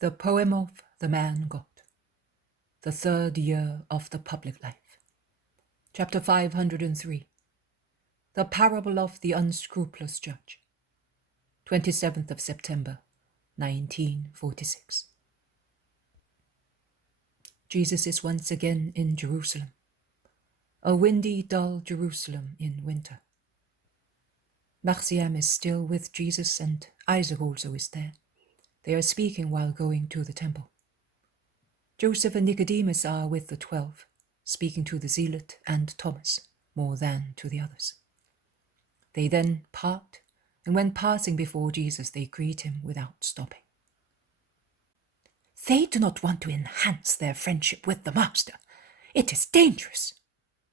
The Poem of the Man God, the 3rd year of the public life. Chapter 503. The Parable of the Unscrupulous Judge. 27th of September, 1946. Jesus is once again in Jerusalem. A windy, dull Jerusalem in winter. Manasseh is still with Jesus, and Isaac also is there. They are speaking while going to the temple. Joseph and Nicodemus are with the 12, speaking to the zealot and Thomas more than to the others. They then part, and when passing before Jesus, they greet him without stopping. They do not want to enhance their friendship with the Master. It is dangerous,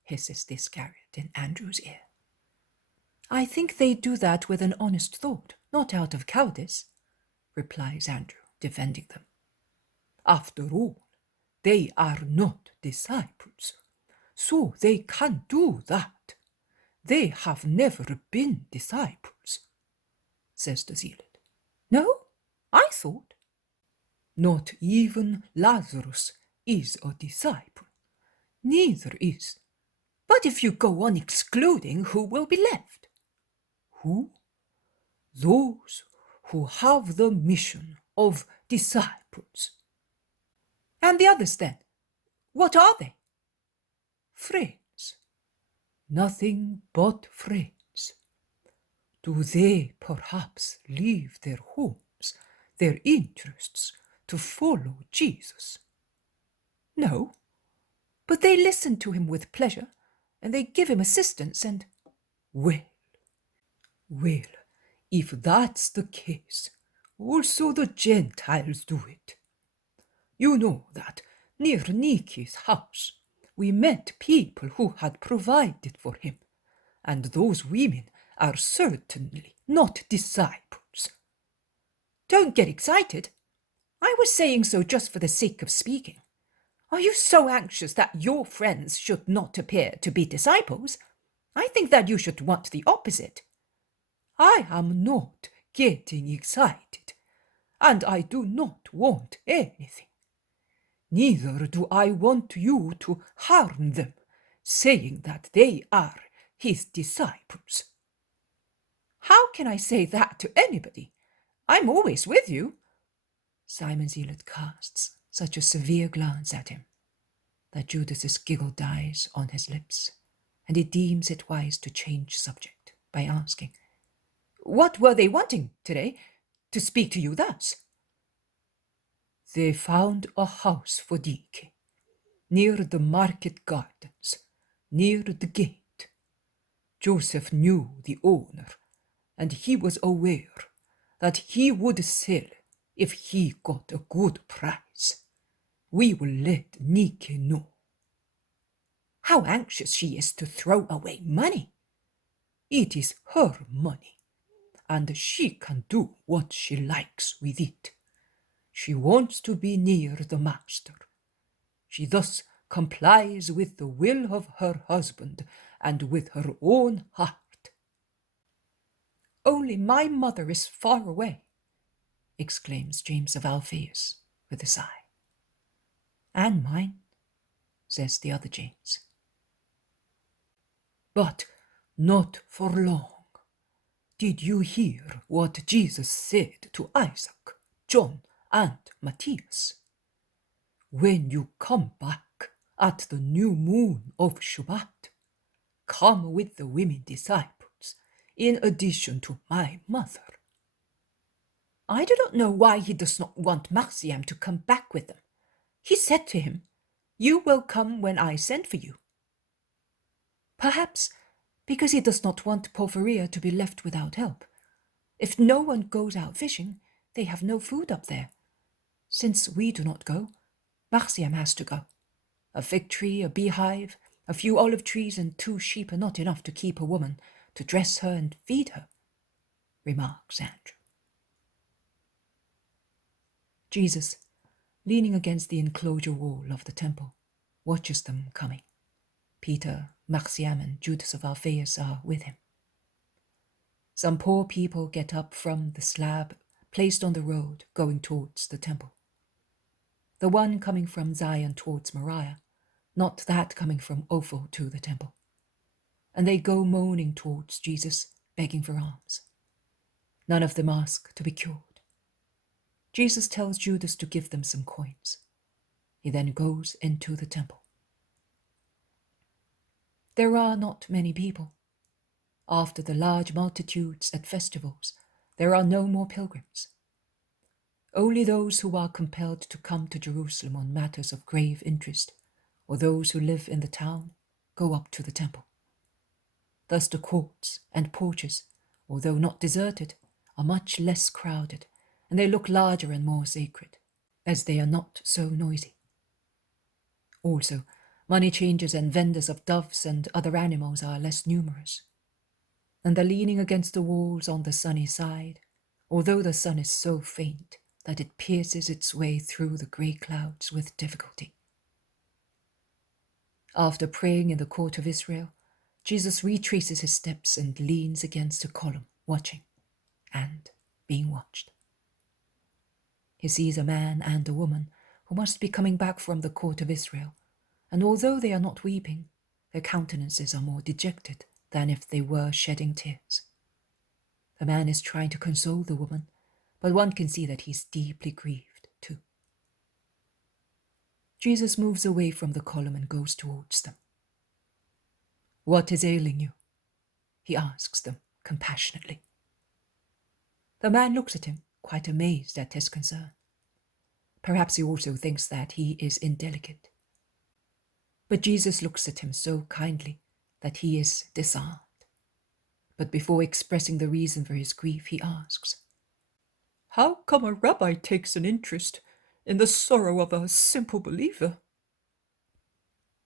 hisses the Iscariot in Andrew's ear. I think they do that with an honest thought, not out of cowardice, replies Andrew, defending them. After all, they are not disciples, so they can do that. They have never been disciples, says the zealot. No, I thought. Not even Lazarus is a disciple. Neither is. But if you go on excluding, who will be left? Who? Those who have the mission of disciples. And the others then? What are they? Friends. Nothing but friends. Do they perhaps leave their homes, their interests, to follow Jesus? No, but they listen to him with pleasure, and they give him assistance and... Well, if that's the case, also the Gentiles do it. You know that near Niki's house we met people who had provided for him, and those women are certainly not disciples. Don't get excited. I was saying so just for the sake of speaking. Are you so anxious that your friends should not appear to be disciples? I think that you should want the opposite. I am not getting excited, and I do not want anything. Neither do I want you to harm them, saying that they are his disciples. How can I say that to anybody? I'm always with you. Simon Zealot casts such a severe glance at him that Judas's giggle dies on his lips, and he deems it wise to change subject by asking, What were they wanting today, to speak to you thus? They found a house for Zacchie, near the market gardens, near the gate. Joseph knew the owner, and he was aware that he would sell if he got a good price. We will let Zacchie know. How anxious she is to throw away money. It is her money, and she can do what she likes with it. She wants to be near the Master. She thus complies with the will of her husband and with her own heart. Only my mother is far away, exclaims James of Alphaeus with a sigh. And mine, says the other James. But not for long. Did you hear what Jesus said to Isaac, John, and Matthias? When you come back at the new moon of Shabbat, come with the women disciples, in addition to my mother. I do not know why he does not want Manasseh to come back with them. He said to him, You will come when I send for you. Perhaps because he does not want Porphyria to be left without help. If no one goes out fishing, they have no food up there. Since we do not go, Manasseh has to go. A fig tree, a beehive, a few olive trees, and 2 sheep are not enough to keep a woman, to dress her and feed her, remarks Andrew. Jesus, leaning against the enclosure wall of the temple, watches them coming. Peter, Manasseh, and Judas of Alphaeus are with him. Some poor people get up from the slab placed on the road going towards the temple. the one coming from Zion towards Moriah, not that coming from Ophel to the temple. And they go moaning towards Jesus, begging for alms. None of them ask to be cured. Jesus tells Judas to give them some coins. He then goes into the temple. There are not many people. After the large multitudes at festivals, there are no more pilgrims. Only those who are compelled to come to Jerusalem on matters of grave interest, or those who live in the town, go up to the temple. Thus the courts and porches, although not deserted, are much less crowded, and they look larger and more sacred, as they are not so noisy. Also, money changers and vendors of doves and other animals are less numerous. And the leaning against the walls on the sunny side, although the sun is so faint that it pierces its way through the grey clouds with difficulty. After praying in the court of Israel, Jesus retraces his steps and leans against a column, watching and being watched. He sees a man and a woman who must be coming back from the court of Israel, and although they are not weeping, their countenances are more dejected than if they were shedding tears. The man is trying to console the woman, but one can see that he's deeply grieved too. Jesus moves away from the column and goes towards them. "What is ailing you?" he asks them compassionately. The man looks at him, quite amazed at his concern. Perhaps he also thinks that he is indelicate. But Jesus looks at him so kindly that he is disarmed. But before expressing the reason for his grief, he asks, "How come a rabbi takes an interest in the sorrow of a simple believer?"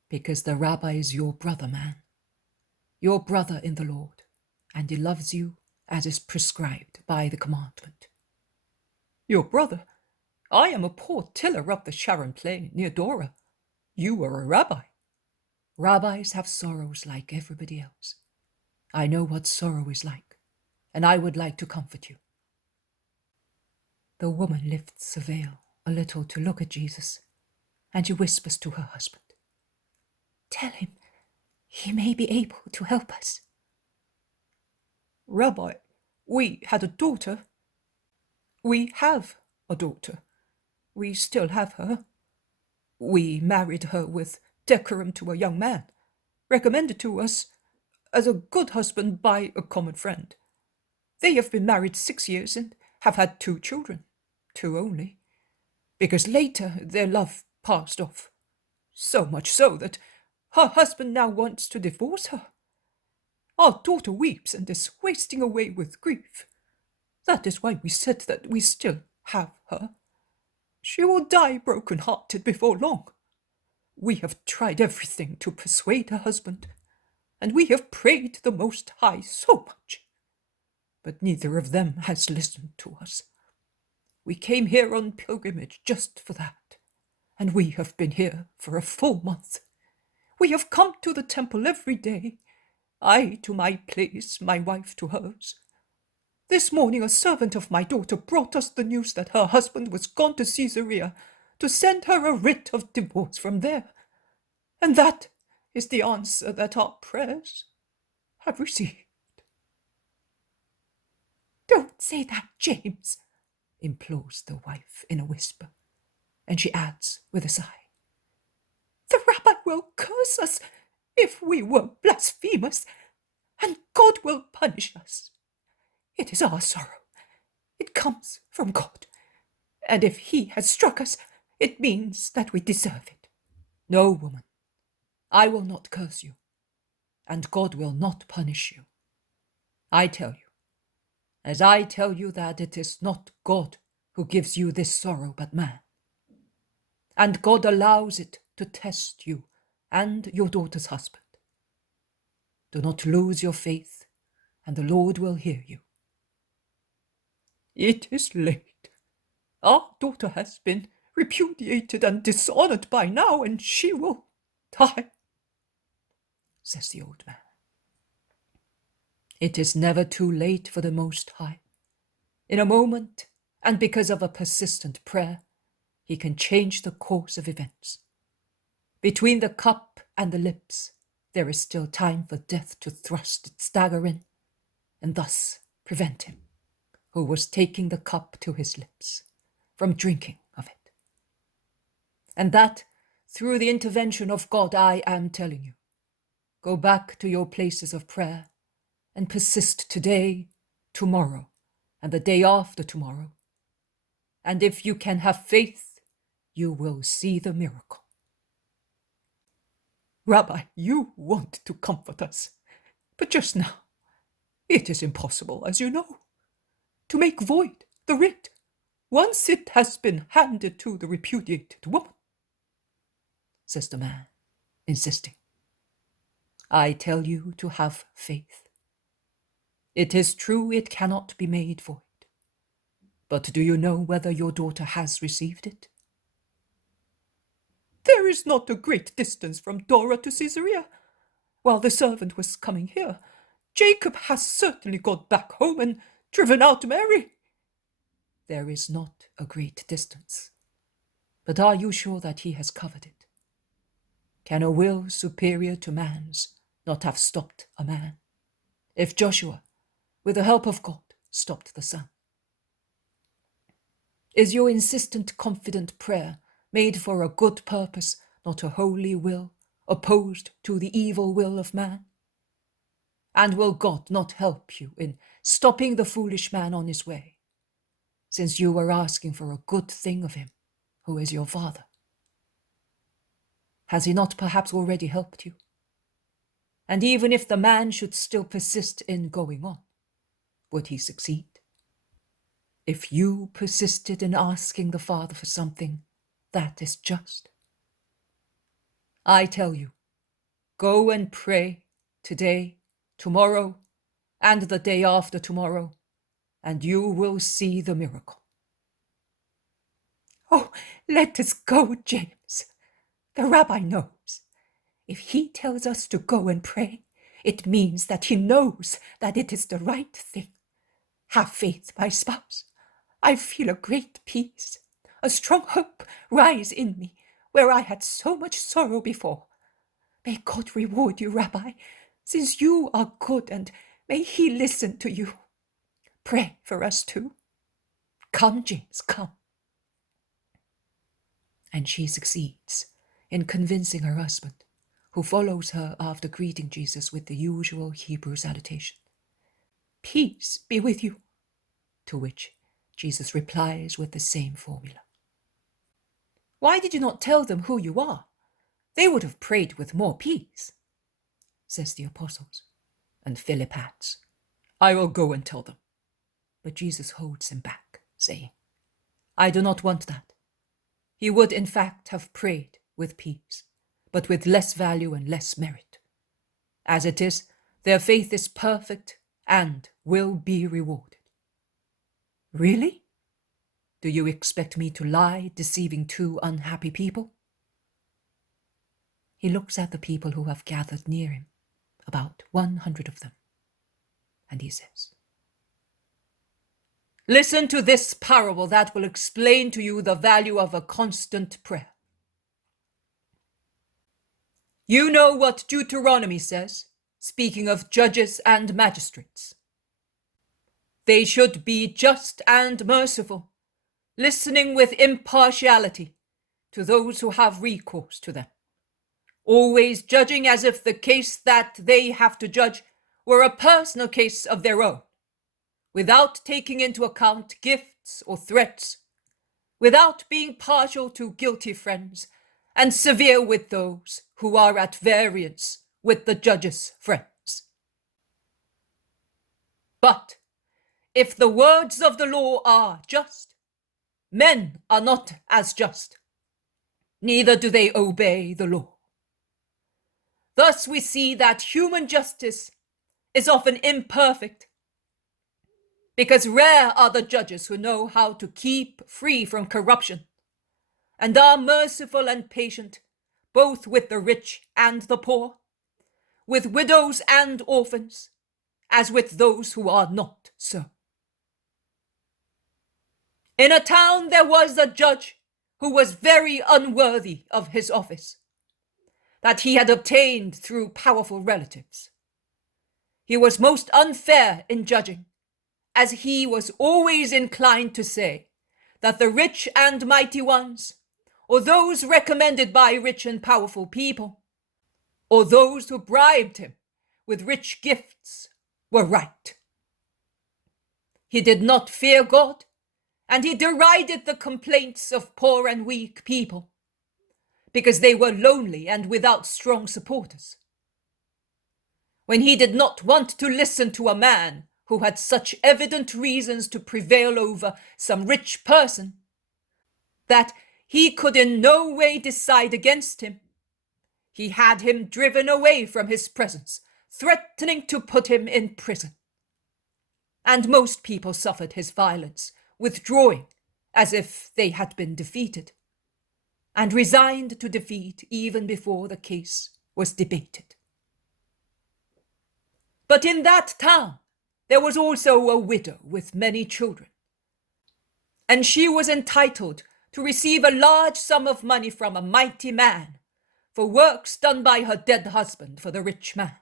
"Because the rabbi is your brother, man. Your brother in the Lord, and he loves you as is prescribed by the commandment." "Your brother? I am a poor tiller of the Sharon plain near Dora. You are a rabbi." "Rabbis have sorrows like everybody else. I know what sorrow is like, and I would like to comfort you." The woman lifts her veil a little to look at Jesus, and she whispers to her husband, "Tell him he may be able to help us." "Rabbi, we had a daughter." "We have a daughter. We still have her. We married her with decorum to a young man, recommended to us as a good husband by a common friend. They have been married 6 years and have had 2 children, 2 only, because later their love passed off, so much so that her husband now wants to divorce her. Our daughter weeps and is wasting away with grief. That is why we said that we still have her. She will die broken-hearted before long. We have tried everything to persuade her husband, and we have prayed the Most High so much, but neither of them has listened to us. We came here on pilgrimage just for that, and we have been here for a full month. We have come to the temple every day, I to my place, my wife to hers. This morning a servant of my daughter brought us the news that her husband was gone to Caesarea to send her a writ of divorce from there, and that is the answer that our prayers have received." "Don't say that, James," implores the wife in a whisper, and she adds with a sigh, "The rabbi will curse us if we were blasphemous, and God will punish us. It is our sorrow. It comes from God, and if he has struck us, it means that we deserve it." "No, woman, I will not curse you, and God will not punish you. I tell you, as I tell you that it is not God who gives you this sorrow, but man. And God allows it to test you and your daughter's husband. Do not lose your faith, and the Lord will hear you." "It is late. Our daughter has been repudiated and dishonored by now, and she will die," says the old man. "It is never too late for the Most High. In a moment, and because of a persistent prayer, he can change the course of events. Between the cup and the lips, there is still time for death to thrust its dagger in, and thus prevent him, who was taking the cup to his lips, from drinking of it. And that, through the intervention of God, I am telling you, go back to your places of prayer and persist today, tomorrow, and the day after tomorrow. And if you can have faith, you will see the miracle. Rabbi, you want to comfort us, but just now, it is impossible, as you know, to make void the writ once it has been handed to the repudiated woman, says the man, insisting. I tell you to have faith. It is true it cannot be made void, but do you know whether your daughter has received it? There is not a great distance from Dora to Caesarea. While the servant was coming here, Jacob has certainly got back home and driven out Mary. There is not a great distance, but are you sure that he has covered it? Can a will superior to man's not have stopped a man, if Joshua, with the help of God, stopped the sun? Is your insistent, confident prayer made for a good purpose, not a holy will, opposed to the evil will of man? And will God not help you in stopping the foolish man on his way, since you were asking for a good thing of him, who is your Father? Has he not perhaps already helped you? And even if the man should still persist in going on, would he succeed? If you persisted in asking the Father for something that is just. I tell you, go and pray today, tomorrow, and the day after tomorrow, and you will see the miracle. Oh, let us go, James. The rabbi knows. If he tells us to go and pray, it means that he knows that it is the right thing. Have faith, my spouse. I feel a great peace, a strong hope rise in me where I had so much sorrow before. May God reward you, Rabbi, since you are good, and may he listen to you. Pray for us too. Come, James, come. And she succeeds in convincing her husband, who follows her after greeting Jesus with the usual Hebrew salutation. Peace be with you. To which Jesus replies with the same formula. Why did you not tell them who you are? They would have prayed with more peace, says the apostles, and Philip adds, I will go and tell them. But Jesus holds him back, saying, I do not want that. He would in fact have prayed with peace, but with less value and less merit. As it is, their faith is perfect and will be rewarded. Really? Do you expect me to lie, deceiving two unhappy people? He looks at the people who have gathered near him, about 100 of them, and he says, Listen to this parable that will explain to you the value of a constant prayer. You know what Deuteronomy says, speaking of judges and magistrates. They should be just and merciful, listening with impartiality to those who have recourse to them, always judging as if the case that they have to judge were a personal case of their own, without taking into account gifts or threats, without being partial to guilty friends, and severe with those who are at variance with the judge's friends. But if the words of the law are just, men are not as just, neither do they obey the law. Thus we see that human justice is often imperfect, because rare are the judges who know how to keep free from corruption, and are merciful and patient, both with the rich and the poor, with widows and orphans, as with those who are not so. In a town there was a judge who was very unworthy of his office, that he had obtained through powerful relatives. He was most unfair in judging, as he was always inclined to say that the rich and mighty ones, or those recommended by rich and powerful people, or those who bribed him with rich gifts, were right. He did not fear God, and he derided the complaints of poor and weak people, because they were lonely and without strong supporters. When he did not want to listen to a man who had such evident reasons to prevail over some rich person, that he could in no way decide against him, he had him driven away from his presence, threatening to put him in prison. And most people suffered his violence, withdrawing as if they had been defeated, and resigned to defeat even before the case was debated. But in that town there was also a widow with many children, and she was entitled to receive a large sum of money from a mighty man for works done by her dead husband for the rich man.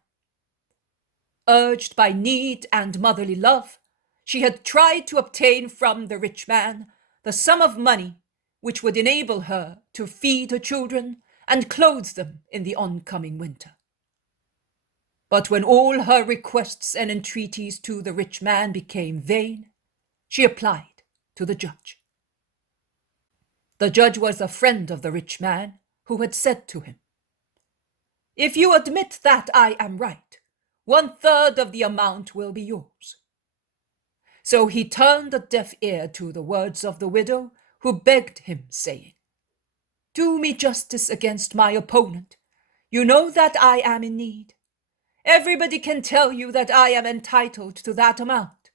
Urged by need and motherly love, she had tried to obtain from the rich man the sum of money which would enable her to feed her children and clothe them in the oncoming winter. But when all her requests and entreaties to the rich man became vain, she applied to the judge. The judge was a friend of the rich man, who had said to him, "If you admit that I am right, 1/3 of the amount will be yours." So he turned a deaf ear to the words of the widow, who begged him, saying, "Do me justice against my opponent. You know that I am in need. Everybody can tell you that I am entitled to that amount."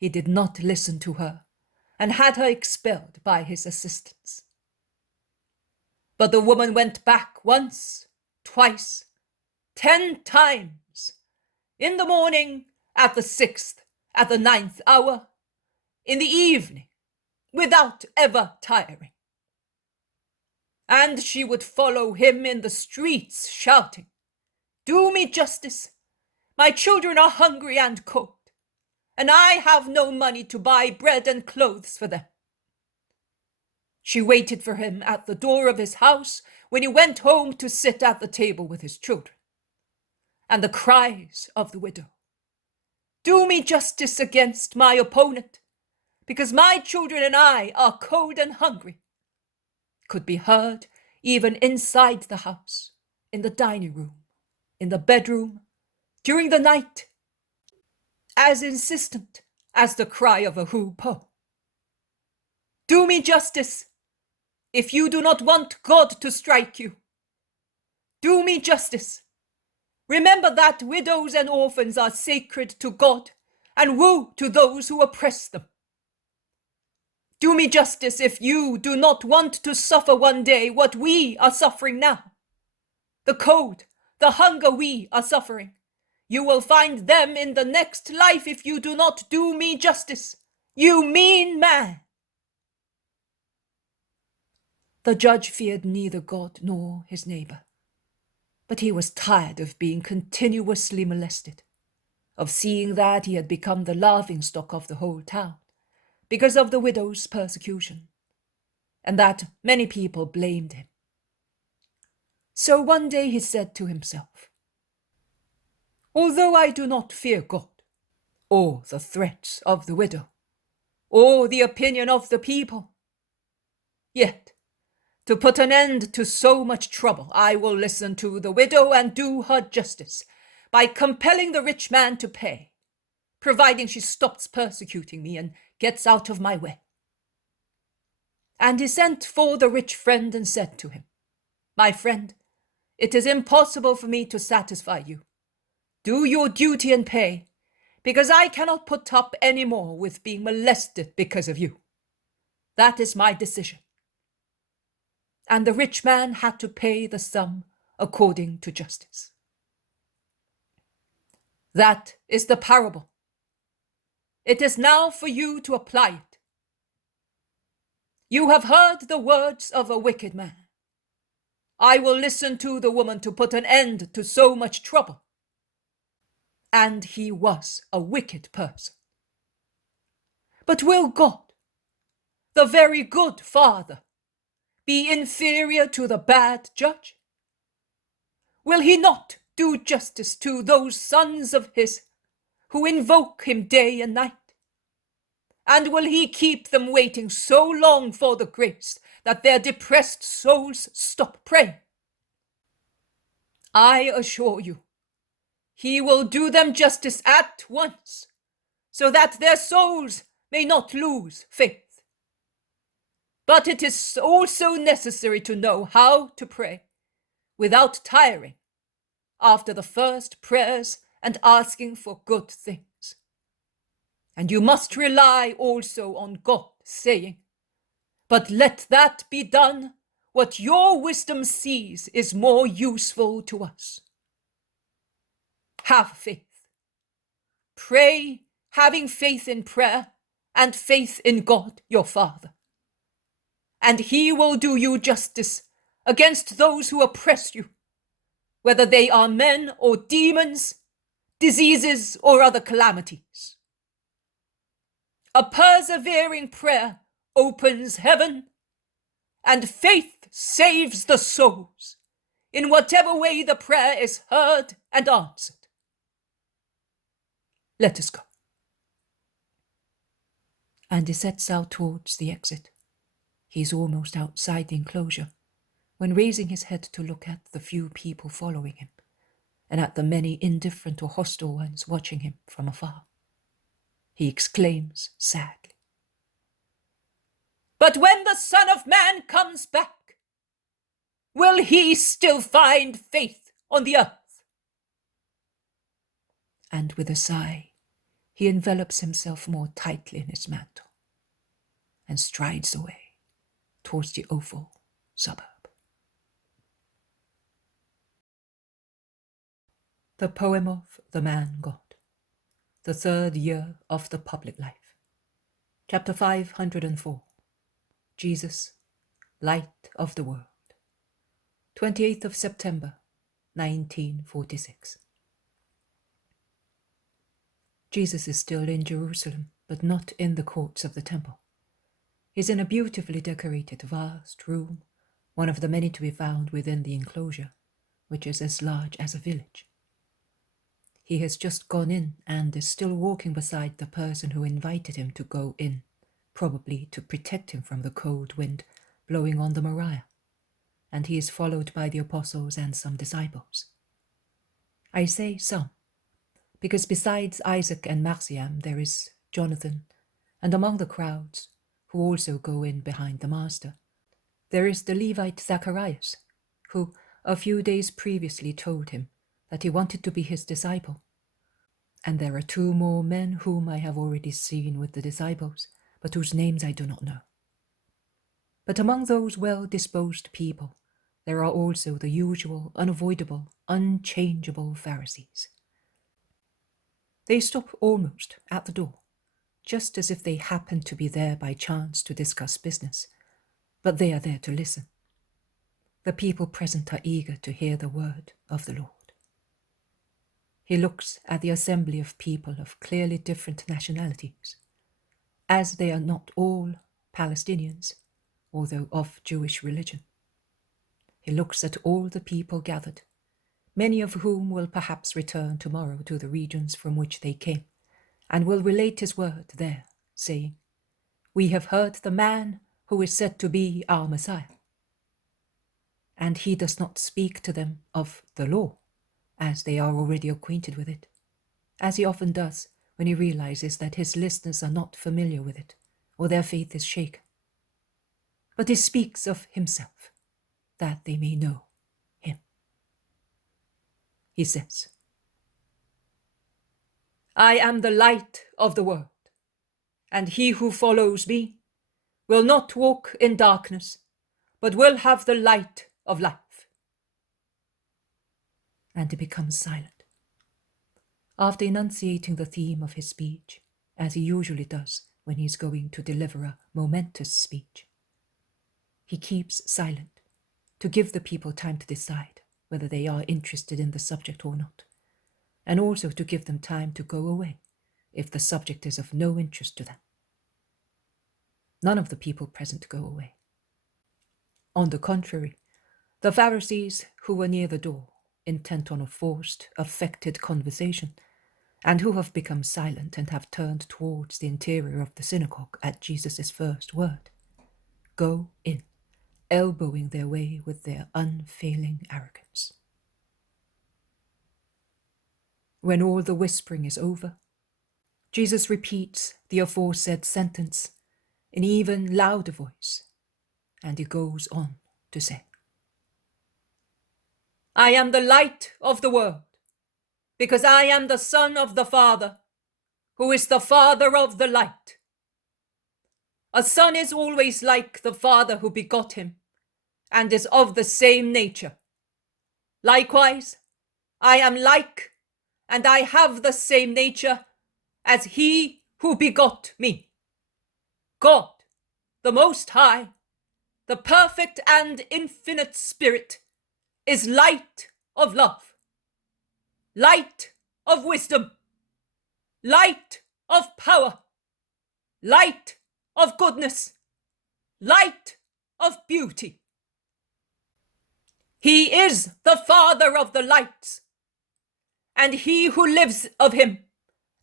He did not listen to her, and had her expelled by his assistants. But the woman went back once, twice, 10 times, in the morning, at the 6th, at the 9th hour, in the evening, without ever tiring. And she would follow him in the streets, shouting, "Do me justice. My children are hungry and cold, and I have no money to buy bread and clothes for them." She waited for him at the door of his house when he went home to sit at the table with his children. And the cries of the widow, "Do me justice against my opponent, because my children and I are cold and hungry," could be heard even inside the house, in the dining room, in the bedroom, during the night, as insistent as the cry of a hoopoe. "Do me justice, if you do not want God to strike you. Do me justice. Remember that widows and orphans are sacred to God, and woe to those who oppress them. Do me justice if you do not want to suffer one day what we are suffering now. The cold, the hunger we are suffering. You will find them in the next life if you do not do me justice. You mean man." The judge feared neither God nor his neighbor, but he was tired of being continuously molested, of seeing that he had become the laughingstock of the whole town, because of the widow's persecution, and that many people blamed him. So one day he said to himself, "Although I do not fear God, or the threats of the widow, or the opinion of the people, yet, to put an end to so much trouble, I will listen to the widow and do her justice by compelling the rich man to pay, providing she stops persecuting me and gets out of my way." And he sent for the rich friend and said to him, "My friend, it is impossible for me to satisfy you. Do your duty and pay, because I cannot put up any more with being molested because of you. That is my decision." And the rich man had to pay the sum according to justice. That is the parable. It is now for you to apply it. You have heard the words of a wicked man. I will listen to the woman to put an end to so much trouble. And he was a wicked person. But will God, the very good Father, be inferior to the bad judge? Will he not do justice to those sons of his who invoke him day and night? And will he keep them waiting so long for the grace that their depressed souls stop praying? I assure you, he will do them justice at once, so that their souls may not lose faith. But it is also necessary to know how to pray without tiring after the first prayers and asking for good things. And you must rely also on God, saying, "But let that be done what your wisdom sees is more useful to us." Have faith. Pray, having faith in prayer and faith in God your Father. And he will do you justice against those who oppress you, whether they are men or demons, diseases or other calamities. A persevering prayer opens heaven, and faith saves the souls, in whatever way the prayer is heard and answered. Let us go. And he sets out towards the exit. He is almost outside the enclosure, when raising his head to look at the few people following him, and at the many indifferent or hostile ones watching him from afar, he exclaims sadly, "But when the Son of Man comes back, will he still find faith on the earth?" And with a sigh, he envelops himself more tightly in his mantle and strides away towards the oval suburb. The poem of the Man God, the third year of the public life. Chapter 504. Jesus, Light of the World. 28th of September, 1946. Jesus is still in Jerusalem, but not in the courts of the temple. He's in a beautifully decorated vast room, one of the many to be found within the enclosure, which is as large as a village. He has just gone in and is still walking beside the person who invited him to go in, probably to protect him from the cold wind blowing on the Moriah, and he is followed by the apostles and some disciples. I say some, because besides Isaac and Marciam there is Jonathan, and among the crowds, who also go in behind the Master, there is the Levite Zacharias, who a few days previously told him that he wanted to be his disciple. And there are two more men whom I have already seen with the disciples, but whose names I do not know. But among those well-disposed people, there are also the usual, unavoidable, unchangeable Pharisees. They stop almost at the door, just as if they happen to be there by chance to discuss business, but they are there to listen. The people present are eager to hear the word of the Lord. He looks at the assembly of people of clearly different nationalities, as they are not all Palestinians, although of Jewish religion. He looks at all the people gathered, many of whom will perhaps return tomorrow to the regions from which they came, and will relate his word there, saying, "We have heard the man who is said to be our Messiah." And he does not speak to them of the law, as they are already acquainted with it, as he often does when he realizes that his listeners are not familiar with it, or their faith is shaken. But he speaks of himself, that they may know him. He says, "I am the light of the world, and he who follows me will not walk in darkness, but will have the light of life." And he becomes silent. After enunciating the theme of his speech, as he usually does when he is going to deliver a momentous speech, He keeps silent to give the people time to decide whether they are interested in the subject or not, and also to give them time to go away if the subject is of no interest to them. None of the people present go away. On the contrary, the Pharisees who were near the door, intent on a forced, affected conversation, and who have become silent and have turned towards the interior of the synagogue at Jesus' first word, go in, elbowing their way with their unfailing arrogance. When all the whispering is over, Jesus repeats the aforesaid sentence in even louder voice, and he goes on to say, I am the light of the world, because I am the Son of the Father, who is the Father of the light. A son is always like the father who begot him, and is of the same nature. Likewise, I am like, and I have the same nature as he who begot me. God, the Most High, the perfect and infinite Spirit, is light of love, light of wisdom, light of power, light of goodness, light of beauty. He is the Father of the lights, and he who lives of him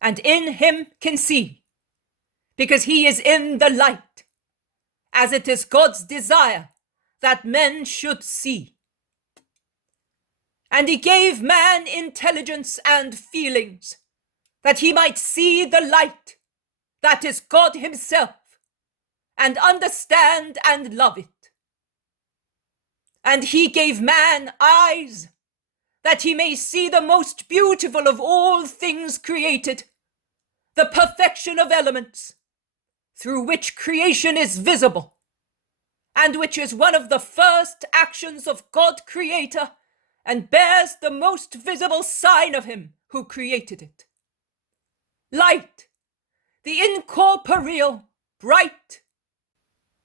and in him can see, because he is in the light, as it is God's desire that men should see. And he gave man intelligence and feelings, that he might see the light that is God himself, and understand and love it. And he gave man eyes, that he may see the most beautiful of all things created, the perfection of elements, through which creation is visible, and which is one of the first actions of God Creator, and bears the most visible sign of him who created it. Light, the incorporeal, bright,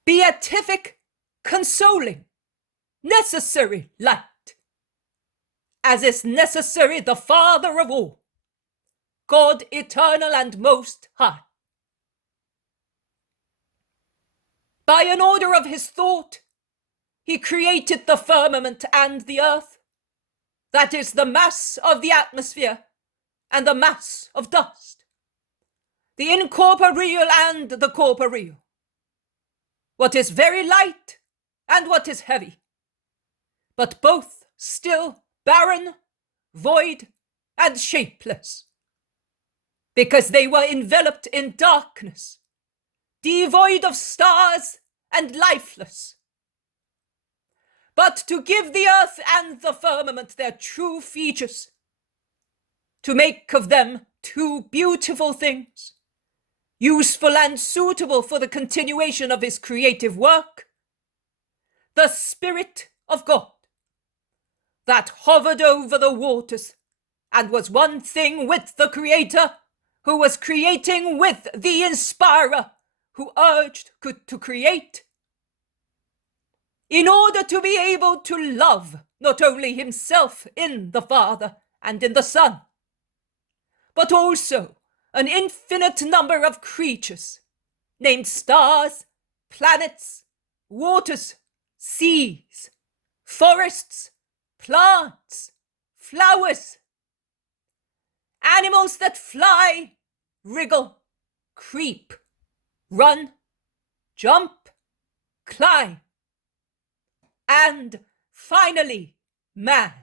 beatific, consoling, necessary light, as is necessary the Father of all, God eternal and most high. By an order of his thought, he created the firmament and the earth, that is the mass of the atmosphere and the mass of dust, the incorporeal and the corporeal, what is very light and what is heavy, but both still barren, void, and shapeless, because they were enveloped in darkness, devoid of stars and lifeless. But to give the earth and the firmament their true features, to make of them two beautiful things, useful and suitable for the continuation of his creative work, the Spirit of God, that hovered over the waters and was one thing with the Creator, who was creating with the Inspirer, who urged to create, in order to be able to love not only himself in the Father and in the Son, but also an infinite number of creatures, named stars, planets, waters, seas, forests, plants, flowers, animals that fly, wriggle, creep, run, jump, climb, and finally, man,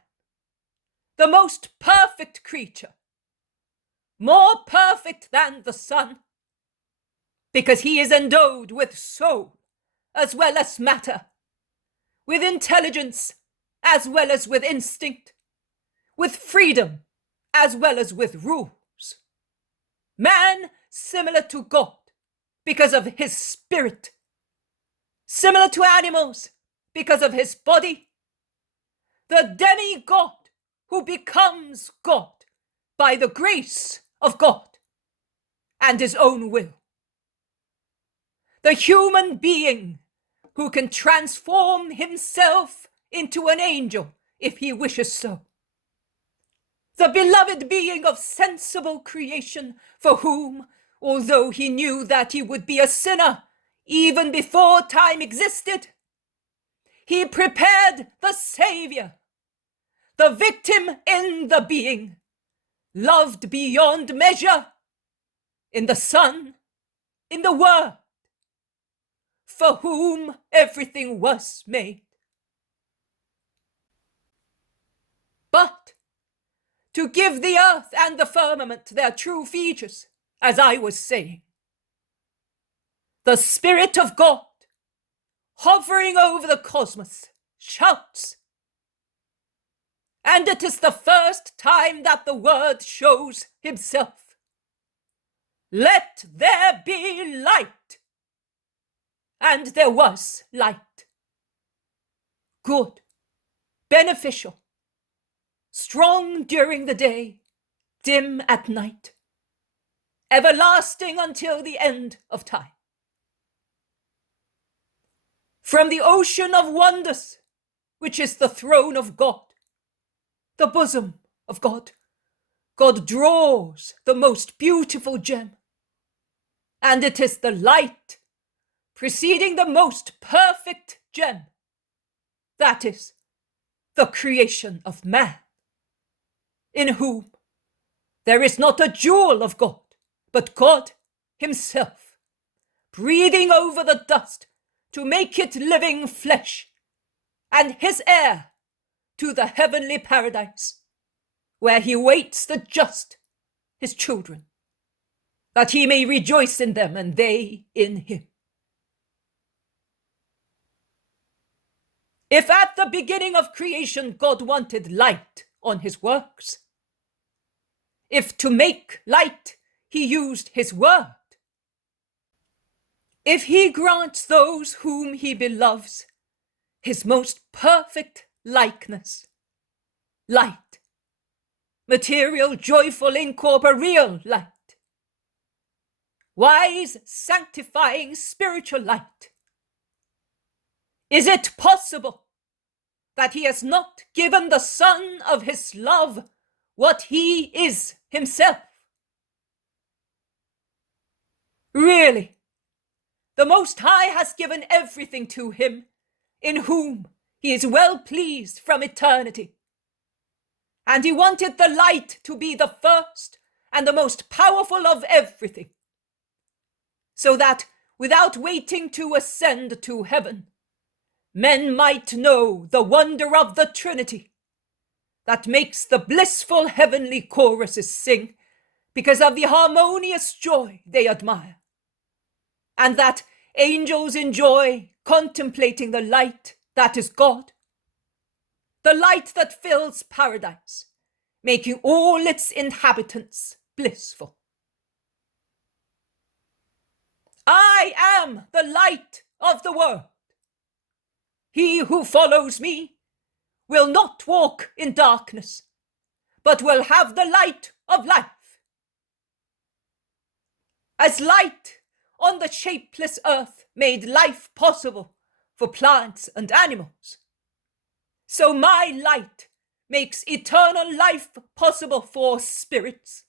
the most perfect creature, more perfect than the Son, because he is endowed with soul as well as matter, with intelligence as well as with instinct, with freedom as well as with rules. Man similar to God because of his spirit, similar to animals because of his body, the demigod who becomes God by the grace of God and his own will. The human being who can transform himself into an angel if he wishes so. The beloved being of sensible creation, for whom, although he knew that he would be a sinner even before time existed, he prepared the Savior, the victim in the being, loved beyond measure, in the Son, in the Word, for whom everything was made. But to give the earth and the firmament their true features, as I was saying, the Spirit of God, hovering over the cosmos, shouts. And it is the first time that the Word shows himself. Let there be light. And there was light. Good, beneficial, strong during the day, dim at night, everlasting until the end of time. From the ocean of wonders, which is the throne of God, the bosom of God, God draws the most beautiful gem, and it is the light preceding the most perfect gem, that is, the creation of man, in whom there is not a jewel of God, but God himself, breathing over the dust to make it living flesh, and his heir to the heavenly paradise, where he waits the just, his children, that he may rejoice in them and they in him. If at the beginning of creation God wanted light on his works, if to make light he used his word, if he grants those whom he beloves his most perfect likeness, light, material, joyful, incorporeal light, wise, sanctifying, spiritual light, is it possible that he has not given the Son of his love what he is himself? Really, the Most High has given everything to him, in whom he is well pleased from eternity. And he wanted the light to be the first and the most powerful of everything, so that without waiting to ascend to heaven, men might know the wonder of the Trinity that makes the blissful heavenly choruses sing because of the harmonious joy they admire, and that angels enjoy contemplating the light that is God, the light that fills paradise, making all its inhabitants blissful. I am the light of the world. He who follows me will not walk in darkness, but will have the light of life. As light on the shapeless earth made life possible for plants and animals, so my light makes eternal life possible for spirits.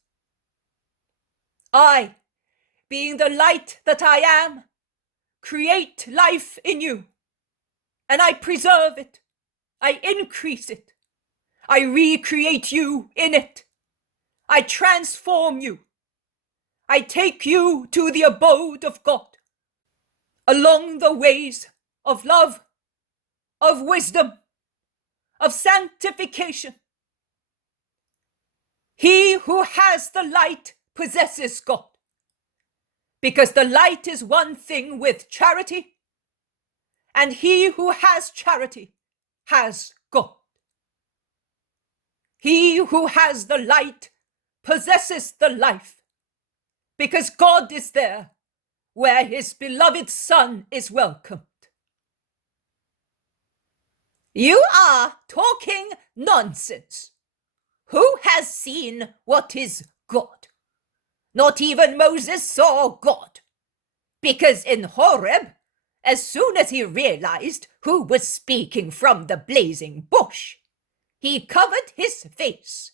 I, being the light that I am, create life in you, and I preserve it, I increase it, I recreate you in it, I transform you, I take you to the abode of God, along the ways of love, of wisdom, of sanctification. He who has the light possesses God, because the light is one thing with charity, and he who has charity has God. He who has the light possesses the life, because God is there where his beloved Son is welcomed. You are talking nonsense. Who has seen what is God? Not even Moses saw God, because in Horeb as soon as he realized who was speaking from the blazing bush, he covered his face.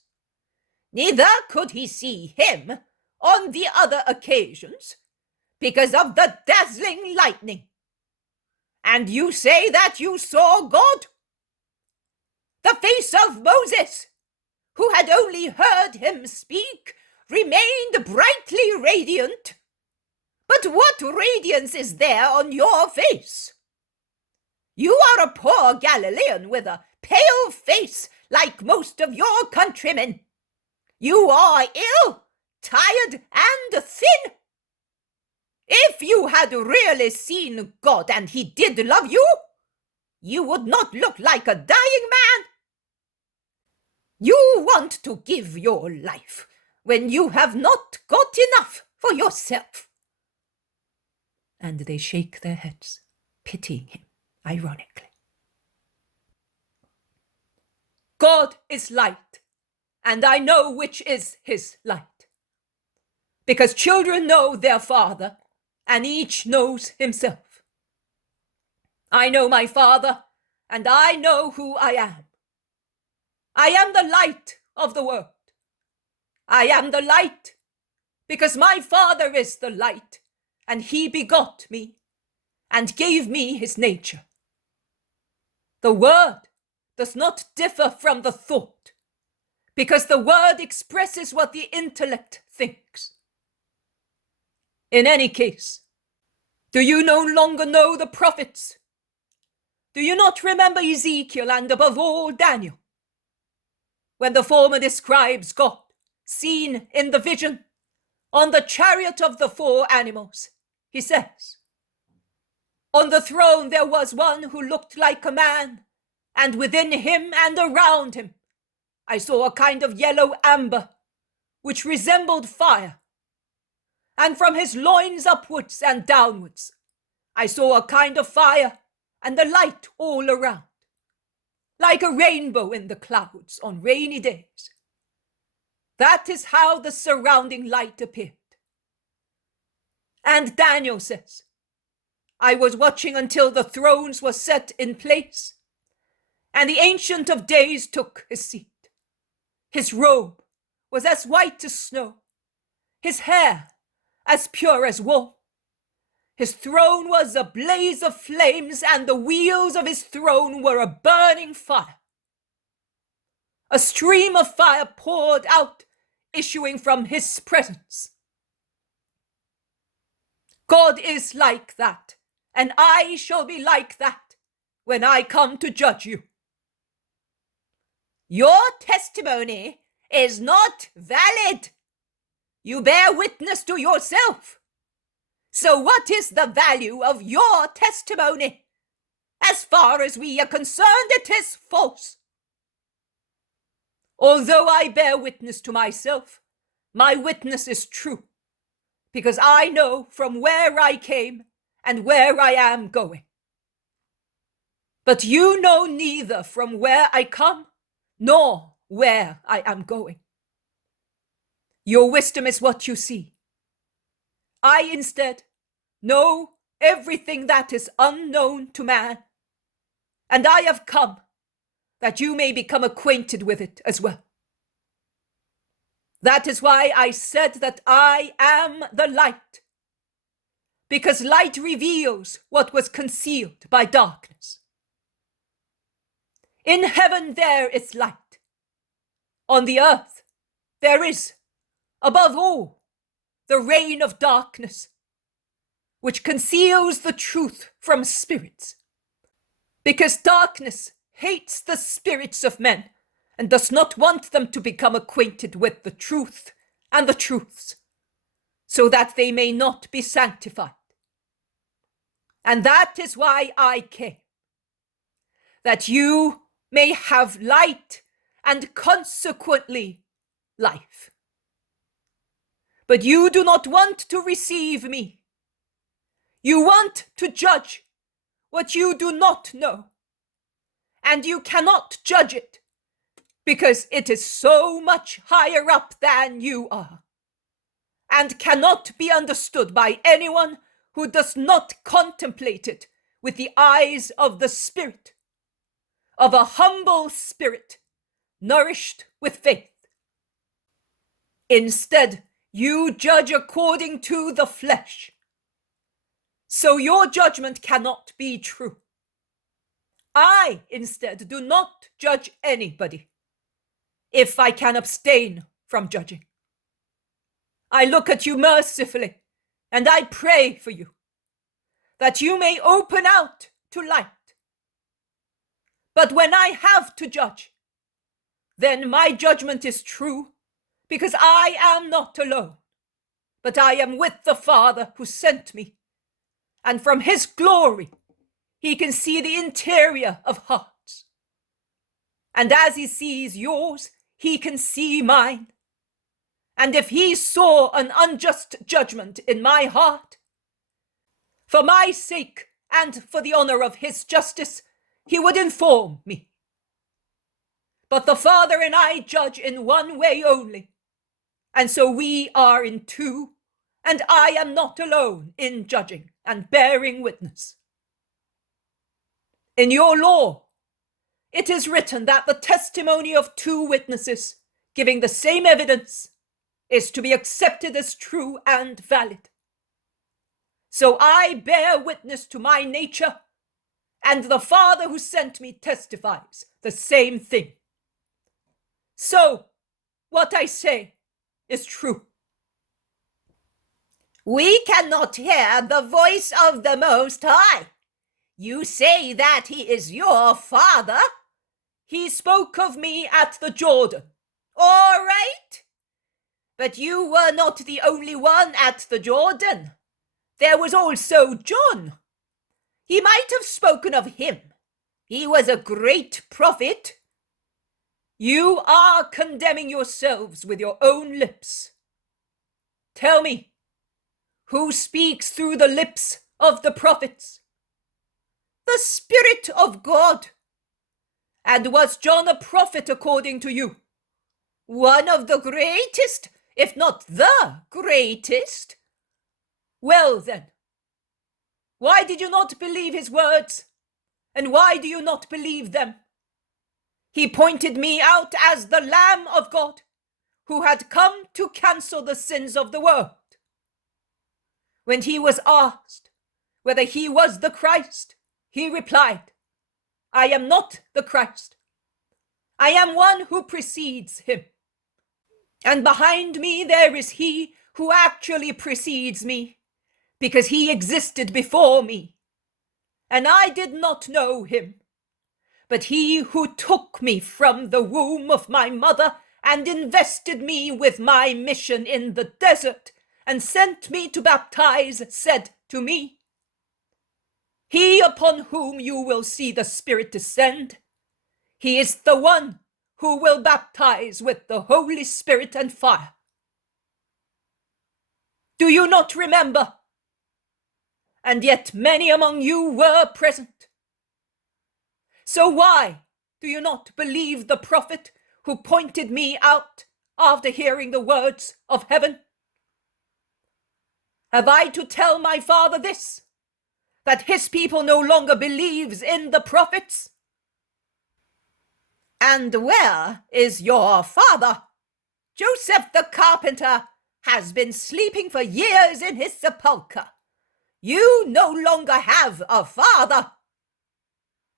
Neither could he see him on the other occasions because of the dazzling lightning. And you say that you saw God? The face of Moses, who had only heard him speak, remained brightly radiant. But what radiance is there on your face? You are a poor Galilean with a pale face like most of your countrymen. You are ill, tired, and thin. If you had really seen God and he did love you, you would not look like a dying man. You want to give your life when you have not got enough for yourself. And they shake their heads, pitying him, ironically. God is light, and I know which is his light. Because children know their father, and each knows himself. I know my Father, and I know who I am. I am the light of the world. I am the light, because my Father is the light, and he begot me, and gave me his nature. The word does not differ from the thought, because the word expresses what the intellect thinks. In any case, do you no longer know the prophets? Do you not remember Ezekiel and above all Daniel? When the former describes God, seen in the vision, on the chariot of the 4 animals, he says, on the throne there was one who looked like a man, and within him and around him I saw a kind of yellow amber, which resembled fire. And from his loins upwards and downwards I saw a kind of fire and a light all around, like a rainbow in the clouds on rainy days. That is how the surrounding light appeared. And Daniel says, I was watching until the thrones were set in place, and the Ancient of Days took his seat. His robe was as white as snow, his hair as pure as wool. His throne was a blaze of flames, and the wheels of his throne were a burning fire. A stream of fire poured out, issuing from his presence. God is like that, and I shall be like that when I come to judge you. Your testimony is not valid. You bear witness to yourself. So what is the value of your testimony? As far as we are concerned, it is false. Although I bear witness to myself, my witness is true, because I know from where I came and where I am going. But you know neither from where I come nor where I am going. Your wisdom is what you see. I instead know everything that is unknown to man, and I have come that you may become acquainted with it as well. That is why I said that I am the light, because light reveals what was concealed by darkness. In heaven there is light. On the earth there is, above all, the reign of darkness, which conceals the truth from spirits, because darkness hates the spirits of men and does not want them to become acquainted with the truth and the truths, so that they may not be sanctified. And that is why I came, that you may have light and consequently life. But you do not want to receive me. You want to judge what you do not know, and you cannot judge it because it is so much higher up than you are, and cannot be understood by anyone who does not contemplate it with the eyes of the Spirit, of a humble spirit, nourished with faith. Instead, you judge according to the flesh, so your judgment cannot be true. I, instead, do not judge anybody, if I can abstain from judging. I look at you mercifully, and I pray for you, that you may open out to light. But when I have to judge, then my judgment is true, because I am not alone, but I am with the Father who sent me, and from his glory he can see the interior of hearts. And as he sees yours, he can see mine. And if he saw an unjust judgment in my heart, for my sake and for the honor of his justice, he would inform me. But the Father and I judge in one way only, and so we are in two, and I am not alone in judging and bearing witness. In your law, it is written that the testimony of two witnesses giving the same evidence is to be accepted as true and valid. So I bear witness to my nature, and the Father who sent me testifies the same thing. So what I say is true. We cannot hear the voice of the Most High. You say that he is your father? He spoke of me at the Jordan. All right. But you were not the only one at the Jordan. There was also John. He might have spoken of him. He was a great prophet. You are condemning yourselves with your own lips. Tell me, who speaks through the lips of the prophets? The Spirit of God. And was John a prophet according to you? One of the greatest, if not the greatest. Well then, why did you not believe his words? And why do you not believe them? He pointed me out as the Lamb of God, who had come to cancel the sins of the world. When he was asked whether he was the Christ, he replied, I am not the Christ. I am one who precedes him. And behind me there is he who actually precedes me, because he existed before me. And I did not know him. But he who took me from the womb of my mother and invested me with my mission in the desert and sent me to baptize said to me, he upon whom you will see the Spirit descend, he is the one who will baptize with the Holy Spirit and fire. Do you not remember? And yet many among you were present. So why do you not believe the prophet who pointed me out after hearing the words of heaven? Have I to tell my Father this, that his people no longer believes in the prophets? And where is your father? Joseph the carpenter has been sleeping for years in his sepulchre. You no longer have a father.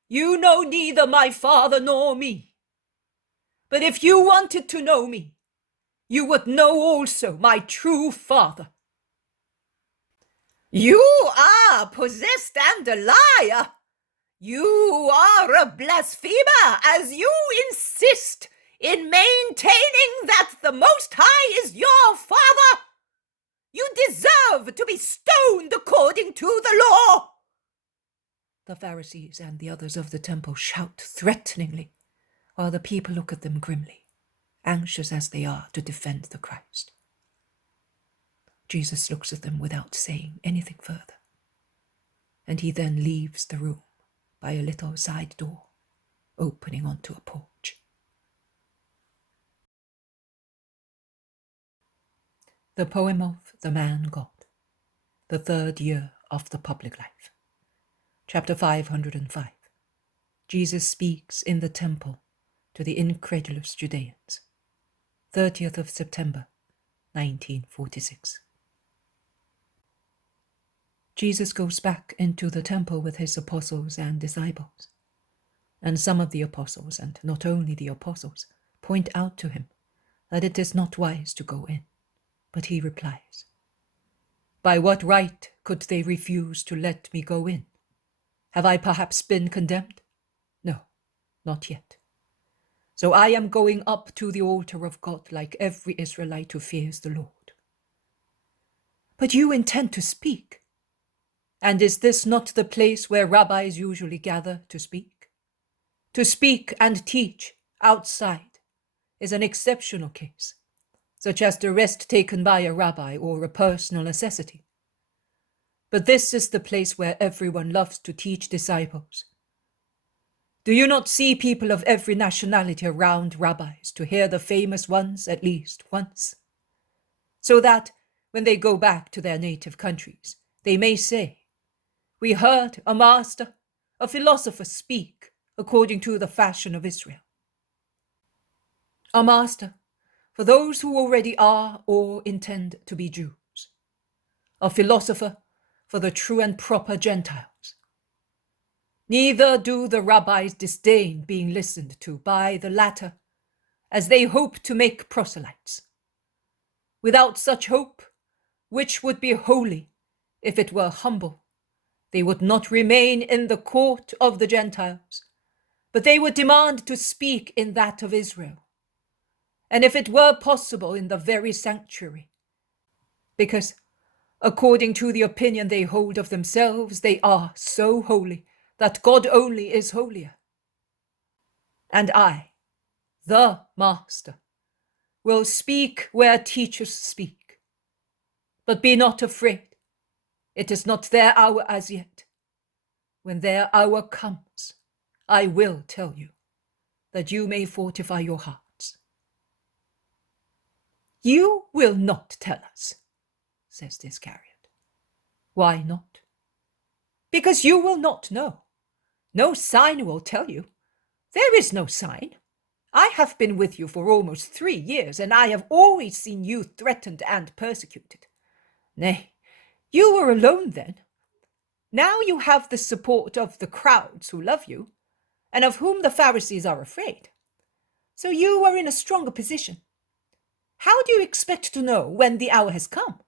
You know neither my father nor me. But if you wanted to know me, you would know also my true father. You are possessed and a liar. You are a blasphemer, as you insist in maintaining that the Most High is your Father. You deserve to be stoned according to the law. The Pharisees and the others of the temple shout threateningly, while the people look at them grimly, anxious as they are to defend the Christ. Jesus looks at them without saying anything further, and he then leaves the room by a little side door opening onto a porch. The poem of The Man God, the third year of the public life. Chapter 505. Jesus speaks in the temple to the incredulous Judeans. 30th of September, 1946. Jesus goes back into the temple with his apostles and disciples. And some of the apostles, and not only the apostles, point out to him that it is not wise to go in. But he replies, "By what right could they refuse to let me go in? Have I perhaps been condemned? No, not yet. So I am going up to the altar of God like every Israelite who fears the Lord." "But you intend to speak. And is this not the place where rabbis usually gather to speak? To speak and teach outside is an exceptional case, such as the rest taken by a rabbi or a personal necessity. But this is the place where everyone loves to teach disciples. Do you not see people of every nationality around rabbis to hear the famous ones at least once? So that, when they go back to their native countries, they may say, 'We heard a master, a philosopher speak according to the fashion of Israel.' A master for those who already are or intend to be Jews. A philosopher for the true and proper Gentiles. Neither do the rabbis disdain being listened to by the latter, as they hope to make proselytes. Without such hope, which would be holy if it were humble, they would not remain in the court of the Gentiles, but they would demand to speak in that of Israel, and if it were possible in the very sanctuary, because, according to the opinion they hold of themselves, they are so holy that God only is holier. And I, the Master, will speak where teachers speak. But be not afraid. It is not their hour as yet. When their hour comes, I will tell you, that you may fortify your hearts." "You will not tell us," says the Iscariot. "Why not?" "Because you will not know. No sign will tell you. There is no sign. I have been with you for almost 3 years, and I have always seen you threatened and persecuted. Nay, you were alone then. Now you have the support of the crowds who love you, and of whom the Pharisees are afraid. So you are in a stronger position. How do you expect to know when the hour has come?"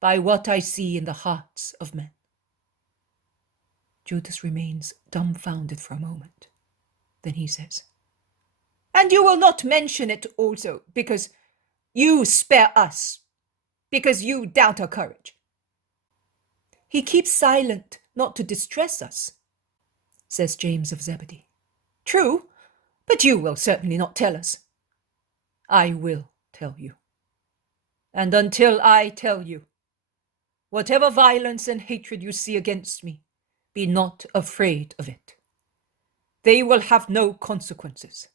"By what I see in the hearts of men." Judas remains dumbfounded for a moment. Then he says, "And you will not mention it also because you spare us, because you doubt our courage." "He keeps silent not to distress us," says James of Zebedee. "True, but you will certainly not tell us." "I will tell you. And until I tell you, whatever violence and hatred you see against me, be not afraid of it. They will have no consequences.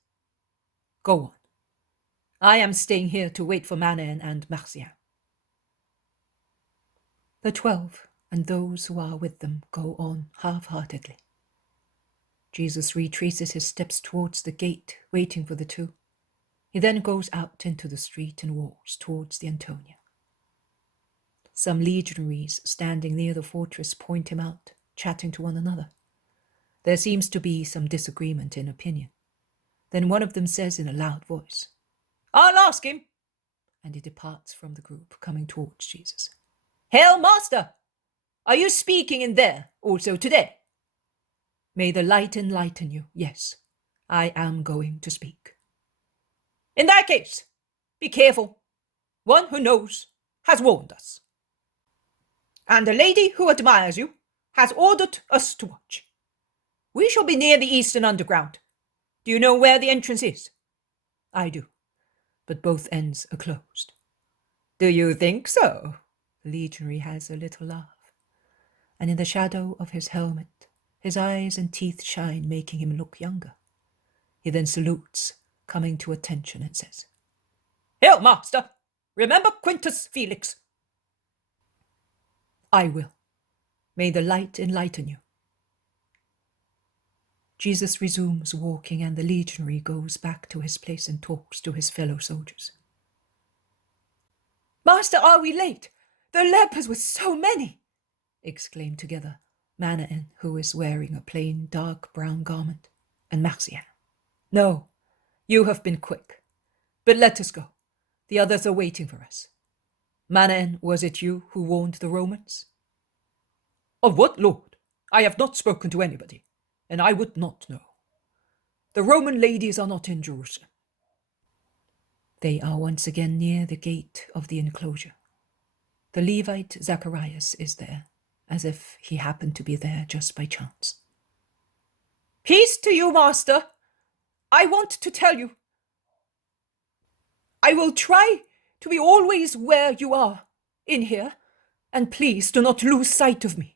Go on. I am staying here to wait for Manasseh and Manasseh." The 12 and those who are with them go on half-heartedly. Jesus retraces his steps towards the gate, waiting for the two. He then goes out into the street and walks towards the Antonia. Some legionaries standing near the fortress point him out, chatting to one another. There seems to be some disagreement in opinion. Then one of them says in a loud voice, "I'll ask him," and he departs from the group, coming towards Jesus. "Hail, Master! Are you speaking in there also today?" "May the light enlighten you. Yes, I am going to speak." "In that case, be careful. One who knows has warned us. And a lady who admires you has ordered us to watch. We shall be near the Eastern Underground. Do you know where the entrance is?" "I do, but both ends are closed." "Do you think so?" The legionary has a little laugh, and in the shadow of his helmet, his eyes and teeth shine, making him look younger. He then salutes, coming to attention, and says, "Hail, Master! Remember Quintus Felix." "I will. May the light enlighten you. Jesus resumes walking, and the legionary goes back to his place and talks to his fellow soldiers. Master, are we late? The lepers were so many, exclaimed together Manasseh, who is wearing a plain dark brown garment, and Manasseh. No, you have been quick. But let us go. The others are waiting for us. Manasseh, was it you who warned the Romans? Of what, Lord? I have not spoken to anybody, and I would not know. The Roman ladies are not in Jerusalem. They are once again near the gate of the enclosure. The Levite Zacharias is there, as if he happened to be there just by chance. Peace to you, master. I want to tell you. I will try to be always where you are, in here, and please do not lose sight of me.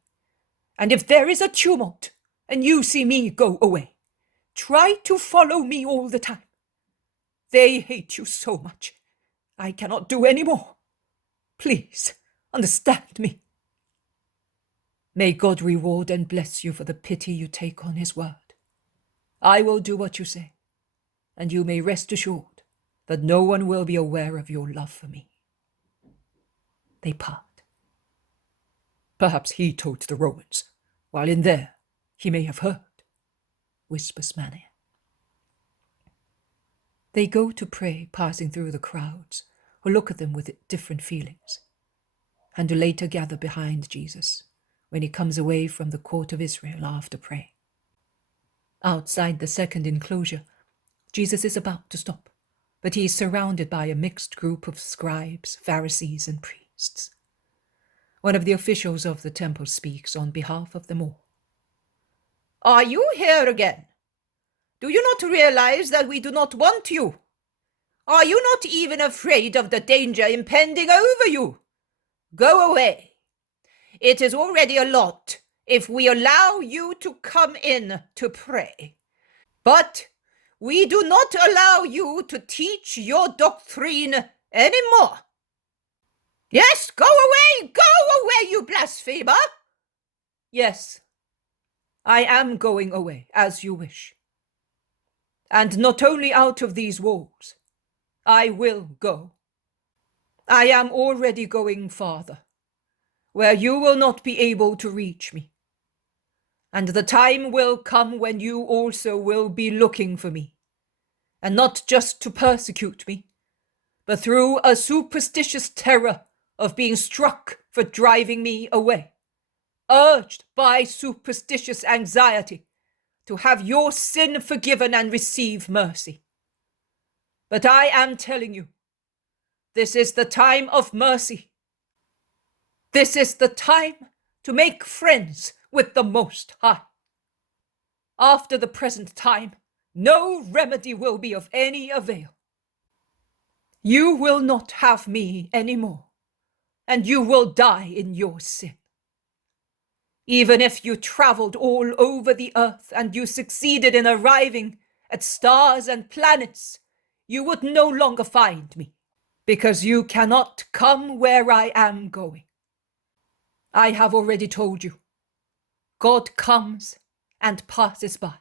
And if there is a tumult, and you see me go away, try to follow me all the time. They hate you so much. I cannot do any more. Please, understand me. May God reward and bless you for the pity you take on his word. I will do what you say, and you may rest assured that no one will be aware of your love for me. They part. Perhaps he told the Romans, while in there he may have heard, whispers Manasseh. They go to pray, passing through the crowds, who look at them with different feelings, and who later gather behind Jesus when he comes away from the court of Israel after praying. Outside the second enclosure, Jesus is about to stop, but he is surrounded by a mixed group of scribes, Pharisees, and priests. One of the officials of the temple speaks on behalf of them all. Are you here again? Do you not realize that we do not want you? Are you not even afraid of the danger impending over you? Go away. It is already a lot if we allow you to come in to pray. But we do not allow you to teach your doctrine anymore. Yes, go away, you blasphemer. Yes, I am going away, as you wish. And not only out of these walls, I will go. I am already going farther, where you will not be able to reach me. And the time will come when you also will be looking for me, and not just to persecute me, but through a superstitious terror of being struck for driving me away, urged by superstitious anxiety to have your sin forgiven and receive mercy. But I am telling you, this is the time of mercy. This is the time to make friends with the Most High. After the present time, no remedy will be of any avail. You will not have me anymore, and you will die in your sin. Even if you traveled all over the earth and you succeeded in arriving at stars and planets, you would no longer find me, because you cannot come where I am going. I have already told you, God comes and passes by.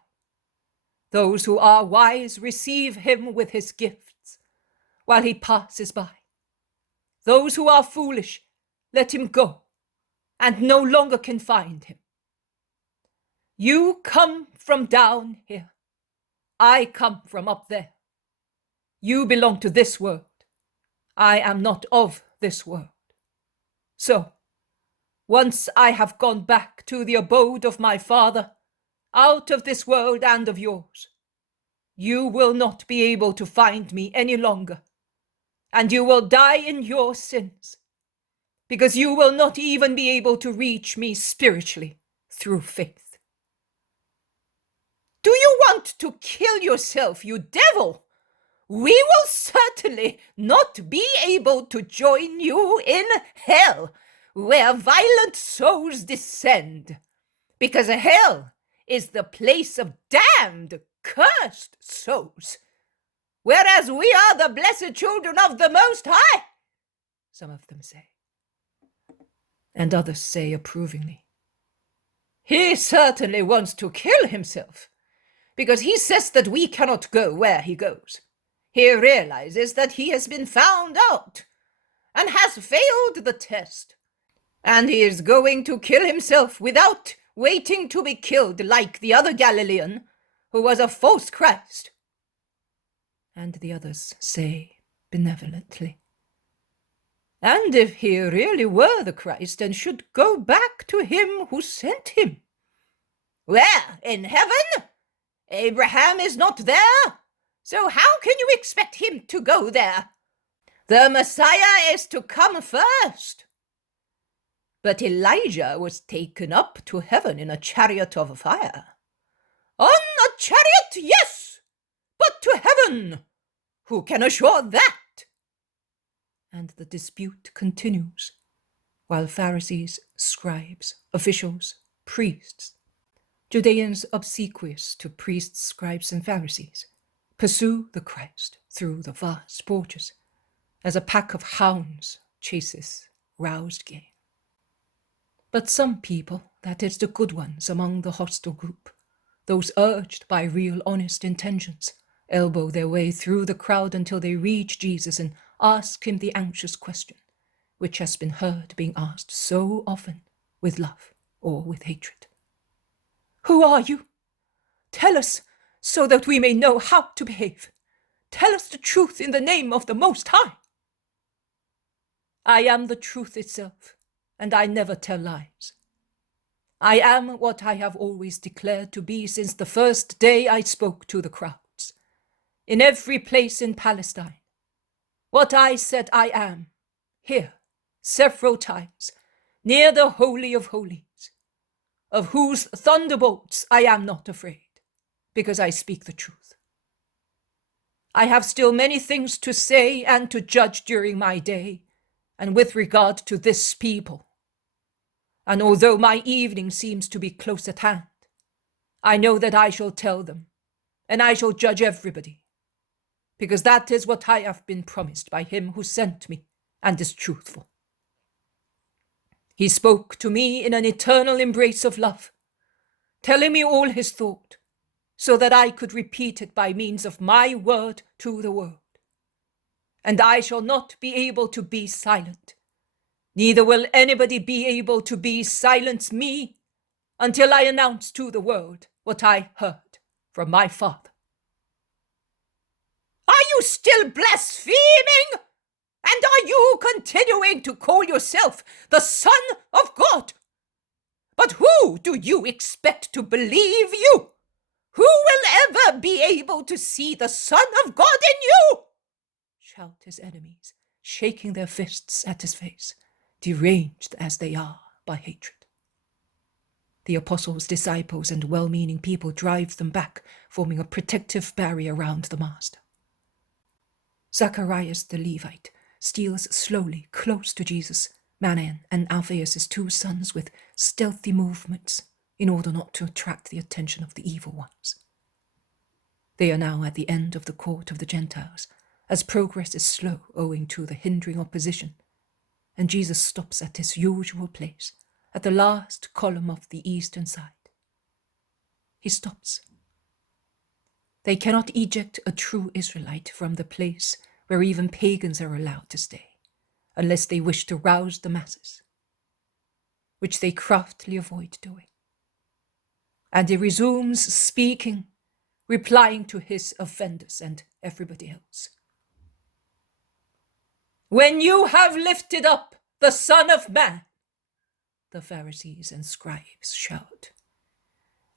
Those who are wise receive him with his gifts, while he passes by. Those who are foolish, let him go, and no longer can find him. You come from down here. I come from up there. You belong to this world. I am not of this world. So, once I have gone back to the abode of my Father, out of this world and of yours, you will not be able to find me any longer, and you will die in your sins, because you will not even be able to reach me spiritually through faith. Do you want to kill yourself, you devil? We will certainly not be able to join you in hell, where violent souls descend, because hell is the place of damned, cursed souls, whereas we are the blessed children of the Most High, some of them say. And others say approvingly, He certainly wants to kill himself, because he says that we cannot go where he goes. He realizes that he has been found out and has failed the test, and he is going to kill himself without waiting to be killed like the other Galilean, who was a false Christ. And the others say benevolently, And if he really were the Christ and should go back to him who sent him, where, in heaven? Abraham is not there, so how can you expect him to go there? The Messiah is to come first. But Elijah was taken up to heaven in a chariot of fire. On a chariot, yes, but to heaven, who can assure that? and the dispute continues, while Pharisees, scribes, officials, priests, Judeans obsequious to priests, scribes, and Pharisees, pursue the Christ through the vast porches, as a pack of hounds chases roused game. But some people, that is the good ones among the hostile group, those urged by real honest intentions, elbow their way through the crowd until they reach Jesus and ask him the anxious question, which has been heard being asked so often with love or with hatred. Who are you? Tell us, so that we may know how to behave. Tell us the truth in the name of the Most High. I am the truth itself, and I never tell lies. I am what I have always declared to be since the first day I spoke to the crowds, in every place in Palestine. What I said I am, here, several times, near the Holy of Holies, of whose thunderbolts I am not afraid, because I speak the truth. I have still many things to say and to judge during my day, and with regard to this people. And although my evening seems to be close at hand, I know that I shall tell them, and I shall judge everybody, because that is what I have been promised by him who sent me and is truthful. He spoke to me in an eternal embrace of love, telling me all his thought, so that I could repeat it by means of my word to the world. And I shall not be able to be silent, neither will anybody be able to silence me until I announce to the world what I heard from my Father. Are you still blaspheming? And are you continuing to call yourself the Son of God? But who do you expect to believe you? Who will ever be able to see the Son of God in you? Shout his enemies, shaking their fists at his face, deranged as they are by hatred. The apostles, disciples, and well-meaning people drive them back, forming a protective barrier around the Master. Zacharias the Levite steals slowly close to Jesus, Manasseh, and Alphaeus' two sons with stealthy movements in order not to attract the attention of the evil ones. They are now at the end of the court of the Gentiles, as progress is slow owing to the hindering opposition, and Jesus stops at his usual place, at the last column of the eastern side. He stops. They cannot eject a true Israelite from the place where even pagans are allowed to stay, unless they wish to rouse the masses, which they craftily avoid doing. And he resumes speaking, replying to his offenders and everybody else. When you have lifted up the Son of Man, the Pharisees and scribes shout.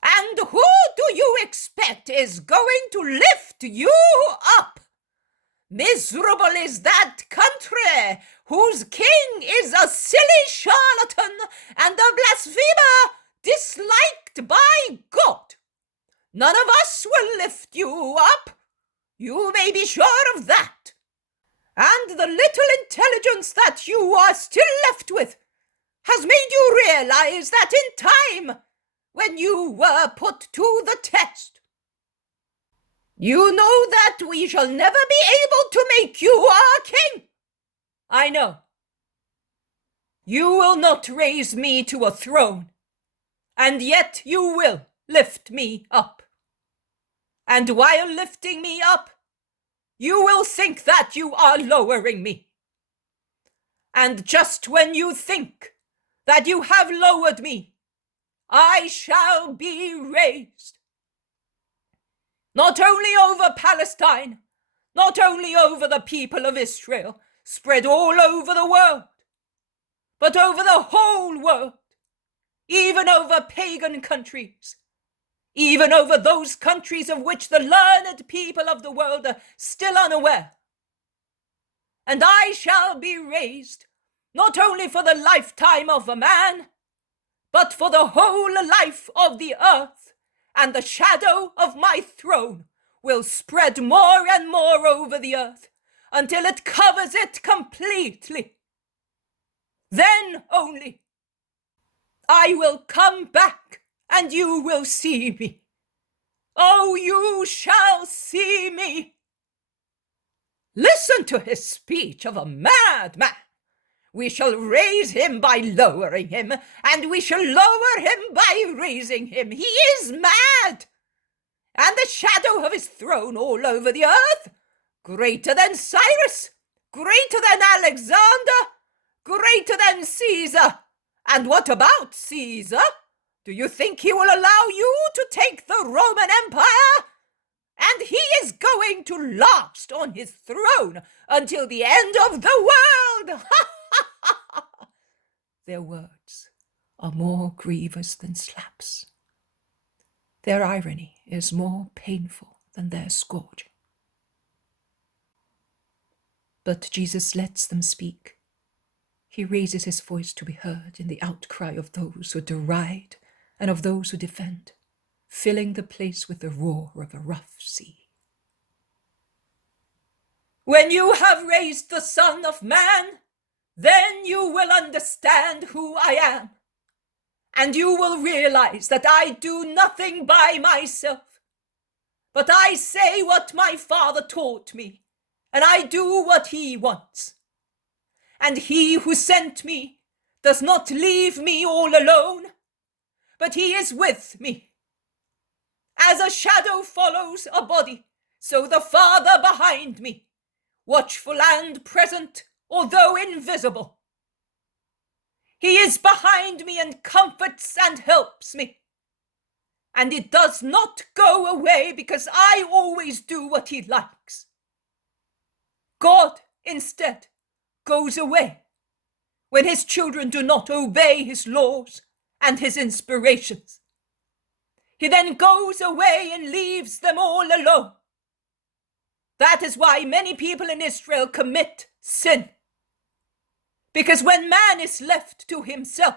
And who do you expect is going to lift you up? Miserable is that country whose king is a silly charlatan and a blasphemer disliked by God. None of us will lift you up. You may be sure of that. And the little intelligence that you are still left with has made you realize that in time, when you were put to the test, you know that we shall never be able to make you our king. I know. You will not raise me to a throne, and yet you will lift me up. And while lifting me up, you will think that you are lowering me. And just when you think that you have lowered me, I shall be raised. Not only over Palestine, not only over the people of Israel, spread all over the world, but over the whole world, even over pagan countries, even over those countries of which the learned people of the world are still unaware. And I shall be raised, not only for the lifetime of a man, but for the whole life of the earth, and the shadow of my throne will spread more and more over the earth until it covers it completely. Then only I will come back and you will see me. Oh, you shall see me. Listen to his speech of a madman. We shall raise him by lowering him, and we shall lower him by raising him. He is mad. And the shadow of his throne all over the earth, greater than Cyrus, greater than Alexander, greater than Caesar. And what about Caesar? Do you think he will allow you to take the Roman Empire? And he is going to last on his throne until the end of the world. Their words are more grievous than slaps. Their irony is more painful than their scourging. But Jesus lets them speak. He raises his voice to be heard in the outcry of those who deride and of those who defend, filling the place with the roar of a rough sea. When you have raised the Son of Man, then you will understand who I am, and you will realize that I do nothing by myself, but I say what my Father taught me, and I do what he wants. And he who sent me does not leave me all alone, but he is with me. As a shadow follows a body, so the Father behind me, watchful and present, although invisible. He is behind me and comforts and helps me. And it does not go away because I always do what he likes. God, instead, goes away when his children do not obey his laws and his inspirations. He then goes away and leaves them all alone. That is why many people in Israel commit sin. Because when man is left to himself,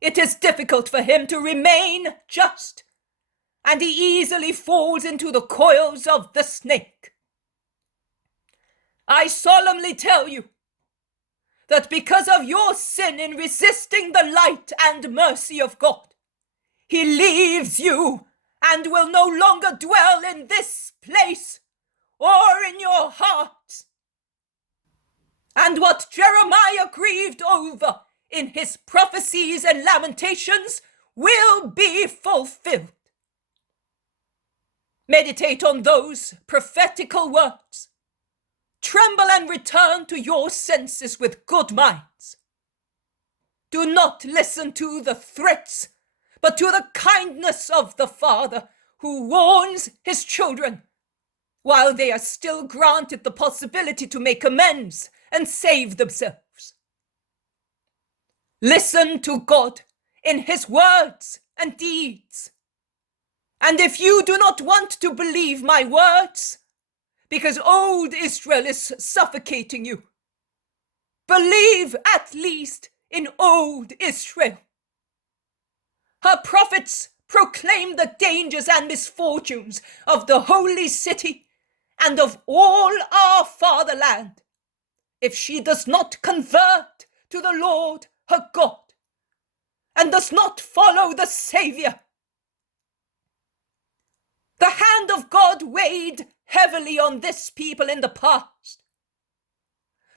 it is difficult for him to remain just, and he easily falls into the coils of the snake. I solemnly tell you that because of your sin in resisting the light and mercy of God, he leaves you and will no longer dwell in this place or in your hearts. And what Jeremiah grieved over in his prophecies and lamentations will be fulfilled. Meditate on those prophetical words. Tremble and return to your senses with good minds. Do not listen to the threats, but to the kindness of the Father who warns his children while they are still granted the possibility to make amends and save themselves. Listen to God in his words and deeds. And if you do not want to believe my words, because old Israel is suffocating you, believe at least in old Israel. Her prophets proclaim the dangers and misfortunes of the holy city and of all our fatherland, if she does not convert to the Lord her God and does not follow the Savior. The hand of God weighed heavily on this people in the past,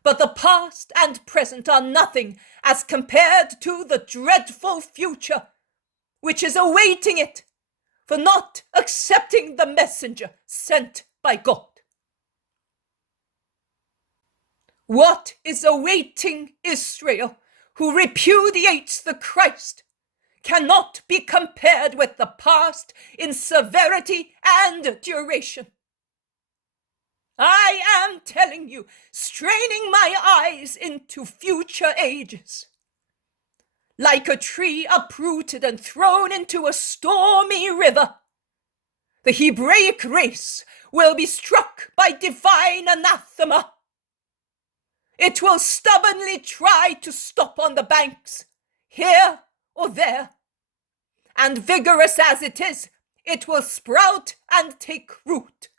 but the past and present are nothing as compared to the dreadful future which is awaiting it for not accepting the messenger sent by God. What is awaiting Israel, who repudiates the Christ, cannot be compared with the past in severity and duration. I am telling you, straining my eyes into future ages. Like a tree uprooted and thrown into a stormy river, the Hebraic race will be struck by divine anathema. It will stubbornly try to stop on the banks, here or there. And vigorous as it is, it will sprout and take root.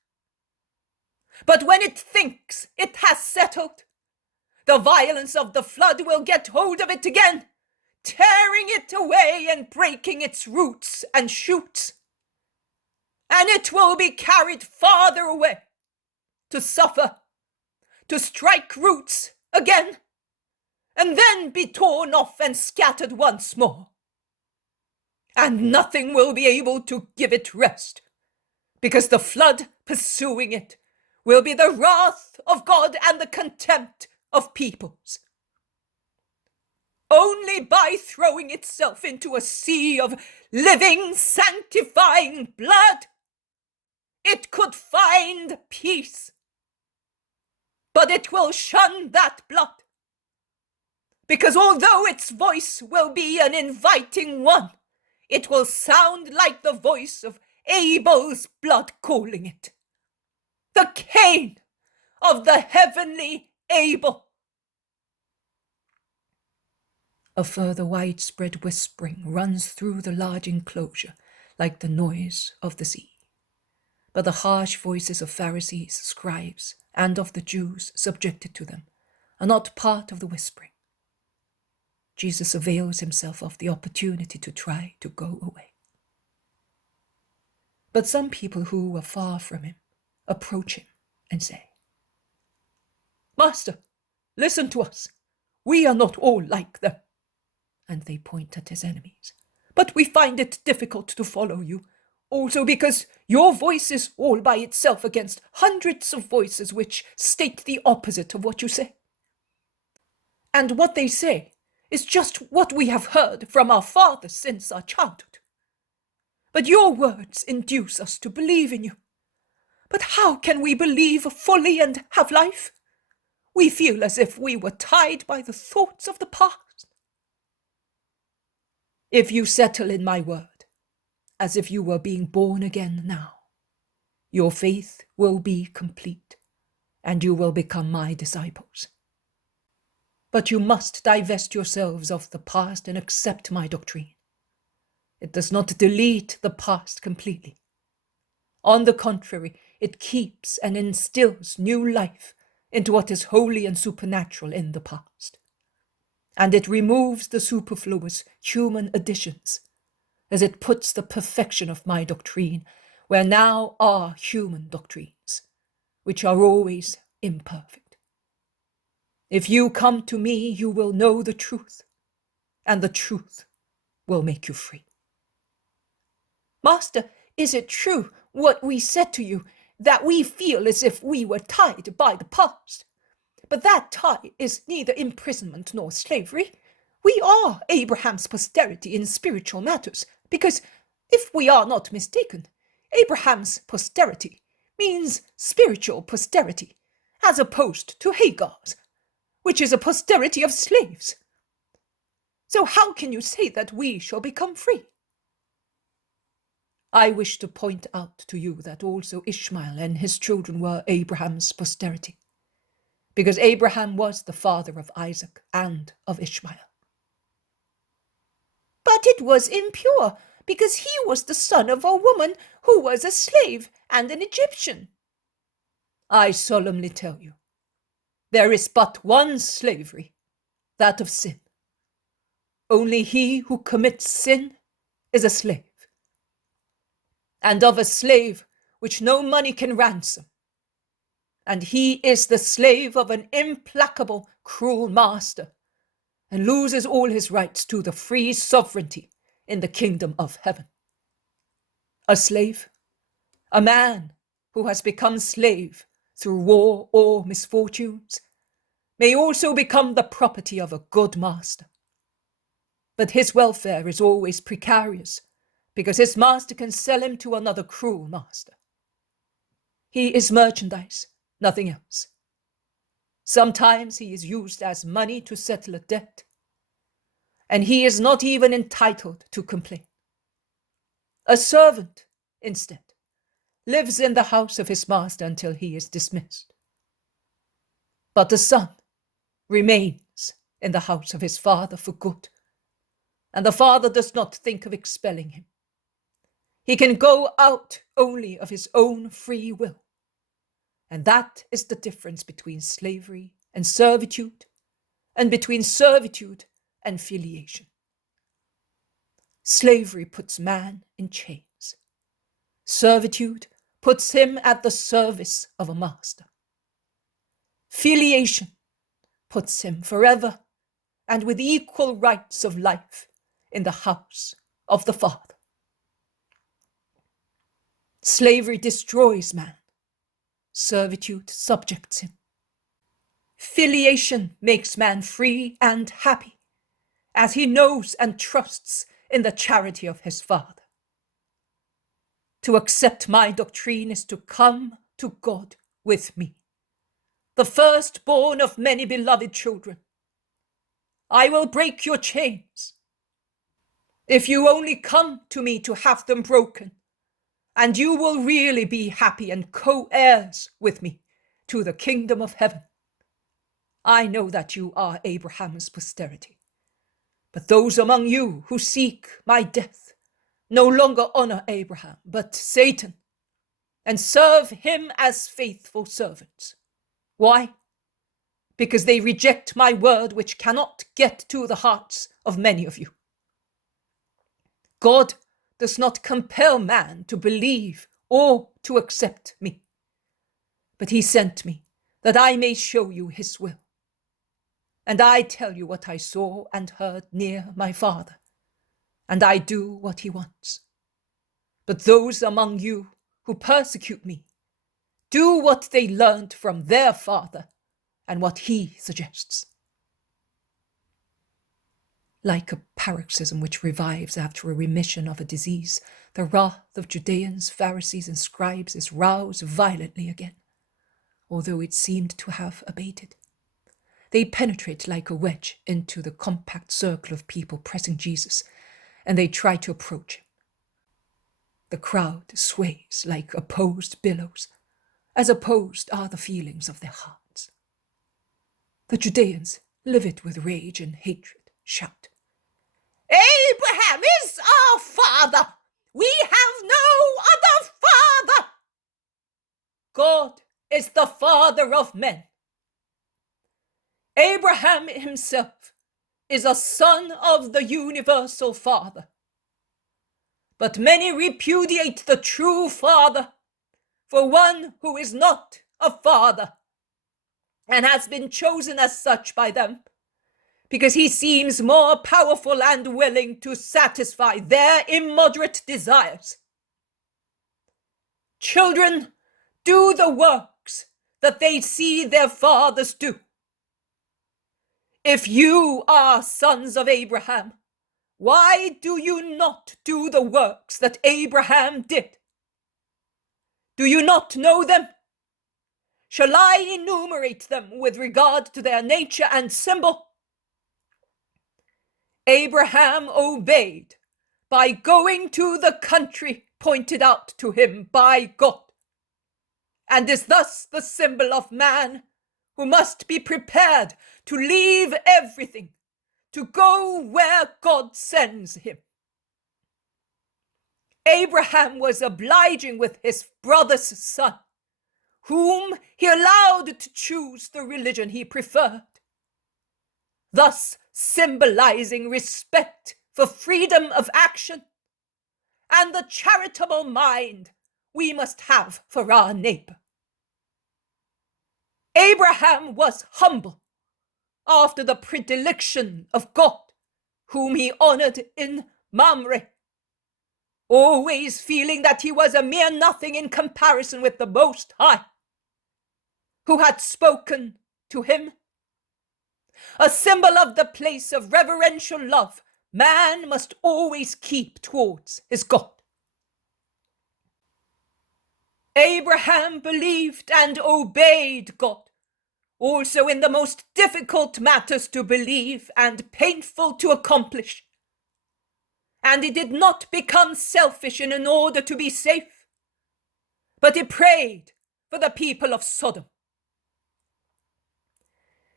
But when it thinks it has settled, the violence of the flood will get hold of it again, tearing it away and breaking its roots and shoots. And it will be carried farther away to suffer, to strike roots again, and then be torn off and scattered once more. And nothing will be able to give it rest, because the flood pursuing it will be the wrath of God and the contempt of peoples. Only by throwing itself into a sea of living, sanctifying blood, it could find peace. But it will shun that blood, because although its voice will be an inviting one, it will sound like the voice of Abel's blood calling it, the Cain of the heavenly Abel. A further widespread whispering runs through the large enclosure like the noise of the sea. But the harsh voices of Pharisees, scribes, and of the Jews subjected to them are not part of the whispering. Jesus avails himself of the opportunity to try to go away. But some people who are far from him approach him and say, "Master, listen to us. We are not all like them." And they point at his enemies. "But we find it difficult to follow you, also because your voice is all by itself against hundreds of voices which state the opposite of what you say. And what they say is just what we have heard from our fathers since our childhood. But your words induce us to believe in you. But how can we believe fully and have life? We feel as if we were tied by the thoughts of the past. If you settle in my word, as if you were being born again now, your faith will be complete, and you will become my disciples. But you must divest yourselves of the past and accept my doctrine. It does not delete the past completely. On the contrary, it keeps and instills new life into what is holy and supernatural in the past. And it removes the superfluous human additions, as it puts the perfection of my doctrine where now are human doctrines, which are always imperfect. If you come to me, you will know the truth, and the truth will make you free." "Master, is it true what we said to you, that we feel as if we were tied by the past? But that tie is neither imprisonment nor slavery. We are Abraham's posterity in spiritual matters, because, if we are not mistaken, Abraham's posterity means spiritual posterity, as opposed to Hagar's, which is a posterity of slaves. So how can you say that we shall become free?" "I wish to point out to you that also Ishmael and his children were Abraham's posterity, because Abraham was the father of Isaac and of Ishmael." "But it was impure, because he was the son of a woman who was a slave and an Egyptian." "I solemnly tell you, there is but one slavery, that of sin. Only he who commits sin is a slave, and of a slave which no money can ransom. And he is the slave of an implacable, cruel master, and loses all his rights to the free sovereignty in the kingdom of heaven. A slave, a man who has become slave through war or misfortunes, may also become the property of a good master. But his welfare is always precarious, because his master can sell him to another cruel master. He is merchandise, nothing else. Sometimes he is used as money to settle a debt, and he is not even entitled to complain. A servant, instead, lives in the house of his master until he is dismissed. But the son remains in the house of his father for good, and the father does not think of expelling him. He can go out only of his own free will, and that is the difference between slavery and servitude, and between servitude and filiation. Slavery puts man in chains. Servitude puts him at the service of a master. Filiation puts him forever and with equal rights of life in the house of the Father. Slavery destroys man. Servitude subjects him. Filiation makes man free and happy, as he knows and trusts in the charity of his Father. To accept my doctrine is to come to God with me, the firstborn of many beloved children. I will break your chains, if you only come to me to have them broken, and you will really be happy and co-heirs with me to the kingdom of heaven. I know that you are Abraham's posterity, but those among you who seek my death no longer honor Abraham, but Satan, and serve him as faithful servants. Why? Because they reject my word, which cannot get to the hearts of many of you. God does not compel man to believe or to accept me, but he sent me that I may show you his will. And I tell you what I saw and heard near my Father, and I do what he wants. But those among you who persecute me do what they learned from their father and what he suggests. Like a paroxysm which revives after a remission of a disease, the wrath of Judeans, Pharisees, and scribes is roused violently again, although it seemed to have abated. They penetrate like a wedge into the compact circle of people pressing Jesus, and they try to approach him. The crowd sways like opposed billows, as opposed are the feelings of their hearts. The Judeans, livid with rage and hatred, shout, Abraham is our father. We have no other father. God is the father of men. Abraham himself is a son of the universal Father. But many repudiate the true Father for one who is not a father and has been chosen as such by them because he seems more powerful and willing to satisfy their immoderate desires. Children, do the works that they see their fathers do. If you are sons of Abraham, why do you not do the works that Abraham did? Do you not know them? Shall I enumerate them with regard to their nature and symbol? Abraham obeyed by going to the country pointed out to him by God, and is thus the symbol of man who must be prepared to leave everything, to go where God sends him. Abraham was obliging with his brother's son, whom he allowed to choose the religion he preferred, thus symbolizing respect for freedom of action and the charitable mind we must have for our neighbor. Abraham was humble after the predilection of God, whom he honored in Mamre, always feeling that he was a mere nothing in comparison with the Most High, who had spoken to him. A symbol of the place of reverential love man must always keep towards his God. Abraham believed and obeyed God, also in the most difficult matters to believe and painful to accomplish. And he did not become selfish in order to be safe, but he prayed for the people of Sodom.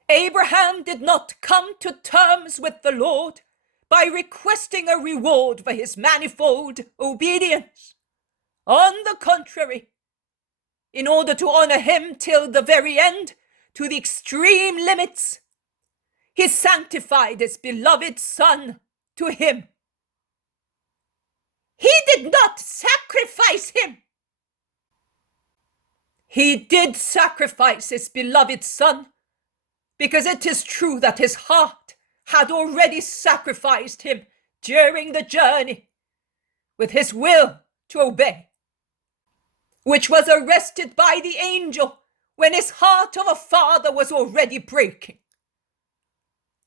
Abraham did not come to terms with the Lord by requesting a reward for his manifold obedience. On the contrary, in order to honor him till the very end, to the extreme limits, he sanctified his beloved son to him. He did not sacrifice him. He did sacrifice his beloved son, because it is true that his heart had already sacrificed him during the journey, with his will to obey, which was arrested by the angel when his heart of a father was already breaking,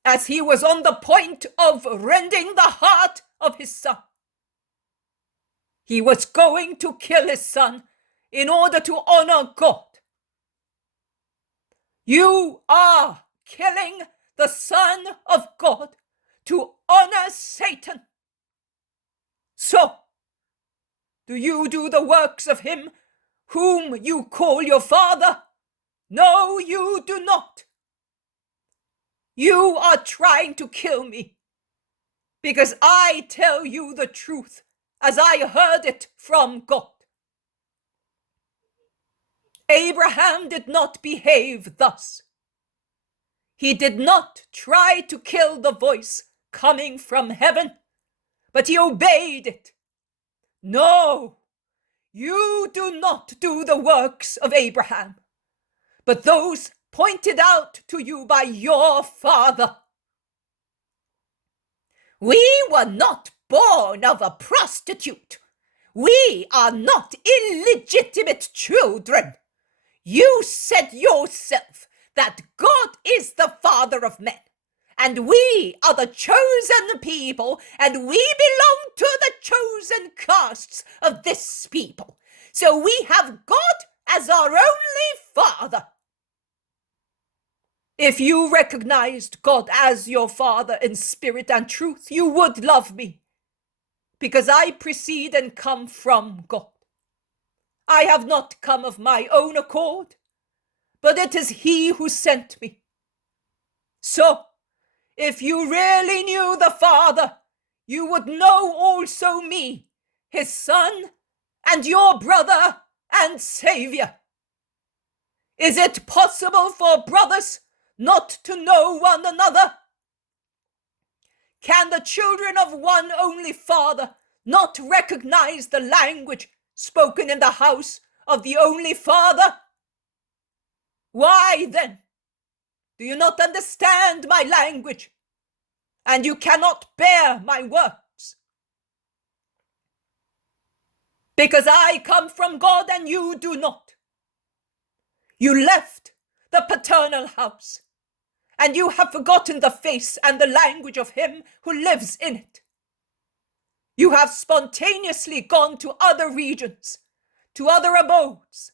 as he was on the point of rending the heart of his son. He was going to kill his son in order to honor God. You are killing the Son of God to honor Satan. So, do you do the works of him whom you call your father? No, you do not. You are trying to kill me, because I tell you the truth as I heard it from God. Abraham did not behave thus. He did not try to kill the voice coming from heaven, but he obeyed it. No, you do not do the works of Abraham, but those pointed out to you by your father. We were not born of a prostitute. We are not illegitimate children. You said yourself that God is the Father of men, and we are the chosen people, and we belong to the chosen castes of this people. So we have God as our only Father. If you recognized God as your Father in spirit and truth, you would love me, because I proceed and come from God. I have not come of my own accord, but it is he who sent me. So, if you really knew the Father, you would know also me, his Son, and your brother and Savior. Is it possible for brothers not to know one another? Can the children of one only Father not recognize the language spoken in the house of the only Father? Why then do you not understand my language, and you cannot bear my words? Because I come from God and you do not. You left the paternal house, and you have forgotten the face and the language of him who lives in it. You have spontaneously gone to other regions, to other abodes,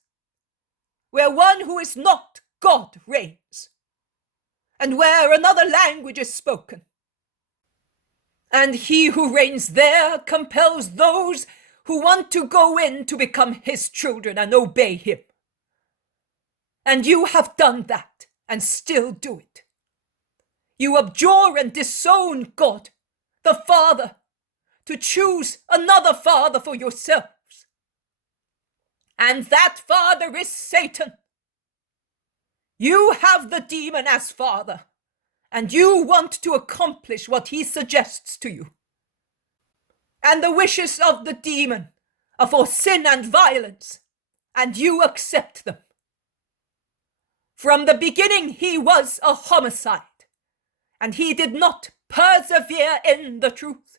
where one who is not God reigns, and where another language is spoken. And he who reigns there compels those who want to go in to become his children and obey him. And you have done that and still do it. You abjure and disown God, the Father, to choose another father for yourselves. And that father is Satan. You have the demon as father, and you want to accomplish what he suggests to you. And the wishes of the demon are for sin and violence, and you accept them. From the beginning he was a homicide, and he did not persevere in the truth,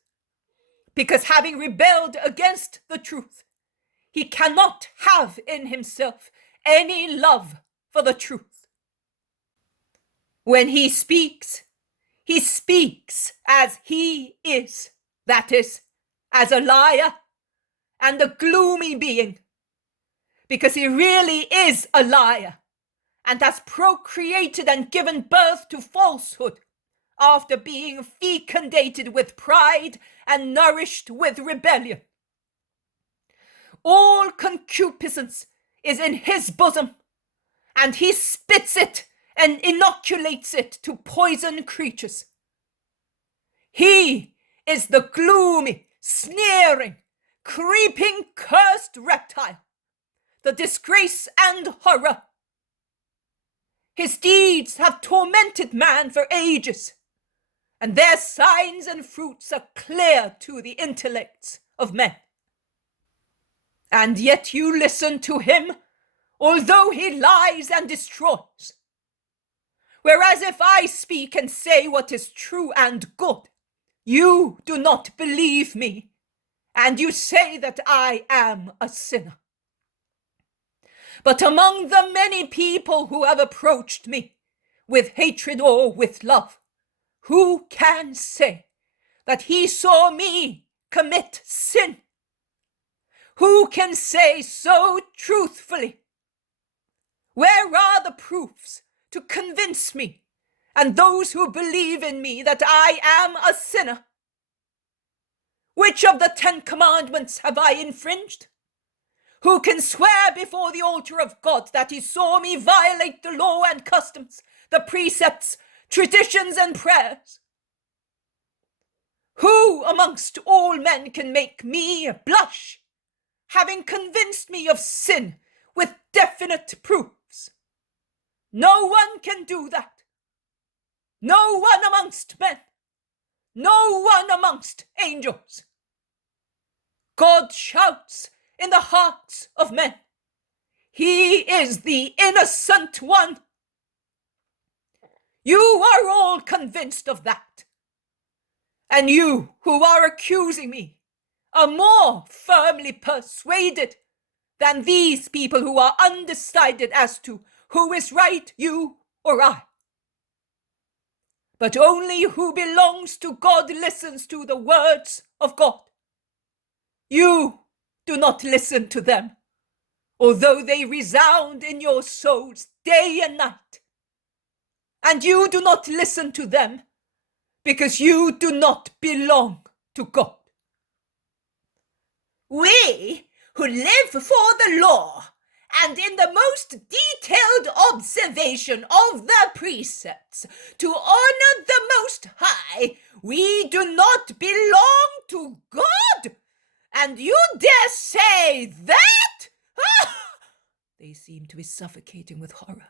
because having rebelled against the truth, he cannot have in himself any love for the truth. When he speaks as he is, that is, as a liar and a gloomy being, because he really is a liar and has procreated and given birth to falsehood after being fecundated with pride and nourished with rebellion. All concupiscence is in his bosom, and he spits it and inoculates it to poison creatures. He is the gloomy, sneering, creeping, cursed reptile, the disgrace and horror. His deeds have tormented man for ages, and their signs and fruits are clear to the intellects of men. And yet you listen to him, although he lies and destroys. Whereas if I speak and say what is true and good, you do not believe me, and you say that I am a sinner. But among the many people who have approached me with hatred or with love, who can say that he saw me commit sin? Who can say so truthfully? Where are the proofs to convince me and those who believe in me that I am a sinner? Which of the 10 commandments have I infringed? Who can swear before the altar of God that he saw me violate the law and customs, the precepts, traditions, and prayers? Who amongst all men can make me blush, having convinced me of sin with definite proofs? No one can do that. No one amongst men. No one amongst angels. God shouts in the hearts of men. He is the innocent one. You are all convinced of that. And you who are accusing me are more firmly persuaded than these people who are undecided as to who is right, you or I. But only who belongs to God listens to the words of God. You do not listen to them, although they resound in your souls day and night. And you do not listen to them because you do not belong to God. We who live for the law and in the most detailed observation of the precepts to honor the Most High, we do not belong to God. And you dare say that? They seemed to be suffocating with horror,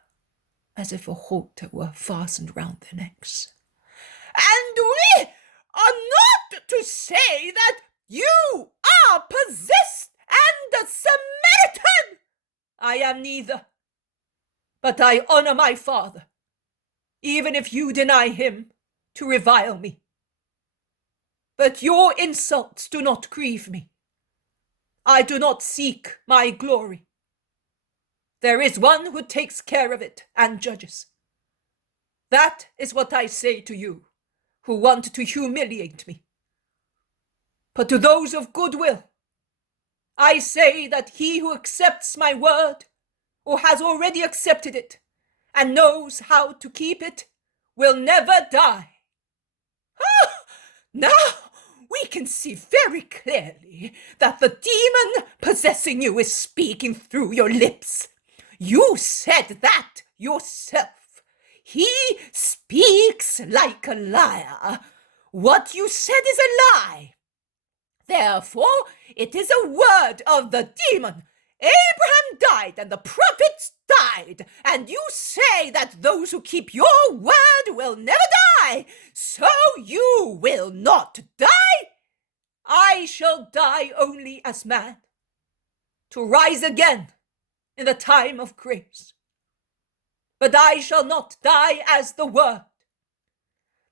as if a halter were fastened round their necks. And we are not to say that you are possessed and a Samaritan. I am neither, but I honor my Father, even if you deny him to revile me. But your insults do not grieve me. I do not seek my glory. There is one who takes care of it and judges. That is what I say to you, who want to humiliate me. But to those of goodwill, I say that he who accepts my word, or has already accepted it, and knows how to keep it, will never die. Now we can see very clearly that the demon possessing you is speaking through your lips. You said that yourself. He speaks like a liar. What you said is a lie. Therefore, it is a word of the demon. Abraham died and the prophets died, and you say that those who keep your word will never die. So you will not die. I shall die only as man, to rise again in the time of grace. But I shall not die as the word.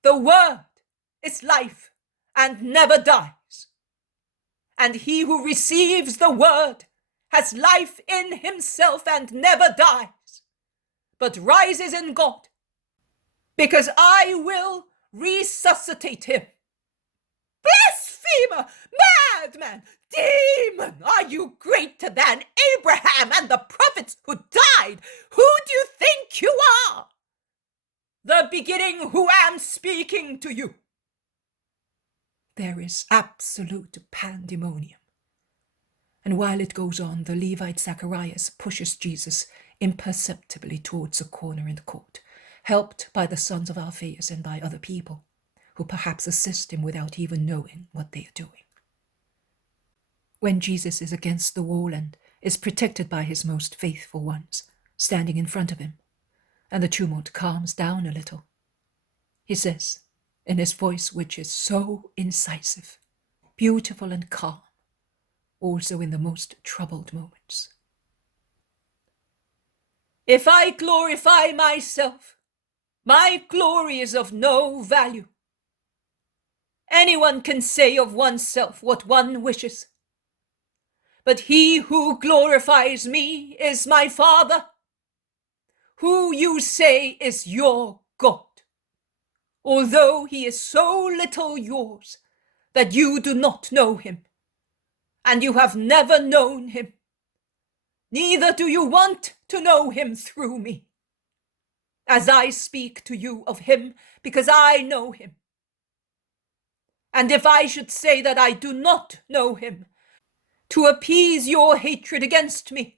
The word is life and never dies. and he who receives the word has life in himself and never dies, but rises in God, because I will resuscitate him. Blasphemer, madman, demon, are you greater than Abraham and the prophets who died? Who do you think you are? The beginning, who am speaking to you. There is absolute pandemonium. And while it goes on, the Levite Zacharias pushes Jesus imperceptibly towards a corner in the court, helped by the sons of Alphaeus and by other people, who perhaps assist him without even knowing what they are doing. When Jesus is against the wall and is protected by his most faithful ones, standing in front of him, and the tumult calms down a little, he says, in his voice which is so incisive, beautiful and calm, also in the most troubled moments, If I glorify myself, my glory is of no value. Anyone can say of oneself what one wishes, but he who glorifies me is my Father, who you say is your God, although he is so little yours that you do not know him, and you have never known him, neither do you want to know him through me, as I speak to you of him because I know him. And if I should say that I do not know him, to appease your hatred against me,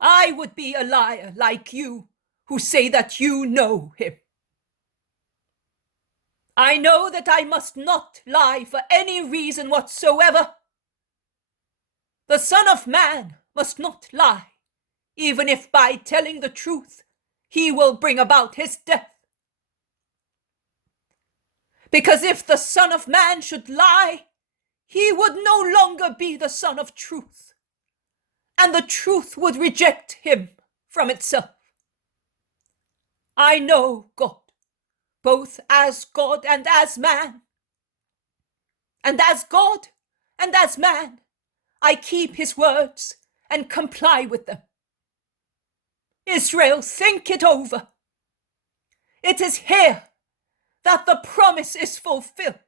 I would be a liar like you, who say that you know him. I know that I must not lie for any reason whatsoever. The Son of Man must not lie, even if by telling the truth he will bring about his death. Because if the Son of Man should lie, he would no longer be the Son of Truth, and the truth would reject him from itself. I know God, both as God and as man. And as God and as man, I keep his words and comply with them. Israel, think it over. It is here that the promise is fulfilled.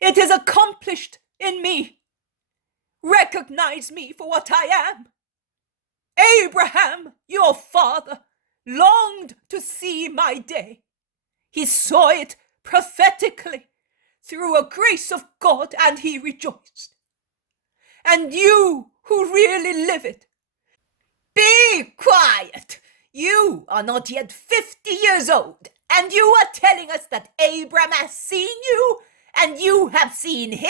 It is accomplished in me. Recognize me for what I am. Abraham, your father, longed to see my day. He saw it prophetically through a grace of God, and he rejoiced. And you who really live it, be quiet. You are not yet 50 years old, and you are telling us that Abraham has seen you, and you have seen him?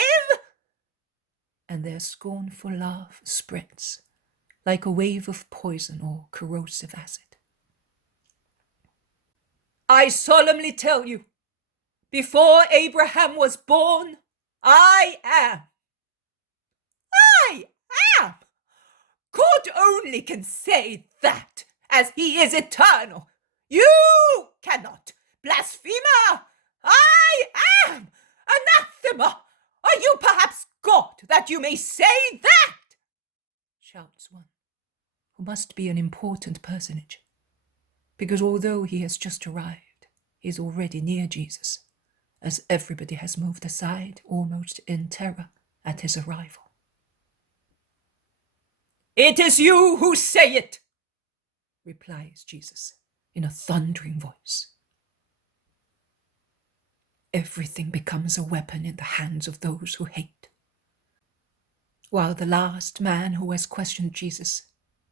and their scornful laugh spreads like a wave of poison or corrosive acid. I solemnly tell you, before Abraham was born, I am. I am. God only can say that, as he is eternal. You cannot. Blasphemer! I am. Anathema! Are you perhaps God that you may say that? Shouts one, who must be an important personage, because although he has just arrived, he is already near Jesus, as everybody has moved aside almost in terror at his arrival. It is you who say it, replies Jesus in a thundering voice. Everything becomes a weapon in the hands of those who hate. While the last man who has questioned Jesus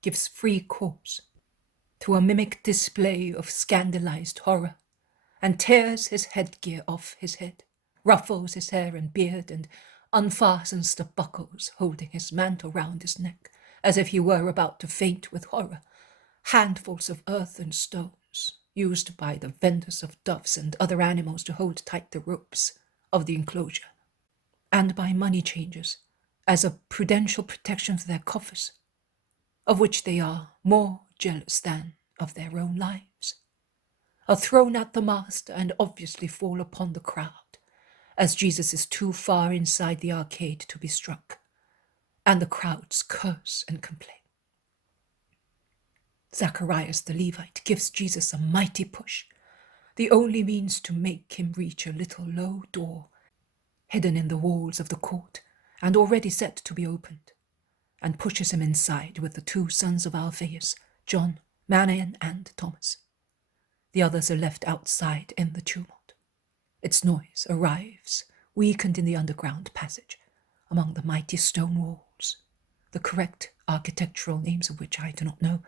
gives free course to a mimic display of scandalized horror and tears his headgear off his head, ruffles his hair and beard, and unfastens the buckles holding his mantle round his neck, as if he were about to faint with horror, handfuls of earth and stones, used by the vendors of doves and other animals to hold tight the ropes of the enclosure, and by money changers as a prudential protection for their coffers, of which they are more jealous than of their own lives, are thrown at the master and obviously fall upon the crowd, as Jesus is too far inside the arcade to be struck, and the crowds curse and complain. Zacharias the Levite gives Jesus a mighty push, the only means to make him reach a little low door hidden in the walls of the court and already set to be opened, and pushes him inside with the two sons of Alphaeus, John, Manasseh, and Thomas. The others are left outside in the tumult. Its noise arrives, weakened in the underground passage, among the mighty stone walls, the correct architectural names of which I do not know.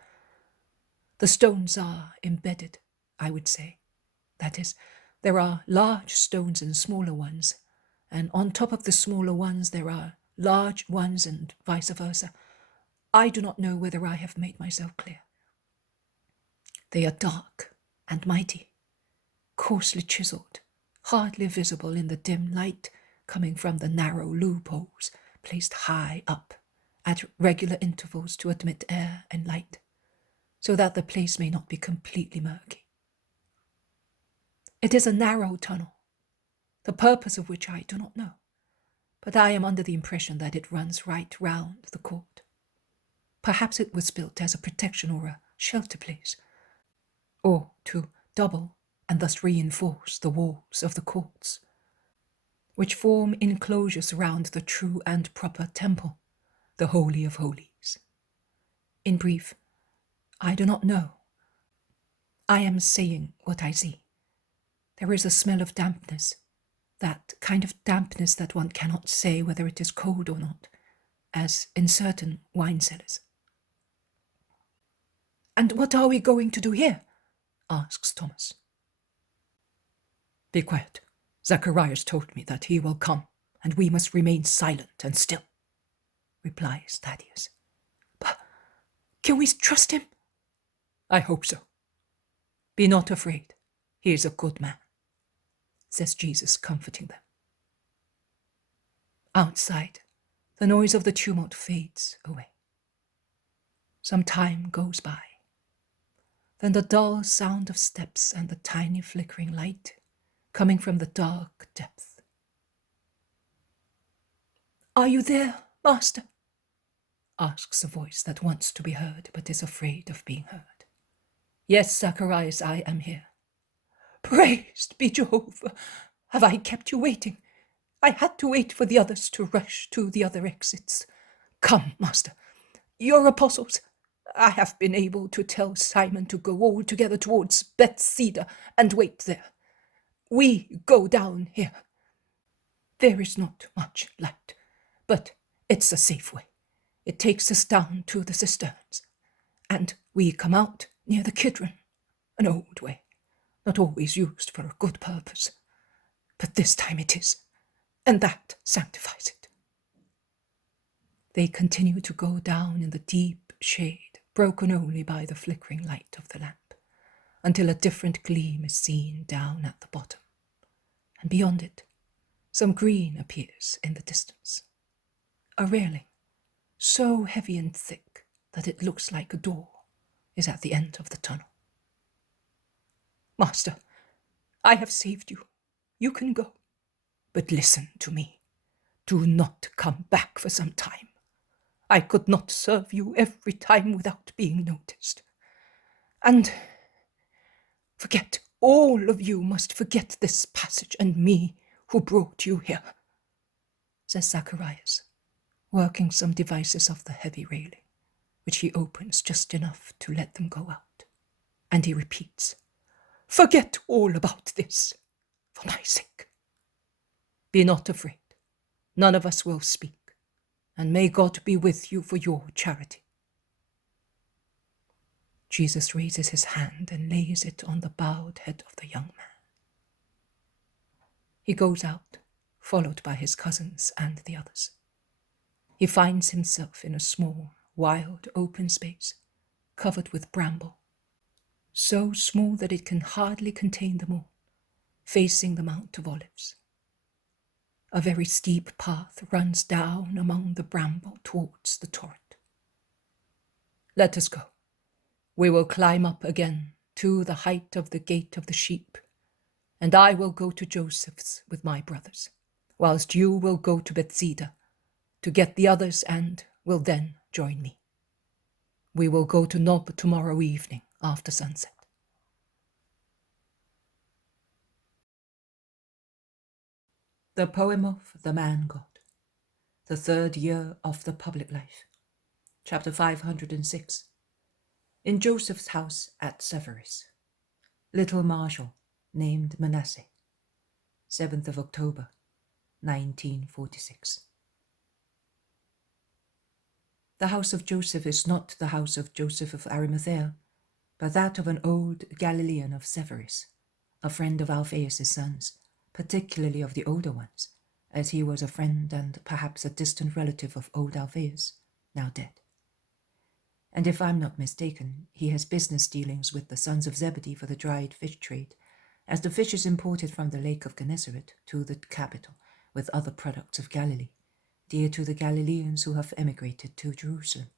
The stones are embedded, I would say. That is, there are large stones and smaller ones, and on top of the smaller ones there are large ones and vice versa. I do not know whether I have made myself clear. They are dark and mighty, coarsely chiseled, hardly visible in the dim light coming from the narrow loopholes placed high up at regular intervals to admit air and light, so that the place may not be completely murky. It is a narrow tunnel, the purpose of which I do not know, but I am under the impression that it runs right round the court. Perhaps it was built as a protection or a shelter place, or to double and thus reinforce the walls of the courts, which form enclosures around the true and proper temple, the Holy of Holies. In brief, I do not know. I am saying what I see. There is a smell of dampness, that kind of dampness that one cannot say whether it is cold or not, as in certain wine cellars. "And what are we going to do here?" asks Thomas. "Be quiet. Zacharias told me that he will come, and we must remain silent and still," replies Thaddeus. "But can we trust him?" "I hope so. Be not afraid. He is a good man," says Jesus, comforting them. Outside, the noise of the tumult fades away. Some time goes by. Then the dull sound of steps and the tiny flickering light coming from the dark depth. "Are you there, Master?" asks a voice that wants to be heard but is afraid of being heard. "Yes, Zacharias, I am here." "Praised be Jehovah! Have I kept you waiting? I had to wait for the others to rush to the other exits. Come, Master, your apostles. I have been able to tell Simon to go all together towards Bethsaida and wait there. We go down here. There is not much light, but it's a safe way. It takes us down to the cisterns, and we come out near the Kidron, an old way, not always used for a good purpose, but this time it is, and that sanctifies it." They continue to go down in the deep shade, broken only by the flickering light of the lamp, until a different gleam is seen down at the bottom, and beyond it, some green appears in the distance. A railing, so heavy and thick that it looks like a door, is at the end of the tunnel. "Master, I have saved you. You can go. But listen to me. Do not come back for some time. I could not serve you every time without being noticed. And forget, all of you must forget this passage and me who brought you here," says Zacharias, working some devices of the heavy railing, which he opens just enough to let them go out. And he repeats, "Forget all about this, for my sake. Be not afraid. None of us will speak. And may God be with you for your charity." Jesus raises his hand and lays it on the bowed head of the young man. He goes out, followed by his cousins and the others. He finds himself in a small, wild, open space, covered with bramble, so small that it can hardly contain them all, facing the Mount of Olives. A very steep path runs down among the bramble towards the torrent. "Let us go. We will climb up again to the height of the gate of the sheep, and I will go to Joseph's with my brothers. whilst you will go to Bethsaida to get the others and will then join me. We will go to Nob tomorrow evening after sunset. The Poem of the Man-God, the third year of the public life, chapter 506. In Joseph's house at Sephoris, little Marshal named Manasseh, 7th of October, 1946. The house of Joseph is not the house of Joseph of Arimathea, but that of an old Galilean of Sephoris, a friend of Alphaeus' sons, particularly of the older ones, as he was a friend and perhaps a distant relative of old Alphaeus, now dead. And if I'm not mistaken, he has business dealings with the sons of Zebedee for the dried fish trade, as the fish is imported from the lake of Gennesaret to the capital with other products of Galilee, dear to the Galileans who have emigrated to Jerusalem.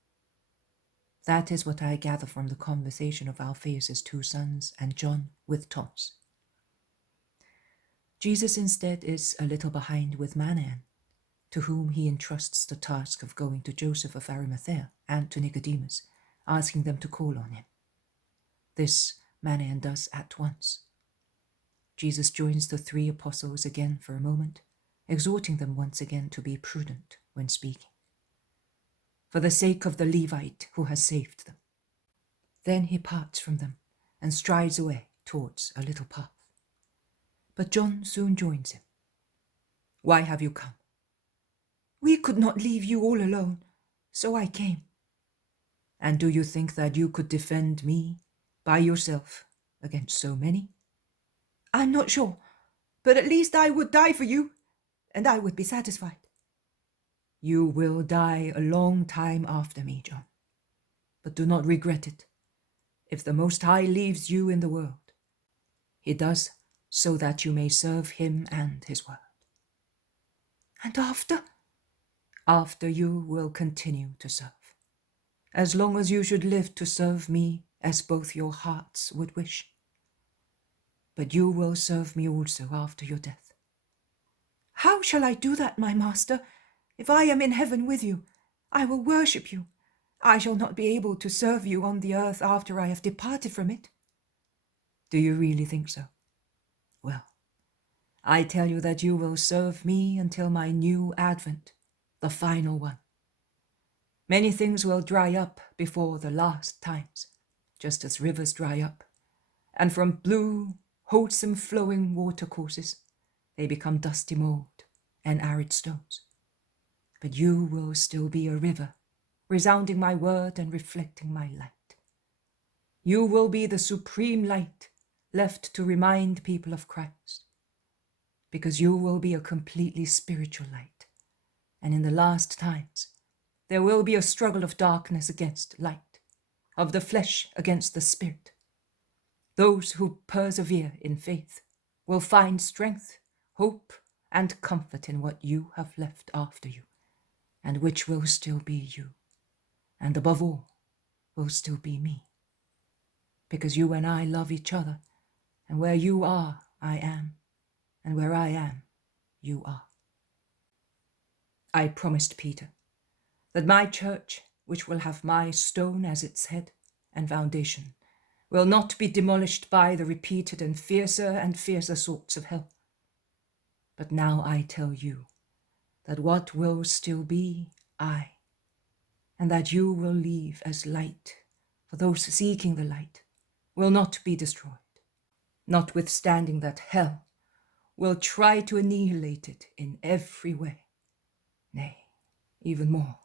That is what I gather from the conversation of Alphaeus' two sons and John with Thomas. Jesus instead is a little behind with Matan, to whom he entrusts the task of going to Joseph of Arimathea and to Nicodemus, asking them to call on him. This Matan does at once. Jesus joins the three apostles again for a moment, exhorting them once again to be prudent when speaking, for the sake of the Levite who has saved them. Then he parts from them and strides away towards a little path. But John soon joins him. Why have you come? We could not leave you all alone, so I came. And do you think that you could defend me by yourself against so many? I'm not sure, but at least I would die for you, and I would be satisfied. You will die a long time after me, John, but do not regret it. If the Most High leaves you in the world, he does so that you may serve him and his word. And after? After you will continue to serve, as long as you should live to serve me as both your hearts would wish. But you will serve me also after your death. How shall I do that, my master? If I am in heaven with you, I will worship you. I shall not be able to serve you on the earth after I have departed from it. Do you really think so? Well, I tell you that you will serve me until my new advent, the final one. Many things will dry up before the last times, just as rivers dry up, and from blue, wholesome flowing watercourses, they become dusty mold and arid stones. But you will still be a river, resounding my word and reflecting my light. You will be the supreme light left to remind people of Christ, because you will be a completely spiritual light, and in the last times there will be a struggle of darkness against light, of the flesh against the spirit. Those who persevere in faith will find strength, hope, and comfort in what you have left after you, and which will still be you, and above all, will still be me. Because you and I love each other, and where you are, I am, and where I am, you are. I promised Peter that my church, which will have my stone as its head and foundation, will not be demolished by the repeated and fiercer sorts of hell. But now I tell you that what will still be, I, and that you will leave as light for those seeking the light, will not be destroyed, notwithstanding that hell will try to annihilate it in every way, nay, even more.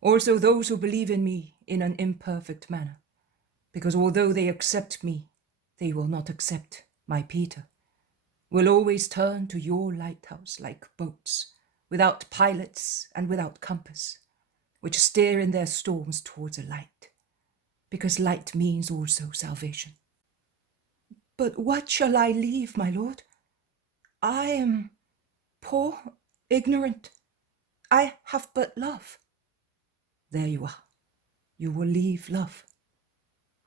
Also those who believe in me in an imperfect manner, because although they accept me, they will not accept my Peter, will always turn to your lighthouse like boats, without pilots and without compass, which steer in their storms towards a light, because light means also salvation. But what shall I leave, my lord? I am poor, ignorant. I have but love. There you are. You will leave love.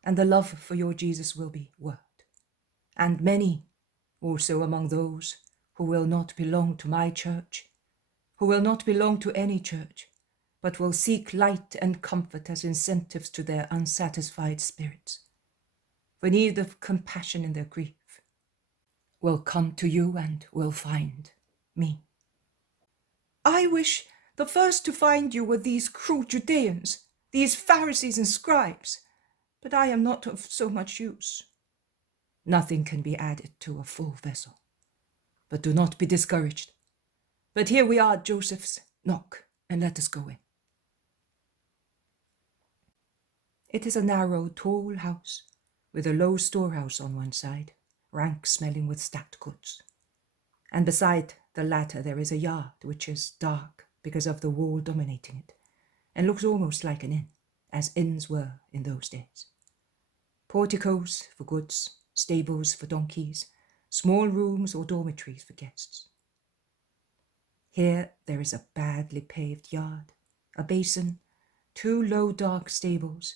And the love for your Jesus will be word. And many also among those who will not belong to my church, who will not belong to any church, but will seek light and comfort as incentives to their unsatisfied spirits, for need of compassion in their grief, will come to you and will find me. I wish the first to find you were these cruel Judeans, these Pharisees and scribes, but I am not of so much use. Nothing can be added to a full vessel, but do not be discouraged. But here we are, Joseph's. Knock, and let us go in. It is a narrow, tall house, with a low storehouse on one side, rank smelling with stacked goods. And beside the latter there is a yard which is dark because of the wall dominating it, and looks almost like an inn, as inns were in those days. Porticos for goods, stables for donkeys, small rooms or dormitories for guests. Here there is a badly paved yard, a basin, 2 low dark stables,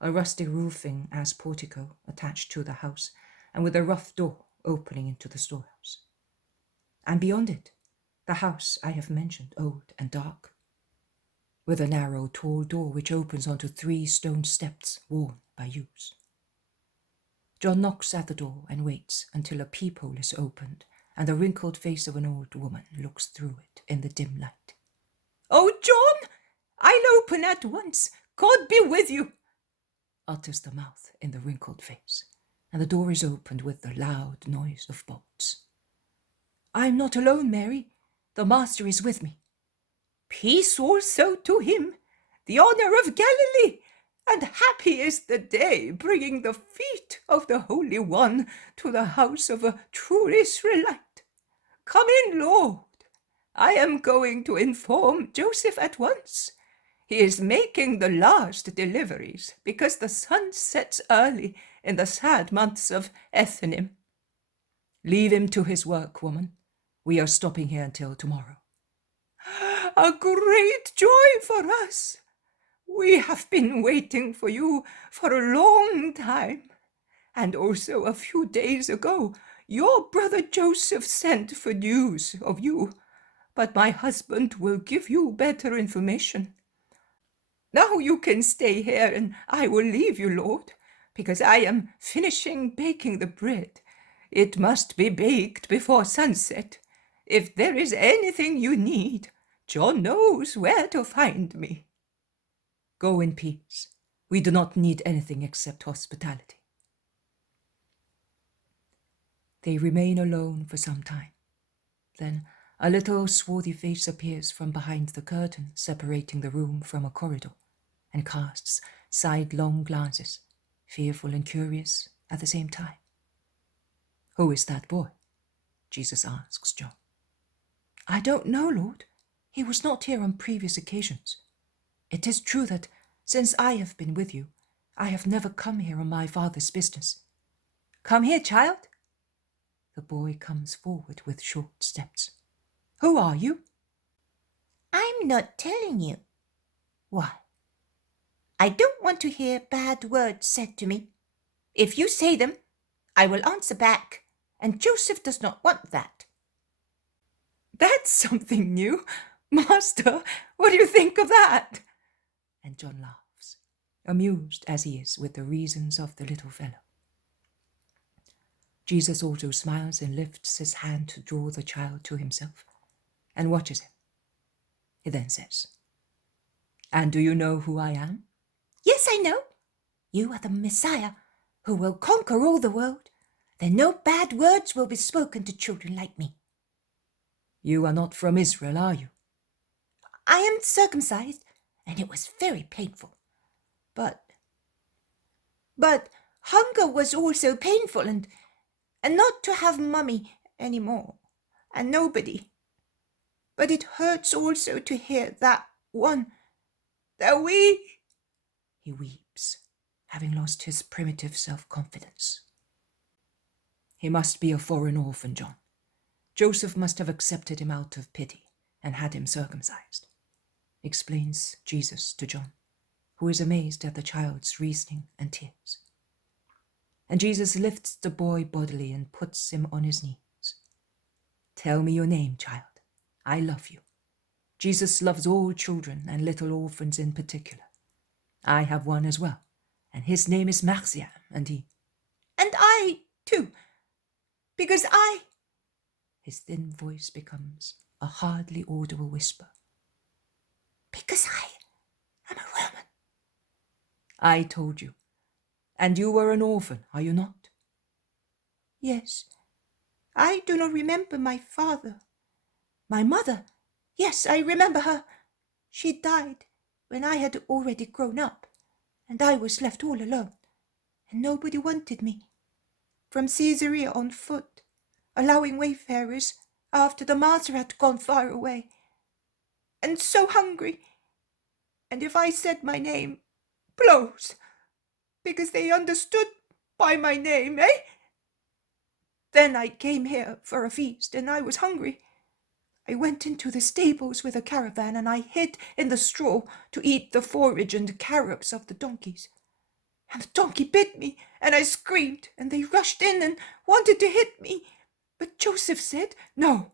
a rusty roofing as portico attached to the house, and with a rough door opening into the storehouse. And beyond it, the house I have mentioned, old and dark, with a narrow, tall door which opens onto 3 stone steps worn by use. John knocks at the door and waits until a peephole is opened and the wrinkled face of an old woman looks through it in the dim light. "Oh, John, I'll open at once. God be with you," utters the mouth in the wrinkled face, and the door is opened with the loud noise of bolts. "I am not alone, Mary. The Master is with me." "Peace also to him, the honor of Galilee, and happy is the day bringing the feet of the Holy One to the house of a true Israelite. Come in, Lord. I am going to inform Joseph at once. He is making the last deliveries because the sun sets early in the sad months of Ethanim." Leave him to his work, woman. We are stopping here until tomorrow. "A great joy for us. We have been waiting for you for a long time. And also a few days ago, your brother Joseph sent for news of you, but my husband will give you better information. Now you can stay here, and I will leave you, Lord, because I am finishing baking the bread. It must be baked before sunset. If there is anything you need, John knows where to find me." Go in peace. We do not need anything except hospitality. They remain alone for some time. Then a little swarthy face appears from behind the curtain separating the room from a corridor, and casts sidelong glances, fearful and curious at the same time. "Who is that boy?" Jesus asks John. "I don't know, Lord. He was not here on previous occasions. It is true that, since I have been with you, I have never come here on my Father's business. Come here, child." The boy comes forward with short steps. "Who are you?" "I'm not telling you." "Why?" "I don't want to hear bad words said to me. If you say them, I will answer back, and Joseph does not want that." "That's something new. Master, what do you think of that?" And John laughs, amused as he is with the reasons of the little fellow. Jesus also smiles and lifts his hand to draw the child to himself, and watches him. He then says, "And do you know who I am?" "Yes, I know. You are the Messiah, who will conquer all the world. Then no bad words will be spoken to children like me." "You are not from Israel, are you?" "I am circumcised, and it was very painful. But hunger was also painful, and not to have Mummy any more, and nobody. But it hurts also to hear that we..." He weeps, having lost his primitive self-confidence. "He must be a foreign orphan, John. Joseph must have accepted him out of pity and had him circumcised," explains Jesus to John, who is amazed at the child's reasoning and tears. And Jesus lifts the boy bodily and puts him on his knees. Tell me your name, child. I love you. Jesus loves all children and little orphans in particular. I have one as well, and his name is Manasseh, and he... And I, too, because I... His thin voice becomes a hardly audible whisper. Because I am a Roman. I told you. And you were an orphan, are you not? Yes. I do not remember my father. My mother, yes, I remember her. She died when I had already grown up, and I was left all alone, and nobody wanted me. From Caesarea on foot, allowing wayfarers after the master had gone far away, and so hungry. And if I said my name, blows, because they understood by my name, eh? Then I came here for a feast, and I was hungry. I went into the stables with a caravan, and I hid in the straw to eat the forage and carrots of the donkeys. And the donkey bit me, and I screamed, and they rushed in and wanted to hit me. But Joseph said, "No,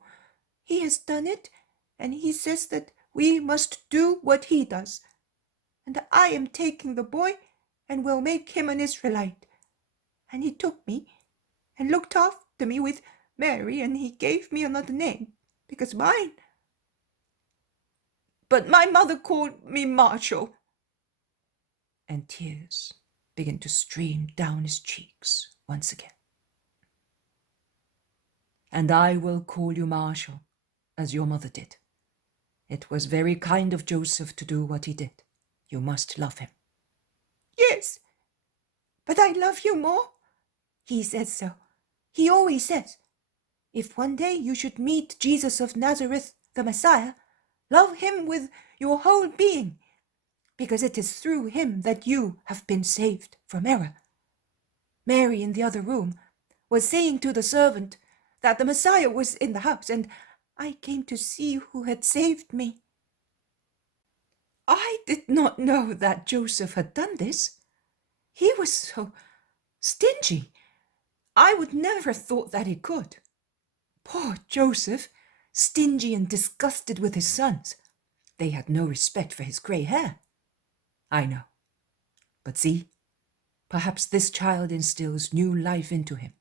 he has done it, and he says that we must do what he does. And I am taking the boy and will make him an Israelite." And he took me and looked after me with Mary, and he gave me another name, because mine. But my mother called me Marshall. And tears begin to stream down his cheeks once again. And I will call you Marshall, as your mother did. It was very kind of Joseph to do what he did. You must love him. Yes, but I love you more. He says so. He always says, if one day you should meet Jesus of Nazareth, the Messiah, love him with your whole being, because it is through him that you have been saved from error. Mary in the other room was saying to the servant that the Messiah was in the house, and I came to see who had saved me. I did not know that Joseph had done this. He was so stingy. I would never have thought that he could. Poor Joseph, stingy and disgusted with his sons. They had no respect for his grey hair. I know. But see, perhaps this child instills new life into him,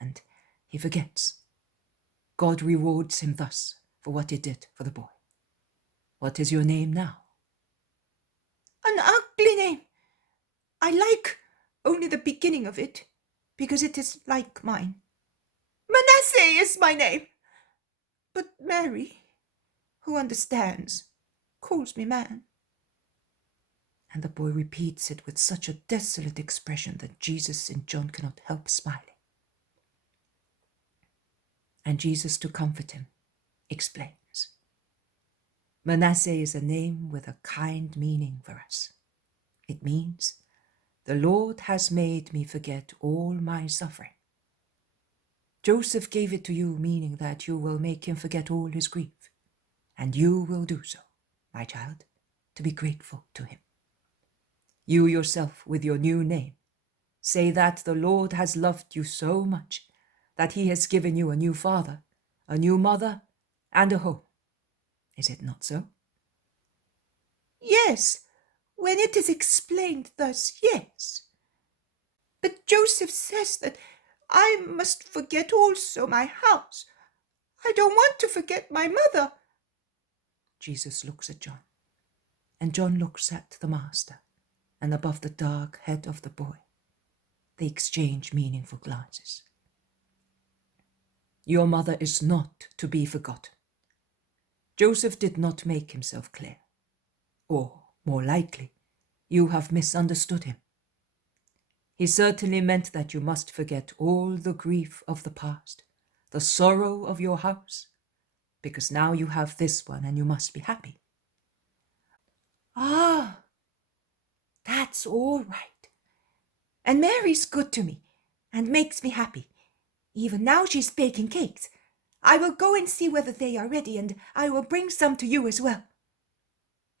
and he forgets. God rewards him thus for what he did for the boy. What is your name now? An ugly name. I like only the beginning of it, because it is like mine. Manasseh is my name. But Mary, who understands, calls me man. And the boy repeats it with such a desolate expression that Jesus and John cannot help smiling. And Jesus, to comfort him, explains. Manasseh is a name with a kind meaning for us. It means, the Lord has made me forget all my suffering. Joseph gave it to you, meaning that you will make him forget all his grief, and you will do so, my child, to be grateful to him. You yourself, with your new name, say that the Lord has loved you so much that he has given you a new father, a new mother, and a home. Is it not so? Yes, when it is explained thus, yes. But Joseph says that I must forget also my house. I don't want to forget my mother. Jesus looks at John, and John looks at the master, and above the dark head of the boy, they exchange meaningful glances. Your mother is not to be forgotten. Joseph did not make himself clear. Or, more likely, you have misunderstood him. He certainly meant that you must forget all the grief of the past, the sorrow of your house, because now you have this one and you must be happy. Ah, that's all right. And Mary's good to me and makes me happy. Even now she's baking cakes. I will go and see whether they are ready, and I will bring some to you as well.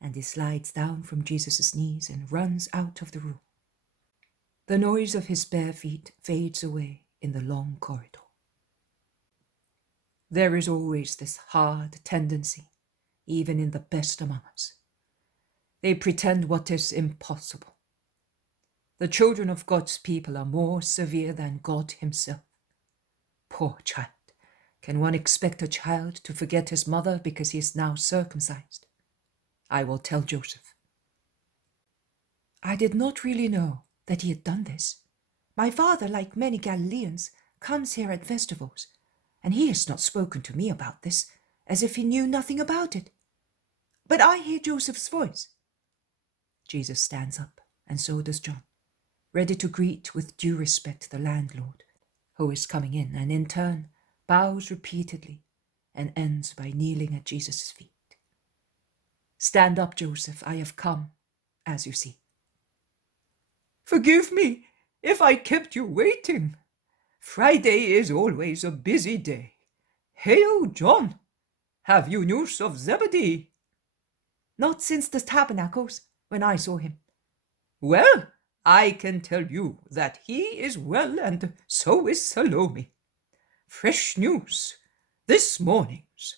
And he slides down from Jesus' knees and runs out of the room. The noise of his bare feet fades away in the long corridor. There is always this hard tendency, even in the best among us. They pretend what is impossible. The children of God's people are more severe than God himself. Poor child. Can one expect a child to forget his mother because he is now circumcised? I will tell Joseph. I did not really know that he had done this. My father, like many Galileans, comes here at festivals, and he has not spoken to me about this, as if he knew nothing about it. But I hear Joseph's voice. Jesus stands up, and so does John, ready to greet with due respect the landlord, who is coming in, and in turn bows repeatedly and ends by kneeling at Jesus' feet. Stand up, Joseph, I have come, as you see. Forgive me if I kept you waiting. Friday is always a busy day. Hail, John! Have you news of Zebedee? Not since the tabernacles, when I saw him. Well, I can tell you that he is well, and so is Salome. Fresh news this morning's,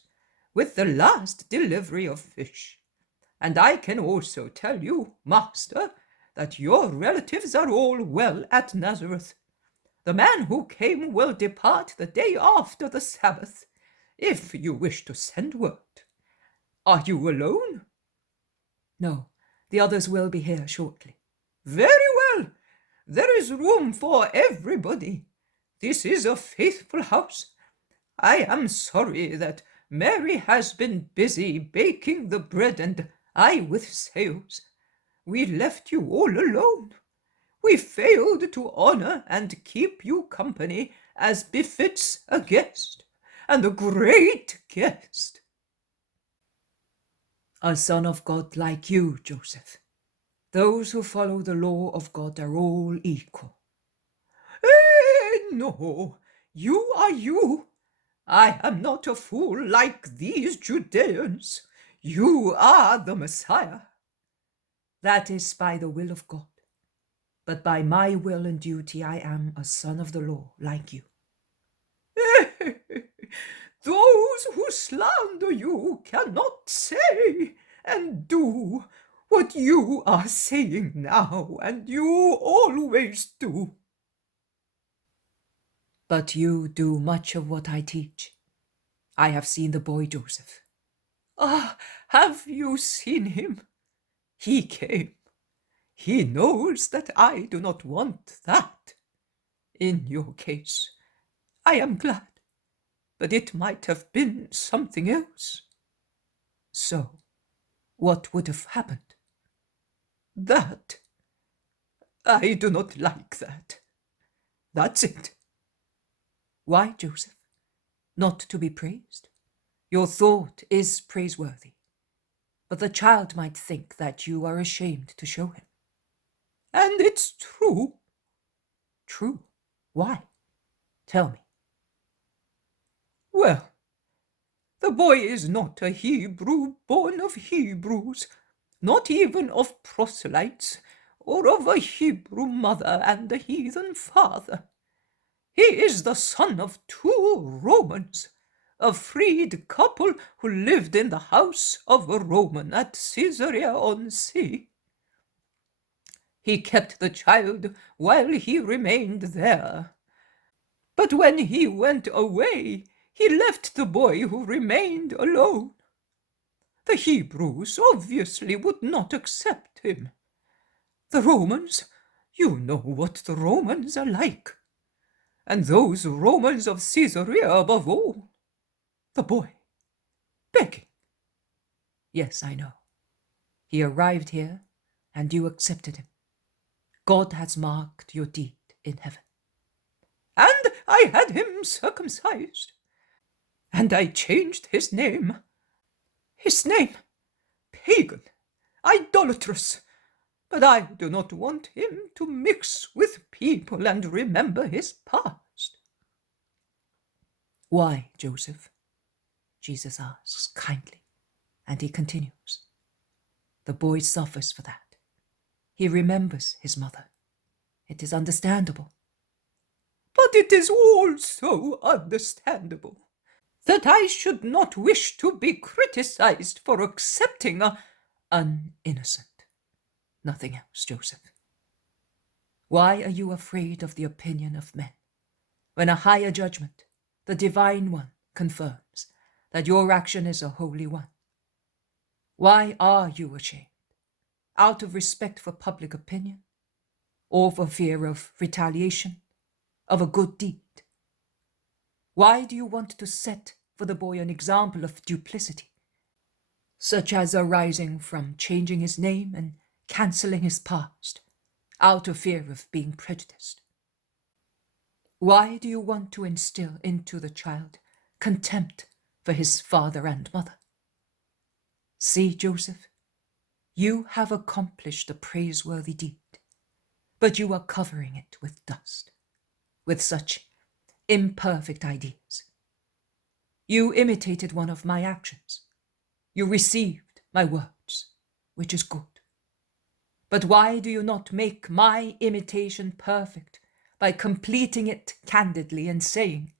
with the last delivery of fish. And I can also tell you, Master, that your relatives are all well at Nazareth. The man who came will depart the day after the Sabbath, if you wish to send word. Are you alone? No, the others will be here shortly. Very well. There is room for everybody. This is a faithful house. I am sorry that Mary has been busy baking the bread and I with sales. We left you all alone. We failed to honor and keep you company as befits a guest, and a great guest. A son of God like you, Joseph. Those who follow the law of God are all equal. No, you are you. I am not a fool like these Judeans. You are the Messiah. That is by the will of God. But by my will and duty I am a son of the law like you. Those who slander you cannot say and do what you are saying now, and you always do. But you do much of what I teach. I have seen the boy Joseph. Ah, have you seen him? He came. He knows that I do not want that. In your case, I am glad, but it might have been something else. So, what would have happened? That. I do not like that. That's it. Why, Joseph? Not to be praised? Your thought is praiseworthy, but the child might think that you are ashamed to show him. And it's true. True? Why? Tell me. Well, the boy is not a Hebrew born of Hebrews, not even of proselytes, or of a Hebrew mother and a heathen father. He is the son of 2 Romans, a freed couple who lived in the house of a Roman at Caesarea-on-Sea. He kept the child while he remained there. But when he went away, he left the boy who remained alone. The Hebrews obviously would not accept him. The Romans, you know what the Romans are like. And those Romans of Caesarea above all. The boy, begging. Yes, I know. He arrived here, and you accepted him. God has marked your deed in heaven. And I had him circumcised. And I changed his name. His name, pagan, idolatrous. But I do not want him to mix with people and remember his past. Why, Joseph? Jesus asks kindly, and he continues. The boy suffers for that. He remembers his mother. It is understandable. But it is also understandable. that I should not wish to be criticized for accepting an innocent. Nothing else, Joseph. Why are you afraid of the opinion of men, when a higher judgment, the divine one, confirms that your action is a holy one? Why are you ashamed? Out of respect for public opinion, or for fear of retaliation, of a good deed? Why do you want to set for the boy an example of duplicity, such as arising from changing his name and cancelling his past, out of fear of being prejudiced? Why do you want to instill into the child contempt for his father and mother? See, Joseph, you have accomplished a praiseworthy deed, but you are covering it with dust, with such imperfect ideas. You imitated one of my actions. You received my words, which is good. But why do you not make my imitation perfect by completing it candidly and saying,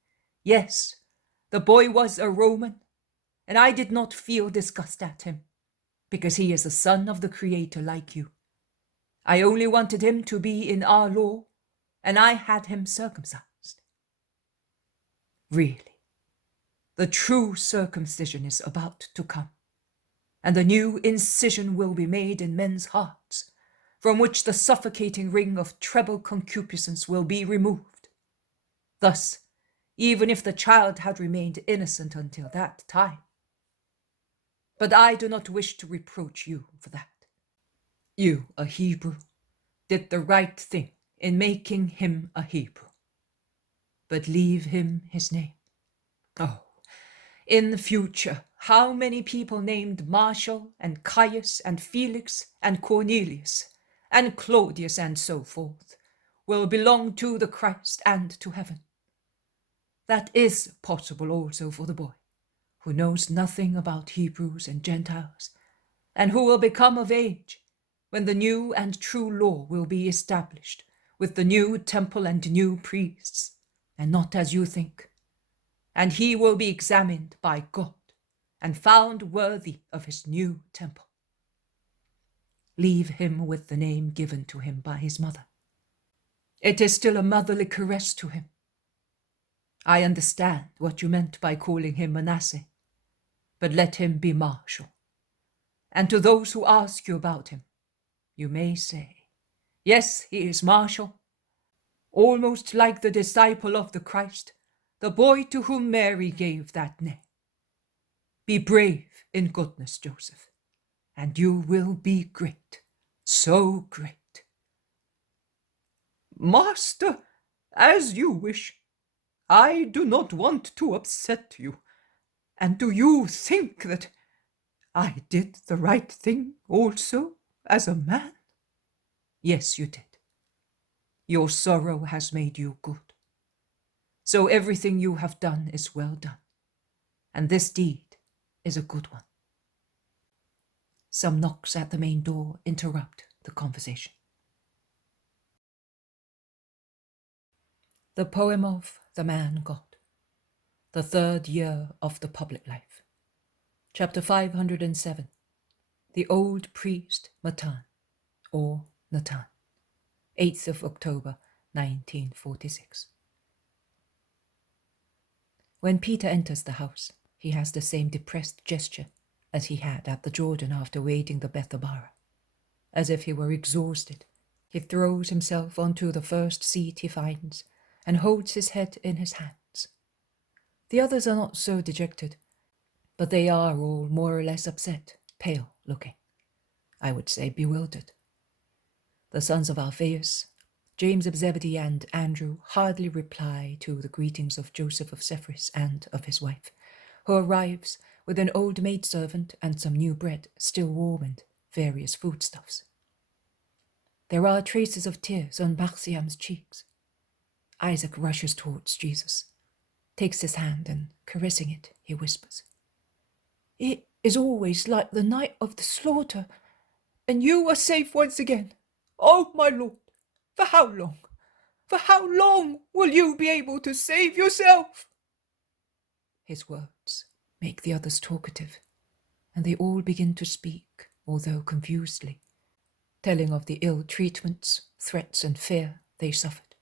yes, the boy was a Roman, and I did not feel disgust at him, because he is the son of the Creator like you. I only wanted him to be in our law, and I had him circumcised. Really, the true circumcision is about to come, and a new incision will be made in men's hearts, from which the suffocating ring of treble concupiscence will be removed. Thus, even if the child had remained innocent until that time. But I do not wish to reproach you for that. You, a Hebrew, did the right thing in making him a Hebrew. But leave him his name. Oh, in the future, how many people named Marshall and Caius and Felix and Cornelius and Claudius and so forth will belong to the Christ and to heaven? That is possible also for the boy, who knows nothing about Hebrews and Gentiles, and who will become of age when the new and true law will be established with the new temple and new priests, and not as you think. And he will be examined by God and found worthy of his new temple. Leave him with the name given to him by his mother. It is still a motherly caress to him. I understand what you meant by calling him Manasseh, but let him be Marshall. And to those who ask you about him, you may say, yes, he is Marshall, almost like the disciple of the Christ, the boy to whom Mary gave that name. Be brave in goodness, Joseph, and you will be great, so great. Master, as you wish. I do not want to upset you. And do you think that I did the right thing also as a man? Yes, you did. Your sorrow has made you good. So everything you have done is well done, and this deed is a good one. Some knocks at the main door interrupt the conversation. The poem of the man God, the third year of the public life. Chapter 507. The old priest Matan, or Natan. 8th of October, 1946. When Peter enters the house, he has the same depressed gesture as he had at the Jordan after wading the Beth-Horon. As if he were exhausted, he throws himself onto the first seat he finds and holds his head in his hands. The others are not so dejected, but they are all more or less upset, pale looking. I would say bewildered. The sons of Alphaeus, James of Zebedee and Andrew hardly reply to the greetings of Joseph of Sepphoris and of his wife, who arrives with an old maidservant and some new bread, still warm, and various foodstuffs. There are traces of tears on Marciam's cheeks. Isaac rushes towards Jesus, takes his hand, and caressing it, he whispers, "It is always like the night of the slaughter, and you are safe once again. Oh, my Lord! For how long? For how long will you be able to save yourself?" His words make the others talkative, and they all begin to speak, although confusedly, telling of the ill treatments, threats, and fear they suffered.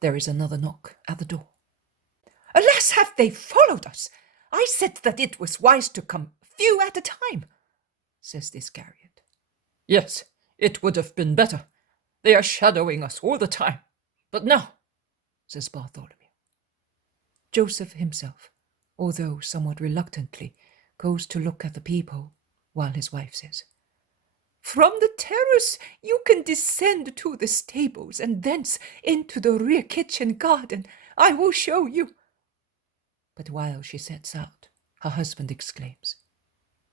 There is another knock at the door. Alas, have they followed us? I said that it was wise to come few at a time, says the Iscariot. Yes, it would have been better. They are shadowing us all the time. But now, says Bartholomew. Joseph himself, although somewhat reluctantly, goes to look at the peephole, while his wife says, From the terrace you can descend to the stables, and thence into the rear kitchen garden. I will show you. But while she sets out, her husband exclaims,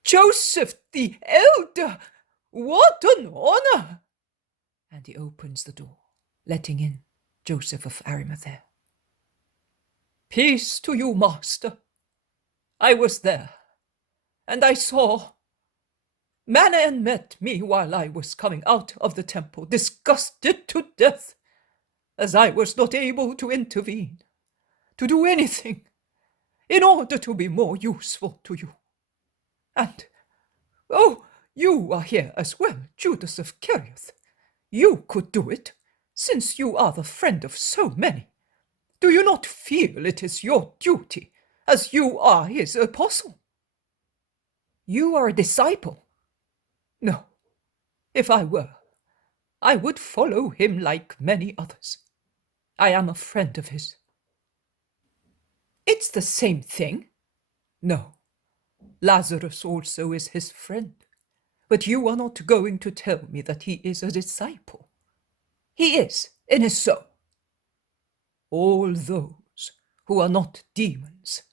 Joseph the elder! What an honor! And he opens the door, letting in Joseph of Arimathea. Peace to you, master. I was there, and I saw. Manasseh met me while I was coming out of the temple, disgusted to death, as I was not able to intervene, to do anything, in order to be more useful to you. And, oh, you are here as well, Judas of Kerioth. You could do it, since you are the friend of so many. Do you not feel it is your duty, as you are his apostle? You are a disciple. No, if I were, I would follow him like many others. I am a friend of his. It's the same thing. No, Lazarus also is his friend. But you are not going to tell me that he is a disciple. He is, in his soul. All those who are not demons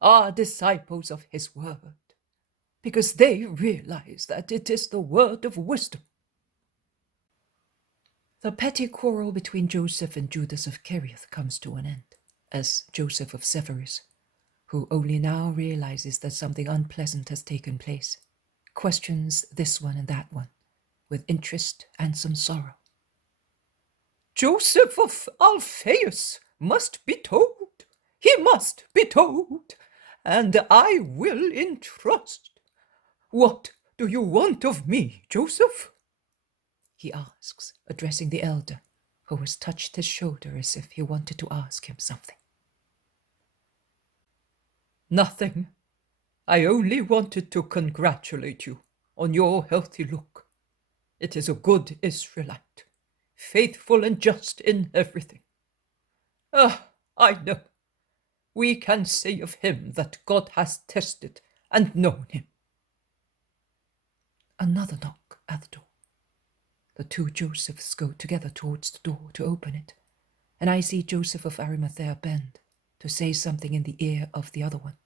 are disciples of his word, because they realize that it is the word of wisdom. The petty quarrel between Joseph and Judas of Kerioth comes to an end, as Joseph of Sepphoris, who only now realizes that something unpleasant has taken place, questions this one and that one, with interest and some sorrow. Joseph of Alphaeus must be told. He must be told, and I will entrust. What do you want of me, Joseph? He asks, addressing the elder, who has touched his shoulder as if he wanted to ask him something. Nothing. I only wanted to congratulate you on your healthy look. It is a good Israelite, faithful and just in everything. I know. We can say of him that God has tested and known him. Another knock at the door. The two Josephs go together towards the door to open it, and I see Joseph of Arimathea bend to say something in the ear of the other one,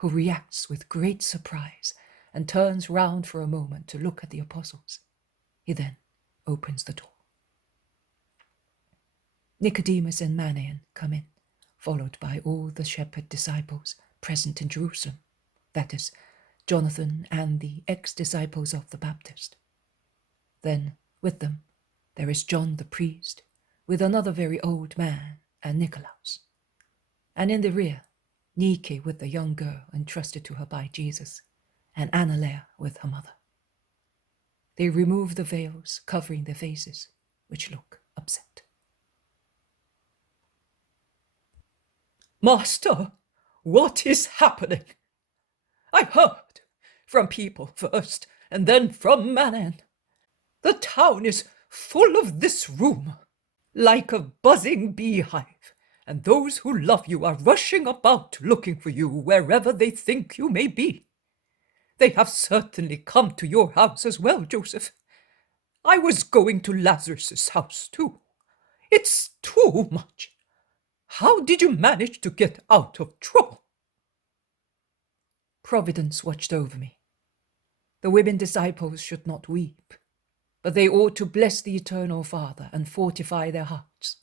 who reacts with great surprise and turns round for a moment to look at the apostles. He then opens the door. Nicodemus and Manasseh come in, followed by all the shepherd disciples present in Jerusalem, that is, Jonathan and the ex-disciples of the Baptist. Then, with them, there is John the priest, with another very old man, and Nicolaus. And in the rear, Nike with the young girl entrusted to her by Jesus, and Annalea with her mother. They remove the veils covering their faces, which look upset. Master, what is happening? I heard from people first, and then from Manasseh. The town is full of this room, like a buzzing beehive, and those who love you are rushing about looking for you wherever they think you may be. They have certainly come to your house as well, Joseph. I was going to Lazarus' house too. It's too much. How did you manage to get out of trouble? Providence watched over me. The women disciples should not weep, but they ought to bless the Eternal Father and fortify their hearts.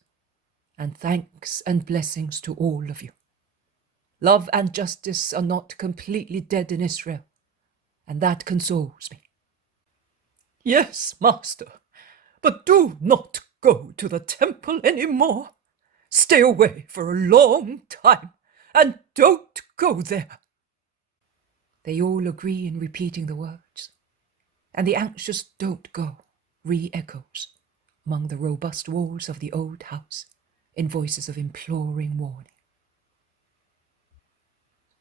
And thanks and blessings to all of you. Love and justice are not completely dead in Israel, and that consoles me. Yes, Master, but do not go to the temple any more. Stay away for a long time and don't go there." They all agree in repeating the words, and the anxious "don't go" re-echoes among the robust walls of the old house in voices of imploring warning.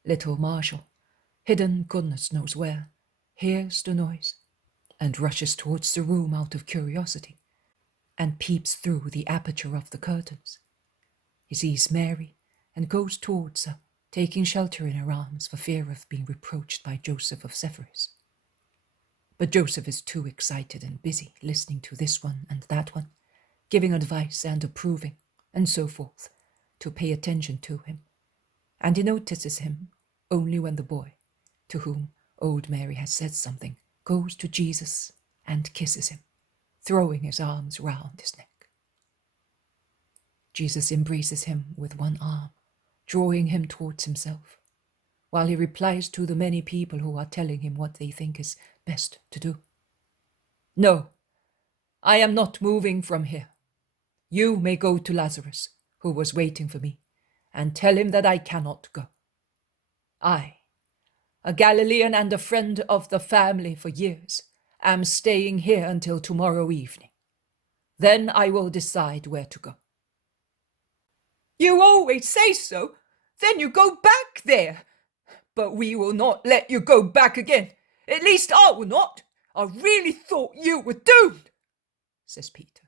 Little Marshall, hidden goodness knows where, hears the noise and rushes towards the room out of curiosity and peeps through the aperture of the curtains. He sees Mary and goes towards her, taking shelter in her arms for fear of being reproached by Joseph of Sephoris. But Joseph is too excited and busy listening to this one and that one, giving advice and approving, and so forth, to pay attention to him, and he notices him only when the boy, to whom old Mary has said something, goes to Jesus and kisses him, throwing his arms round his neck. Jesus embraces him with one arm, drawing him towards himself, while he replies to the many people who are telling him what they think is best to do. "No, I am not moving from here. You may go to Lazarus, who was waiting for me, and tell him that I cannot go. I, a Galilean and a friend of the family for years, am staying here until tomorrow evening. Then I will decide where to go." "You always say so. Then you go back there. But we will not let you go back again. At least I will not. I really thought you were doomed," says Peter,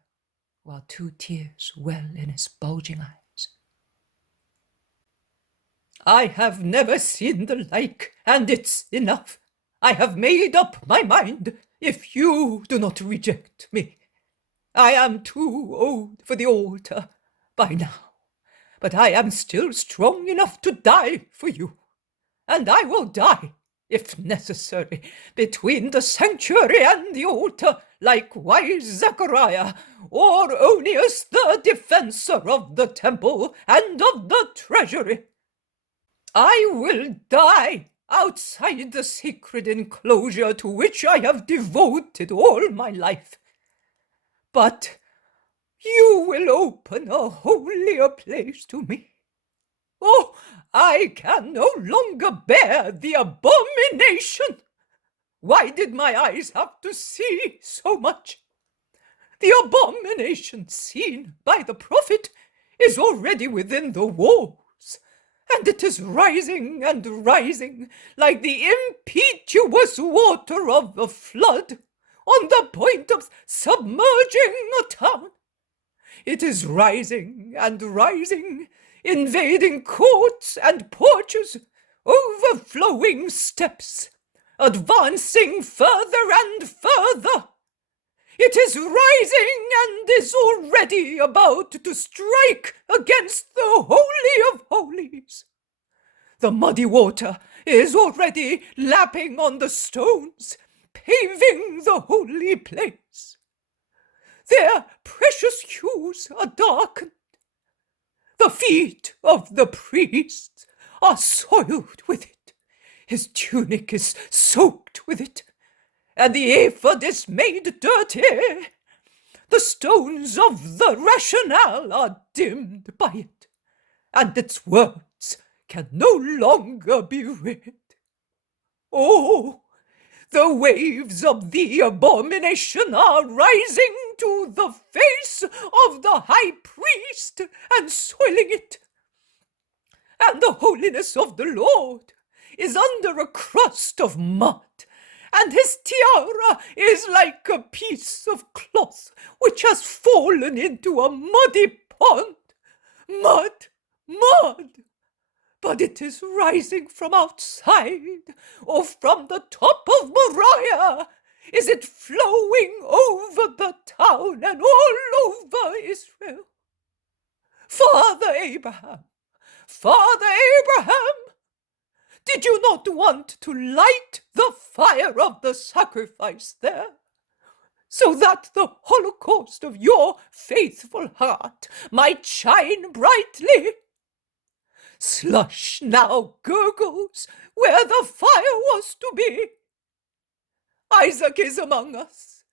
while 2 tears well in his bulging eyes. "I have never seen the like, and it's enough. I have made up my mind if you do not reject me. I am too old for the altar by now, but I am still strong enough to die for you, and I will die, if necessary, between the sanctuary and the altar, like wise Zechariah, or Onias, the defensor of the temple and of the treasury. I will die outside the sacred enclosure to which I have devoted all my life. But you will open a holier place to me. Oh, I can no longer bear the abomination. Why did my eyes have to see so much? The abomination seen by the prophet is already within the walls, and it is rising and rising like the impetuous water of the flood, on the point of submerging a town. It is rising and rising, invading courts and porches, overflowing steps, advancing further and further. It is rising and is already about to strike against the Holy of Holies. The muddy water is already lapping on the stones, paving the holy place. Their precious hues are darkened. The feet of the priests are soiled with it. His tunic is soaked with it, and the ephod is made dirty. The stones of the rationale are dimmed by it, and its words can no longer be read. Oh, the waves of the abomination are rising to the face of the high priest and soiling it. And the holiness of the Lord is under a crust of mud, and his tiara is like a piece of cloth which has fallen into a muddy pond. Mud, mud! But it is rising from outside, or from the top of Moriah. Is it flowing over the town and all over Israel? Father Abraham, did you not want to light the fire of the sacrifice there, so that the holocaust of your faithful heart might shine brightly? Slush now gurgles where the fire was to be. Isaac is among us,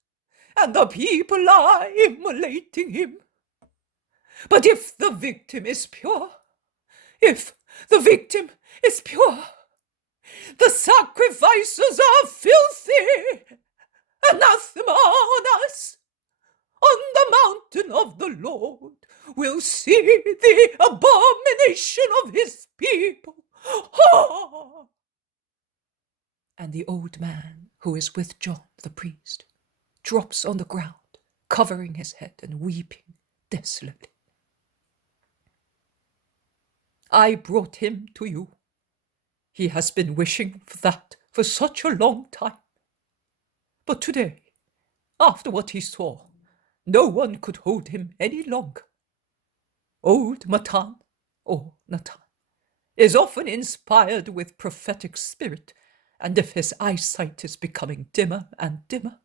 and the people are immolating him. But if the victim is pure, if The victim is pure. The sacrifices are filthy. Anathema on us. On the mountain of the Lord we'll see the abomination of his people. Ha! And the old man who is with John the priest drops on the ground, covering his head and weeping desolately. I brought him to you. He has been wishing for that for such a long time. But today, after what he saw, no one could hold him any longer. Old Matan, or Natan, is often inspired with prophetic spirit, and if his eyesight is becoming dimmer and dimmer,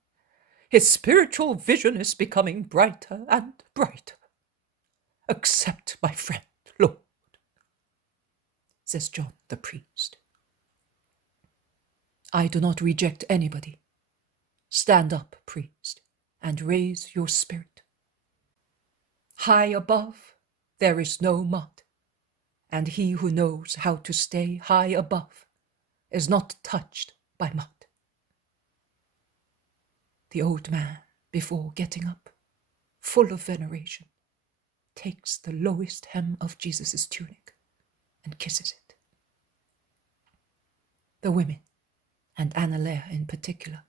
his spiritual vision is becoming brighter and brighter. Accept, my friend, Lord, says John the priest. I do not reject anybody. Stand up, priest, and raise your spirit. High above, there is no mud, and he who knows how to stay high above is not touched by mud. The old man, before getting up, full of veneration, takes the lowest hem of Jesus' tunic and kisses it. The women, and Annalea in particular,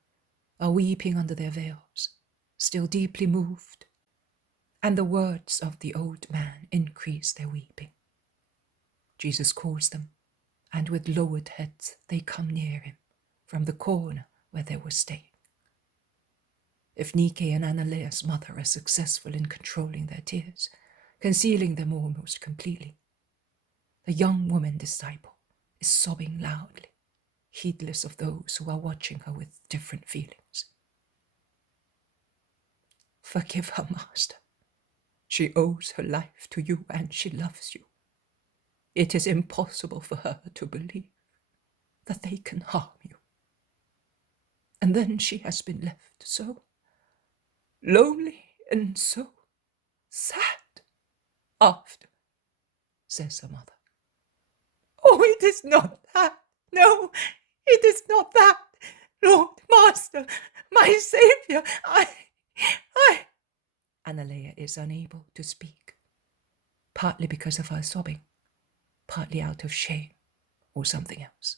are weeping under their veils, still deeply moved, and the words of the old man increase their weeping. Jesus calls them, and with lowered heads they come near him from the corner where they were staying. If Nike and Annalea's mother are successful in controlling their tears, concealing them almost completely, the young woman disciple is sobbing loudly, heedless of those who are watching her with different feelings. Forgive her, Master. She owes her life to you and she loves you. It is impossible for her to believe that they can harm you. And then she has been left so lonely and so sad after, says her mother. Oh, it is not that. No, it is not that. Lord, Master, my Saviour, I... Annalea is unable to speak, partly because of her sobbing, partly out of shame or something else.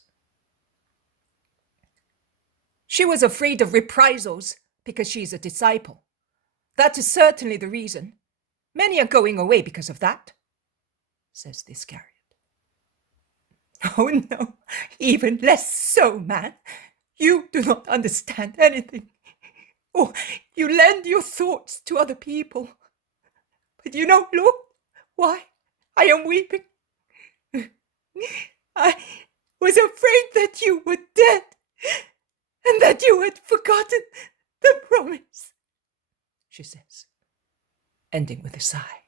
She was afraid of reprisals because she is a disciple. That is certainly the reason. Many are going away because of that, says the Iscariot. Oh no, even less so, man. You do not understand anything. Oh, you lend your thoughts to other people. But you know, Lord, why I am weeping? I was afraid that you were dead and that you had forgotten the promise, she says, ending with a sigh,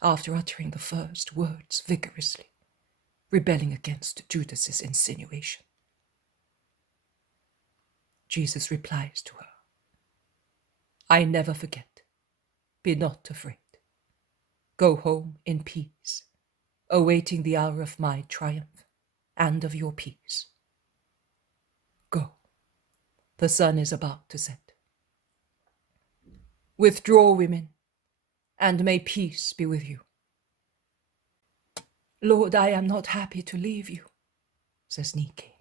after uttering the first words vigorously, rebelling against Judas's insinuation. Jesus replies to her, I never forget. Be not afraid. Go home in peace, awaiting the hour of my triumph and of your peace. Go. The sun is about to set. Withdraw, women, and may peace be with you. Lord, I am not happy to leave you, says Nike.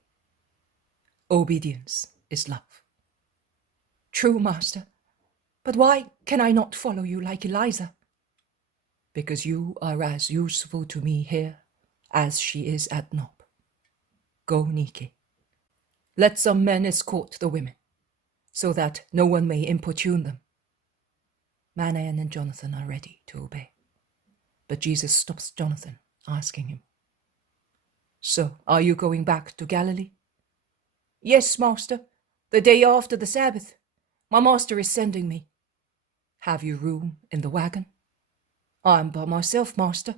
Obedience is love. True, Master, but why can I not follow you like Eliza? Because you are as useful to me here as she is at Nob. Go, Nike. Let some men escort the women, so that no one may importune them. Manasseh and Jonathan are ready to obey, but Jesus stops Jonathan, asking him, So, are you going back to Galilee? Yes, Master, the day after the Sabbath. My master is sending me. Have you room in the wagon? I am by myself, Master.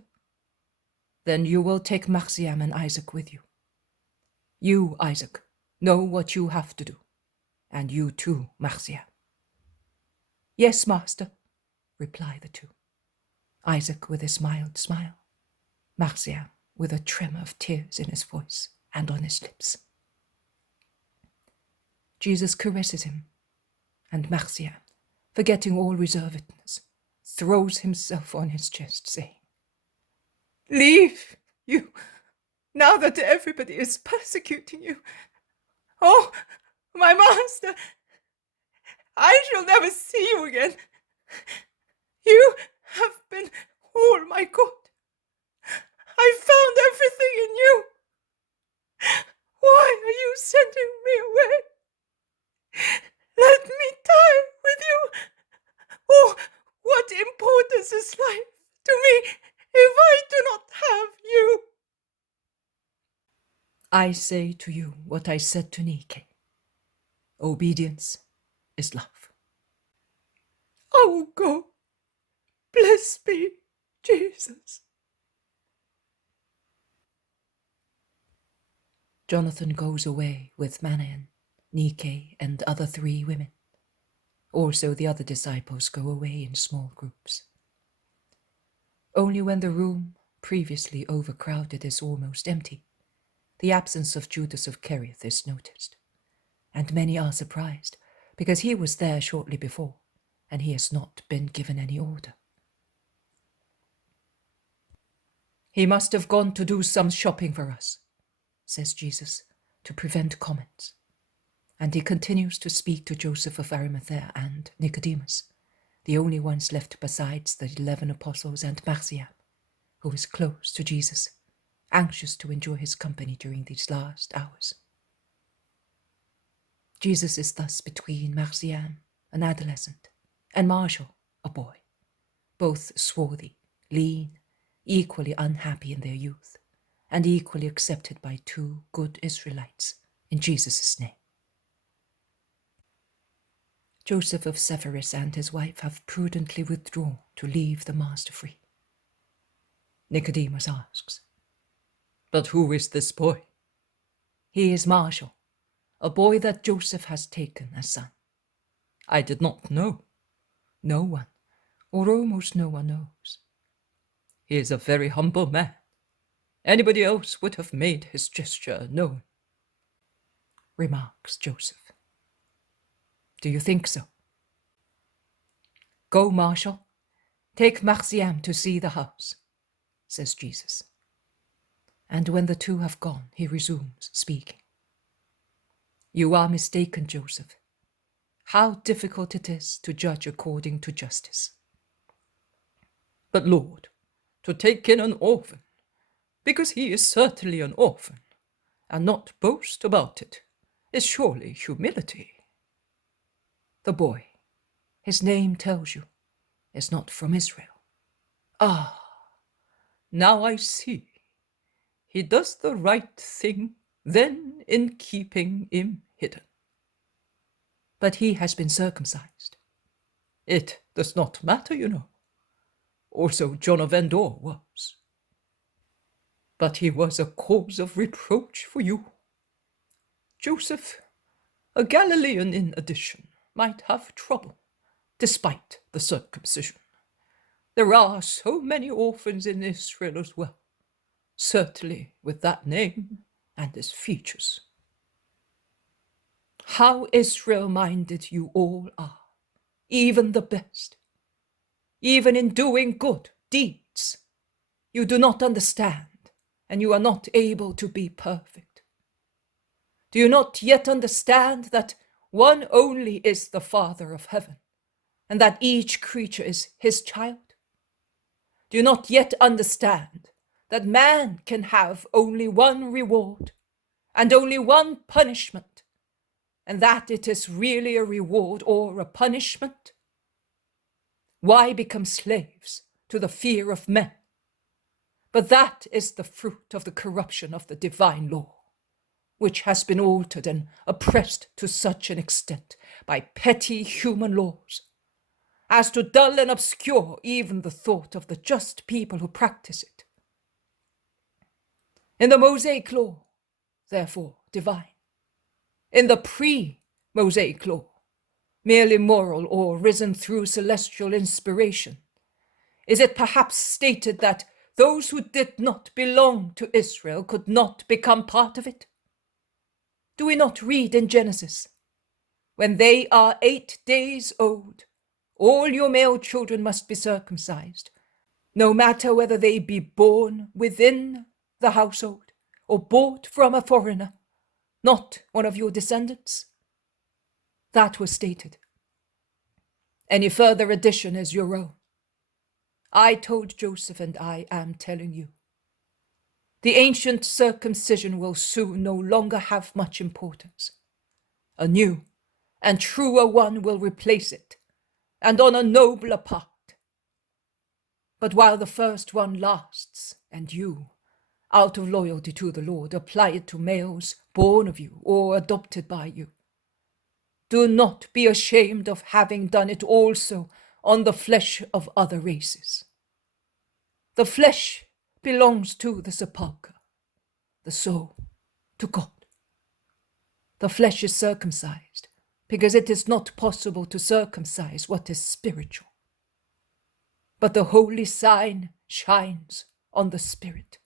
Then you will take Marciam and Isaac with you. You, Isaac, know what you have to do, and you too, Marciam. Yes, Master, reply the two. Isaac with his mild smile, Marciam with a tremor of tears in his voice and on his lips. Jesus caresses him, and Marcia, forgetting all reservedness, throws himself on his chest, saying, "Leave you, now that everybody is persecuting you. Oh, my master, I shall never see you again. You have been all my good. I found everything in you. Why are you sending me away? Let me die with you. Oh, what importance is life to me if I do not have you?" I say to you what I said to Nike. Obedience is love. I will go. Bless me, Jesus. Jonathan goes away with Manasseh, Nike, and other 3 women. Also the other disciples go away in small groups. Only when the room, previously overcrowded, is almost empty, the absence of Judas of Kerioth is noticed, and many are surprised, because he was there shortly before, and he has not been given any order. "He must have gone to do some shopping for us," says Jesus, to prevent comments, and he continues to speak to Joseph of Arimathea and Nicodemus, the only ones left besides the 11 apostles and Marcia, who is close to Jesus, anxious to enjoy his company during these last hours. Jesus is thus between Marcia, an adolescent, and Marshall, a boy, both swarthy, lean, equally unhappy in their youth, and equally accepted by 2 good Israelites in Jesus' name. Joseph of Sepphoris and his wife have prudently withdrawn to leave the master free. Nicodemus asks, "But who is this boy?" "He is Marshall, a boy that Joseph has taken as son." "I did not know." "No one, or almost no one, knows." "He is a very humble man. Anybody else would have made his gesture known," remarks Joseph. "Do you think so?" "Go, Marshall. Take Marciam to see the house," says Jesus. And when the 2 have gone, he resumes speaking. "You are mistaken, Joseph. How difficult it is to judge according to justice." "But Lord, to take in an orphan, because he is certainly an orphan, and not boast about it, is surely humility." "The boy, his name tells you, is not from Israel." "Ah, now I see. He does the right thing then in keeping him hidden." "But he has been circumcised." "It does not matter, you know. Also John of Endor was. But he was a cause of reproach for you. Joseph, a Galilean in addition, might have trouble, despite the circumcision. There are so many orphans in Israel as well, certainly with that name and its features. How Israel-minded you all are, even the best. Even in doing good deeds, you do not understand, and you are not able to be perfect. Do you not yet understand that one only is the Father of heaven, and that each creature is his child? Do you not yet understand that man can have only one reward and only one punishment, and that it is really a reward or a punishment? Why become slaves to the fear of men? But that is the fruit of the corruption of the divine law, which has been altered and oppressed to such an extent by petty human laws as to dull and obscure even the thought of the just people who practice it. In the Mosaic law, therefore, divine, in the pre-Mosaic law, merely moral or risen through celestial inspiration, is it perhaps stated that those who did not belong to Israel could not become part of it? Do we not read in Genesis, when they are 8 days old, all your male children must be circumcised, no matter whether they be born within the household or bought from a foreigner, not one of your descendants? That was stated. Any further addition is your own. I told Joseph, and I am telling you, the ancient circumcision will soon no longer have much importance. A new and truer one will replace it, and on a nobler part. But while the first one lasts, and you, out of loyalty to the Lord, apply it to males born of you or adopted by you, do not be ashamed of having done it also on the flesh of other races. The flesh belongs to the sepulchre, the soul to God. The flesh is circumcised because it is not possible to circumcise what is spiritual. But the holy sign shines on the Spirit,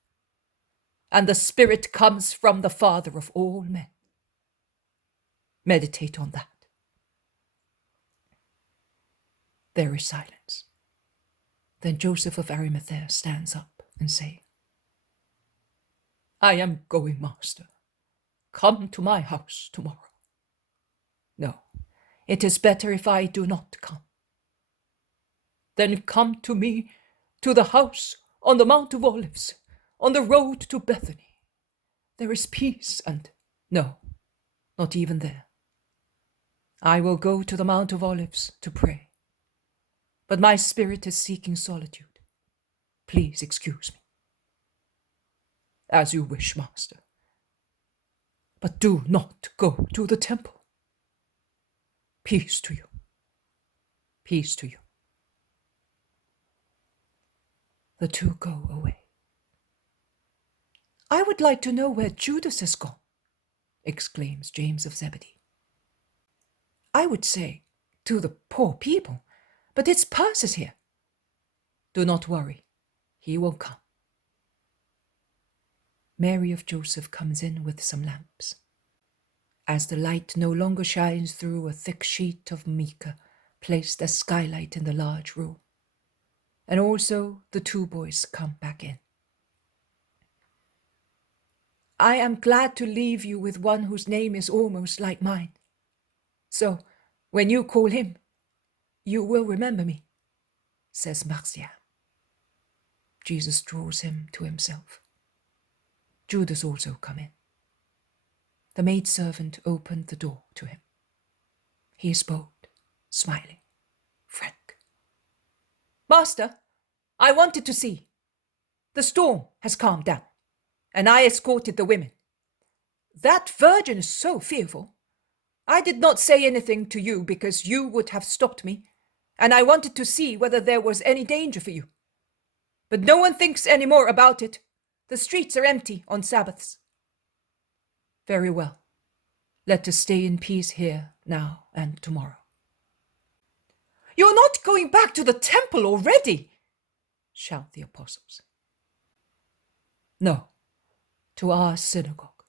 and the Spirit comes from the Father of all men. Meditate on that. There is silence. Then Joseph of Arimathea stands up and says, I am going, Master. Come to my house tomorrow. No, it is better if I do not come. Then come to me to the house on the Mount of Olives, on the road to Bethany. There is peace, and no, not even there. I will go to the Mount of Olives to pray, but my spirit is seeking solitude. Please excuse me. As you wish, Master. But do not go to the temple. Peace to you. Peace to you. The two go away. I would like to know where Judas has gone, exclaims James of Zebedee. I would say, to the poor people, but his purse is here. Do not worry, he will come. Mary of Joseph comes in with some lamps. As the light no longer shines through a thick sheet of mica placed as skylight in the large room, and also the two boys come back in. I am glad to leave you with one whose name is almost like mine. So, when you call him, you will remember me, says Marcia. Jesus draws him to himself. Judas also come in. The maidservant opened the door to him. He is bold, smiling, frank. Master, I wanted to see. The storm has calmed down, and I escorted the women. That virgin is so fearful. I did not say anything to you because you would have stopped me, and I wanted to see whether there was any danger for you. But no one thinks any more about it. The streets are empty on Sabbaths. Very well. Let us stay in peace here now and tomorrow. You're not going back to the temple already, shout the apostles. No, to our synagogue,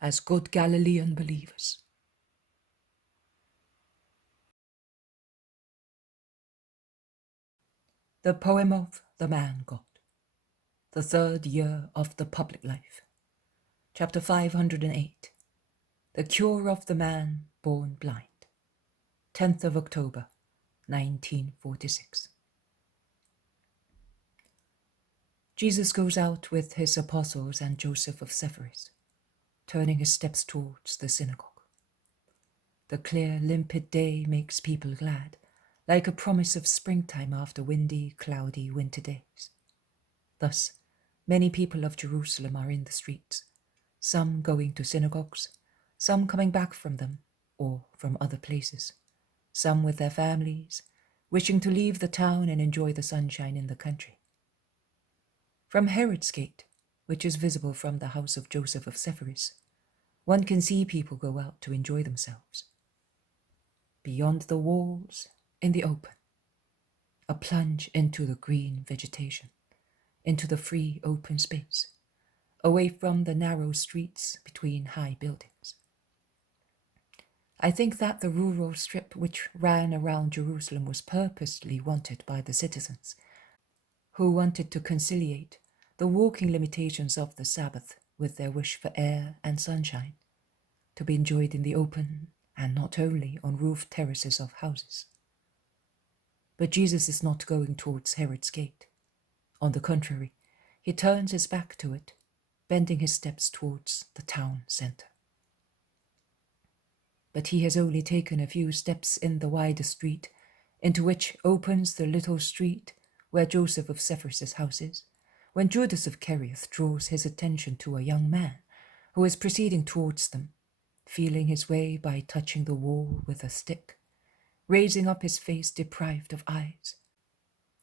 as good Galilean believers. The poem of the man God, the third year of the public life. Chapter 508. The cure of the man born blind. 10th of October, 1946. Jesus goes out with his apostles and Joseph of Sepphoris, turning his steps towards the synagogue. The clear, limpid day makes people glad, like a promise of springtime after windy, cloudy winter days. Thus, many people of Jerusalem are in the streets, some going to synagogues, some coming back from them or from other places, some with their families, wishing to leave the town and enjoy the sunshine in the country. From Herod's gate, which is visible from the house of Joseph of Sephoris, one can see people go out to enjoy themselves. Beyond the walls, in the open, a plunge into the green vegetation, into the free open space, away from the narrow streets between high buildings. I think that the rural strip which ran around Jerusalem was purposely wanted by the citizens, who wanted to conciliate the walking limitations of the Sabbath with their wish for air and sunshine, to be enjoyed in the open and not only on roofed terraces of houses. But Jesus is not going towards Herod's gate. On the contrary, he turns his back to it, bending his steps towards the town centre. But he has only taken a few steps in the wider street, into which opens the little street where Joseph of Sephoris' house is, when Judas of Kerioth draws his attention to a young man who is proceeding towards them, feeling his way by touching the wall with a stick, raising up his face deprived of eyes,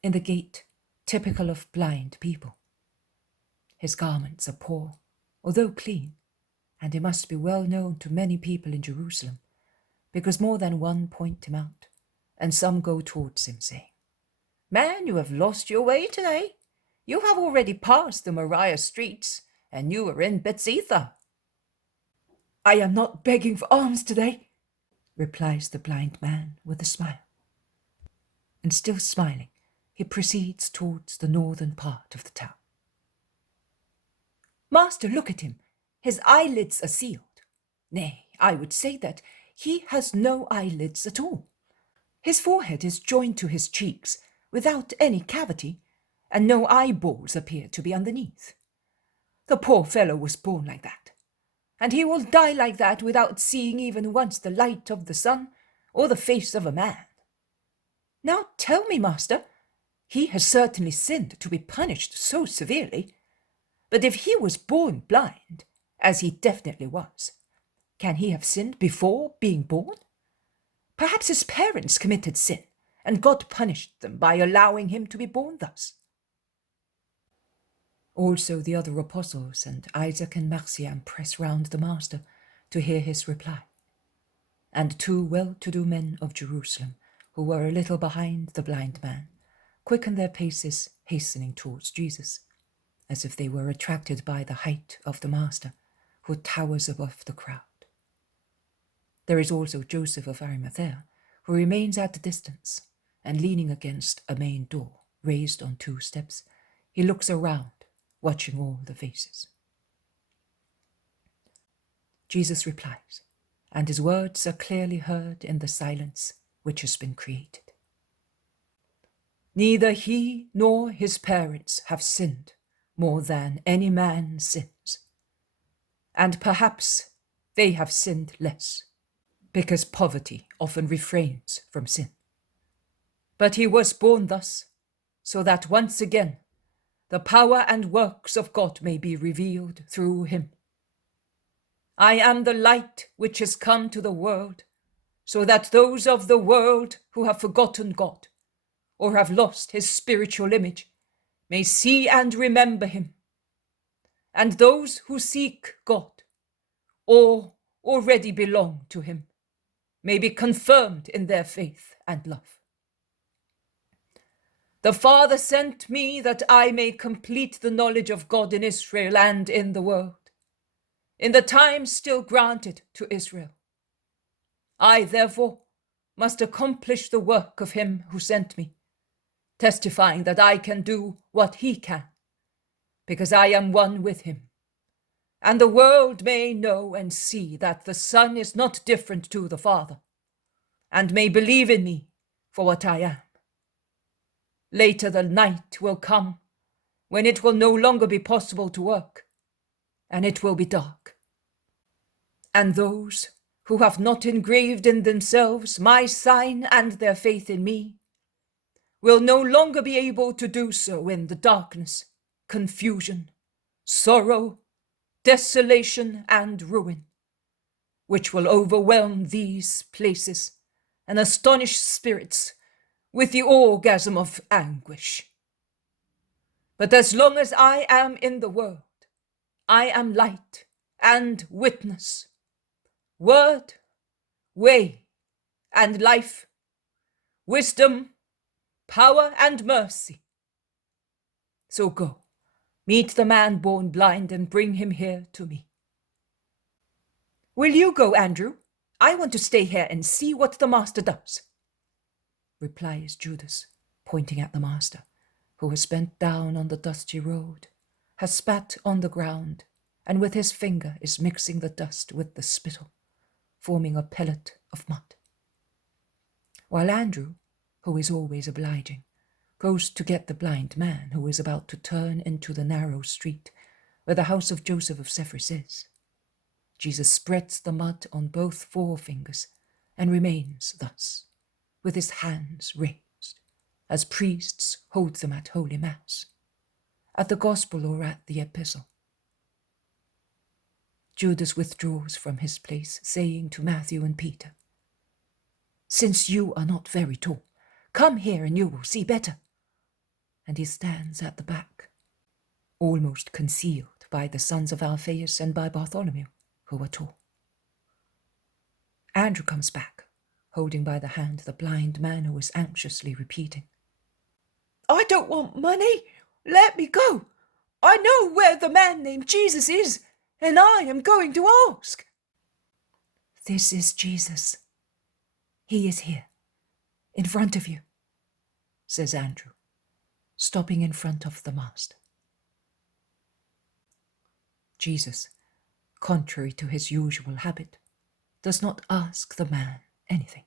in the gait typical of blind people. His garments are poor, although clean, and he must be well known to many people in Jerusalem, because more than one point him out, and some go towards him, saying, "Man, you have lost your way today. You have already passed the Moriah streets, and you are in Bethsaida." "I am not begging for alms today," replies the blind man with a smile. And still smiling, he proceeds towards the northern part of the town. "Master, look at him. His eyelids are sealed. Nay, I would say that he has no eyelids at all. His forehead is joined to his cheeks without any cavity, and no eyeballs appear to be underneath. The poor fellow was born like that, and he will die like that without seeing even once the light of the sun or the face of a man. Now tell me, master, he has certainly sinned to be punished so severely, but if he was born blind, as he definitely was, can he have sinned before being born? Perhaps his parents committed sin, and God punished them by allowing him to be born thus." Also the other apostles and Isaac and Marciam press round the master to hear his reply. And 2 well-to-do men of Jerusalem, who were a little behind the blind man, quicken their paces, hastening towards Jesus, as if they were attracted by the height of the master, who towers above the crowd. There is also Joseph of Arimathea, who remains at a distance, and leaning against a main door, raised on 2 steps, he looks around, watching all the faces. Jesus replies, and his words are clearly heard in the silence which has been created. "Neither he nor his parents have sinned more than any man sins. And perhaps they have sinned less, because poverty often refrains from sin. But he was born thus, so that once again the power and works of God may be revealed through him. I am the light which has come to the world, so that those of the world who have forgotten God, or have lost his spiritual image, may see and remember him. And those who seek God, or already belong to him, may be confirmed in their faith and love. The Father sent me that I may complete the knowledge of God in Israel and in the world, in the time still granted to Israel. I, therefore, must accomplish the work of him who sent me, testifying that I can do what he can, because I am one with him. And the world may know and see that the Son is not different to the Father, and may believe in me for what I am. Later the night will come when it will no longer be possible to work, and it will be dark. And those who have not engraved in themselves my sign and their faith in me will no longer be able to do so in the darkness, confusion, sorrow, desolation, and ruin, which will overwhelm these places and astonish spirits with the orgasm of anguish. But as long as I am in the world, I am light and witness, word, way, and life, wisdom, power, and mercy. So go Meet the man born blind and bring him here to me." "Will you go, Andrew? I want to stay here and see what the master does," replies Judas, pointing at the master, who has bent down on the dusty road, has spat on the ground, and with his finger is mixing the dust with the spittle, forming a pellet of mud. While Andrew, who is always obliging, goes to get the blind man who is about to turn into the narrow street where the house of Joseph of Sepphoris is, Jesus spreads the mud on both forefingers and remains thus, with his hands raised, as priests hold them at Holy Mass, at the Gospel or at the Epistle. Judas withdraws from his place, saying to Matthew and Peter, "Since you are not very tall, come here and you will see better." And he stands at the back, almost concealed by the sons of Alphaeus and by Bartholomew, who are tall. Andrew comes back, holding by the hand the blind man who is anxiously repeating, "I don't want money. Let me go. I know where the man named Jesus is, and I am going to ask." "This is Jesus. He is here, in front of you," says Andrew, stopping in front of the master. Jesus, contrary to his usual habit, does not ask the man anything.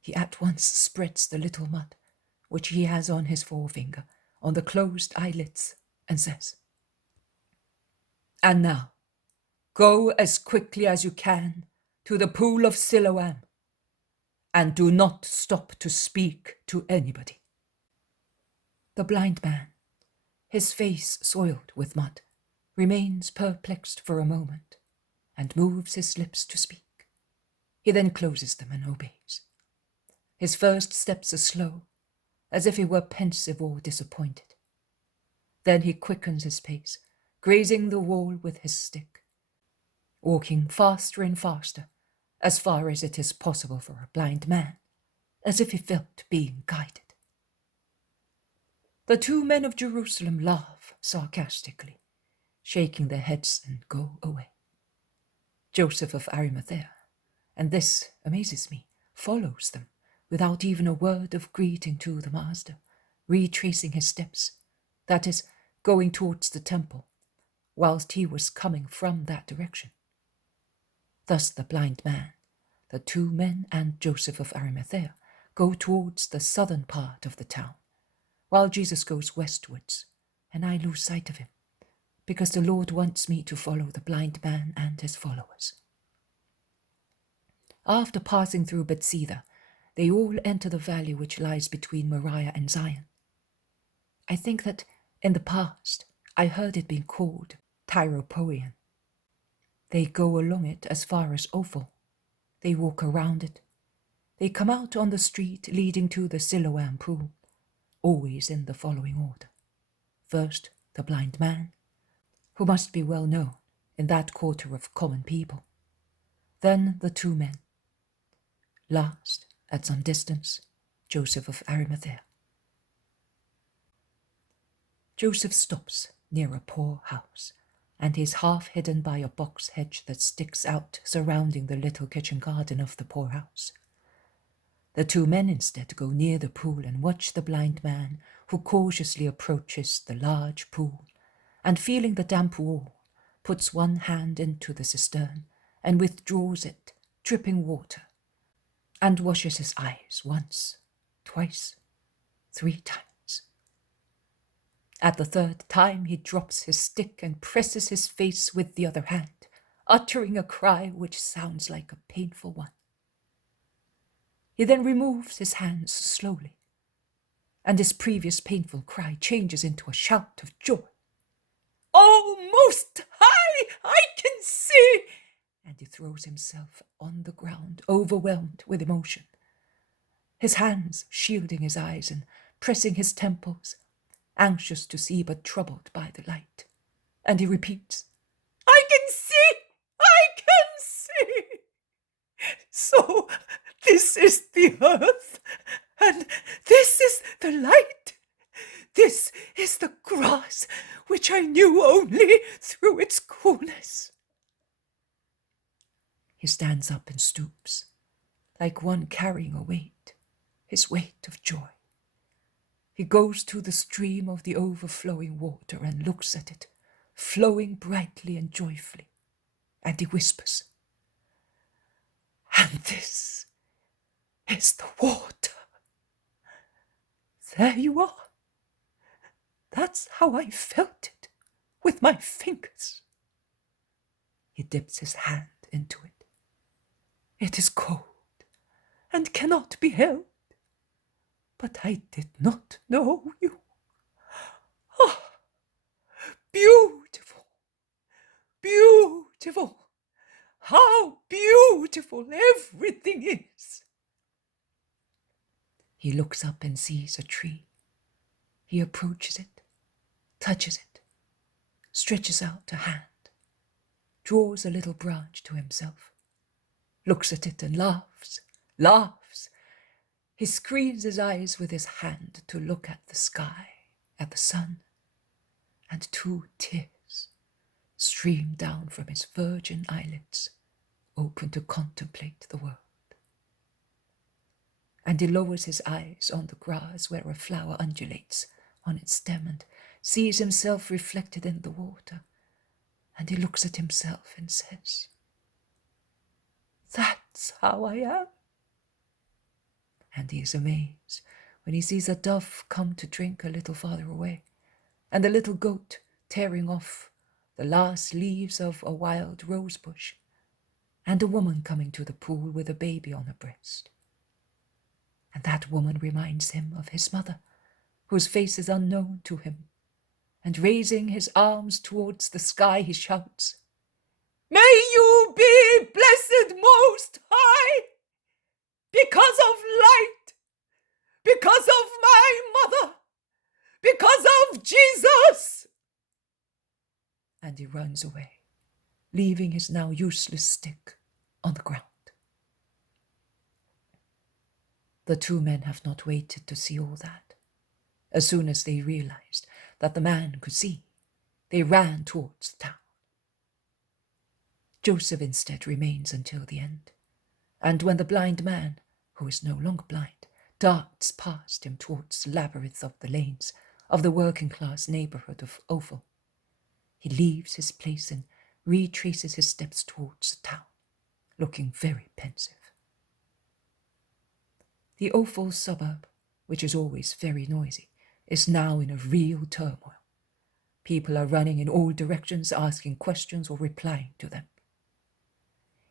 He at once spreads the little mud, which he has on his forefinger, on the closed eyelids, and says, "And now, go as quickly as you can to the pool of Siloam, and do not stop to speak to anybody." The blind man, his face soiled with mud, remains perplexed for a moment, and moves his lips to speak. He then closes them and obeys. His first steps are slow, as if he were pensive or disappointed. Then he quickens his pace, grazing the wall with his stick, walking faster and faster, as far as it is possible for a blind man, as if he felt being guided. The 2 men of Jerusalem laugh sarcastically, shaking their heads and go away. Joseph of Arimathea, and this amazes me, follows them without even a word of greeting to the master, retracing his steps, that is, going towards the temple, whilst he was coming from that direction. Thus the blind man, the 2 men, and Joseph of Arimathea go towards the southern part of the town, while Jesus goes westwards, and I lose sight of him, because the Lord wants me to follow the blind man and his followers. After passing through Bethsaida, they all enter the valley which lies between Moriah and Zion. I think that in the past I heard it being called Tyropoeon. They go along it as far as Ophel. They walk around it. They come out on the street leading to the Siloam pool, always in the following order. First, the blind man, who must be well known in that quarter of common people. Then the 2 men. Last, at some distance, Joseph of Arimathea. Joseph stops near a poor house, and is half hidden by a box hedge that sticks out surrounding the little kitchen garden of the poor house. The 2 men instead go near the pool and watch the blind man, who cautiously approaches the large pool, and feeling the damp wall, puts one hand into the cistern and withdraws it, dripping water, and washes his eyes once, twice, 3 times. At the 3rd time he drops his stick and presses his face with the other hand, uttering a cry which sounds like a painful one. He then removes his hands slowly, and his previous painful cry changes into a shout of joy. "Oh, Most High, I can see!" And he throws himself on the ground, overwhelmed with emotion, his hands shielding his eyes and pressing his temples, anxious to see but troubled by the light. And he repeats, "I can see! I can see! So this is the earth, and this is the light. This is the grass which I knew only through its coolness. He stands up and stoops, like one carrying a weight, his weight of joy. He goes to the stream of the overflowing water and looks at it, flowing brightly and joyfully, and he whispers, "And this is the water. There you are. That's how I felt it with my fingers." He dips his hand into it. It is cold and cannot be held, but I did not know you. Ah, beautiful, beautiful. How beautiful everything is. He looks up and sees a tree. He approaches it, touches it, stretches out a hand, draws a little branch to himself, looks at it and laughs, laughs. He screens his eyes with his hand to look at the sky, at the sun, and 2 tears stream down from his virgin eyelids, open to contemplate the world. And he lowers his eyes on the grass where a flower undulates on its stem and sees himself reflected in the water. And he looks at himself and says, "That's how I am." And he is amazed when he sees a dove come to drink a little farther away, and a little goat tearing off the last leaves of a wild rose bush, and a woman coming to the pool with a baby on her breast. And that woman reminds him of his mother, whose face is unknown to him, and raising his arms towards the sky, he shouts, "May you be blessed Most High, because of light, because of my mother, because of Jesus." And he runs away, leaving his now useless stick on the ground. The 2 men have not waited to see all that. As soon as they realized that the man could see, they ran towards the town. Joseph instead remains until the end, and when the blind man, who is no longer blind, darts past him towards the labyrinth of the lanes of the working-class neighborhood of Ophel, he leaves his place and retraces his steps towards the town, looking very pensive. The Ophel suburb, which is always very noisy, is now in a real turmoil. People are running in all directions, asking questions or replying to them.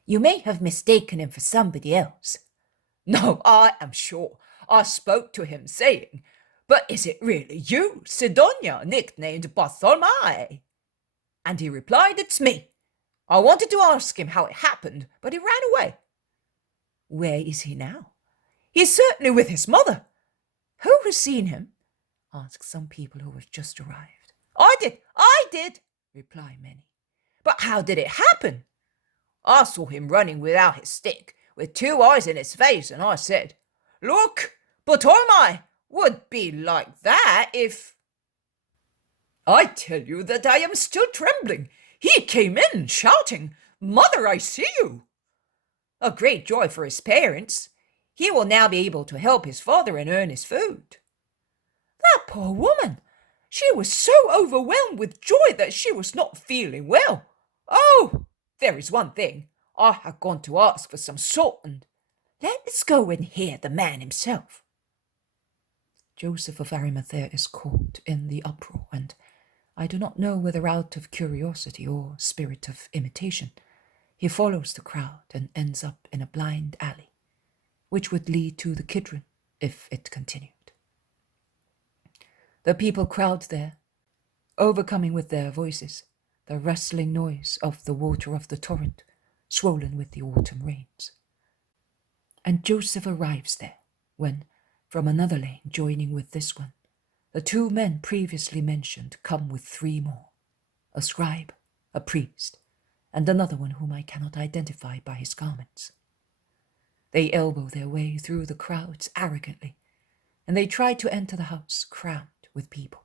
"You may have mistaken him for somebody else." "No, I am sure. I spoke to him, saying, 'But is it really you, Sidonia, nicknamed Bartholomew?' And he replied, 'It's me.' I wanted to ask him how it happened, but he ran away." "Where is he now?" "He's certainly with his mother." "Who has seen him?" asked some people who had just arrived. I did, reply many. "But how did it happen?" "I saw him running without his stick, with 2 eyes in his face, and I said, 'Look, Bartholomew would be like that if—'" "I tell you that I am still trembling. He came in shouting, 'Mother, I see you!' A great joy for his parents. He will now be able to help his father and earn his food." "That poor woman! She was so overwhelmed with joy that she was not feeling well. Oh, there is one thing. I have gone to ask for some salt and—" "Let us go and hear the man himself." Joseph of Arimathea is caught in the uproar, and I do not know whether out of curiosity or spirit of imitation, he follows the crowd and ends up in a blind alley, which would lead to the Kidron if it continued. The people crowd there, overcoming with their voices the rustling noise of the water of the torrent, swollen with the autumn rains. And Joseph arrives there, when, from another lane joining with this one, the 2 men previously mentioned come with 3 more, a scribe, a priest, and another one whom I cannot identify by his garments. They elbow their way through the crowds arrogantly, and they try to enter the house crammed with people.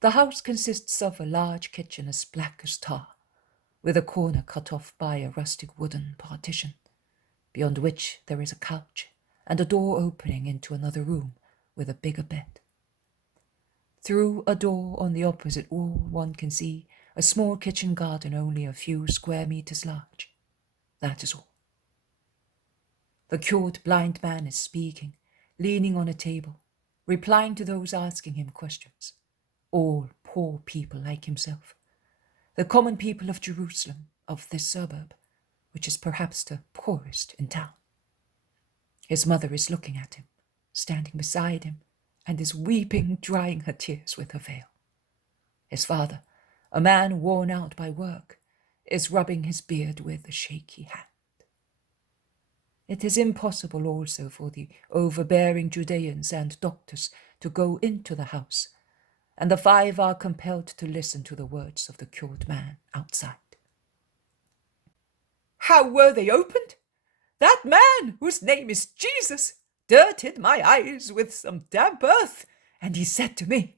The house consists of a large kitchen as black as tar, with a corner cut off by a rustic wooden partition, beyond which there is a couch and a door opening into another room with a bigger bed. Through a door on the opposite wall one can see a small kitchen garden only a few square meters large. That is all. The cured blind man is speaking, leaning on a table, replying to those asking him questions, all poor people like himself, the common people of Jerusalem, of this suburb, which is perhaps the poorest in town. His mother is looking at him, standing beside him, and is weeping, drying her tears with her veil. His father, a man worn out by work, is rubbing his beard with a shaky hand. It is impossible also for the overbearing Judeans and doctors to go into the house, and the 5 are compelled to listen to the words of the cured man outside. How were they opened? That man, whose name is Jesus, dirtied my eyes with some damp earth, and he said to me,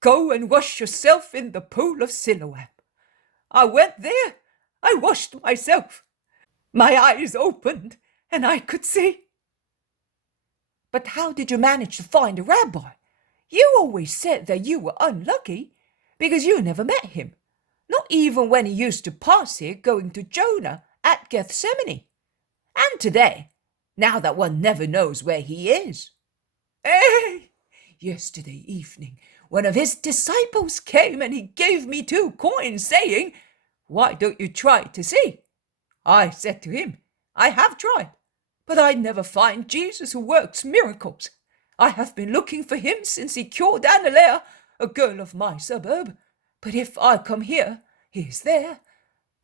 "Go and wash yourself in the pool of Siloam." I went there. I washed myself. My eyes opened, and I could see. But how did you manage to find a rabbi? You always said that you were unlucky, because you never met him, not even when he used to pass here going to Jonah at Gethsemane. And today, now that one never knows where he is. Hey! Yesterday evening, one of his disciples came and he gave me 2 coins, saying, "Why don't you try to see?" I said to him, "I have tried, but I never find Jesus who works miracles. I have been looking for him since he cured Annalea, a girl of my suburb. But if I come here, he is there."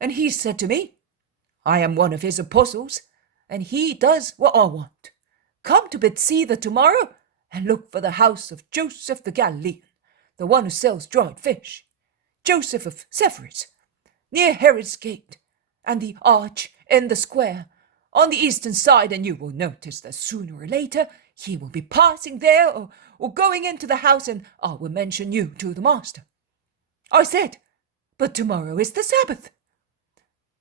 And he said to me, "I am one of his apostles, and he does what I want. Come to Bethsaida tomorrow and look for the house of Joseph the Galilean, the one who sells dried fish, Joseph of Sephoris, near Herod's gate, and the arch in the square on the eastern side, and you will notice that sooner or later he will be passing there or going into the house, and I will mention you to the master." I said, "But tomorrow is the Sabbath."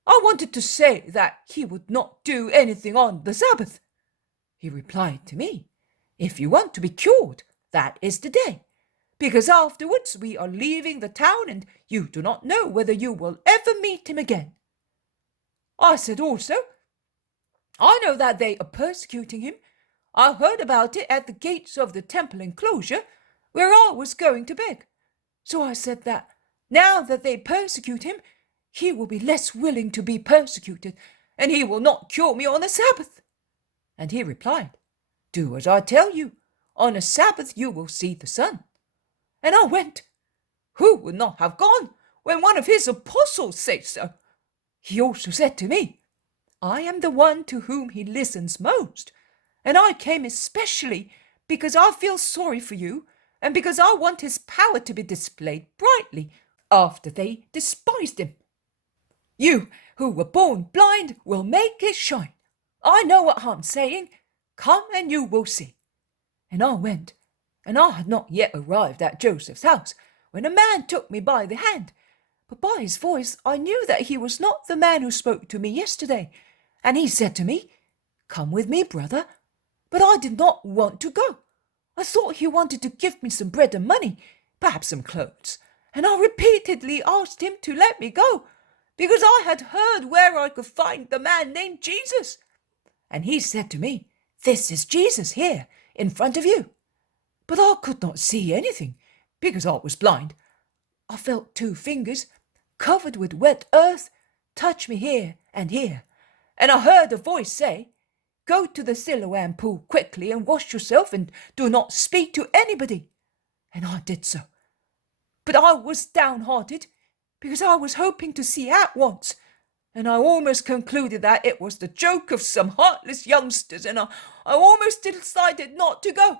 I wanted to say that he would not do anything on the Sabbath. He replied to me, "If you want to be cured, that is the day, because afterwards we are leaving the town and you do not know whether you will ever meet him again." I said also, "I know that they are persecuting him. I heard about it at the gates of the temple enclosure, where I was going to beg. So I said that now that they persecute him, he will be less willing to be persecuted, and he will not cure me on the Sabbath." And he replied, "Do as I tell you. On a Sabbath you will see the sun." And I went. Who would not have gone when one of his apostles said so? He also said to me, "I am the one to whom he listens most, and I came especially because I feel sorry for you and because I want his power to be displayed brightly after they despised him. You who were born blind will make it shine. I know what I'm saying. Come and you will see." And I went, and I had not yet arrived at Joseph's house when a man took me by the hand. But by his voice I knew that he was not the man who spoke to me yesterday. And he said to me, "Come with me, brother." But I did not want to go. I thought he wanted to give me some bread and money, perhaps some clothes. And I repeatedly asked him to let me go, because I had heard where I could find the man named Jesus. And he said to me, "This is Jesus here, in front of you." But I could not see anything, because I was blind. I felt 2 fingers, covered with wet earth, touch me here and here, and I heard a voice say, "Go to the Siloam pool quickly and wash yourself, and do not speak to anybody." And I did so. But I was downhearted, because I was hoping to see at once, and I almost concluded that it was the joke of some heartless youngsters, and I almost decided not to go.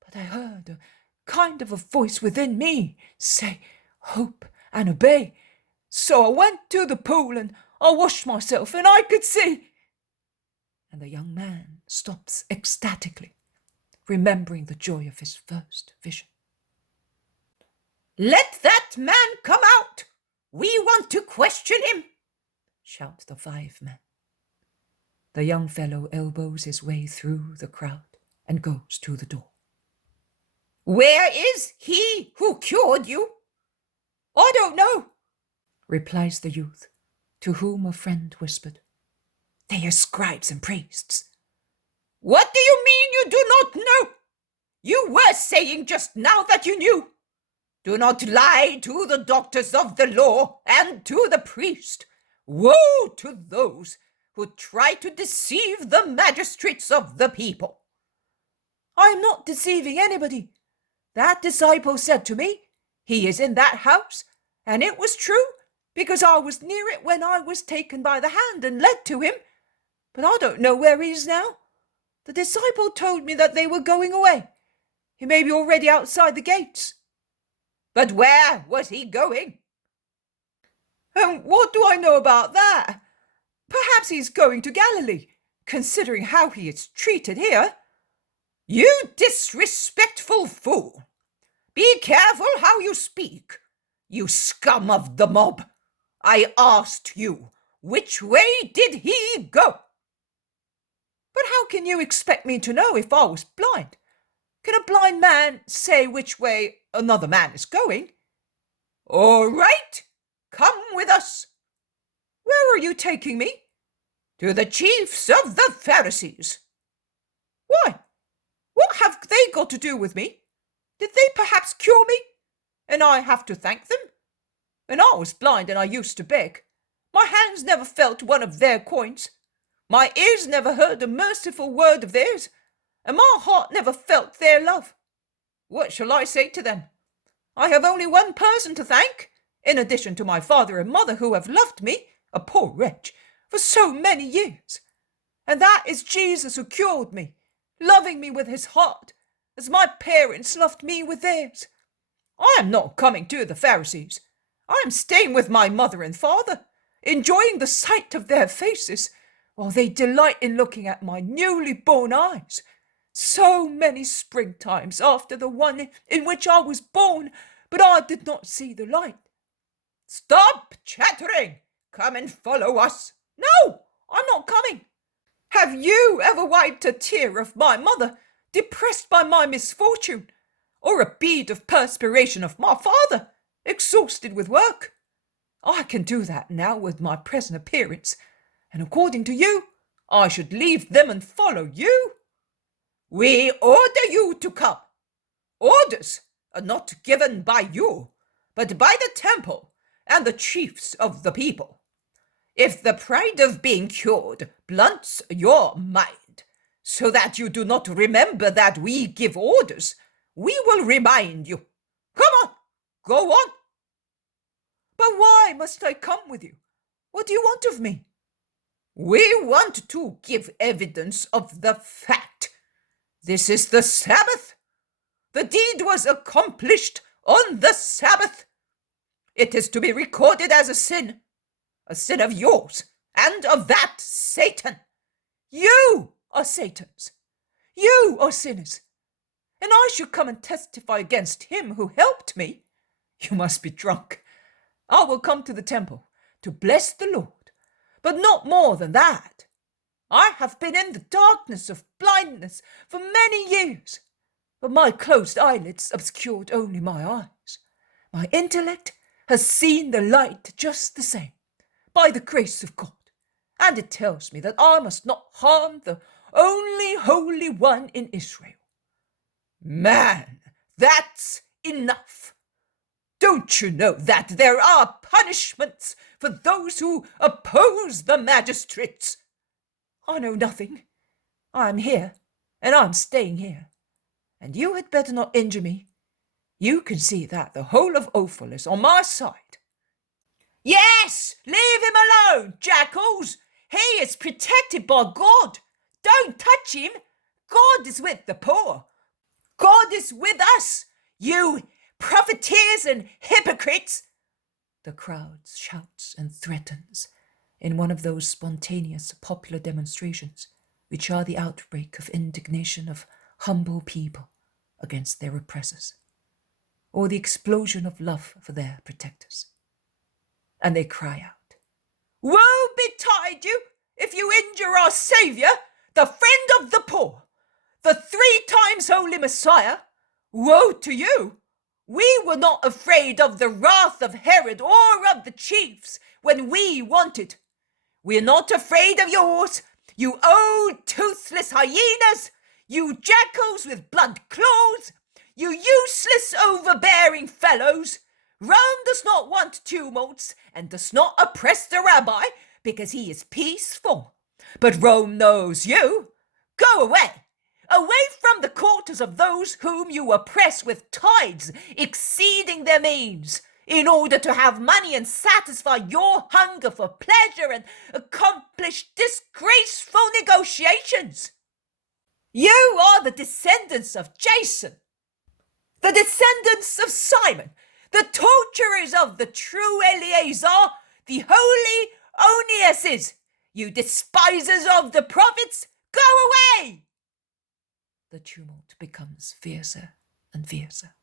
But I heard a kind of a voice within me say, "Hope and obey." So I went to the pool and I washed myself, and I could see. And the young man stops ecstatically, remembering the joy of his first vision. "Let that man come out! We want to question him!" shout the 5 men. The young fellow elbows his way through the crowd and goes to the door. "Where is he who cured you?" "I don't know," replies the youth, to whom a friend whispered, "They are scribes and priests." "What do you mean you do not know? You were saying just now that you knew. Do not lie to the doctors of the law and to the priest. Woe to those who try to deceive the magistrates of the people." "I am not deceiving anybody. That disciple said to me, 'He is in that house,' and it was true, because I was near it when I was taken by the hand and led to him. But I don't know where he is now. The disciple told me that they were going away. He may be already outside the gates." "But where was he going?" "And what do I know about that? Perhaps he's going to Galilee, considering how he is treated here." "You disrespectful fool! Be careful how you speak, you scum of the mob. I asked you, which way did he go?" "But how can you expect me to know if I was blind? Can a blind man say which way another man is going?" "All right, come with us." "Where are you taking me?" "To the chiefs of the Pharisees." "Why? What have they got to do with me? Did they perhaps cure me? And I have to thank them? When I was blind and I used to beg, my hands never felt one of their coins. My ears never heard a merciful word of theirs, and my heart never felt their love. What shall I say to them? I have only one person to thank, in addition to my father and mother who have loved me, a poor wretch, for so many years. And that is Jesus who cured me, loving me with his heart, as my parents loved me with theirs. I am not coming to the Pharisees. I am staying with my mother and father, enjoying the sight of their faces, while they delight in looking at my newly born eyes. So many springtimes after the one in which I was born, but I did not see the light." "Stop chattering! Come and follow us." "No, I'm not coming. Have you ever wiped a tear of my mother, depressed by my misfortune, or a bead of perspiration of my father, exhausted with work? I can do that now with my present appearance, and according to you, I should leave them and follow you." "We order you to come. Orders are not given by you, but by the temple and the chiefs of the people. If the pride of being cured blunts your mind, so that you do not remember that we give orders, we will remind you. Come on, go on." "But why must I come with you? What do you want of me?" "We want to give evidence of the fact. This is the Sabbath. The deed was accomplished on the Sabbath. It is to be recorded as a sin of yours and of that Satan." "You are Satan's. You are sinners. And I should come and testify against him who helped me? You must be drunk. I will come to the temple to bless the Lord, but not more than that. I have been in the darkness of blindness for many years, but my closed eyelids obscured only my eyes. My intellect has seen the light just the same, by the grace of God, and it tells me that I must not harm the only Holy One in Israel." "Man, that's enough. Don't you know that there are punishments for those who oppose the magistrates?" "I know nothing. I am here, and I am staying here. And you had better not injure me. You can see that the whole of Ophel is on my side." "Yes, leave him alone, jackals. He is protected by God. Don't touch him. God is with the poor. God is with us, you profiteers and hypocrites." The crowd shouts and threatens in one of those spontaneous popular demonstrations which are the outbreak of indignation of humble people against their oppressors, or the explosion of love for their protectors. And they cry out, "Woe betide you if you injure our Saviour, the friend of the poor, the 3 times holy Messiah. Woe to you! We were not afraid of the wrath of Herod or of the chiefs when we wanted. We're not afraid of yours, you old toothless hyenas, you jackals with blunt claws, you useless overbearing fellows. Rome does not want tumults and does not oppress the rabbi because he is peaceful. But Rome knows you. Go away! Away from the quarters of those whom you oppress with tithes exceeding their means, in order to have money and satisfy your hunger for pleasure and accomplish disgraceful negotiations. You are the descendants of Jason, the descendants of Simon, the torturers of the true Eleazar, the holy Oniases. You despisers of the prophets, go away! The tumult becomes fiercer and fiercer.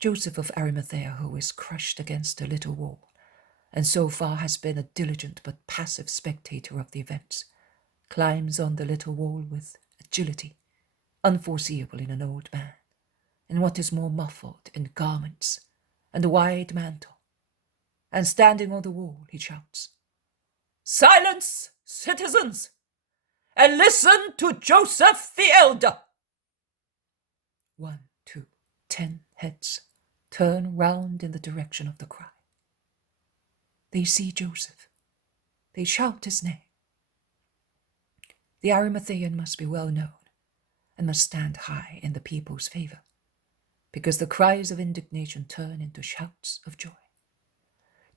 Joseph of Arimathea, who is crushed against a little wall, and so far has been a diligent but passive spectator of the events, climbs on the little wall with agility, unforeseeable in an old man, and what is more, muffled in garments and a wide mantle. And standing on the wall, he shouts, "Silence, citizens, and listen to Joseph the elder." 1, 2, 10 heads turn round in the direction of the cry. They see Joseph. They shout his name. The Arimathean must be well known and must stand high in the people's favour, because the cries of indignation turn into shouts of joy.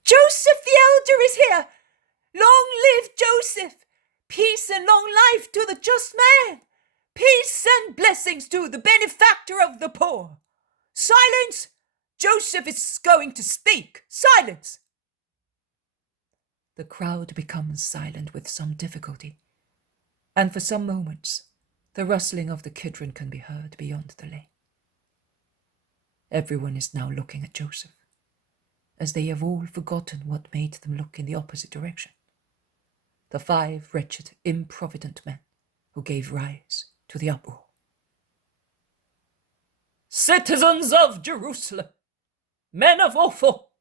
"Joseph the elder is here! Long live Joseph! Peace and long life to the just man! Peace and blessings to the benefactor of the poor! Silence! Joseph is going to speak! Silence!" The crowd becomes silent with some difficulty, and for some moments the rustling of the Kidron can be heard beyond the lane. Everyone is now looking at Joseph, as they have all forgotten what made them look in the opposite direction. The 5 wretched, improvident men who gave rise to the uproar. "Citizens of Jerusalem, men of offal,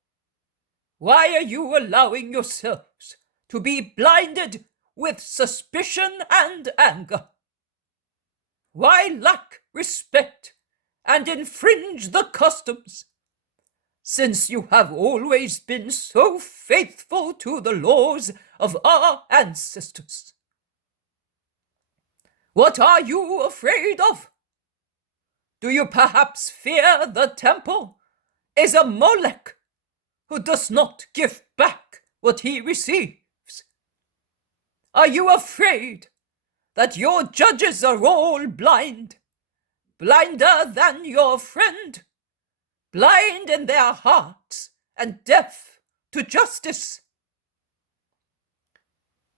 why are you allowing yourselves to be blinded with suspicion and anger? Why lack respect and infringe the customs, since you have always been so faithful to the laws of our ancestors? What are you afraid of? Do you perhaps fear the temple is a Molech who does not give back what he receives? Are you afraid that your judges are all blind, blinder than your friend, blind in their hearts and deaf to justice?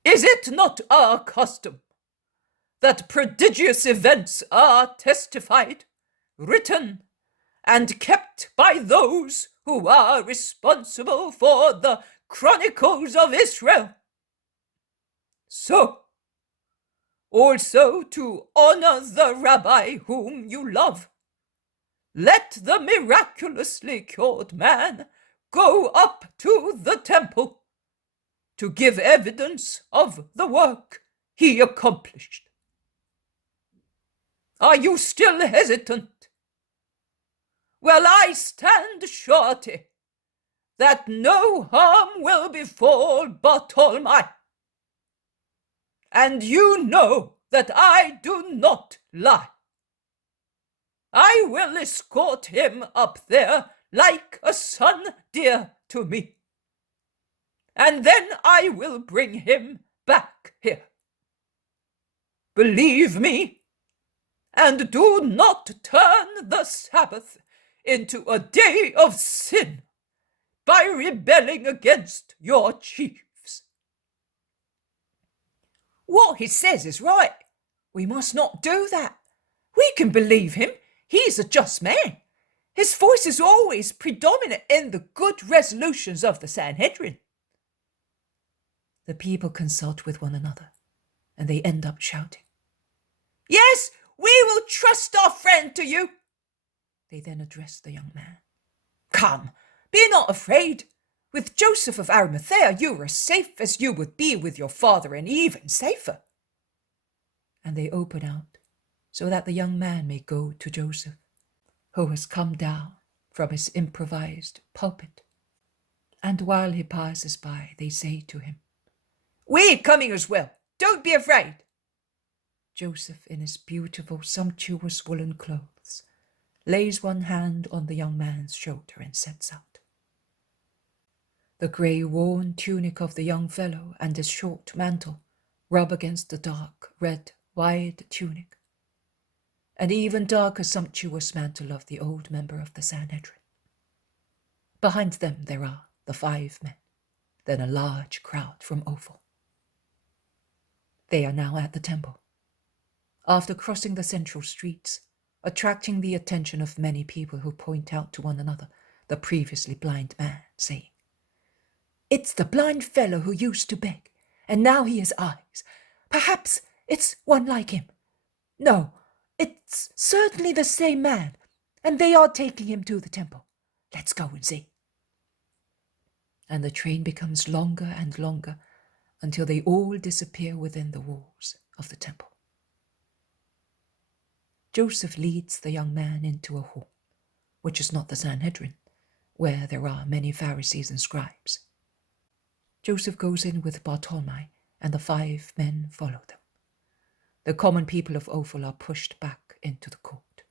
Is it not our custom that prodigious events are testified, written, and kept by those who are responsible for the chronicles of Israel? So, also to honor the rabbi whom you love, let the miraculously cured man go up to the temple to give evidence of the work he accomplished. Are you still hesitant? Well, I stand surety that no harm will befall Bartolomai. And you know that I do not lie. I will escort him up there like a son dear to me, and then I will bring him back here. Believe me, and do not turn the Sabbath into a day of sin by rebelling against your chiefs." "What he says is right. We must not do that. We can believe him. He's a just man. His voice is always predominant in the good resolutions of the Sanhedrin. The people consult with one another, and they end up shouting. Yes, we will trust our friend to you. They then address the young man. Come, be not afraid. With Joseph of Arimathea, you are as safe as you would be with your father, and even safer. And they open out, so that the young man may go to Joseph, who has come down from his improvised pulpit. And while he passes by, they say to him, We're coming as well. Don't be afraid. Joseph, in his beautiful, sumptuous woolen clothes, lays one hand on the young man's shoulder and sets out. The grey worn tunic of the young fellow and his short mantle rub against the dark, red, wide tunic, and even darker, sumptuous mantle of the old member of the Sanhedrin. Behind them there are the 5 men, then a large crowd from Ophel. They are now at the temple. After crossing the central streets, attracting the attention of many people who point out to one another the previously blind man, saying, It's the blind fellow who used to beg, and now he has eyes. Perhaps it's one like him. No, it's certainly the same man, and they are taking him to the temple. Let's go and see. And the train becomes longer and longer until they all disappear within the walls of the temple. Joseph leads the young man into a hall, which is not the Sanhedrin, where there are many Pharisees and scribes. Joseph goes in with Bartholomew, and the 5 men follow them. The common people of Ophel are pushed back into the court.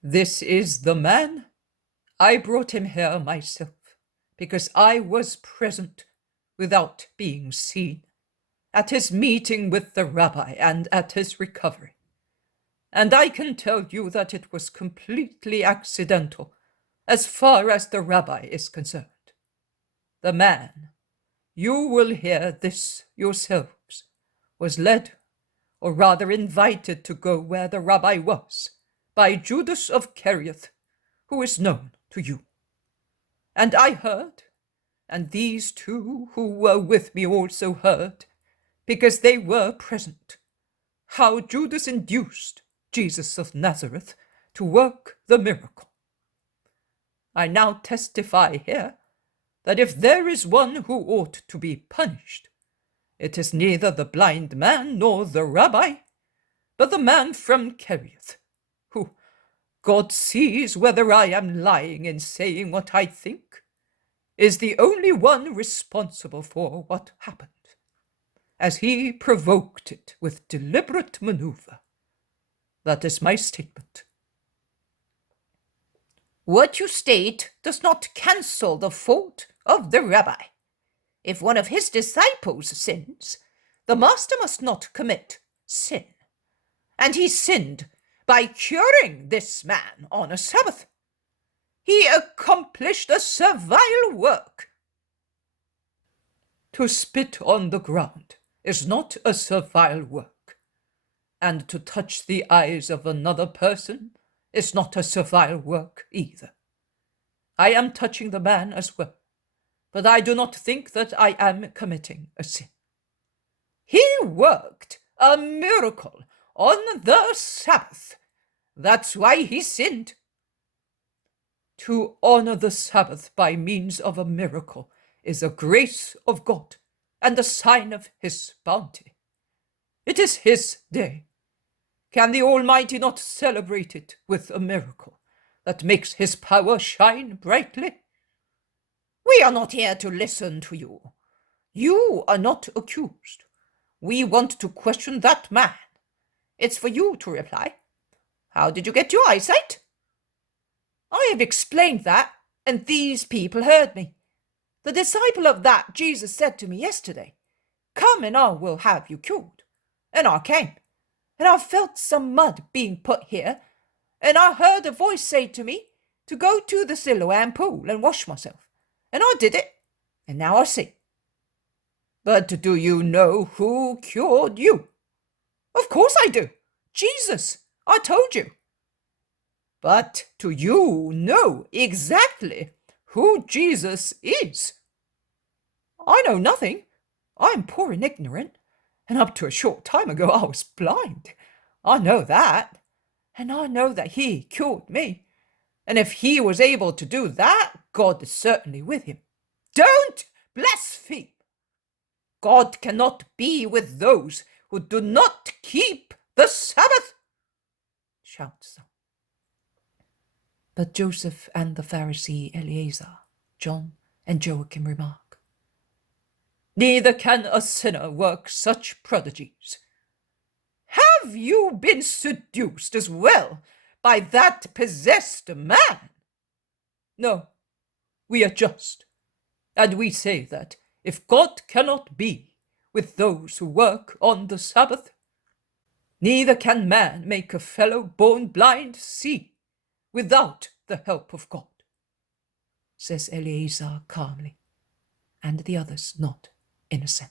This is the man. I brought him here myself, because I was present, without being seen, at his meeting with the rabbi and at his recovery. And I can tell you that it was completely accidental, as far as the rabbi is concerned. The man, you will hear this yourselves, was led, or rather invited to go where the rabbi was, by Judas of Kerioth, who is known to you. And I heard, and these 2 who were with me also heard, because they were present, how Judas induced Jesus of Nazareth to work the miracle. I now testify here that if there is one who ought to be punished, it is neither the blind man nor the rabbi, but the man from Kerioth, who, God sees whether I am lying in saying what I think, is the only one responsible for what happened, as he provoked it with deliberate maneuver. That is my statement. What you state does not cancel the fault of the rabbi. If one of his disciples sins, the master must not commit sin. And he sinned by curing this man on a Sabbath. He accomplished a servile work. To spit on the ground is not a servile work, and to touch the eyes of another person is not a servile work either. I am touching the man as well, but I do not think that I am committing a sin. He worked a miracle on the Sabbath. That's why he sinned. To honor the Sabbath by means of a miracle is a grace of God and a sign of his bounty. It is his day. Can the Almighty not celebrate it with a miracle that makes his power shine brightly? We are not here to listen to you. You are not accused. We want to question that man. It's for you to reply. How did you get your eyesight? I have explained that, and these people heard me. The disciple of that Jesus said to me yesterday, "Come and I will have you cured." And I came, and I felt some mud being put here, and I heard a voice say to me to go to the Siloam pool and wash myself. And I did it, and now I see. But do you know who cured you? Of course I do. Jesus, I told you. But do you know exactly who Jesus is? I know nothing. I am poor and ignorant, and up to a short time ago I was blind. I know that, and I know that he cured me. And if he was able to do that, God is certainly with him. Don't blaspheme! God cannot be with those who do not keep the Sabbath, shouts some. But Joseph and the Pharisee Eleazar, John, and Joachim remark, Neither can a sinner work such prodigies. Have you been seduced as well by that possessed man? No, we are just, and we say that if God cannot be with those who work on the Sabbath, neither can man make a fellow born blind see without the help of God, says Eleazar calmly, and the others nod in assent.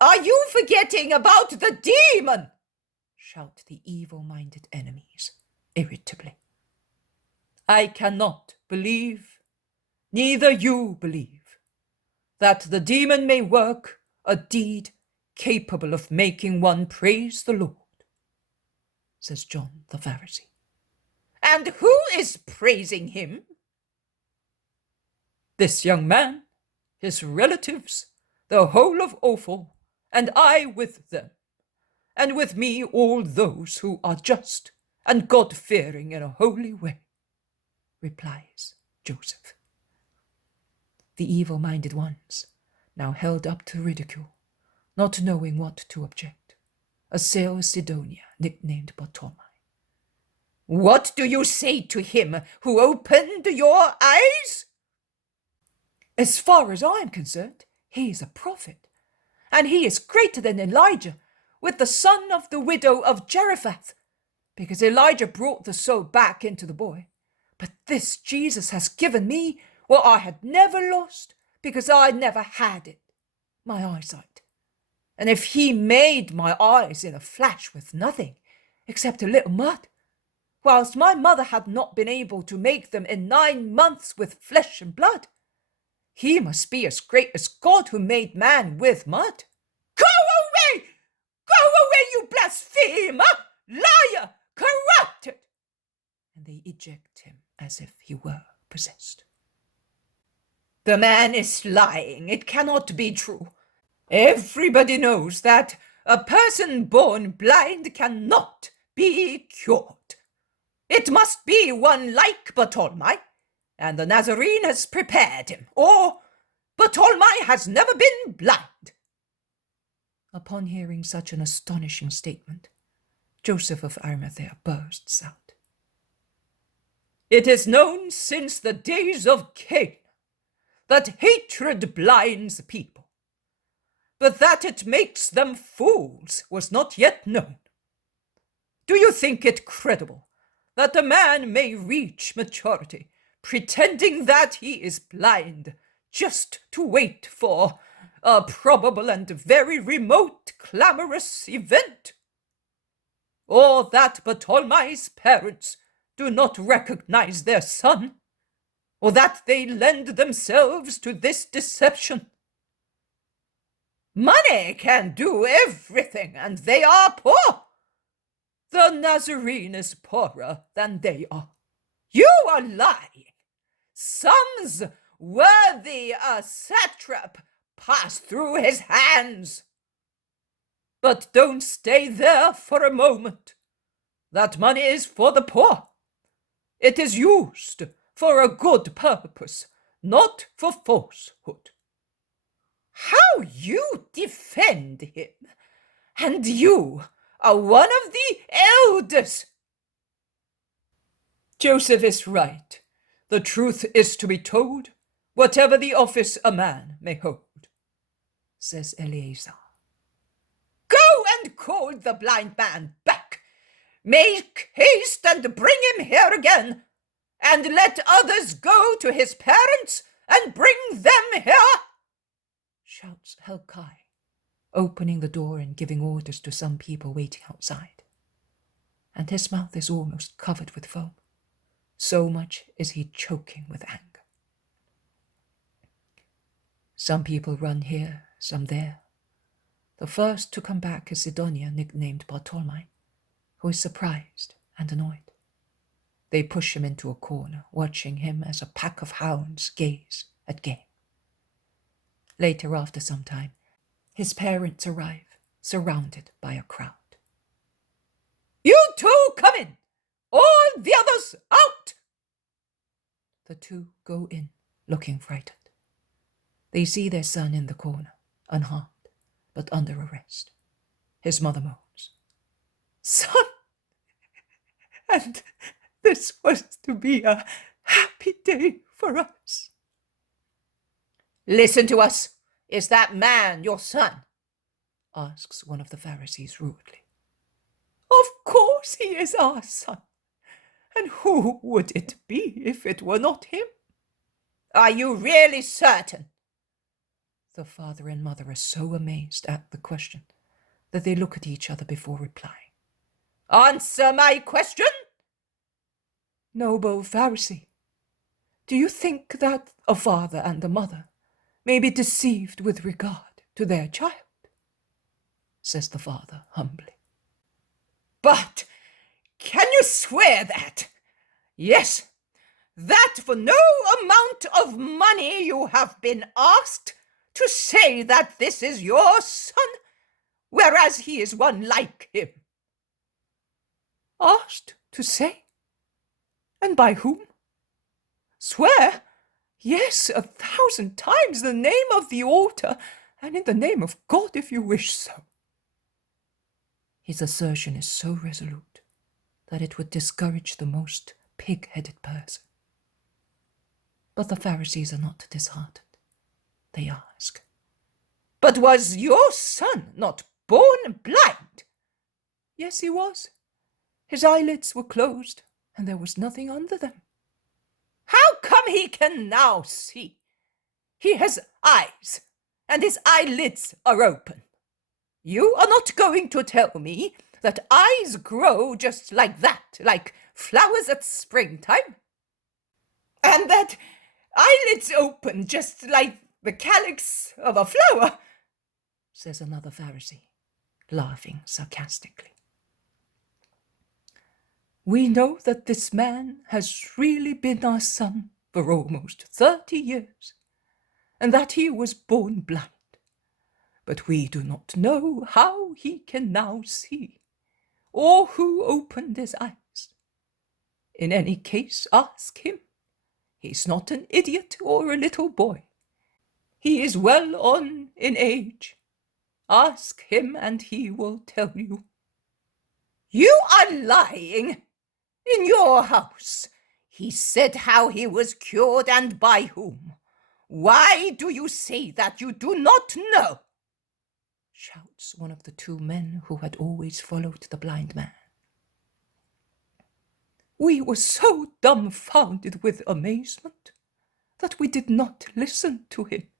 Are you forgetting about the demon? Shout the evil-minded enemies irritably. I cannot believe, neither you believe, that the demon may work a deed capable of making one praise the Lord, says John the Pharisee. And who is praising him? This young man, his relatives, the whole of Ophel, and I with them, and with me all those who are just and God-fearing in a holy way, replies Joseph. The evil-minded ones, now held up to ridicule, not knowing what to object, assail Sidonia, nicknamed Bartolomai. What do you say to him who opened your eyes? As far as I am concerned, he is a prophet, and he is greater than Elijah, with the son of the widow of Zarephath, because Elijah brought the soul back into the boy. But this Jesus has given me what I had never lost, because I never had it, my eyesight. And if he made my eyes in a flash with nothing except a little mud, whilst my mother had not been able to make them in 9 months with flesh and blood, he must be as great as God who made man with mud. Go away! Go away, you blasphemer! Liar! Corrupted! And they eject him as if he were possessed. The man is lying. It cannot be true. Everybody knows that a person born blind cannot be cured. It must be one like Bartolomai, and the Nazarene has prepared him, or Bartolomai has never been blind. Upon hearing such an astonishing statement, Joseph of Arimathea bursts out. It is known since the days of Cain that hatred blinds people, but that it makes them fools was not yet known. Do you think it credible that a man may reach maturity, pretending that he is blind, just to wait for a probable and very remote clamorous event? Or that Bartolomai's parents do not recognize their son, or that they lend themselves to this deception? Money can do everything, and they are poor. The Nazarene is poorer than they are. You are lying. Sums worthy a satrap pass through his hands. But don't stay there for a moment. That money is for the poor. It is used for a good purpose, not for falsehood. How you defend him, and you are one of the elders. Joseph is right. The truth is to be told, whatever the office a man may hold, says Eleazar. Go and call the blind man back. Make haste and bring him here again, and let others go to his parents and bring them here, shouts Helkai, opening the door and giving orders to some people waiting outside. And his mouth is almost covered with foam. So much is he choking with anger. Some people run here, some there. The first to come back is Sidonia, nicknamed Bartolomei, who is surprised and annoyed. They push him into a corner, watching him as a pack of hounds gaze at game. Later, after some time, his parents arrive, surrounded by a crowd. "You two come in! All the others out!" The two go in, looking frightened. They see their son in the corner, unharmed, but under arrest. His mother moans, "Son! And this was to be a happy day for us." "Listen to us. Is that man your son?" asks one of the Pharisees rudely. "Of course he is our son. And who would it be if it were not him?" "Are you really certain?" The father and mother are so amazed at the question that they look at each other before replying. "Answer my question." "Noble Pharisee, do you think that a father and a mother may be deceived with regard to their child?" says the father humbly. "But can you swear that? Yes, that for no amount of money you have been asked to say that this is your son, whereas he is one like him?" "Asked to say? And by whom? Swear? Yes, 1,000 times the name of the altar, and in the name of God if you wish so." His assertion is so resolute that it would discourage the most pig-headed person. But the Pharisees are not disheartened. They ask, "But was your son not born blind?" "Yes, he was. His eyelids were closed, and there was nothing under them." "How come he can now see? He has eyes, and his eyelids are open. You are not going to tell me that eyes grow just like that, like flowers at springtime? And that eyelids open just like the calyx of a flower?" says another Pharisee, laughing sarcastically. "We know that this man has really been our son for almost 30 years, and that he was born blind. But we do not know how he can now see, or who opened his eyes. In any case, ask him. He's not an idiot or a little boy. He is well on in age. Ask him and he will tell you." "You are lying. In your house, he said how he was cured and by whom. Why do you say that you do not know?" shouts one of the two men who had always followed the blind man. "We were so dumbfounded with amazement that we did not listen to him,"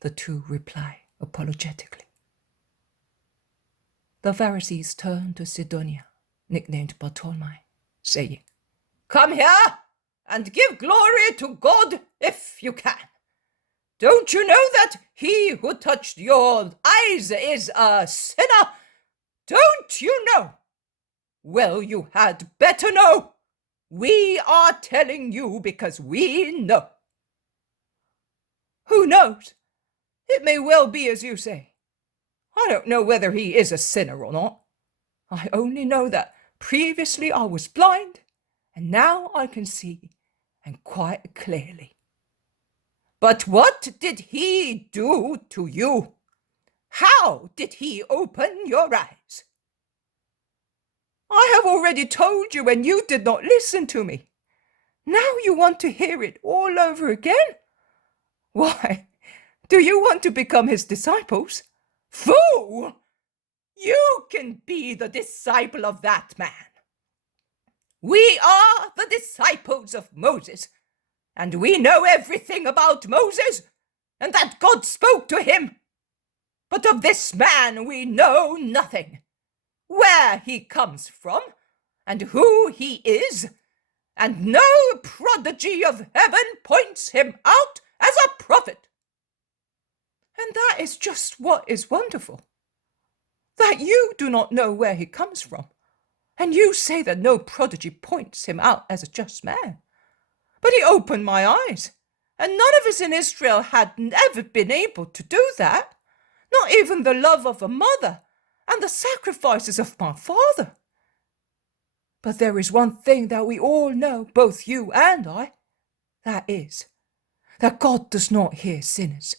the two reply apologetically. The Pharisees turn to Sidonia, nicknamed Bartolomei, saying, "Come here and give glory to God if you can. Don't you know that he who touched your eyes is a sinner? Don't you know? Well, you had better know. We are telling you because we know." "Who knows? It may well be as you say. I don't know whether he is a sinner or not. I only know that previously I was blind, and now I can see, and quite clearly." "But what did he do to you? How did he open your eyes?" "I have already told you, and you did not listen to me. Now you want to hear it all over again? Why, do you want to become his disciples?" "Fool! You can be the disciple of that man. We are the disciples of Moses, and we know everything about Moses, and that God spoke to him. But of this man we know nothing, where he comes from, and who he is, and no prodigy of heaven points him out as a prophet." And that is just what is wonderful, that you do not know where he comes from, and you say that no prodigy points him out as a just man. But he opened my eyes, and none of us in Israel had ever been able to do that, not even the love of a mother and the sacrifices of my father. But there is one thing that we all know, both you and I, that is, that God does not hear sinners,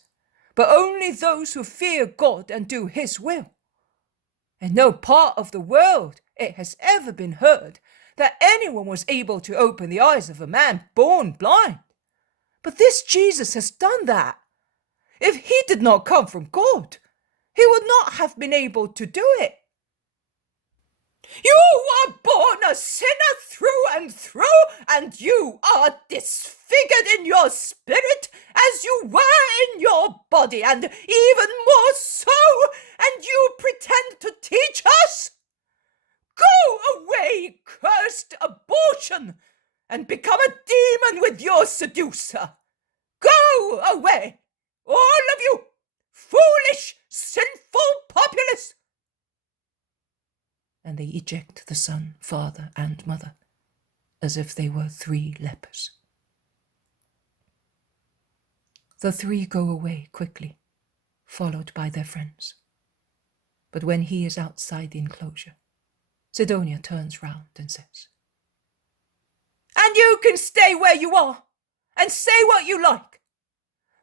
but only those who fear God and do his will. In no part of the world it has ever been heard that anyone was able to open the eyes of a man born blind. But this Jesus has done that. If he did not come from God, he would not have been able to do it. "You are born a sinner through and through, and you are disfigured in your spirit as you were in your body, and even more so, and you pretend to teach us? Go away, cursed abortion, and become a demon with your seducer. Go away, all of you, foolish, sinful populace." And they eject the son, father, and mother, as if they were 3 lepers. The 3 go away quickly, followed by their friends. But when he is outside the enclosure, Sidonia turns round and says, "And you can stay where you are, and say what you like.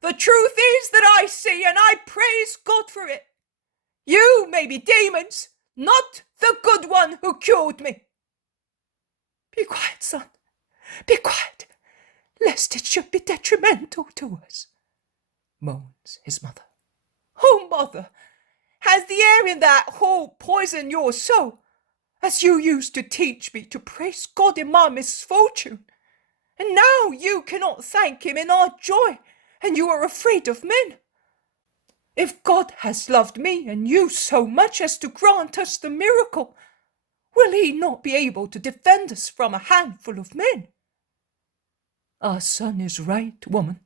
The truth is that I see, and I praise God for it. You may be demons, not the good one who cured me." "Be quiet, son, be quiet, lest it should be detrimental to us," moans his mother. "Oh, mother, has the air in that hall poisoned your soul, as you used to teach me to praise God in my misfortune? And now you cannot thank him in our joy, and you are afraid of men. If God has loved me and you so much as to grant us the miracle, will he not be able to defend us from a handful of men?" "Our son is right, woman.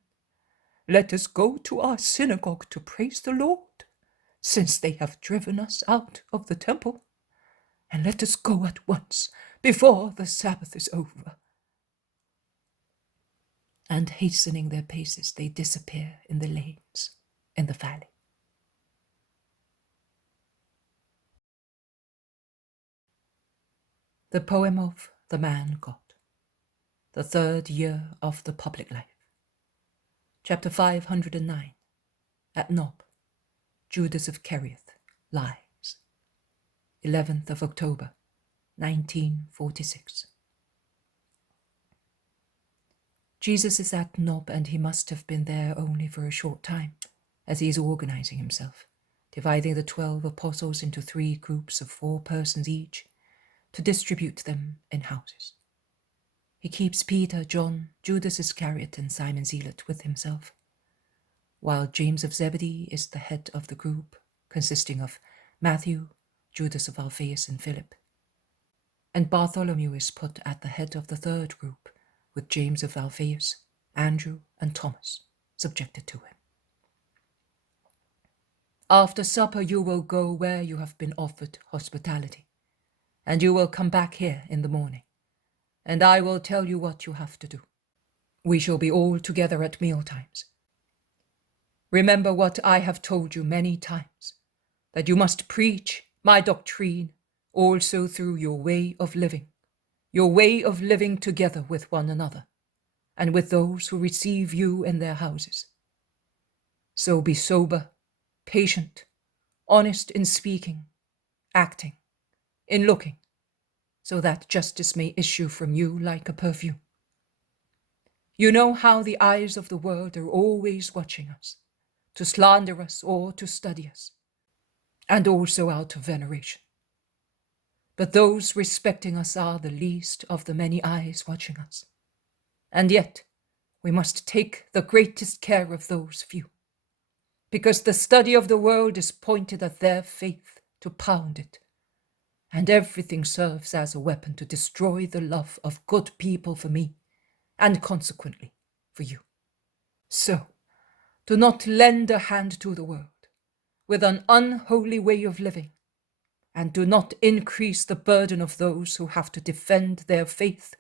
Let us go to our synagogue to praise the Lord, since they have driven us out of the temple. And let us go at once, before the Sabbath is over." and hastening their paces, they disappear in the lanes in the valley. The poem of The Man God, the 3rd year of the public life. Chapter 509. At Nob, Judas of Kerioth lies. 11th of October, 1946. Jesus is at Nob, and he must have been there only for a short time, as he is organizing himself, dividing the 12 apostles into 3 groups of 4 persons each, to distribute them in houses. He keeps Peter, John, Judas Iscariot, and Simon Zealot with himself, while James of Zebedee is the head of the group, consisting of Matthew, Judas of Alphaeus, and Philip. And Bartholomew is put at the head of the 3rd group, with James of Alphaeus, Andrew, and Thomas subjected to him. After supper you will go where you have been offered hospitality, and you will come back here in the morning, and I will tell you what you have to do. We shall be all together at mealtimes. Remember what I have told you many times, that you must preach my doctrine also through your way of living together with one another, and with those who receive you in their houses. So be sober, patient, honest in speaking, acting, in looking, so that justice may issue from you like a perfume. You know how the eyes of the world are always watching us, to slander us or to study us, and also out of veneration. But those respecting us are the least of the many eyes watching us, and yet we must take the greatest care of those few. because the study of the world is pointed at their faith to pound it, and everything serves as a weapon to destroy the love of good people for me, and consequently for you. So, do not lend a hand to the world with an unholy way of living, and do not increase the burden of those who have to defend their faith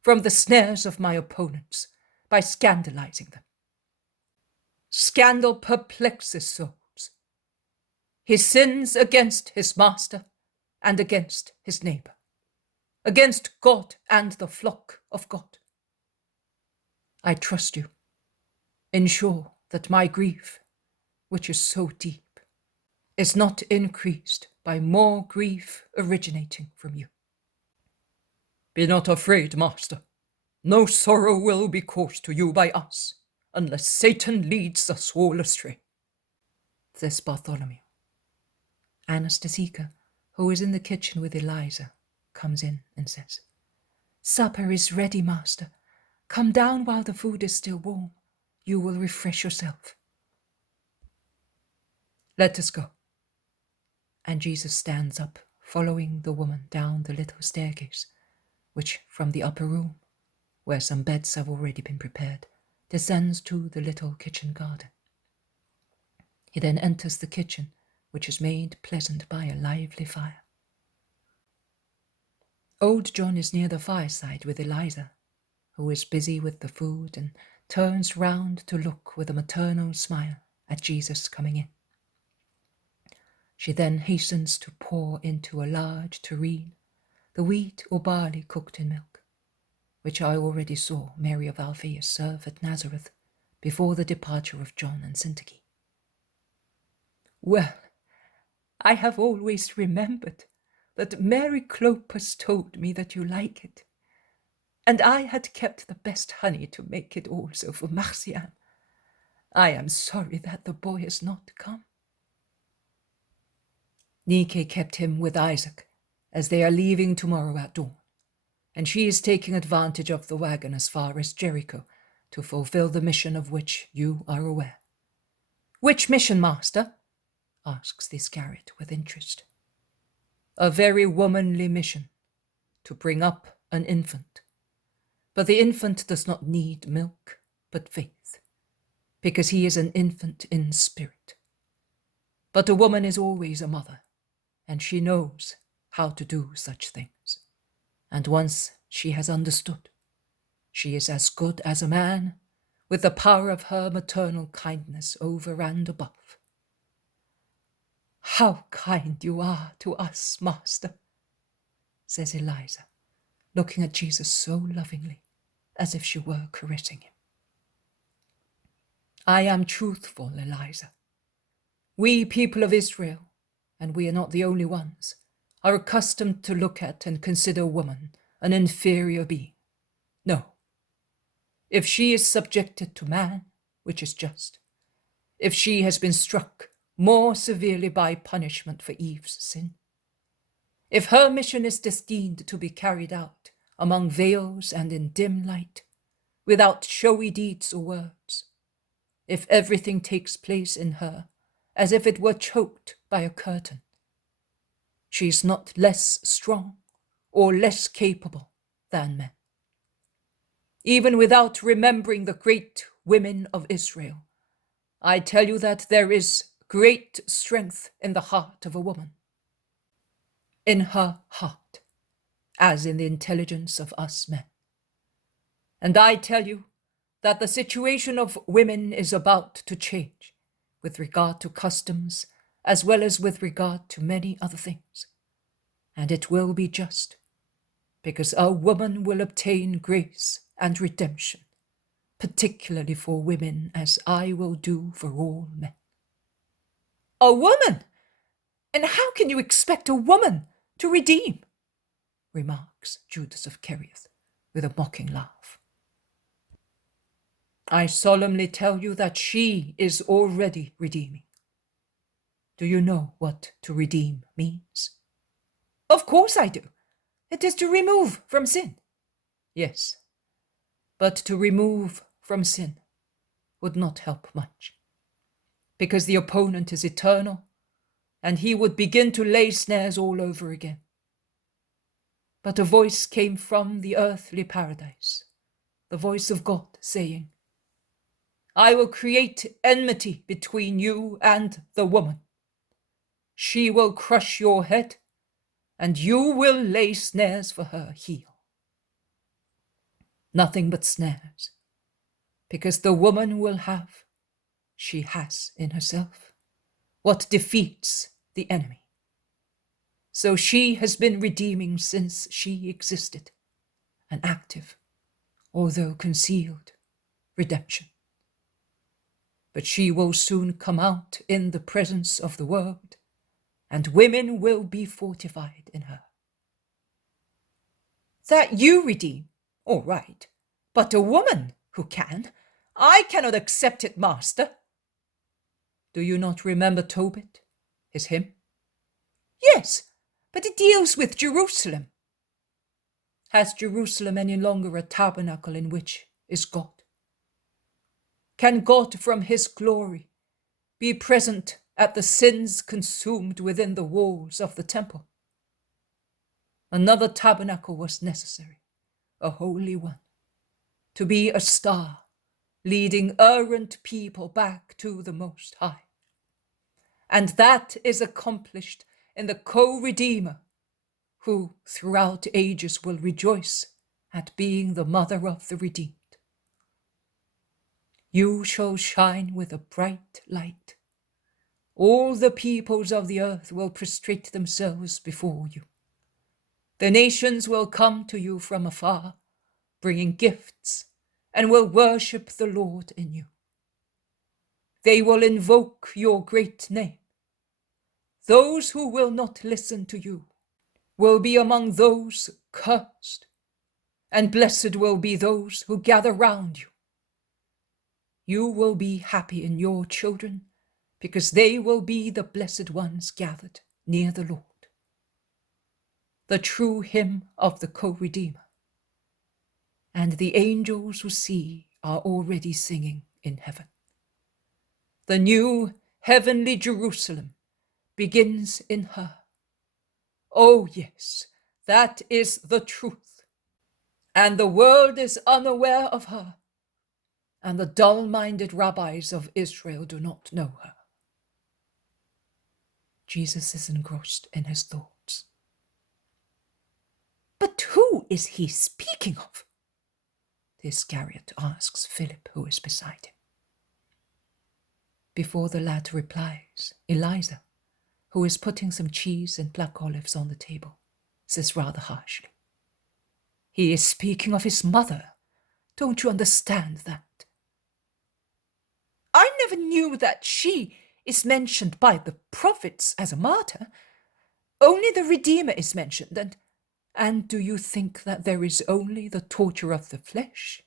from the snares of my opponents by scandalizing them. Scandal perplexes souls. He sins against his master and against his neighbor, against God and the flock of God. I trust you. Ensure that my grief, which is so deep, is not increased by more grief originating from you. Be not afraid, master. No sorrow will be caused to you by us, unless Satan leads us all astray, says Bartholomew. Anastasia, who is in the kitchen with Eliza, comes in and says, "Supper is ready, master. Come down while the food is still warm. You will refresh yourself." Let us go. And Jesus stands up, following the woman down the little staircase, which from the upper room, where some beds have already been prepared, descends to the little kitchen garden. He then enters the kitchen, which is made pleasant by a lively fire. Old John is near the fireside with Eliza, who is busy with the food and turns round to look with a maternal smile at Jesus coming in. She then hastens to pour into a large tureen the wheat or barley cooked in milk, which I already saw Mary of Alphaeus serve at Nazareth before the departure of John and Syntyche. Well, I have always remembered that Mary Clopas told me that you like it, and I had kept the best honey to make it also for Marcian. I am sorry that the boy has not come. Nike kept him with Isaac, as they are leaving tomorrow at dawn, and she is taking advantage of the wagon as far as Jericho to fulfill the mission of which you are aware. Which mission, master? Asks the Iscariot with interest. A very womanly mission, to bring up an infant. But the infant does not need milk, but faith, because he is an infant in spirit. But a woman is always a mother, and she knows how to do such things. And once she has understood, she is as good as a man, with the power of her maternal kindness over and above. How kind you are to us, master, says Eliza, looking at Jesus so lovingly, as if she were caressing him. I am truthful, Eliza. We people of Israel, and we are not the only ones, are accustomed to look at and consider woman an inferior being. No. If she is subjected to man, which is just, if she has been struck more severely by punishment for Eve's sin, if her mission is destined to be carried out among veils and in dim light, without showy deeds or words, if everything takes place in her as if it were choked by a curtain, she is not less strong or less capable than men. Even without remembering the great women of Israel, I tell you that there is great strength in the heart of a woman. In her heart, as in the intelligence of us men. And I tell you that the situation of women is about to change with regard to customs as well as with regard to many other things. And it will be just, because a woman will obtain grace and redemption, particularly for women, as I will do for all men. A woman? And how can you expect a woman to redeem? Remarks Judas of Kerioth with a mocking laugh. I solemnly tell you that she is already redeeming. Do you know what to redeem means? Of course I do. It is to remove from sin. Yes, but to remove from sin would not help much, because the opponent is eternal, and he would begin to lay snares all over again. But a voice came from the earthly paradise, the voice of God, saying, I will create enmity between you and the woman. She will crush your head, and you will lay snares for her heel. Nothing but snares, because the woman will have, she has in herself, what defeats the enemy. So she has been redeeming since she existed, an active, although concealed, redemption. But she will soon come out in the presence of the world, and women will be fortified in her. That you redeem, all right, but a woman who can, I cannot accept it, master. Do you not remember Tobit, his hymn? Yes, but it deals with Jerusalem. Has Jerusalem any longer a tabernacle in which is God? Can God from his glory be present at the sins consumed within the walls of the temple? Another tabernacle was necessary, a holy one, to be a star leading errant people back to the Most High. And that is accomplished in the co-redeemer, who throughout ages will rejoice at being the mother of the redeemed. You shall shine with a bright light. All the peoples of the earth will prostrate themselves before you. The nations will come to you from afar, bringing gifts, and will worship the Lord in you. They will invoke your great name. Those who will not listen to you will be among those cursed, and blessed will be those who gather round you. You will be happy in your children, because they will be the blessed ones gathered near the Lord. The true hymn of the co-redeemer. And the angels who see are already singing in heaven. The new heavenly Jerusalem begins in her. Oh yes, that is the truth. And the world is unaware of her, and the dull-minded rabbis of Israel do not know her. Jesus is engrossed in his thoughts. But who is he speaking of? The Iscariot asks Philip, who is beside him. Before the lad replies, Eliza, who is putting some cheese and black olives on the table, says rather harshly, He is speaking of his mother. Don't you understand that? I never knew that she is mentioned by the prophets as a martyr. Only the Redeemer is mentioned, And do you think that there is only the torture of the flesh?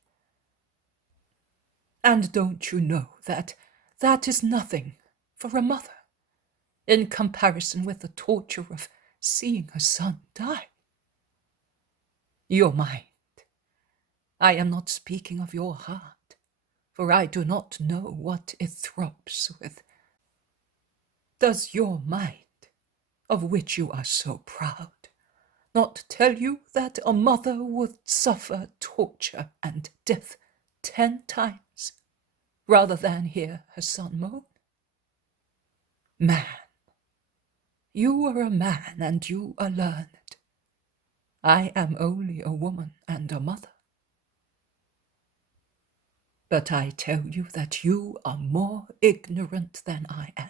And don't you know that that is nothing for a mother in comparison with the torture of seeing her son die? Your mind. I am not speaking of your heart, for I do not know what it throbs with. Does your mind, of which you are so proud, not tell you that a mother would suffer torture and death 10 times rather than hear her son moan? Man, you are a man and you are learned. I am only a woman and a mother. But I tell you that you are more ignorant than I am,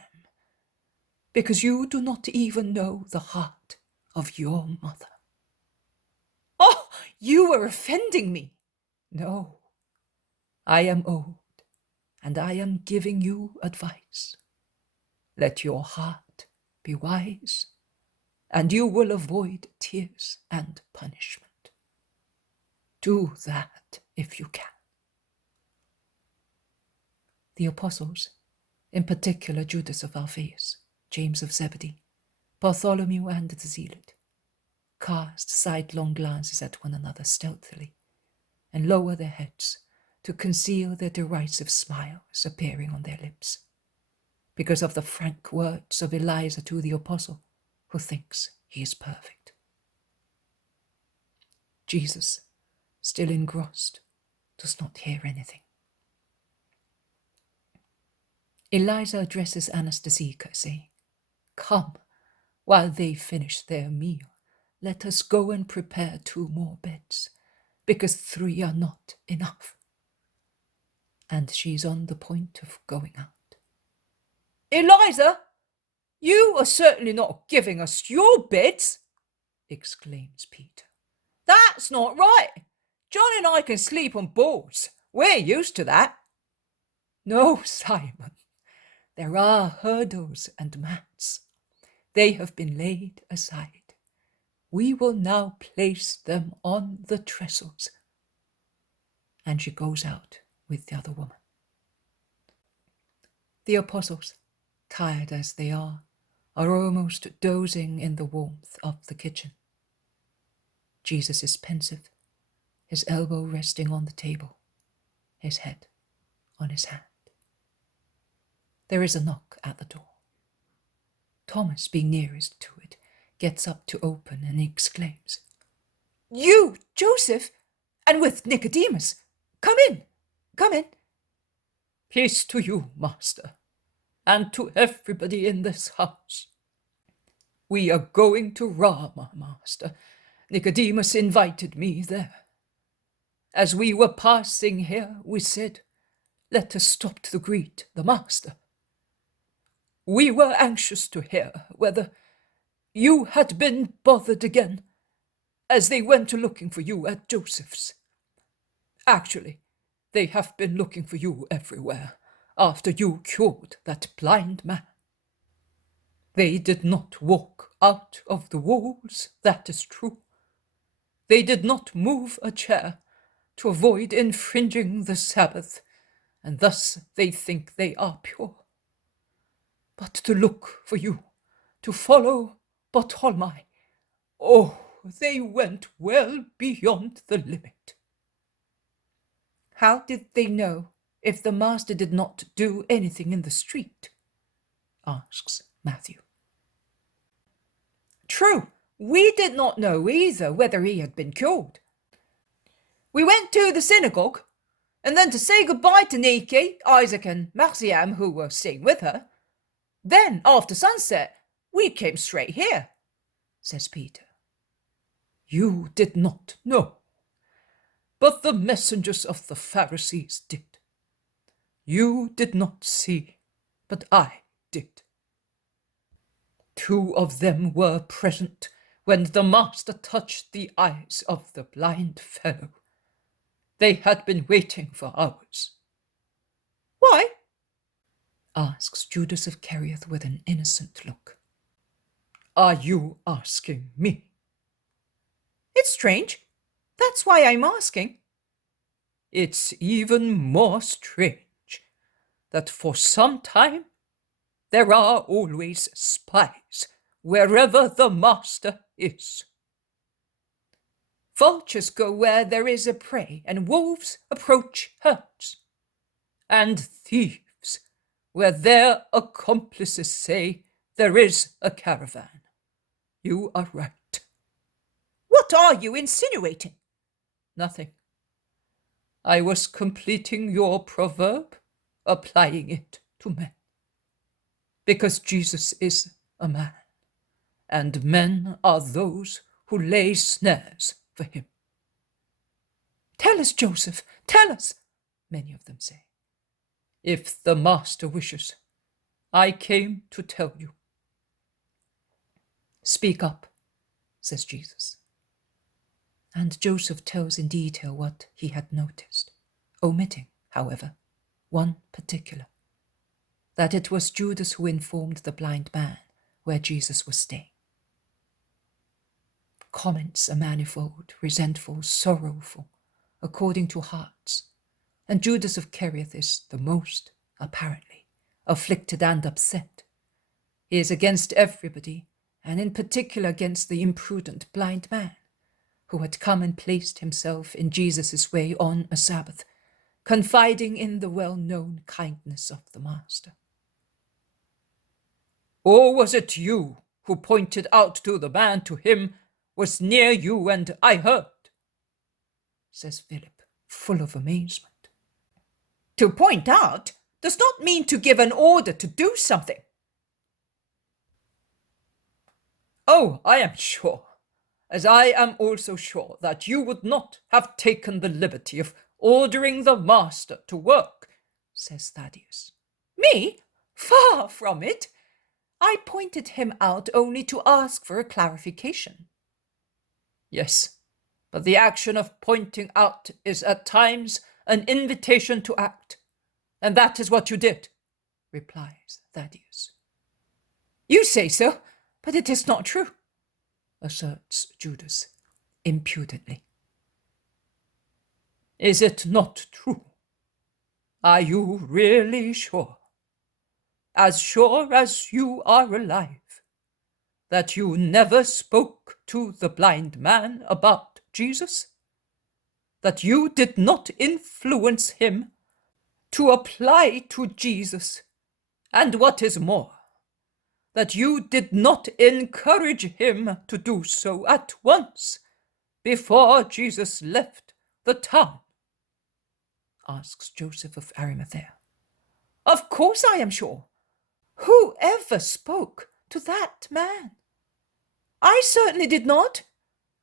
because you do not even know the heart of your mother. Oh, you are offending me. No, I am old, and I am giving you advice. Let your heart be wise, and you will avoid tears and punishment. Do that if you can. The apostles, in particular Judas of Alphaeus, James of Zebedee, Bartholomew and the Zealot, cast sidelong glances at one another stealthily and lower their heads to conceal their derisive smiles appearing on their lips. because of the frank words of Eliza to the apostle, who thinks he is perfect. Jesus, still engrossed, does not hear anything. Eliza addresses Anastasia, saying, "Come, while they finish their meal, let us go and prepare 2 more beds, because 3 are not enough." And she is on the point of going out. "Eliza, you are certainly not giving us your beds," exclaims Peter. "That's not right. John and I can sleep on boards. We're used to that." "No, Simon. There are hurdles and mats. They have been laid aside. We will now place them on the trestles." And she goes out with the other woman. The apostles, tired as they are almost dozing in the warmth of the kitchen. Jesus is pensive, his elbow resting on the table, his head on his hand. There is a knock at the door. Thomas, being nearest to it, gets up to open and exclaims, "You, Joseph, and with Nicodemus! Come in, come in." "Peace to you, Master, and to everybody in this house. We are going to Ramah, Master. Nicodemus invited me there. As we were passing here, we said, 'Let us stop to greet the Master.' We were anxious to hear whether you had been bothered again, as they went looking for you at Joseph's. Actually, they have been looking for you everywhere after you cured that blind man. They did not walk out of the walls, that is true. They did not move a chair to avoid infringing the Sabbath, and thus they think they are pure. But to look for you, to follow Bartholomew, oh, they went well beyond the limit." "How did they know if the Master did not do anything in the street?" asks Matthew. "True, we did not know either whether he had been cured. We went to the synagogue, and then to say goodbye to Nike, Isaac, and Marciam, who were staying with her. Then, after sunset, we came straight here," says Peter. "You did not know, but the messengers of the Pharisees did. You did not see, but I did. 2 of them were present when the Master touched the eyes of the blind fellow. They had been waiting for hours." "Why?" asks Judas of Kerioth with an innocent look. "Are you asking me?" "It's strange. That's why I'm asking." "It's even more strange that for some time there are always spies wherever the Master is. Vultures go where there is a prey, and wolves approach herds." And thieves where their accomplices say there is a caravan. You are right." "What are you insinuating?" "Nothing. I was completing your proverb, applying it to men. Because Jesus is a man, and men are those who lay snares for him." "Tell us, Joseph, tell us," many of them say. "If the Master wishes, I came to tell you." "Speak up," says Jesus. And Joseph tells in detail what he had noticed, omitting, however, one particular, that it was Judas who informed the blind man where Jesus was staying. Comments are manifold, resentful, sorrowful, according to hearts, and Judas of Kerioth is the most, apparently, afflicted and upset. He is against everybody, and in particular against the imprudent blind man, who had come and placed himself in Jesus' way on a Sabbath, confiding in the well-known kindness of the Master. Or was it you who pointed out to the man to him was near you and I heard? Says Philip, full of amazement. To point out does not mean to give an order to do something. Oh, I am sure, as I am also sure that you would not have taken the liberty of ordering the master to work, says Thaddeus. Me? Far from it. I pointed him out only to ask for a clarification. Yes, but the action of pointing out is at times an invitation to act, and that is what you did, replies Thaddeus. You say so, but it is not true, asserts Judas impudently. Is it not true? Are you really sure? As sure as you are alive, that you never spoke to the blind man about Jesus? That you did not influence him to apply to Jesus? And what is more, that you did not encourage him to do so at once before Jesus left the town? Asks Joseph of Arimathea. Of course I am sure. Who ever spoke to that man? I certainly did not.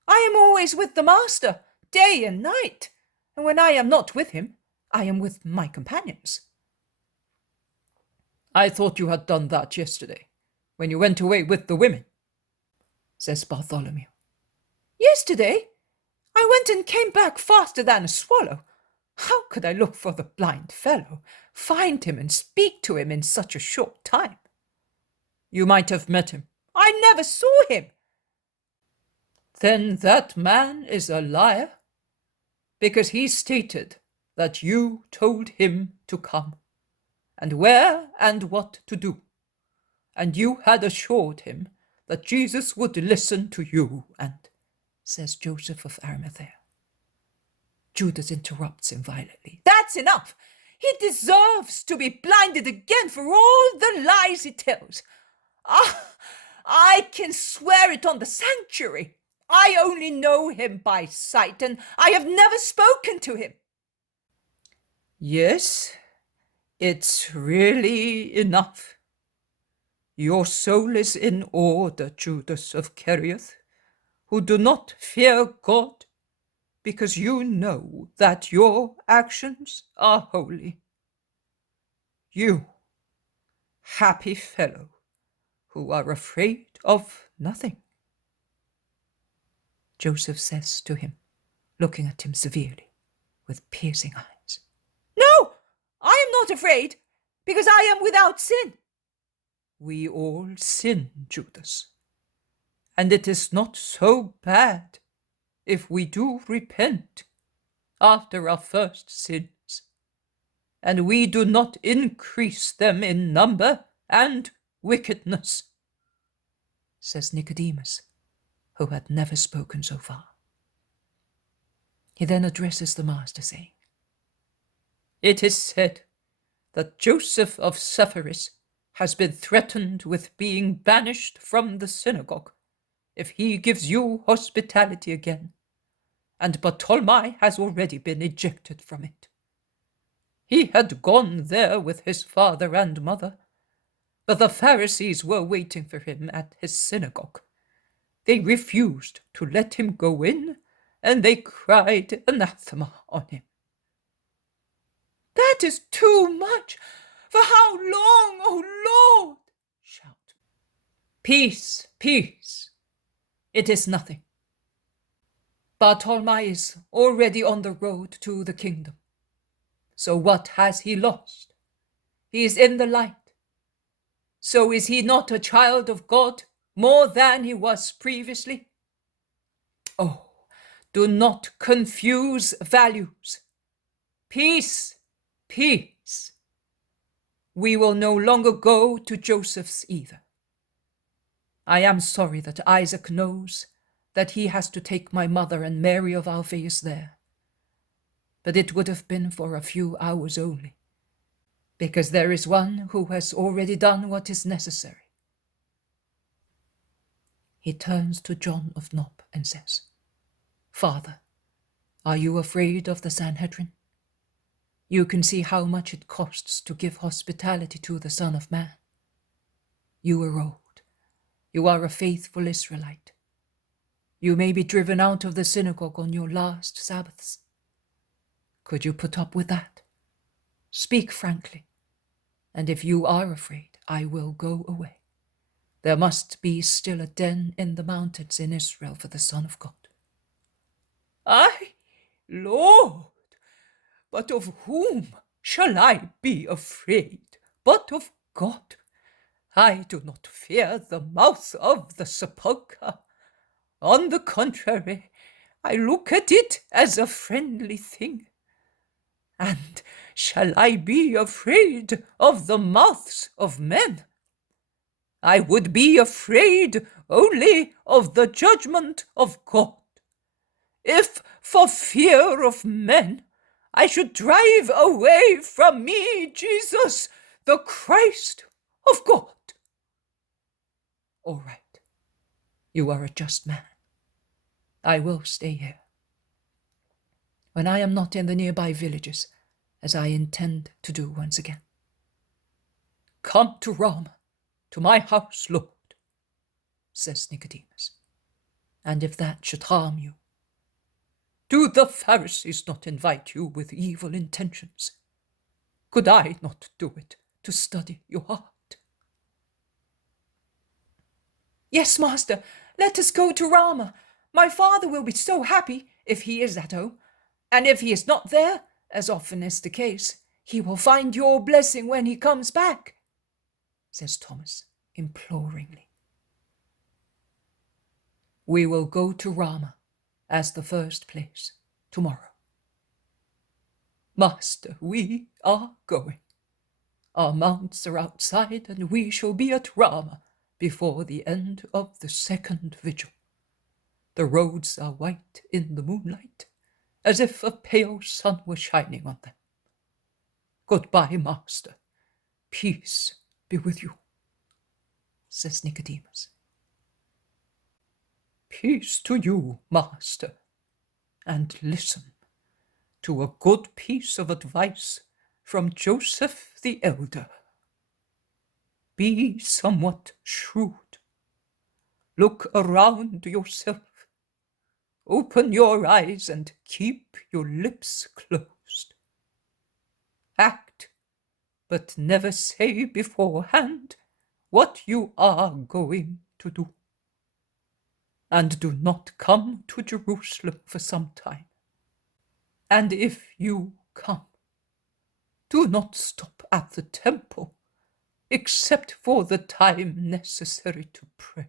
I am always with the master, day and night, and when I am not with him, I am with my companions. I thought you had done that yesterday, when you went away with the women, says Bartholomew. Yesterday? I went and came back faster than a swallow. How could I look for the blind fellow, find him and speak to him in such a short time? You might have met him. I never saw him. Then that man is a liar, because he stated that you told him to come, and where and what to do, and you had assured him that Jesus would listen to you, and, says Joseph of Arimathea. Judas interrupts him violently. That's enough. He deserves to be blinded again for all the lies he tells. I can swear it on the sanctuary. I only know him by sight, and I have never spoken to him. Yes, it's really enough. Your soul is in order, Judas of Kerioth, who do not fear God, because you know that your actions are holy. You, happy fellow, who are afraid of nothing. Joseph says to him, looking at him severely, with piercing eyes. No, I am not afraid, because I am without sin. We all sin, Judas, and it is not so bad if we do repent after our first sins, and we do not increase them in number and wickedness, says Nicodemus, who had never spoken so far. He then addresses the master, saying, It is said that Joseph of Sepphoris has been threatened with being banished from the synagogue if he gives you hospitality again, and Bartholomew has already been ejected from it. He had gone there with his father and mother, but the Pharisees were waiting for him at his synagogue. They refused to let him go in, and they cried anathema on him. That is too much. For how long, O Lord? Shout. Peace, peace. It is nothing. Bartholomew is already on the road to the kingdom. So what has he lost? He is in the light. So is he not a child of God more than he was previously? Oh, do not confuse values. Peace, peace. We will no longer go to Joseph's either. I am sorry that Isaac knows that he has to take my mother and Mary of Alphaeus there. But it would have been for a few hours only, because there is one who has already done what is necessary, He turns to John of Nob and says, Father, are you afraid of the Sanhedrin? You can see how much it costs to give hospitality to the Son of Man. You are old. You are a faithful Israelite. You may be driven out of the synagogue on your last Sabbaths. Could you put up with that? Speak frankly, and if you are afraid, I will go away. There must be still a den in the mountains in Israel for the Son of God. Aye, Lord, but of whom shall I be afraid but of God? I do not fear the mouth of the sepulchre. On the contrary, I look at it as a friendly thing. And shall I be afraid of the mouths of men? I would be afraid only of the judgment of God. If for fear of men I should drive away from me Jesus, the Christ of God. All right. You are a just man. I will stay here. When I am not in the nearby villages, as I intend to do once again. Come to Ramah, to my house, Lord, says Nicodemus. And if that should harm you, do the Pharisees not invite you with evil intentions? Could I not do it to study your heart? Yes, master, let us go to Ramah. My father will be so happy if he is at home. And if he is not there, as often is the case, he will find your blessing when he comes back, says Thomas imploringly. We will go to Ramah as the first place tomorrow. Master, we are going. Our mounts are outside, and we shall be at Ramah before the end of the second vigil. The roads are white in the moonlight, as if a pale sun were shining on them. Goodbye, Master. Peace be with you, says Nicodemus. Peace to you, Master, and listen to a good piece of advice from Joseph the Elder. Be somewhat shrewd. Look around yourself. Open your eyes and keep your lips closed. Act, but never say beforehand what you are going to do. And do not come to Jerusalem for some time. And if you come, do not stop at the temple, except for the time necessary to pray.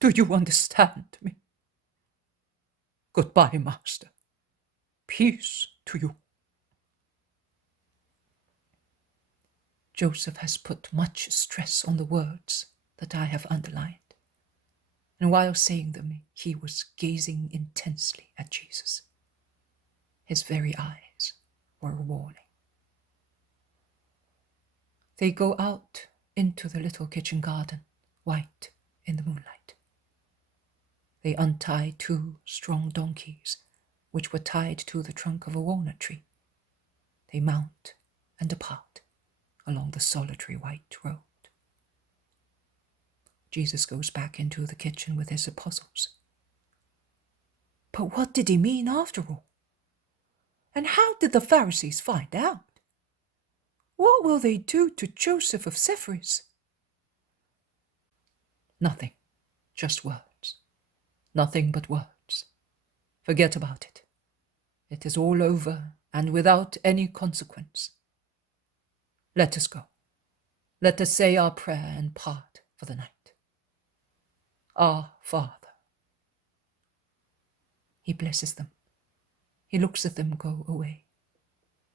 Do you understand me? Goodbye, Master. Peace to you. Joseph has put much stress on the words that I have underlined, and while saying them, he was gazing intensely at Jesus. His very eyes were a warning. They go out into the little kitchen garden, white in the moonlight. They untie 2 strong donkeys, which were tied to the trunk of a walnut tree. They mount and depart along the solitary white road. Jesus goes back into the kitchen with his apostles. But what did he mean after all? And how did the Pharisees find out? What will they do to Joseph of Sepphoris? Nothing, just words. Nothing but words. Forget about it. It is all over and without any consequence. Let us go. Let us say our prayer and part for the night. Our Father. He blesses them. He looks at them go away.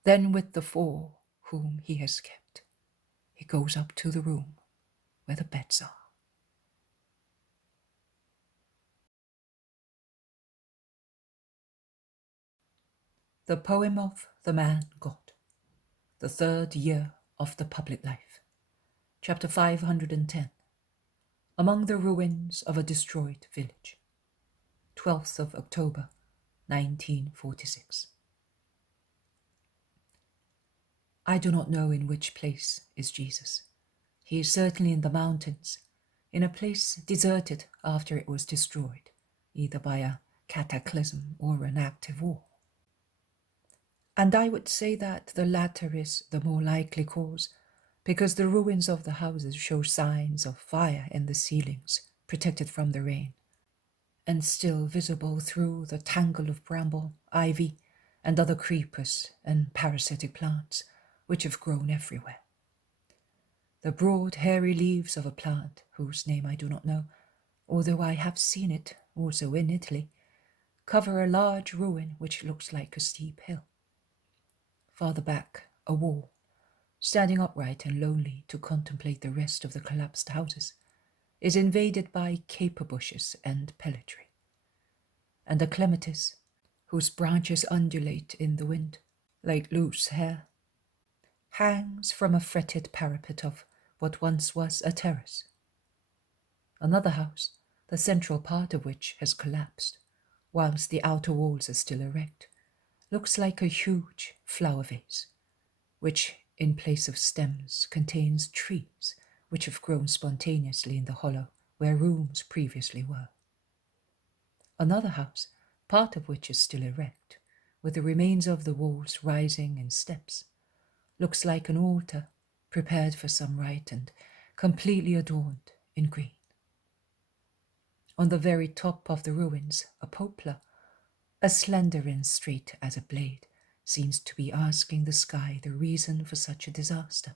Then with the 4 whom he has kept, he goes up to the room where the beds are. The Poem of the Man God, the 3rd year of the public life, chapter 510, among the ruins of a destroyed village. 12th of October, 1946. I do not know in which place is Jesus. He is certainly in the mountains, in a place deserted after it was destroyed, either by a cataclysm or an active war. And I would say that the latter is the more likely cause, because the ruins of the houses show signs of fire in the ceilings, protected from the rain, and still visible through the tangle of bramble, ivy, and other creepers and parasitic plants which have grown everywhere. The broad, hairy leaves of a plant, whose name I do not know, although I have seen it also in Italy, cover a large ruin which looks like a steep hill. Farther back, a wall, standing upright and lonely to contemplate the rest of the collapsed houses, is invaded by caper bushes and pelletry, and a clematis, whose branches undulate in the wind like loose hair, hangs from a fretted parapet of what once was a terrace. Another house, the central part of which has collapsed, whilst the outer walls are still erect, looks like a huge flower vase, which, in place of stems, contains trees which have grown spontaneously in the hollow where rooms previously were. Another house, part of which is still erect, with the remains of the walls rising in steps, looks like an altar prepared for some rite and completely adorned in green. On the very top of the ruins, a poplar, as slender and straight as a blade, seems to be asking the sky the reason for such a disaster.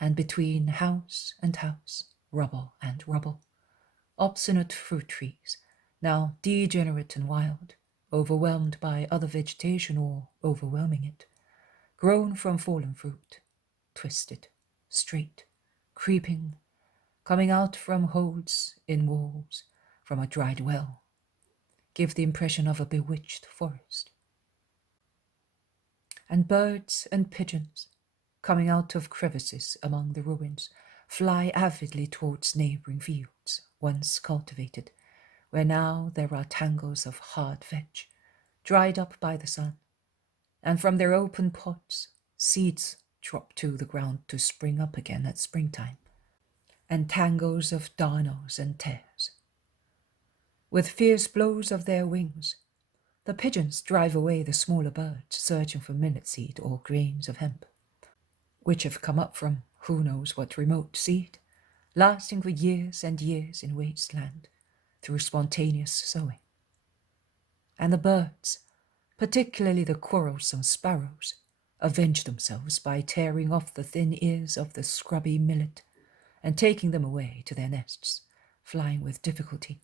And between house and house, rubble and rubble, obstinate fruit trees, now degenerate and wild, overwhelmed by other vegetation or overwhelming it, grown from fallen fruit, twisted, straight, creeping, coming out from holes in walls, from a dried well, give the impression of a bewitched forest. And birds and pigeons, coming out of crevices among the ruins, fly avidly towards neighbouring fields, once cultivated, where now there are tangles of hard vetch, dried up by the sun, and from their open pots seeds drop to the ground to spring up again at springtime, and tangles of darnels and tares. With fierce blows of their wings, the pigeons drive away the smaller birds searching for millet seed or grains of hemp, which have come up from who knows what remote seed, lasting for years and years in wasteland through spontaneous sowing. And the birds, particularly the quarrelsome sparrows, avenge themselves by tearing off the thin ears of the scrubby millet and taking them away to their nests, flying with difficulty,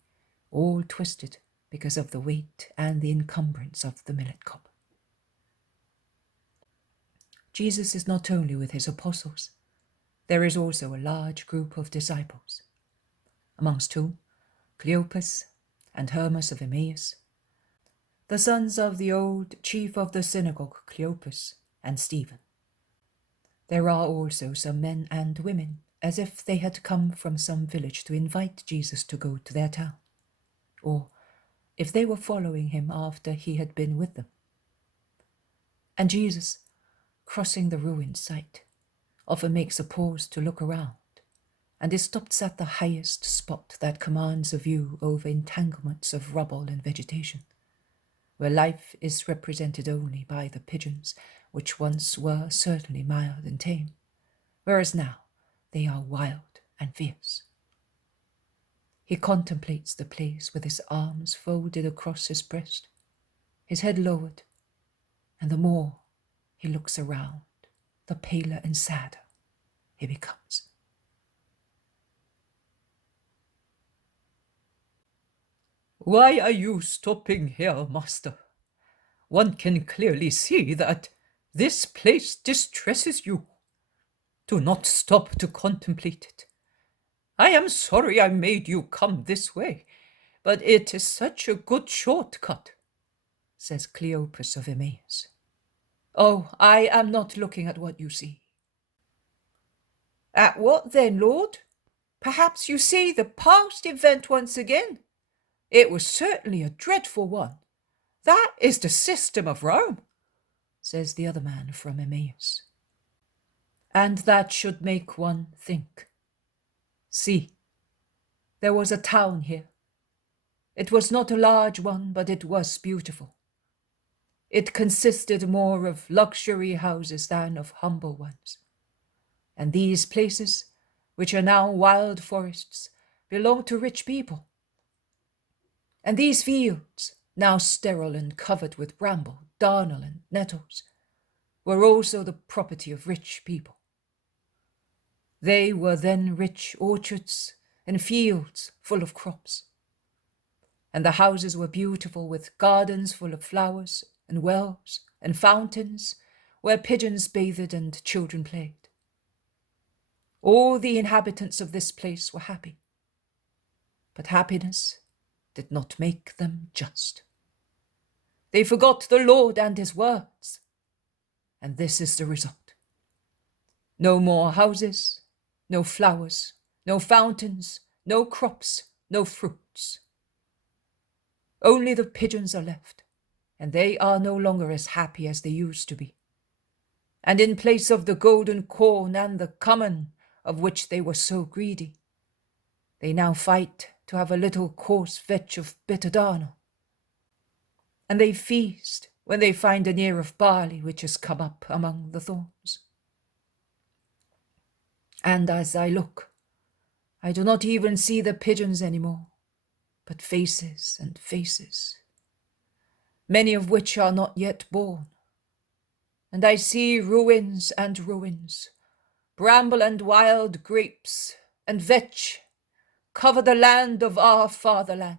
all twisted because of the weight and the encumbrance of the millet cob. Jesus is not only with his apostles, there is also a large group of disciples, amongst whom Cleopas and Hermas of Emmaus, the sons of the old chief of the synagogue Cleopas and Stephen. There are also some men and women, as if they had come from some village to invite Jesus to go to their town, or if they were following him after he had been with them. And Jesus, crossing the ruined site, often makes a pause to look around, and is stopped at the highest spot that commands a view over entanglements of rubble and vegetation, where life is represented only by the pigeons, which once were certainly mild and tame, whereas now they are wild and fierce. He contemplates the place with his arms folded across his breast, his head lowered, and the more he looks around, the paler and sadder he becomes. Why are you stopping here, master? One can clearly see that this place distresses you. Do not stop to contemplate it. I am sorry I made you come this way, but it is such a good shortcut, says Cleopas of Emmaus. Oh, I am not looking at what you see. At what then, Lord? Perhaps you see the past event once again. It was certainly a dreadful one. That is the system of Rome, says the other man from Emmaus. And that should make one think. See, there was a town here. It was not a large one, but it was beautiful. It consisted more of luxury houses than of humble ones. And these places, which are now wild forests, belonged to rich people. And these fields, now sterile and covered with bramble, darnel, and nettles, were also the property of rich people. They were then rich orchards and fields full of crops. And the houses were beautiful, with gardens full of flowers and wells and fountains where pigeons bathed and children played. All the inhabitants of this place were happy, but happiness did not make them just. They forgot the Lord and his words, and this is the result. No more houses, no flowers, no fountains, no crops, no fruits. Only the pigeons are left, and they are no longer as happy as they used to be. And in place of the golden corn and the cumin, of which they were so greedy, they now fight to have a little coarse vetch of bitter darnel. And they feast when they find an ear of barley which has come up among the thorns. And as I look, I do not even see the pigeons anymore, but faces and faces, many of which are not yet born. And I see ruins and ruins, bramble and wild grapes and vetch cover the land of our fatherland.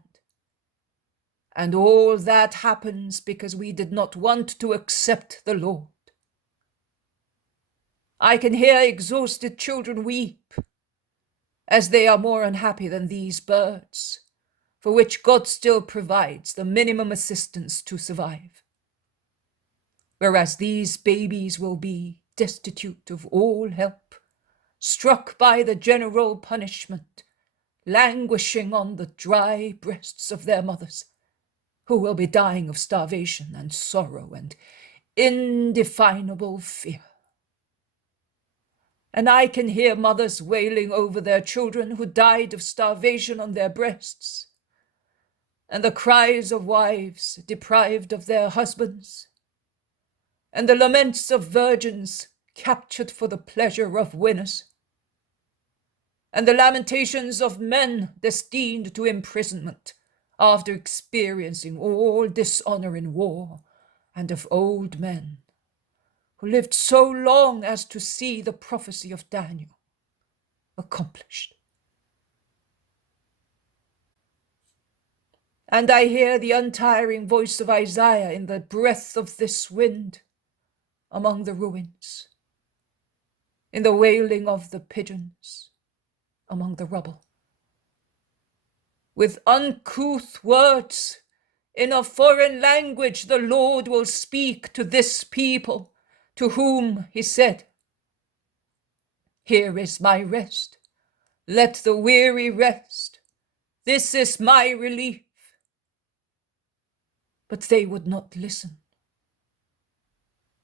And all that happens because we did not want to accept the Lord. I can hear exhausted children weep, as they are more unhappy than these birds, for which God still provides the minimum assistance to survive. Whereas these babies will be destitute of all help, struck by the general punishment, languishing on the dry breasts of their mothers, who will be dying of starvation and sorrow and indefinable fear. And I can hear mothers wailing over their children who died of starvation on their breasts, and the cries of wives deprived of their husbands, and the laments of virgins captured for the pleasure of winners, and the lamentations of men destined to imprisonment after experiencing all dishonor in war, and of old men who lived so long as to see the prophecy of Daniel accomplished. And I hear the untiring voice of Isaiah in the breath of this wind among the ruins, in the wailing of the pigeons among the rubble. With uncouth words, in a foreign language, the Lord will speak to this people, to whom he said, "Here is my rest. Let the weary rest. This is my relief." But they would not listen.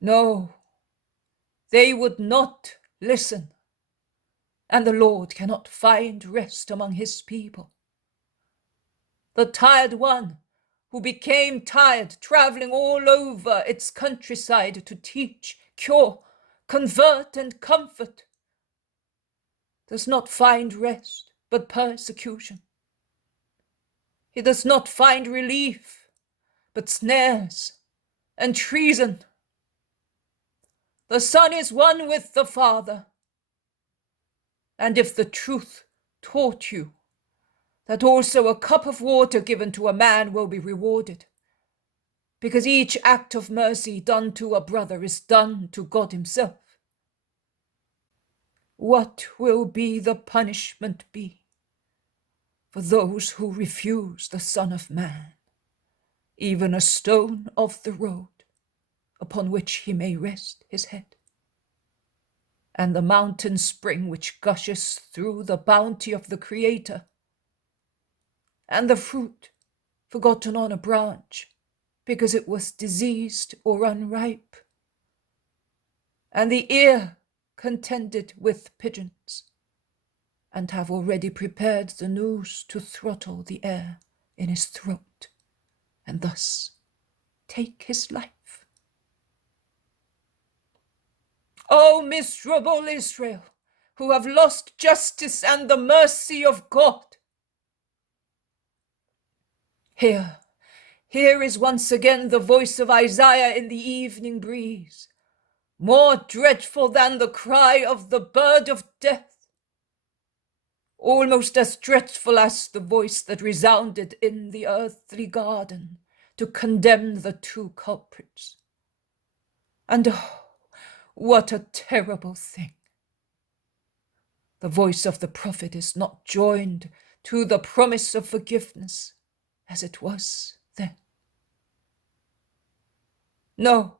No, they would not listen. And the Lord cannot find rest among his people. The tired one who became tired, traveling all over its countryside to teach, cure, convert, and comfort, does not find rest but persecution. He does not find relief but snares and treason. The Son is one with the Father. And if the truth taught you that also a cup of water given to a man will be rewarded, because each act of mercy done to a brother is done to God himself, what will be the punishment be for those who refuse the Son of Man, even a stone off the road upon which he may rest his head? and the mountain spring which gushes through the bounty of the Creator, and the fruit forgotten on a branch because it was diseased or unripe, and the ear contended with pigeons, and have already prepared the noose to throttle the air in his throat, and thus take his life. O miserable Israel, who have lost justice and the mercy of God! Here is once again the voice of Isaiah in the evening breeze, more dreadful than the cry of the bird of death, almost as dreadful as the voice that resounded in the earthly garden to condemn the two culprits. And oh, what a terrible thing! The voice of the prophet is not joined to the promise of forgiveness as it was then. No,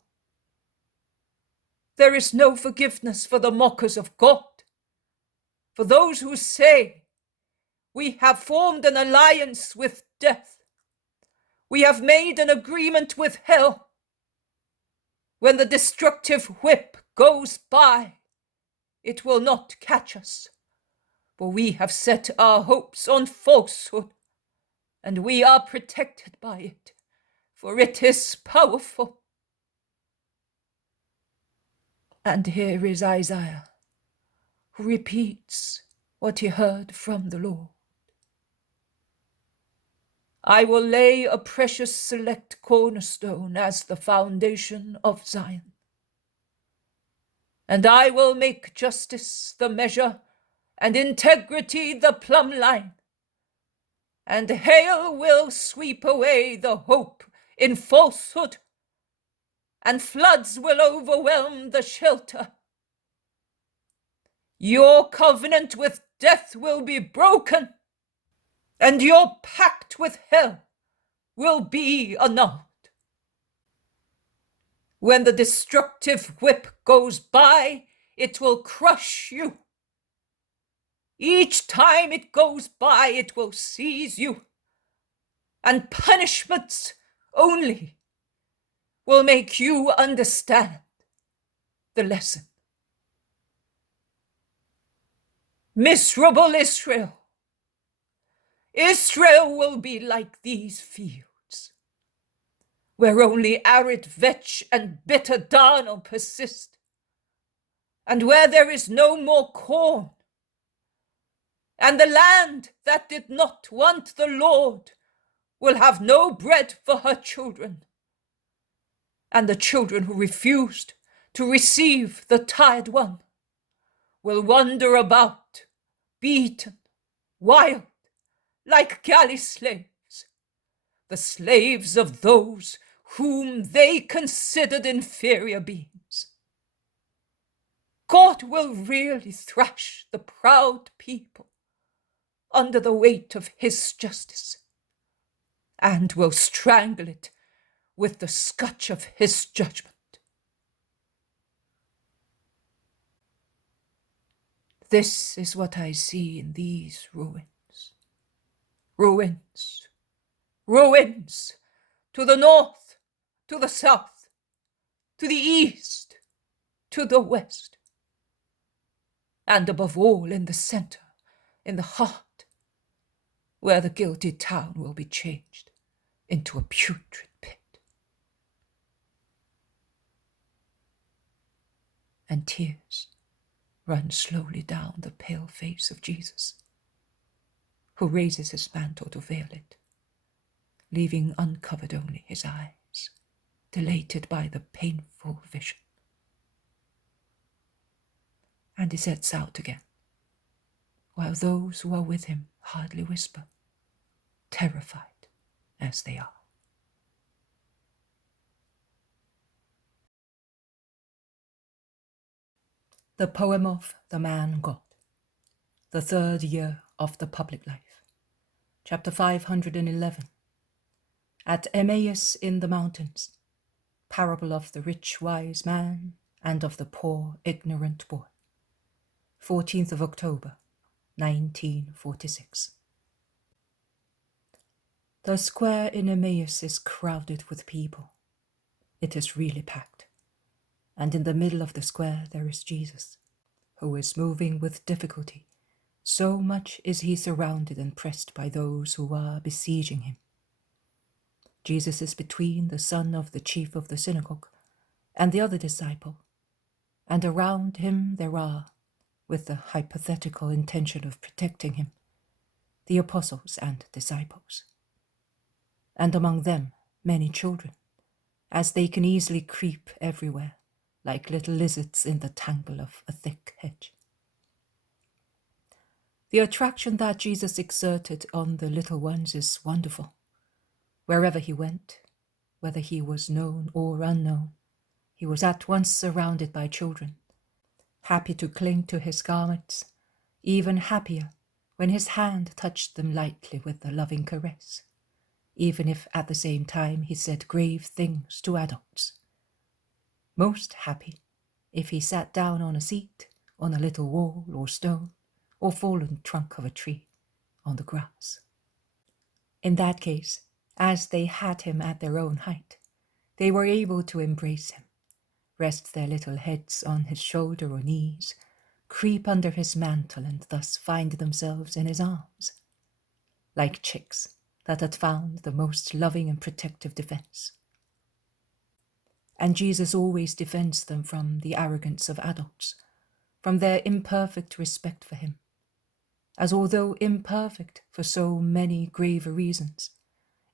there is no forgiveness for the mockers of God, for those who say, "We have formed an alliance with death. We have made an agreement with hell. When the destructive whip goes by, it will not catch us, for we have set our hopes on falsehood, and we are protected by it, for it is powerful." And here is Isaiah, who repeats what he heard from the Lord. I will lay a precious select cornerstone as the foundation of Zion, and I will make justice the measure and integrity the plumb line, and hail will sweep away the hope in falsehood, and floods will overwhelm the shelter. Your covenant with death will be broken, and your pact with hell will be annulled. When the destructive whip goes by, it will crush you. Each time it goes by, it will seize you, and punishments only will make you understand the lesson. Miserable Israel! Israel will be like these fields, where only arid vetch and bitter darnel persist, and where there is no more corn. And the land that did not want the Lord will have no bread for her children, and the children who refused to receive the tired one will wander about, beaten, wild, like galley slaves, the slaves of those whom they considered inferior beings. God will really thrash the proud people under the weight of his justice, and will strangle it with the scotch of his judgment. This is what I see in these ruins. Ruins, ruins, to the north, to the south, to the east, to the west, and above all in the center, in the heart, where the guilty town will be changed into a putrid pit. And tears run slowly down the pale face of Jesus, who raises his mantle to veil it, leaving uncovered only his eyes, dilated by the painful vision. And he sets out again, while those who are with him hardly whisper, terrified as they are. The poem of the man God, the third year of the public life. Chapter 511. At Emmaus in the mountains, parable of the rich wise man and of the poor ignorant boy. 14th of October, 1946. The square in Emmaus is crowded with people. It is really packed. And in the middle of the square there is Jesus, who is moving with difficulty. So much is he surrounded and pressed by those who are besieging him. Jesus is between the son of the chief of the synagogue and the other disciple, and around him there are, with the hypothetical intention of protecting him, the apostles and disciples. And among them many children, as they can easily creep everywhere, like little lizards in the tangle of a thick hedge. The attraction that Jesus exerted on the little ones is wonderful. Wherever he went, whether he was known or unknown, he was at once surrounded by children, happy to cling to his garments, even happier when his hand touched them lightly with a loving caress, even if at the same time he said grave things to adults. Most happy if he sat down on a seat, on a little wall or stone, or fallen trunk of a tree on the grass. In that case, as they had him at their own height, they were able to embrace him, rest their little heads on his shoulder or knees, creep under his mantle and thus find themselves in his arms, like chicks that had found the most loving and protective defense. And Jesus always defends them from the arrogance of adults, from their imperfect respect for him, as although imperfect for so many graver reasons,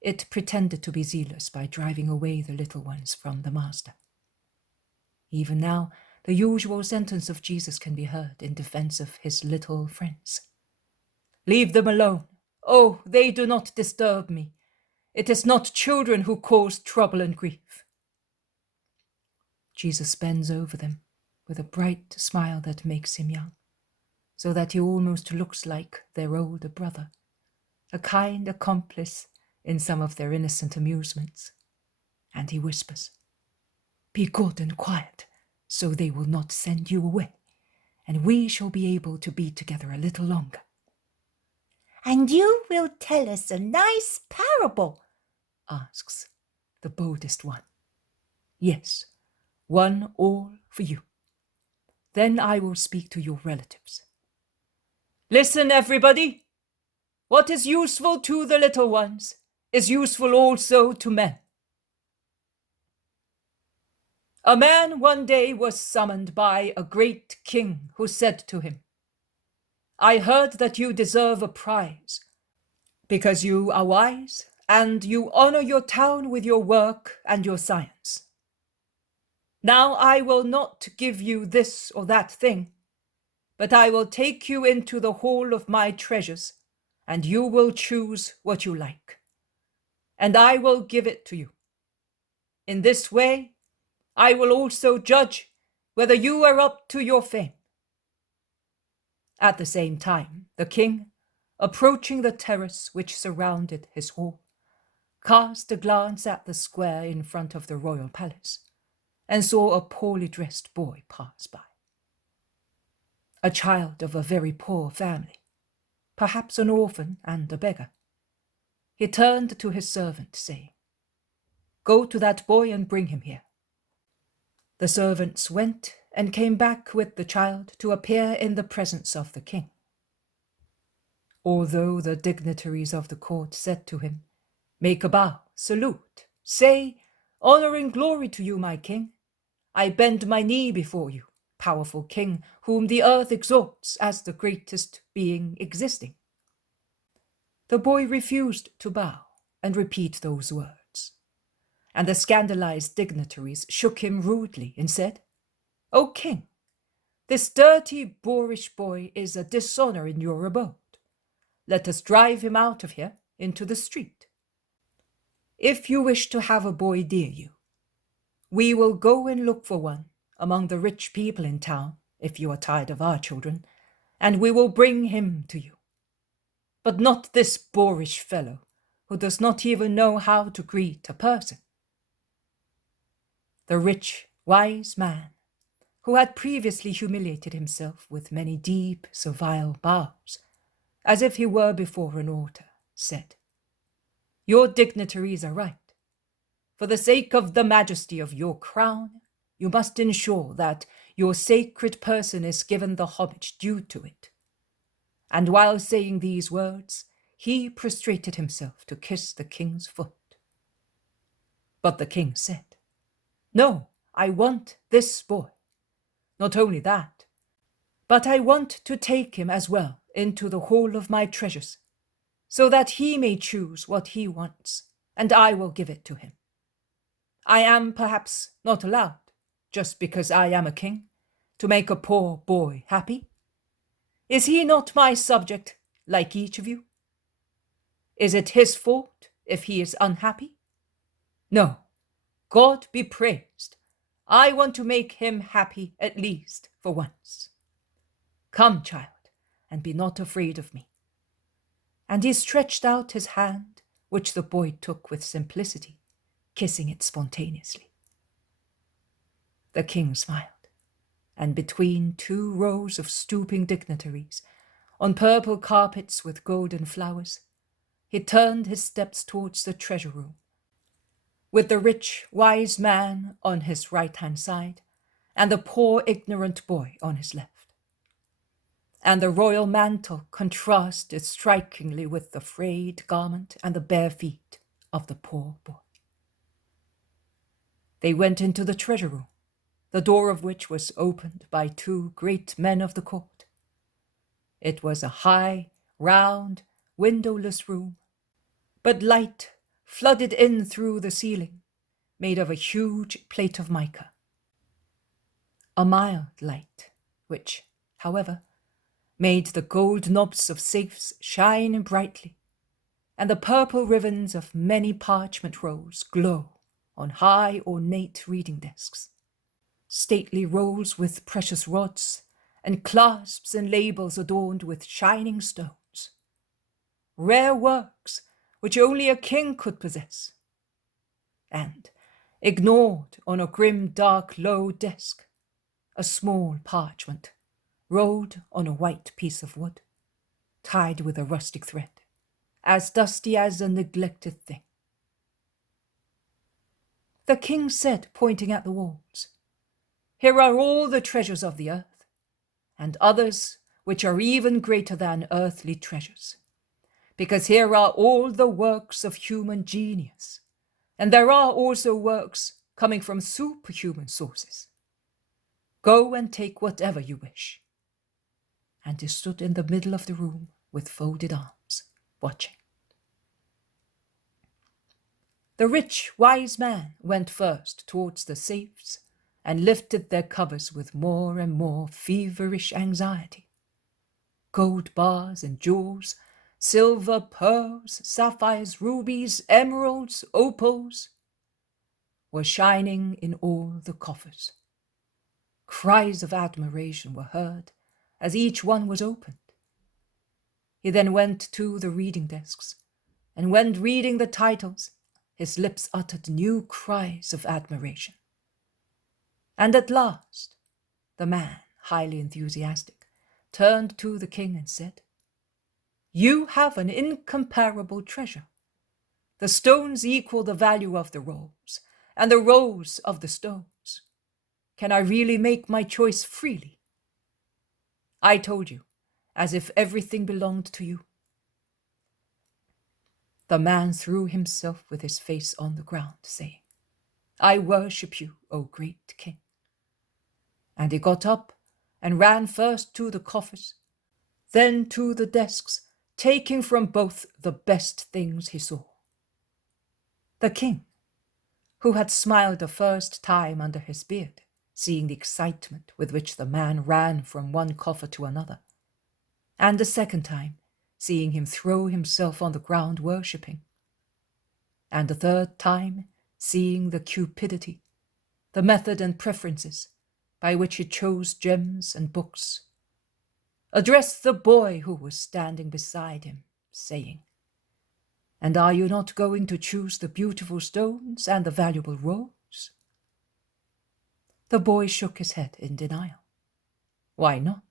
it pretended to be zealous by driving away the little ones from the Master. Even now, the usual sentence of Jesus can be heard in defense of his little friends. "Leave them alone. Oh, they do not disturb me. It is not children who cause trouble and grief." Jesus bends over them with a bright smile that makes him young, so that he almost looks like their older brother, a kind accomplice in some of their innocent amusements. And he whispers, "Be good and quiet, so they will not send you away, and we shall be able to be together a little longer." "And you will tell us a nice parable?" asks the boldest one. "Yes, one all for you. Then I will speak to your relatives. Listen, everybody. What is useful to the little ones is useful also to men. A man one day was summoned by a great king who said to him, 'I heard that you deserve a prize, because you are wise and you honor your town with your work and your science. Now I will not give you this or that thing, but I will take you into the hall of my treasures, and you will choose what you like, and I will give it to you. In this way, I will also judge whether you are up to your fame.' At the same time, the king, approaching the terrace which surrounded his hall, cast a glance at the square in front of the royal palace, and saw a poorly dressed boy pass by. A child of a very poor family, perhaps an orphan and a beggar. He turned to his servant, saying, 'Go to that boy and bring him here.' The servants went and came back with the child to appear in the presence of the king. Although the dignitaries of the court said to him, 'Make a bow, salute, say, honor and glory to you, my king. I bend my knee before you, powerful king, whom the earth exalts as the greatest being existing.' The boy refused to bow and repeat those words, and the scandalized dignitaries shook him rudely and said, 'O king, this dirty, boorish boy is a dishonor in your abode. Let us drive him out of here into the street. If you wish to have a boy near you, we will go and look for one among the rich people in town, if you are tired of our children, and we will bring him to you. But not this boorish fellow who does not even know how to greet a person.' The rich, wise man, who had previously humiliated himself with many deep, servile bows, as if he were before an altar, said, "Your dignitaries are right. For the sake of the majesty of your crown, you must ensure that your sacred person is given the homage due to it." And while saying these words, he prostrated himself to kiss the king's foot. But the king said, "No, I want this boy. Not only that, but I want to take him as well into the hall of my treasures, so that he may choose what he wants, and I will give it to him. I am perhaps not allowed, just because I am a king, to make a poor boy happy. Is he not my subject, like each of you? Is it his fault if he is unhappy? No, God be praised. I want to make him happy at least for once. Come, child, and be not afraid of me." And he stretched out his hand, which the boy took with simplicity, kissing it spontaneously. The king smiled, and between two rows of stooping dignitaries, on purple carpets with golden flowers, he turned his steps towards the treasure room, with the rich, wise man on his right-hand side, and the poor, ignorant boy on his left. And the royal mantle contrasted strikingly with the frayed garment and the bare feet of the poor boy. They went into the treasure room, the door of which was opened by two great men of the court. It was a high, round, windowless room, but light flooded in through the ceiling, made of a huge plate of mica. A mild light, which, however, made the gold knobs of safes shine brightly, and the purple ribbons of many parchment rolls glow on high ornate reading desks. Stately rolls with precious rods, and clasps and labels adorned with shining stones. Rare works which only a king could possess. And, ignored on a grim, dark, low desk, a small parchment, rolled on a white piece of wood, tied with a rustic thread, as dusty as a neglected thing. The king said, pointing at the walls, "Here are all the treasures of the earth, and others which are even greater than earthly treasures, because here are all the works of human genius, and there are also works coming from superhuman sources. Go and take whatever you wish." And he stood in the middle of the room with folded arms, watching. The rich, wise man went first towards the safes and lifted their covers with more and more feverish anxiety. Gold bars and jewels, silver, pearls, sapphires, rubies, emeralds, opals, were shining in all the coffers. Cries of admiration were heard as each one was opened. He then went to the reading desks, and when reading the titles, his lips uttered new cries of admiration. And at last, the man, highly enthusiastic, turned to the king and said, "You have an incomparable treasure. The stones equal the value of the rolls, and the rolls of the stones. Can I really make my choice freely? I told you, as if everything belonged to you." The man threw himself with his face on the ground, saying, "I worship you, O great king." And he got up and ran first to the coffers, then to the desks, taking from both the best things he saw. The king, who had smiled the first time under his beard, seeing the excitement with which the man ran from one coffer to another, and the second time, seeing him throw himself on the ground worshipping, and the third time, seeing the cupidity, the method and preferences by which he chose gems and books, addressed the boy who was standing beside him, saying, "And are you not going to choose the beautiful stones and the valuable rolls?" The boy shook his head in denial. Why not?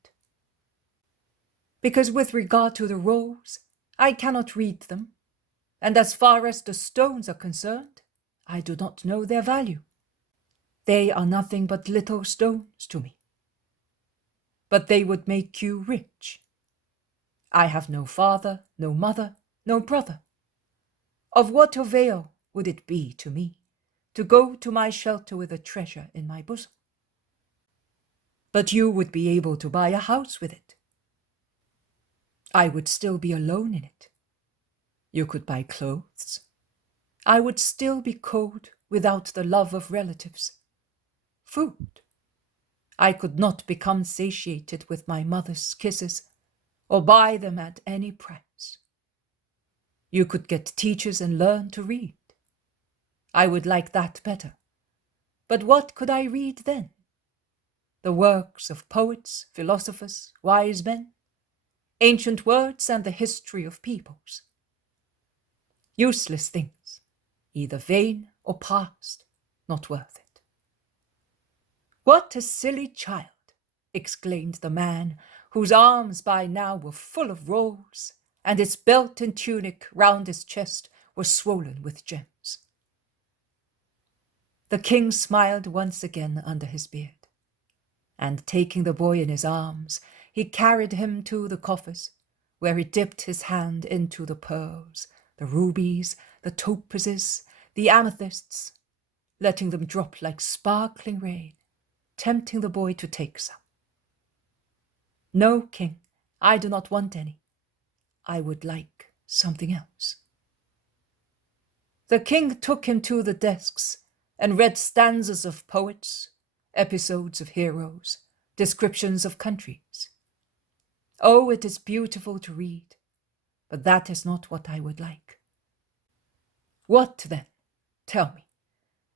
Because with regard to the rolls, I cannot read them, and as far as the stones are concerned, I do not know their value. They are nothing but little stones to me. But they would make you rich. I have no father, no mother, no brother. Of what avail would it be to me to go to my shelter with a treasure in my bosom? But you would be able to buy a house with it. I would still be alone in it. You could buy clothes. I would still be cold without the love of relatives. Food. I could not become satiated with my mother's kisses or buy them at any price. You could get teachers and learn to read. I would like that better. But what could I read then? The works of poets, philosophers, wise men, ancient words, and the history of peoples. Useless things, either vain or past, not worth it. What a silly child, exclaimed the man, whose arms by now were full of rolls, and his belt and tunic round his chest were swollen with gems. The king smiled once again under his beard, and taking the boy in his arms, he carried him to the coffers, where he dipped his hand into the pearls, the rubies, the topazes, the amethysts, letting them drop like sparkling rain, tempting the boy to take some. No, king, I do not want any. I would like something else. The king took him to the desks and read stanzas of poets, episodes of heroes, descriptions of countries. Oh, it is beautiful to read, but that is not what I would like. What then? Tell me,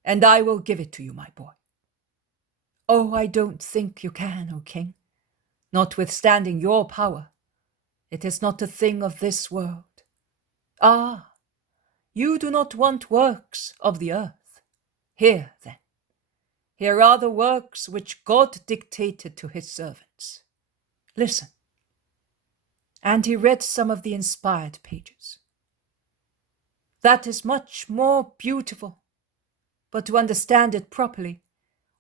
and I will give it to you, my boy. Oh, I don't think you can, O king. Notwithstanding your power, it is not a thing of this world. Ah, you do not want works of the earth. Here, then. Here are the works which God dictated to his servants. Listen. And he read some of the inspired pages. That is much more beautiful, but to understand it properly,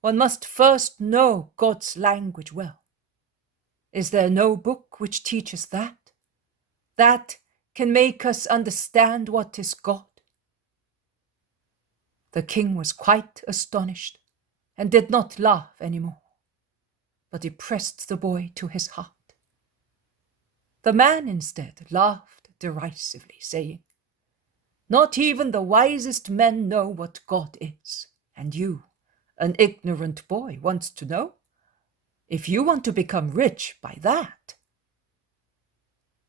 one must first know God's language well. Is there no book which teaches that? That can make us understand what is God? The king was quite astonished and did not laugh any more, but he pressed the boy to his heart. The man instead laughed derisively, saying, Not even the wisest men know what God is, and you, an ignorant boy, wants to know? If you want to become rich by that.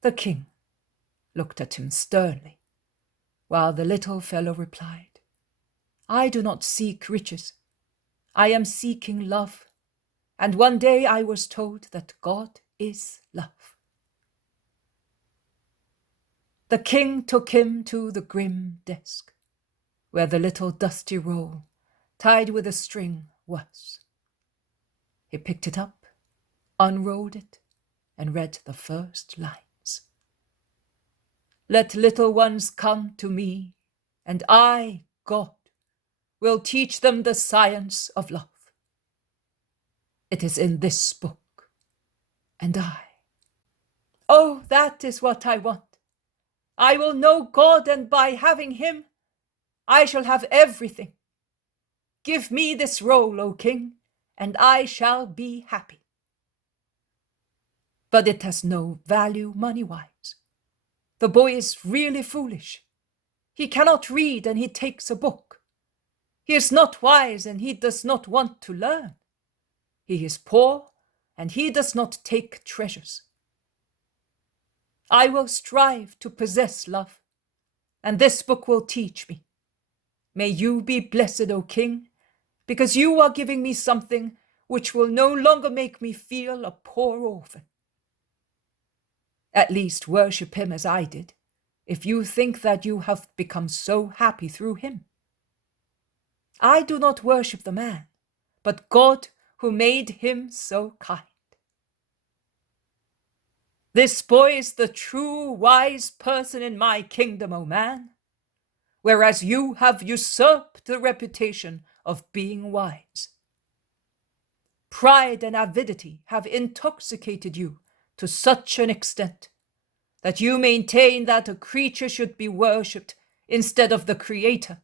The king looked at him sternly, while the little fellow replied, I do not seek riches. I am seeking love, and one day I was told that God is love. The king took him to the grim desk, where the little dusty roll, tied with a string, was. He picked it up, unrolled it, and read the first lines. Let little ones come to me, and I, God, will teach them the science of love. It is in this book, and oh, that is what I want. I will know God, and by having him, I shall have everything. Give me this roll, O king, and I shall be happy. But it has no value money-wise. The boy is really foolish. He cannot read, and he takes a book. He is not wise, and he does not want to learn. He is poor, and he does not take treasures. I will strive to possess love, and this book will teach me. May you be blessed, O king, because you are giving me something which will no longer make me feel a poor orphan. At least worship him as I did, if you think that you have become so happy through him. I do not worship the man, but God who made him so kind. This boy is the true wise person in my kingdom, O man, whereas you have usurped the reputation of being wise. Pride and avidity have intoxicated you to such an extent that you maintain that a creature should be worshipped instead of the Creator,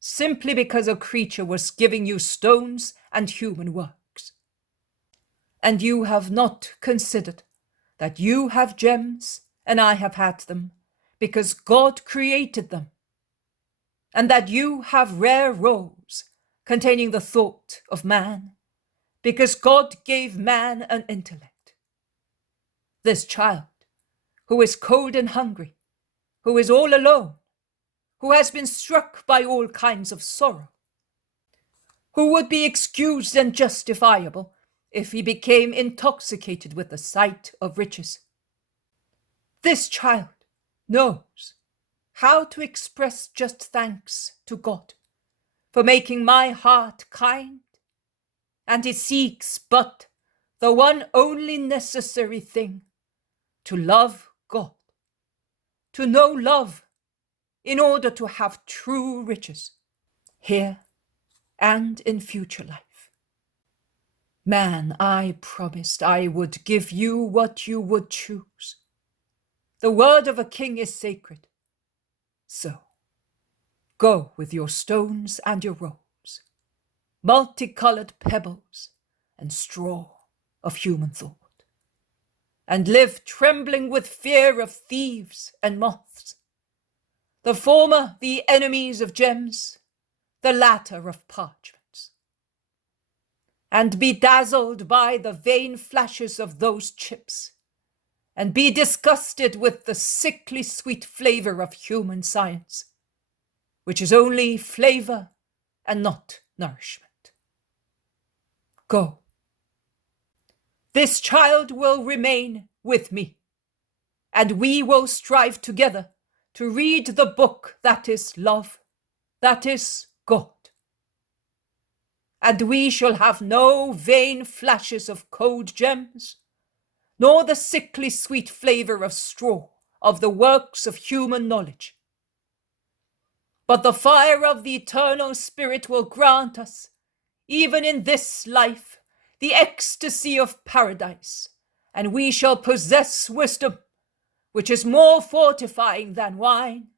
simply because a creature was giving you stones and human works. And you have not considered that you have gems and I have had them because God created them, and that you have rare rolls containing the thought of man because God gave man an intellect. This child, who is cold and hungry, who is all alone, who has been struck by all kinds of sorrow, who would be excused and justifiable if he became intoxicated with the sight of riches. This child knows how to express just thanks to God for making my heart kind, and he seeks but the one only necessary thing, to love God, to know love in order to have true riches here and in future life. Man, I promised I would give you what you would choose. The word of a king is sacred. So, go with your stones and your robes, multicolored pebbles and straw of human thought, and live trembling with fear of thieves and moths, the former the enemies of gems, the latter of parchments, and be dazzled by the vain flashes of those chips, and be disgusted with the sickly sweet flavor of human science, which is only flavor and not nourishment. Go. This child will remain with me, and we will strive together to read the book that is love, that is God. And we shall have no vain flashes of cold gems, nor the sickly sweet flavor of straw of the works of human knowledge. But the fire of the eternal Spirit will grant us, even in this life, the ecstasy of paradise, and we shall possess wisdom, which is more fortifying than wine,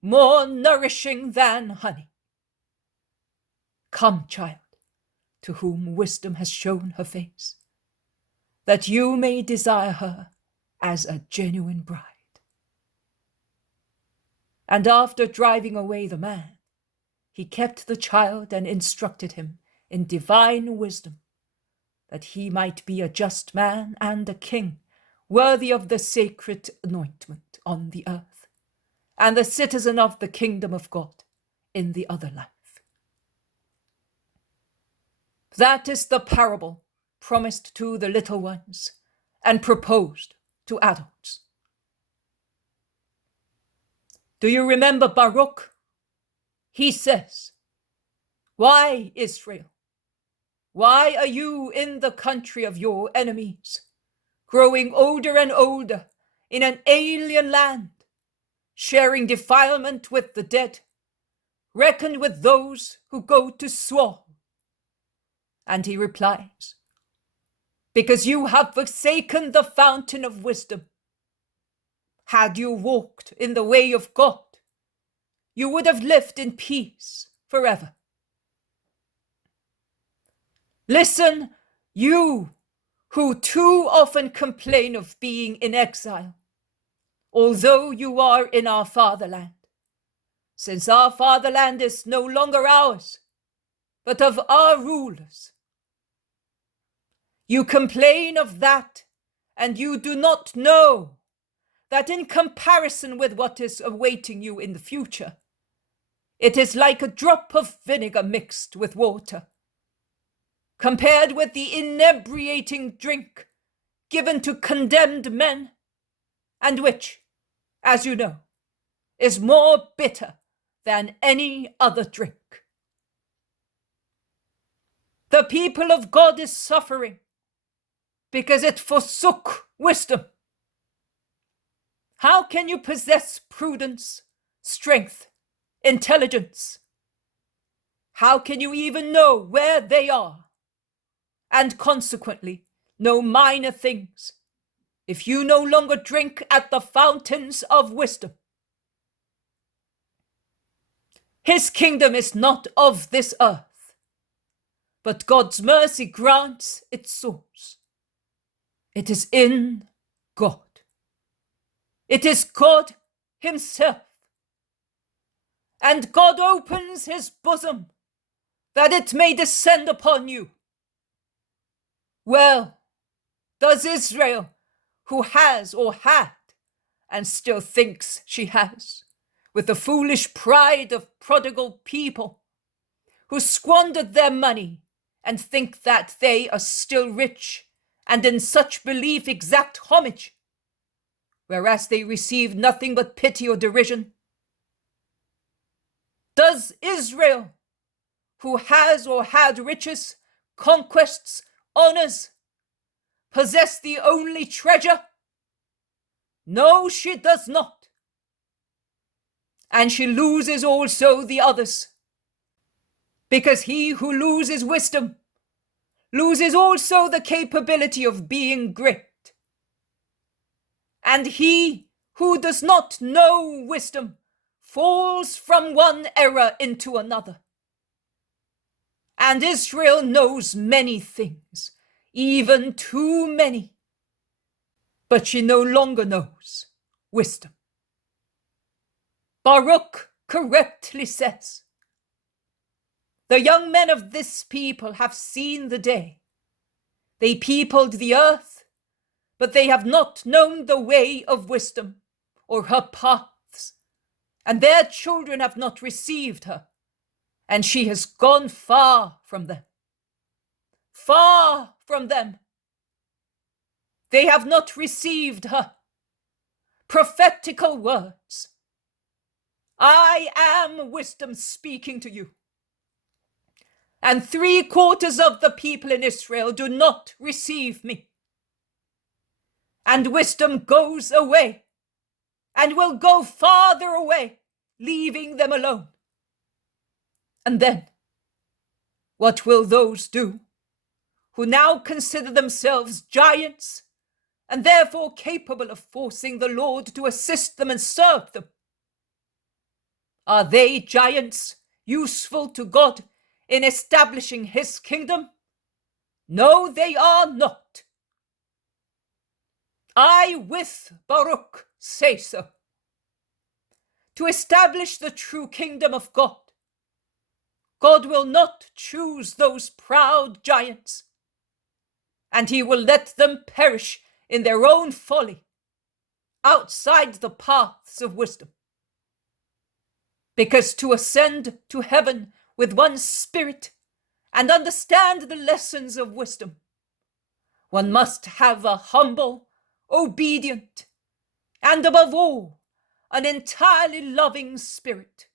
more nourishing than honey. Come, child, to whom wisdom has shown her face, that you may desire her as a genuine bride. And after driving away the man, he kept the child and instructed him in divine wisdom, that he might be a just man and a king, worthy of the sacred anointment on the earth, and the citizen of the kingdom of God in the other life. That is the parable promised to the little ones and proposed to adults. Do you remember Baruch? He says, "Why, Israel, why are you in the country of your enemies, growing older and older in an alien land, sharing defilement with the dead, reckoned with those who go to Sheol?" And he replies, "Because you have forsaken the fountain of wisdom. Had you walked in the way of God, you would have lived in peace forever. Listen, you who too often complain of being in exile, although you are in our fatherland, since our fatherland is no longer ours, but of our rulers. You complain of that, and you do not know that in comparison with what is awaiting you in the future, it is like a drop of vinegar mixed with water, compared with the inebriating drink given to condemned men, and which, as you know, is more bitter than any other drink. the people of God is suffering because it forsook wisdom. How can you possess prudence, strength, intelligence? How can you even know where they are, and consequently know minor things, if you no longer drink at the fountains of wisdom? His kingdom is not of this earth, but God's mercy grants its source. It is in God. It is God himself. And God opens his bosom that it may descend upon you. Well, does Israel, who has or had, and still thinks she has, with the foolish pride of prodigal people, who squandered their money and think that they are still rich, and in such belief exact homage, whereas they receive nothing but pity or derision? Does Israel, who has or had riches, conquests, honors, possess the only treasure? No, she does not. And she loses also the others, because he who loses wisdom loses also the capability of being great. And he who does not know wisdom falls from one error into another. And Israel knows many things, even too many, but she no longer knows wisdom. Baruch correctly says, the young men of this people have seen the day. They peopled the earth, but they have not known the way of wisdom or her paths, and their children have not received her, and she has gone far from them. Far from them. They have not received her. Prophetical words. I am wisdom speaking to you. And 3/4 of the people in Israel do not receive me. And wisdom goes away, and will go farther away, leaving them alone. And then, what will those do who now consider themselves giants, and therefore capable of forcing the Lord to assist them and serve them? Are they giants useful to God in establishing his kingdom? No, they are not. I with Baruch say so. To establish the true kingdom of God, God will not choose those proud giants, and he will let them perish in their own folly, outside the paths of wisdom. Because to ascend to heaven with one's spirit and understand the lessons of wisdom, one must have a humble, obedient, and above all, an entirely loving spirit.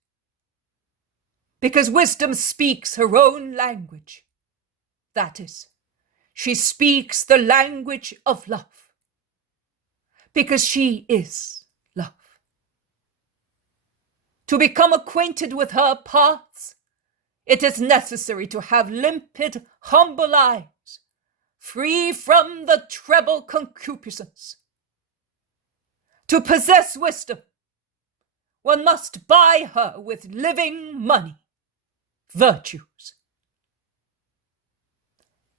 Because wisdom speaks her own language. That is, she speaks the language of love. Because she is love. To become acquainted with her paths, it is necessary to have limpid, humble eyes, free from the treble concupiscence. To possess wisdom, one must buy her with living money, virtues.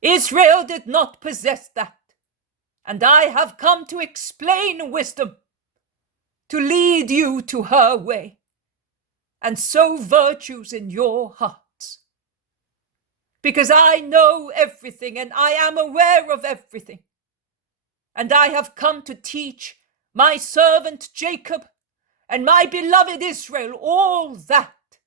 Israel did not possess that, and I have come to explain wisdom, to lead you to her way, and sow virtues in your hearts. Because I know everything, and I am aware of everything, and I have come to teach my servant Jacob and my beloved Israel all that.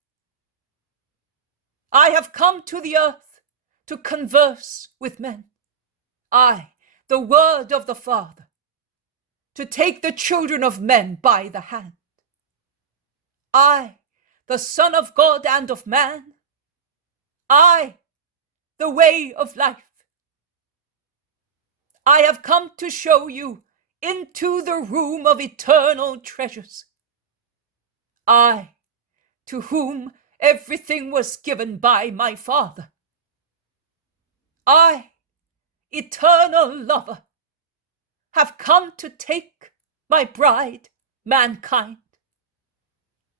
I have come to the earth to converse with men. I, the word of the Father, to take the children of men by the hand. I, the Son of God and of man. I, the way of life. I have come to show you into the room of eternal treasures. I, to whom everything was given by my Father. I, eternal lover, have come to take my bride, mankind,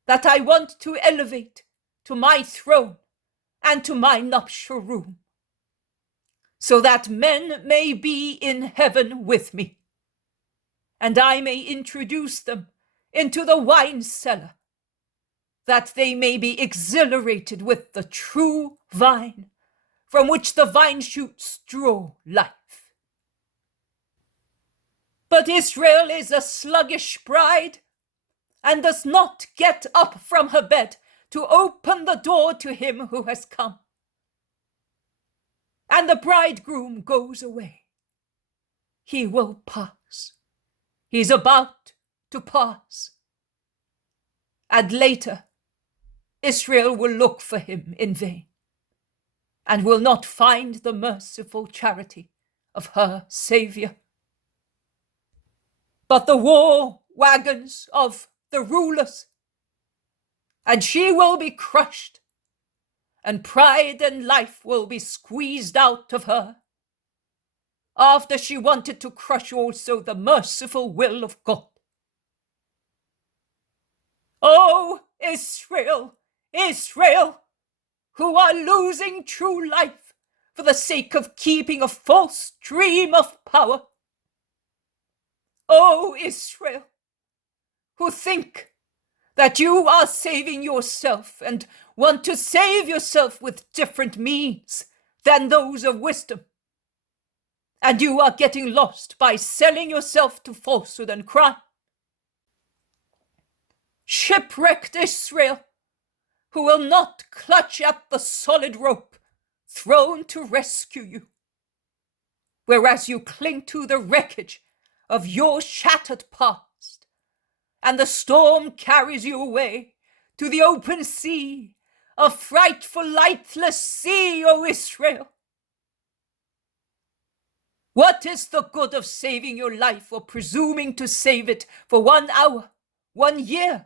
that I want to elevate to my throne and to my nuptial room, so that men may be in heaven with me, and I may introduce them into the wine cellar, that they may be exhilarated with the true vine, from which the vine shoots draw life. But Israel is a sluggish bride, and does not get up from her bed to open the door to him who has come. And the bridegroom goes away. He will pass. He's about to pass. And later, Israel will look for him in vain, and will not find the merciful charity of her Saviour. But the war wagons of the rulers, and she will be crushed, and pride and life will be squeezed out of her, after she wanted to crush also the merciful will of God. O Israel, Israel, who are losing true life for the sake of keeping a false dream of power. O Israel, who think that you are saving yourself and want to save yourself with different means than those of wisdom, and you are getting lost by selling yourself to falsehood and crime. Shipwrecked Israel, who will not clutch at the solid rope thrown to rescue you, whereas you cling to the wreckage of your shattered past, and the storm carries you away to the open sea, a frightful, lightless sea, O Israel. What is the good of saving your life or presuming to save it for 1 hour, 1 year,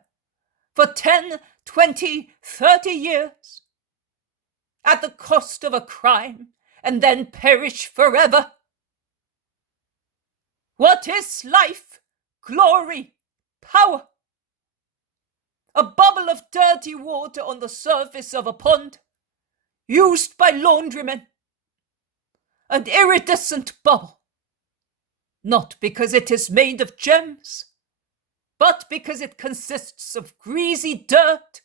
for 10, 20, 30 years, at the cost of a crime, and then perish forever? What is life, glory, power? A bubble of dirty water on the surface of a pond, used by laundrymen. An iridescent bubble, not because it is made of gems, but because it consists of greasy dirt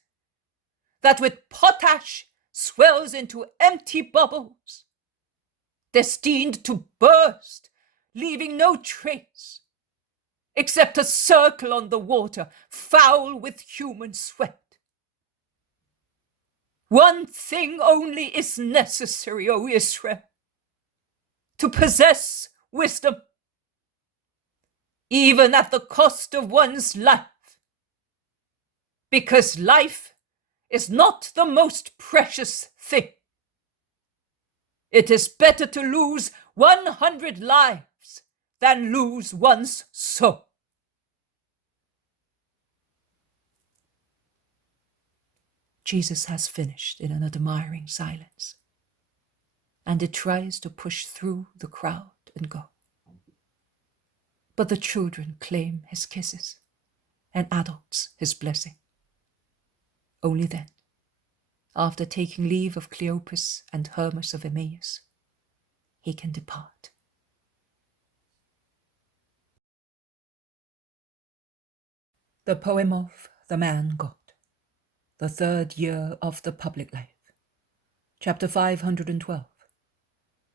that with potash swells into empty bubbles, destined to burst, leaving no trace, except a circle on the water, foul with human sweat. One thing only is necessary, O Israel, to possess wisdom, even at the cost of one's life, because life is not the most precious thing. It is better to lose 100 lives than lose one's soul. Jesus has finished in an admiring silence, and it tries to push through the crowd and go. But the children claim his kisses, and adults his blessing. Only then, after taking leave of Cleopas and Hermas of Emmaus, he can depart. The poem of The Man God, the 3rd year of the public life. Chapter 512.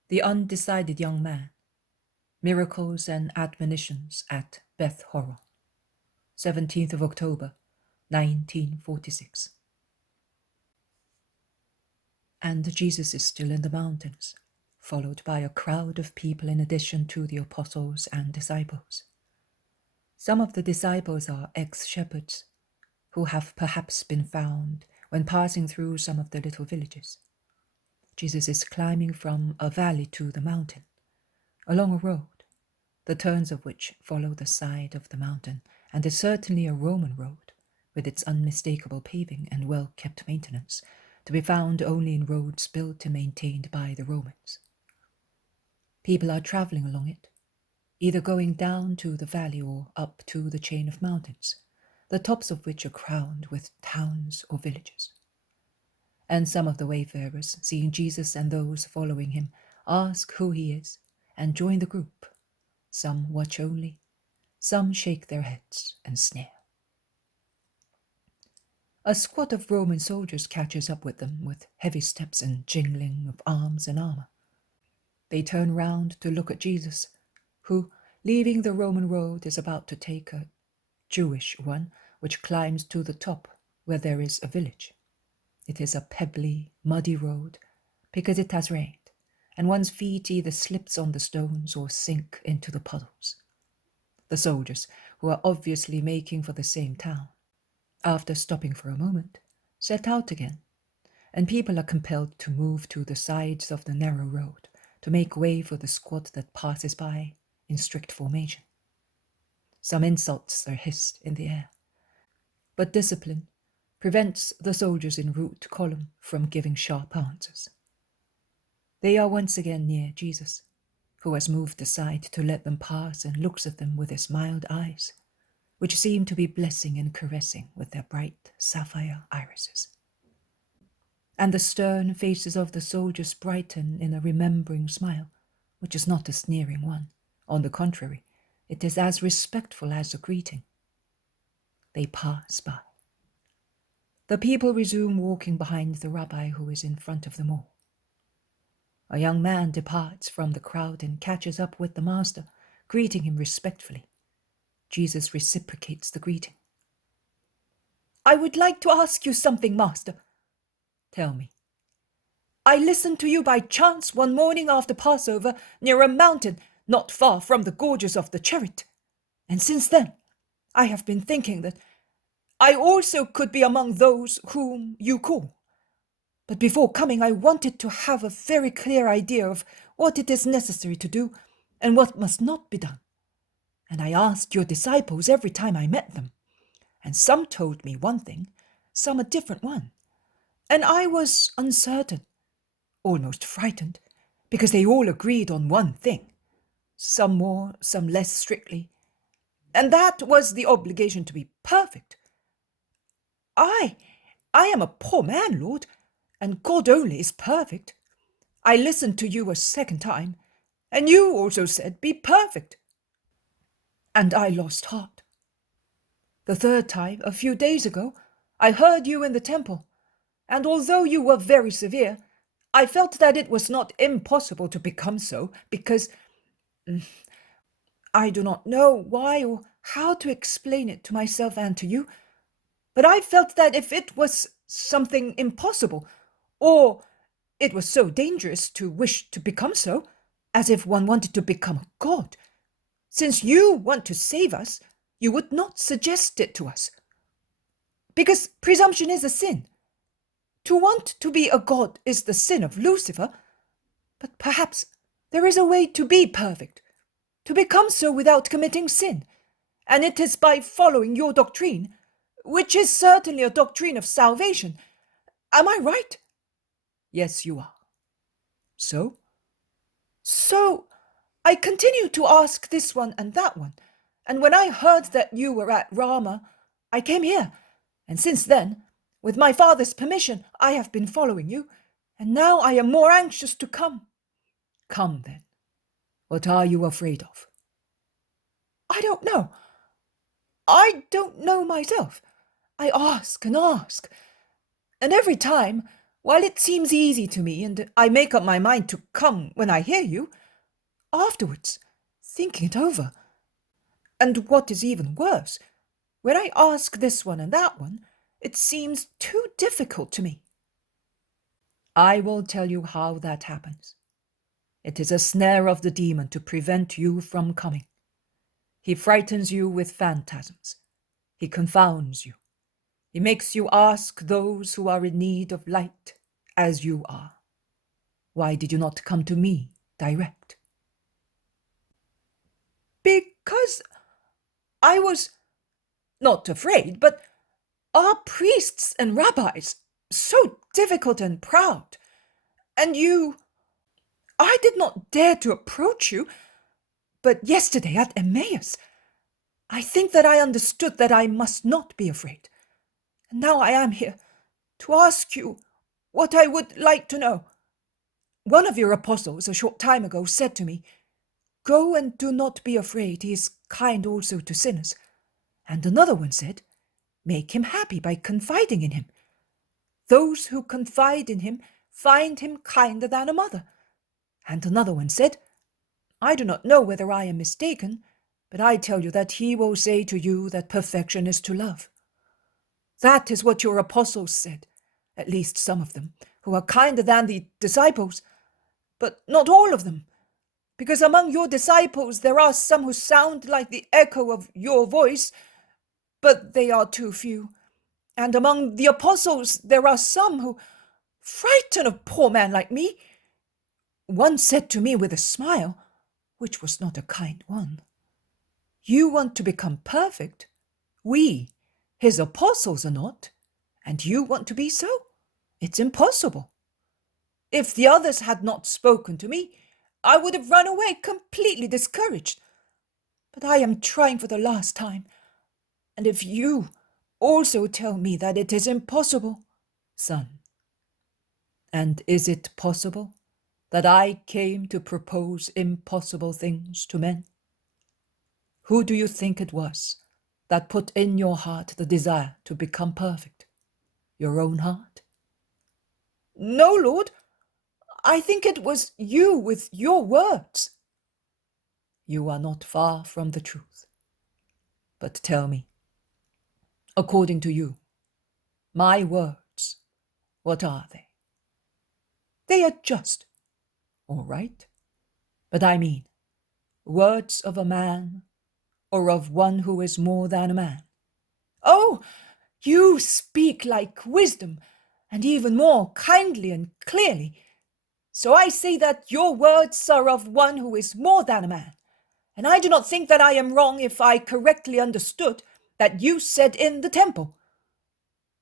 The Undecided Young Man. Miracles and Admonitions at Beth-Horon. 17th of October, 1946. And Jesus is still in the mountains, followed by a crowd of people in addition to the apostles and disciples. Some of the disciples are ex-shepherds, who have perhaps been found when passing through some of the little villages. Jesus is climbing from a valley to the mountain, along a road, the turns of which follow the side of the mountain, and is certainly a Roman road, with its unmistakable paving and well-kept maintenance, to be found only in roads built and maintained by the Romans. People are travelling along it, either going down to the valley or up to the chain of mountains, the tops of which are crowned with towns or villages. And some of the wayfarers, seeing Jesus and those following him, ask who he is and join the group. Some watch only, some shake their heads and sneer. A squad of Roman soldiers catches up with them with heavy steps and jingling of arms and armor. They turn round to look at Jesus, who, leaving the Roman road, is about to take a Jewish one which climbs to the top where there is a village. It is a pebbly, muddy road because it has rained, and one's feet either slips on the stones or sink into the puddles. The soldiers, who are obviously making for the same town, after stopping for a moment, set out again, and people are compelled to move to the sides of the narrow road to make way for the squad that passes by in strict formation. Some insults are hissed in the air, but discipline prevents the soldiers in route column from giving sharp answers. They are once again near Jesus, who has moved aside to let them pass and looks at them with his mild eyes, which seem to be blessing and caressing with their bright sapphire irises. And the stern faces of the soldiers brighten in a remembering smile, which is not a sneering one. On the contrary, it is as respectful as a greeting. They pass by. The people resume walking behind the rabbi who is in front of them all. A young man departs from the crowd and catches up with the master, greeting him respectfully. Jesus reciprocates the greeting. "I would like to ask you something, master." "Tell me." "I listened to you by chance one morning after Passover near a mountain not far from the gorges of the Chariot, and since then I have been thinking that I also could be among those whom you call. But before coming, I wanted to have a very clear idea of what it is necessary to do and what must not be done. And I asked your disciples every time I met them, and some told me one thing, some a different one. And I was uncertain, almost frightened, because they all agreed on one thing, some more, some less strictly, and that was the obligation to be perfect. I am a poor man, Lord, and God only is perfect. I listened to you a second time, and you also said, 'Be perfect.' And I lost heart. The third time, a few days ago, I heard you in the temple, and although you were very severe, I felt that it was not impossible to become so, because I do not know why or how to explain it to myself and to you, but I felt that if it was something impossible, or it was so dangerous to wish to become so, as if one wanted to become a god, since you want to save us, you would not suggest it to us. Because presumption is a sin. To want to be a god is the sin of Lucifer, but perhaps there is a way to be perfect, to become so without committing sin, and it is by following your doctrine, which is certainly a doctrine of salvation. Am I right?" "Yes, you are." "So?" "So I continued to ask this one and that one, and when I heard that you were at Ramah, I came here, and since then, with my father's permission, I have been following you, and now I am more anxious to come." "Come, then. What are you afraid of?" "I don't know. I don't know myself. I ask and ask, and every time, while it seems easy to me and I make up my mind to come when I hear you, afterwards, thinking it over, and what is even worse, when I ask this one and that one, it seems too difficult to me." "I will tell you how that happens. It is a snare of the demon to prevent you from coming. He frightens you with phantasms. He confounds you. He makes you ask those who are in need of light, as you are. Why did you not come to me direct? Because I was not afraid, but our priests and rabbis, so difficult and proud, and I did not dare to approach you, but yesterday at Emmaus, I think that I understood that I must not be afraid. And now I am here to ask you what I would like to know. One of your apostles a short time ago said to me, "Go and do not be afraid, he is kind also to sinners." And another one said, "Make him happy by confiding in him. Those who confide in him find him kinder than a mother." And another one said, "I do not know whether I am mistaken, but I tell you that he will say to you that perfection is to love." That is what your apostles said, at least some of them, who are kinder than the disciples, but not all of them, because among your disciples there are some who sound like the echo of your voice, but they are too few. And among the apostles there are some who frighten a poor man like me. One said to me with a smile, which was not a kind one, "You want to become perfect. We, his apostles, are not, and you want to be so? It's impossible." If the others had not spoken to me, I would have run away completely discouraged. But I am trying for the last time, and if you also tell me that it is impossible. Son, and is it possible that I came to propose impossible things to men? Who do you think it was that put in your heart the desire to become perfect? Your own heart? No, Lord, I think it was you with your words. You are not far from the truth. But tell me, according to you, my words, what are they? They are just. All right. But I mean, words of a man or of one who is more than a man? Oh, you speak like wisdom, and even more kindly and clearly. So I say that your words are of one who is more than a man, and I do not think that I am wrong if I correctly understood that you said in the temple.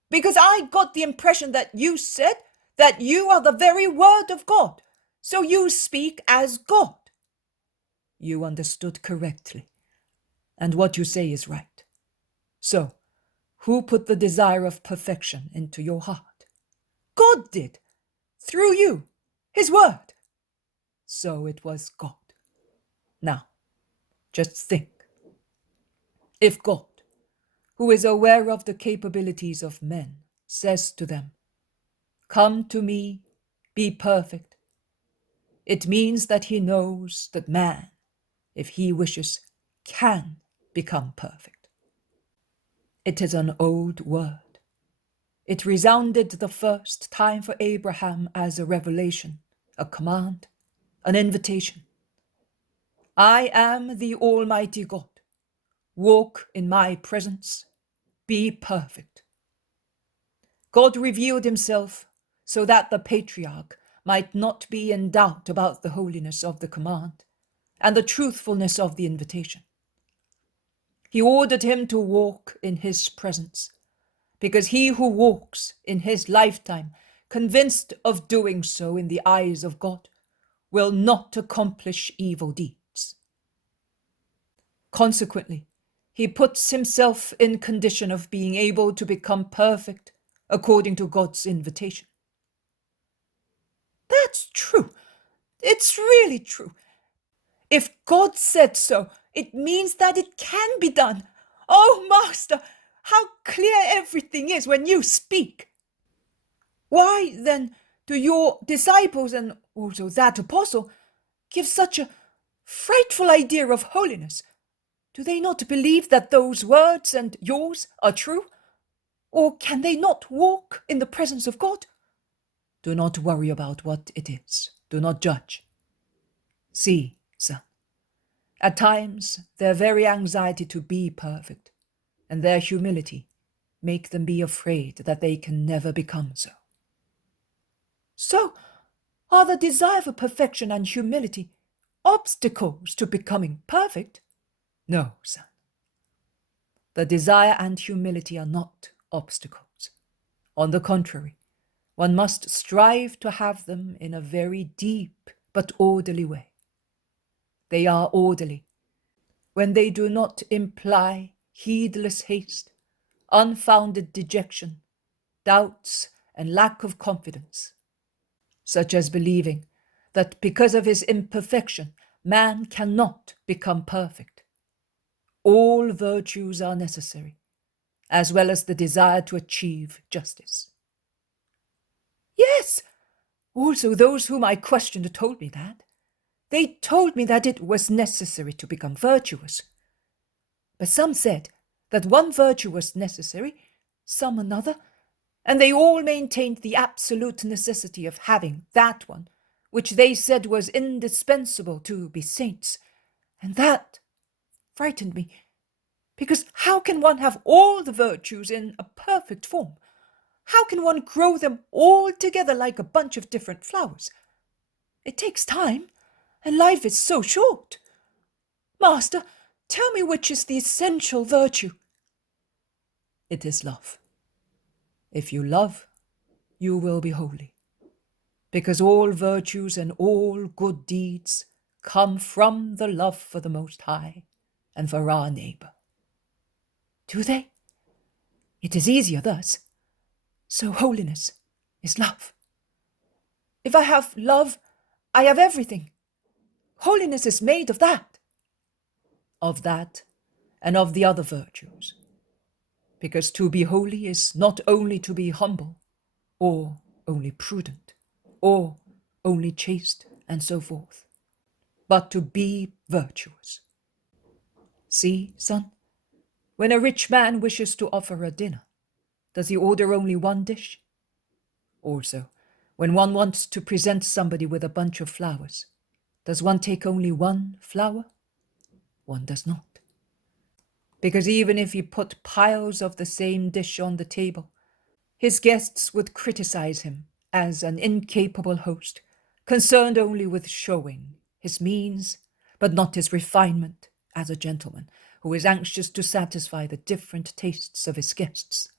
Because I got the impression that you said that you are the very word of God, so you speak as God. You understood correctly, and what you say is right. So, who put the desire of perfection into your heart? God did, through you, his word. So it was God. Now, just think. If God, who is aware of the capabilities of men, says to them, "Come to me, be perfect," it means that he knows that man, if he wishes, can become perfect. It is an old word. It resounded the first time for Abraham as a revelation, a command, an invitation. "I am the Almighty God. Walk in my presence. Be perfect." God revealed himself so that the patriarch might not be in doubt about the holiness of the command and the truthfulness of the invitation. He ordered him to walk in his presence, because he who walks in his lifetime, convinced of doing so in the eyes of God, will not accomplish evil deeds. Consequently, he puts himself in condition of being able to become perfect according to God's invitation. That's true. It's really true. If God said so, it means that it can be done. Oh, Master, how clear everything is when you speak. Why, then, do your disciples and also that apostle give such a frightful idea of holiness? Do they not believe that those words and yours are true? Or can they not walk in the presence of God? Do not worry about what it is. Do not judge. See, son, at times their very anxiety to be perfect and their humility make them be afraid that they can never become so. So, Are the desire for perfection and humility obstacles to becoming perfect? No, son. The desire and humility are not obstacles. On the contrary, one must strive to have them in a very deep but orderly way. They are orderly when they do not imply heedless haste, unfounded dejection, doubts, and lack of confidence, such as believing that because of his imperfection, man cannot become perfect. All virtues are necessary, as well as the desire to achieve justice. Yes, also those whom I questioned told me that. They told me that it was necessary to become virtuous. But some said that one virtue was necessary, some another, and they all maintained the absolute necessity of having that one, which they said was indispensable to be saints. And that frightened me, because how can one have all the virtues in a perfect form? How can one grow them all together like a bunch of different flowers? It takes time, and life is so short. Master, tell me which is the essential virtue. It is love. If you love, you will be holy, because all virtues and all good deeds come from the love for the Most High and for our neighbor. Do they? It is easier thus. So holiness is love. If I have love, I have everything. Holiness is made of that. Of that and of the other virtues. Because to be holy is not only to be humble, or only prudent, or only chaste, and so forth, but to be virtuous. See, son, when a rich man wishes to offer a dinner, does he order only one dish? Also, when one wants to present somebody with a bunch of flowers, does one take only one flower? One does not. Because even if he put piles of the same dish on the table, his guests would criticize him as an incapable host, concerned only with showing his means, but not his refinement as a gentleman who is anxious to satisfy the different tastes of his guests,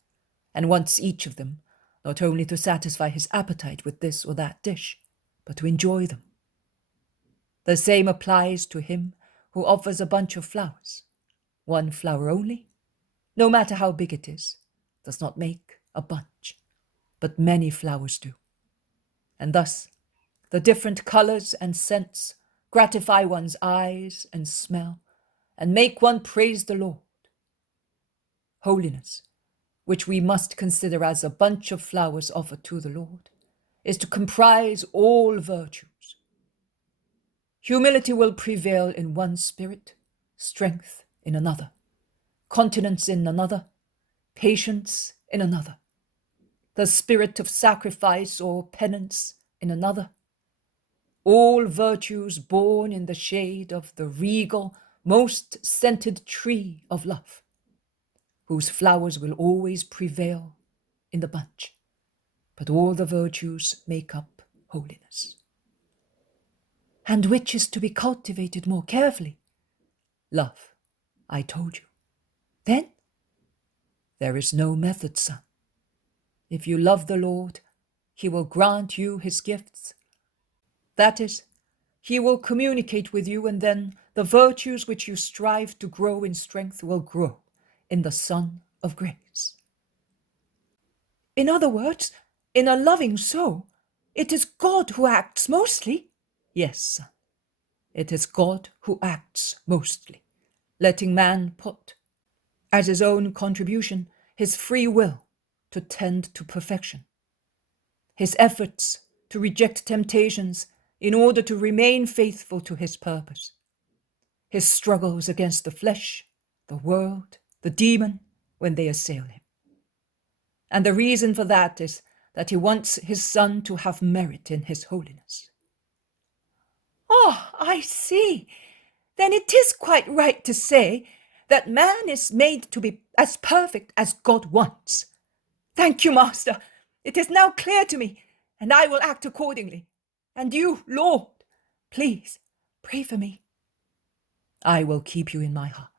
and wants each of them not only to satisfy his appetite with this or that dish, but to enjoy them. The same applies to him who offers a bunch of flowers. One flower only, no matter how big it is, does not make a bunch, but many flowers do. And thus, the different colors and scents gratify one's eyes and smell, and make one praise the Lord. Holiness, which we must consider as a bunch of flowers offered to the Lord, is to comprise all virtues. Humility will prevail in one spirit, strength in another, continence in another, patience in another, the spirit of sacrifice or penance in another. All virtues born in the shade of the regal, most scented tree of love, whose flowers will always prevail in the bunch, but all the virtues make up holiness. And which is to be cultivated more carefully? Love, I told you. Then? There is no method, son. If you love the Lord, he will grant you his gifts. That is, he will communicate with you, and then the virtues which you strive to grow in strength will grow in the Son of Grace. In other words, in a loving soul, it is God who acts mostly? Yes, son. It is God who acts mostly, letting man put, as his own contribution, his free will to tend to perfection, his efforts to reject temptations in order to remain faithful to his purpose, his struggles against the flesh, the world, the demon when they assail him. And the reason for that is that he wants his son to have merit in his holiness. Oh, I see. Then it is quite right to say that man is made to be as perfect as God wants. Thank you, Master. It is now clear to me, and I will act accordingly. And you, Lord, please pray for me. I will keep you in my heart.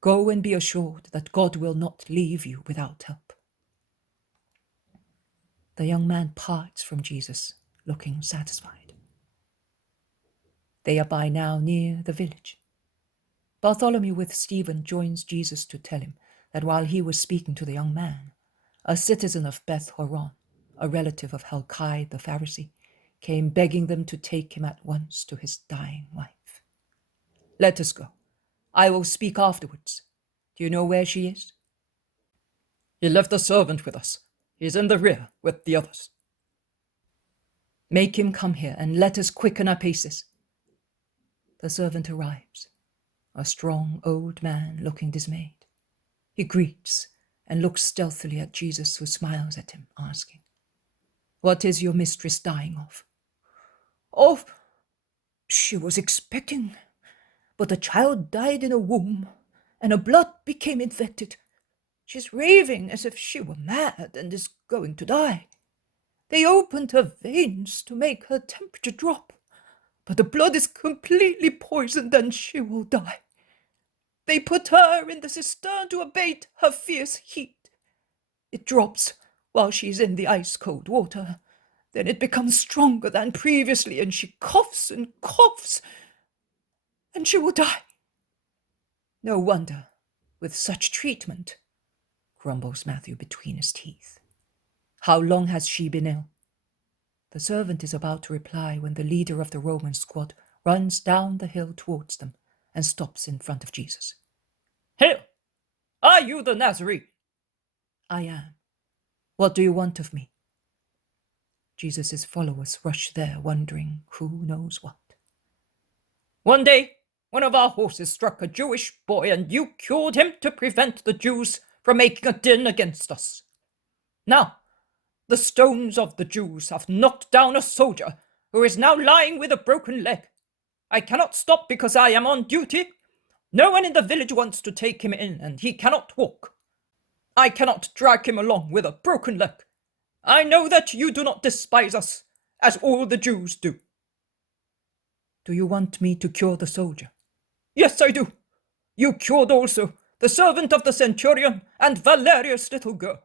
Go and be assured that God will not leave you without help. The young man parts from Jesus, looking satisfied. They are by now near the village. Bartholomew with Stephen joins Jesus to tell him that while he was speaking to the young man, a citizen of Beth-Horon, a relative of Helkai the Pharisee, came begging them to take him at once to his dying wife. Let us go. I will speak afterwards. Do you know where she is? He left a servant with us. He is in the rear with the others. Make him come here and let us quicken our paces. The servant arrives, a strong old man looking dismayed. He greets and looks stealthily at Jesus, who smiles at him, asking, "What is your mistress dying of?" "Oh, she was expecting, but the child died in her womb, and her blood became infected. She's raving as if she were mad and is going to die. They opened her veins to make her temperature drop, but the blood is completely poisoned and she will die. They put her in the cistern to abate her fierce heat. It drops while she's in the ice-cold water. Then it becomes stronger than previously, and she coughs, and she will die." "No wonder, with such treatment," grumbles Matthew between his teeth. "How long has she been ill?" The servant is about to reply when the leader of the Roman squad runs down the hill towards them and stops in front of Jesus. "Hail! Are you the Nazarene?" "I am. What do you want of me?" Jesus' followers rush there, wondering who knows what. "One day, one of our horses struck a Jewish boy, and you cured him to prevent the Jews from making a din against us. Now, the stones of the Jews have knocked down a soldier who is now lying with a broken leg. I cannot stop because I am on duty. No one in the village wants to take him in, and he cannot walk. I cannot drag him along with a broken leg. I know that you do not despise us, as all the Jews do." "Do you want me to cure the soldier?" "Yes, I do. You cured also the servant of the centurion and Valerius' little girl.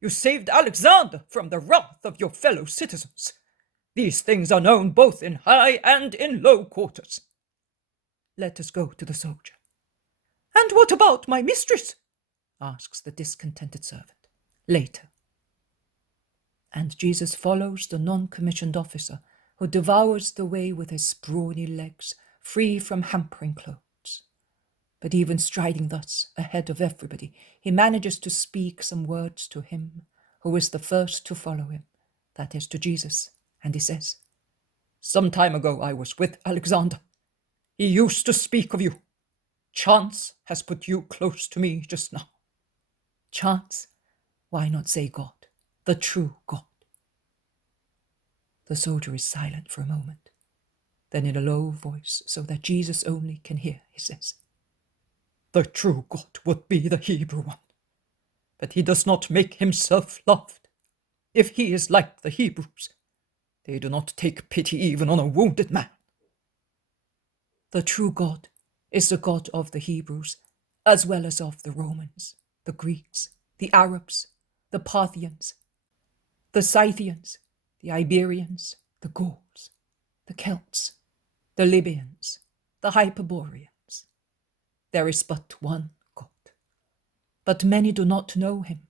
You saved Alexander from the wrath of your fellow citizens. These things are known both in high and in low quarters." "Let us go to the soldier." "And what about my mistress?" asks the discontented servant. "Later." And Jesus follows the non-commissioned officer, who devours the way with his brawny legs, free from hampering clothes. But even striding thus ahead of everybody, he manages to speak some words to him who is the first to follow him, that is, to Jesus, and he says, "Some time ago I was with Alexander. He used to speak of you. Chance has put you close to me just now." "Chance? Why not say God, the true God?" The soldier is silent for a moment. Then in a low voice, so that Jesus only can hear, he says, "The true God would be the Hebrew one, but he does not make himself loved. If he is like the Hebrews, they do not take pity even on a wounded man." The true God is the God of the Hebrews, as well as of the Romans, the Greeks, the Arabs, the Parthians, the Scythians, the Iberians, the Gauls, the Celts, the Libyans, the Hyperboreans. There is but one God, but many do not know him.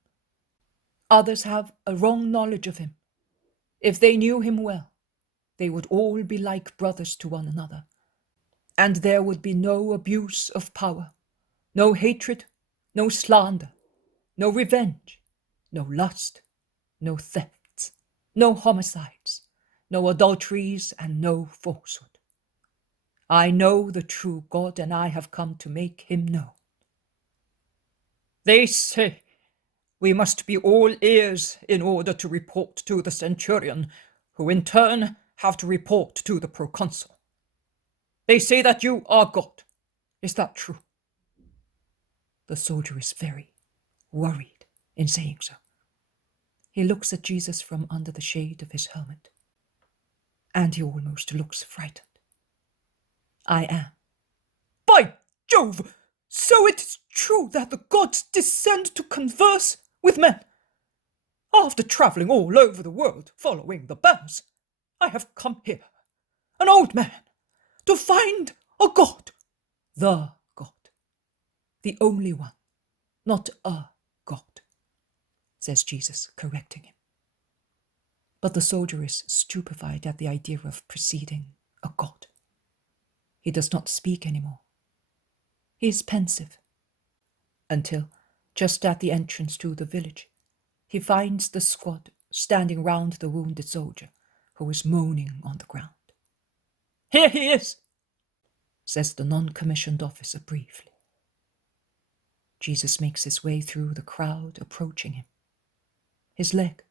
Others have a wrong knowledge of him. If they knew him well, they would all be like brothers to one another, and there would be no abuse of power, no hatred, no slander, no revenge, no lust, no thefts, no homicides, no adulteries, and no falsehood. I know the true God, and I have come to make him known. They say we must be all ears in order to report to the centurion, who in turn have to report to the proconsul. They say that you are God. Is that true?" The soldier is very worried in saying so. He looks at Jesus from under the shade of his helmet. and he almost looks frightened. I am. By Jove! So it is true that the gods descend to converse with men. After travelling all over the world following the banners, I have come here, an old man, to find a god. The God. The only one, not a God, says Jesus, correcting him. But the soldier is stupefied at the idea of preceding a God. He does not speak anymore. He is pensive, until, just at the entrance to the village, he finds the squad standing round the wounded soldier, who is moaning on the ground. Here he is, says the non-commissioned officer briefly. Jesus makes his way through the crowd, approaching him. His leg,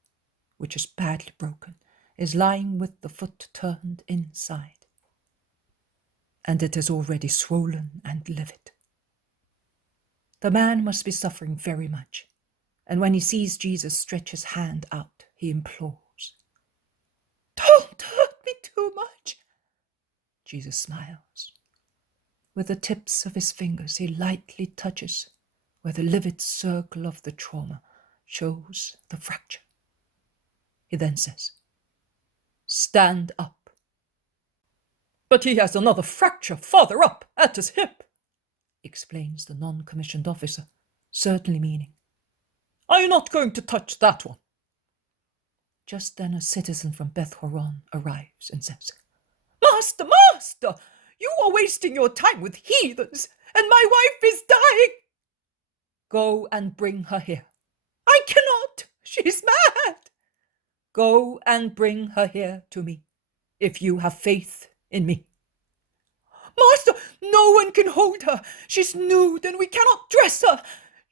which is badly broken, is lying with the foot turned inside, and it is already swollen and livid. The man must be suffering very much, and when he sees Jesus stretch his hand out, he implores. "Don't hurt me too much." Jesus smiles. With the tips of his fingers, he lightly touches where the livid circle of the trauma shows the fracture. He then says, "Stand up." but he has another fracture farther up at his hip, explains the non-commissioned officer, certainly meaning, "Are you not going to touch that one?" Just then a citizen from Beth-Horon arrives and says, "Master, master, you are wasting your time with heathens, and my wife is dying." "Go and bring her here." "I cannot. She's mad." "Go and bring her here to me, if you have faith in me." "Master, no one can hold her. She's nude and we cannot dress her.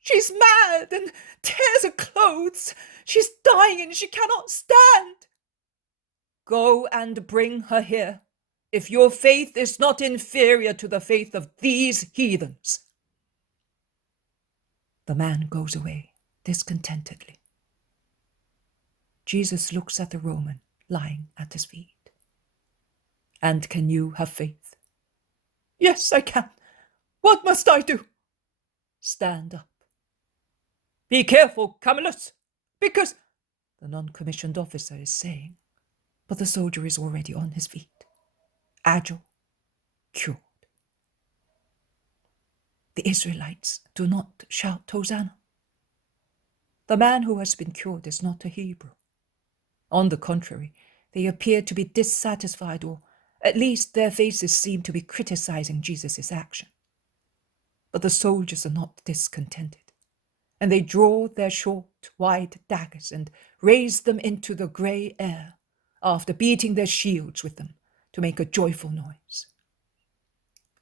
She's mad and tears her clothes. She's dying and she cannot stand." "Go and bring her here, if your faith is not inferior to the faith of these heathens." The man goes away discontentedly. Jesus looks at the Roman lying at his feet. "And can you have faith?" "Yes, I can. What must I do?" "Stand up." "Be careful, Camillus, "Because—" the non-commissioned officer is saying, but the soldier is already on his feet, agile, cured. The Israelites do not shout Hosanna. The man who has been cured is not a Hebrew. On the contrary, they appear to be dissatisfied, or at least their faces seem to be criticizing Jesus' action. But the soldiers are not discontented, and they draw their short, wide daggers and raise them into the grey air, after beating their shields with them to make a joyful noise.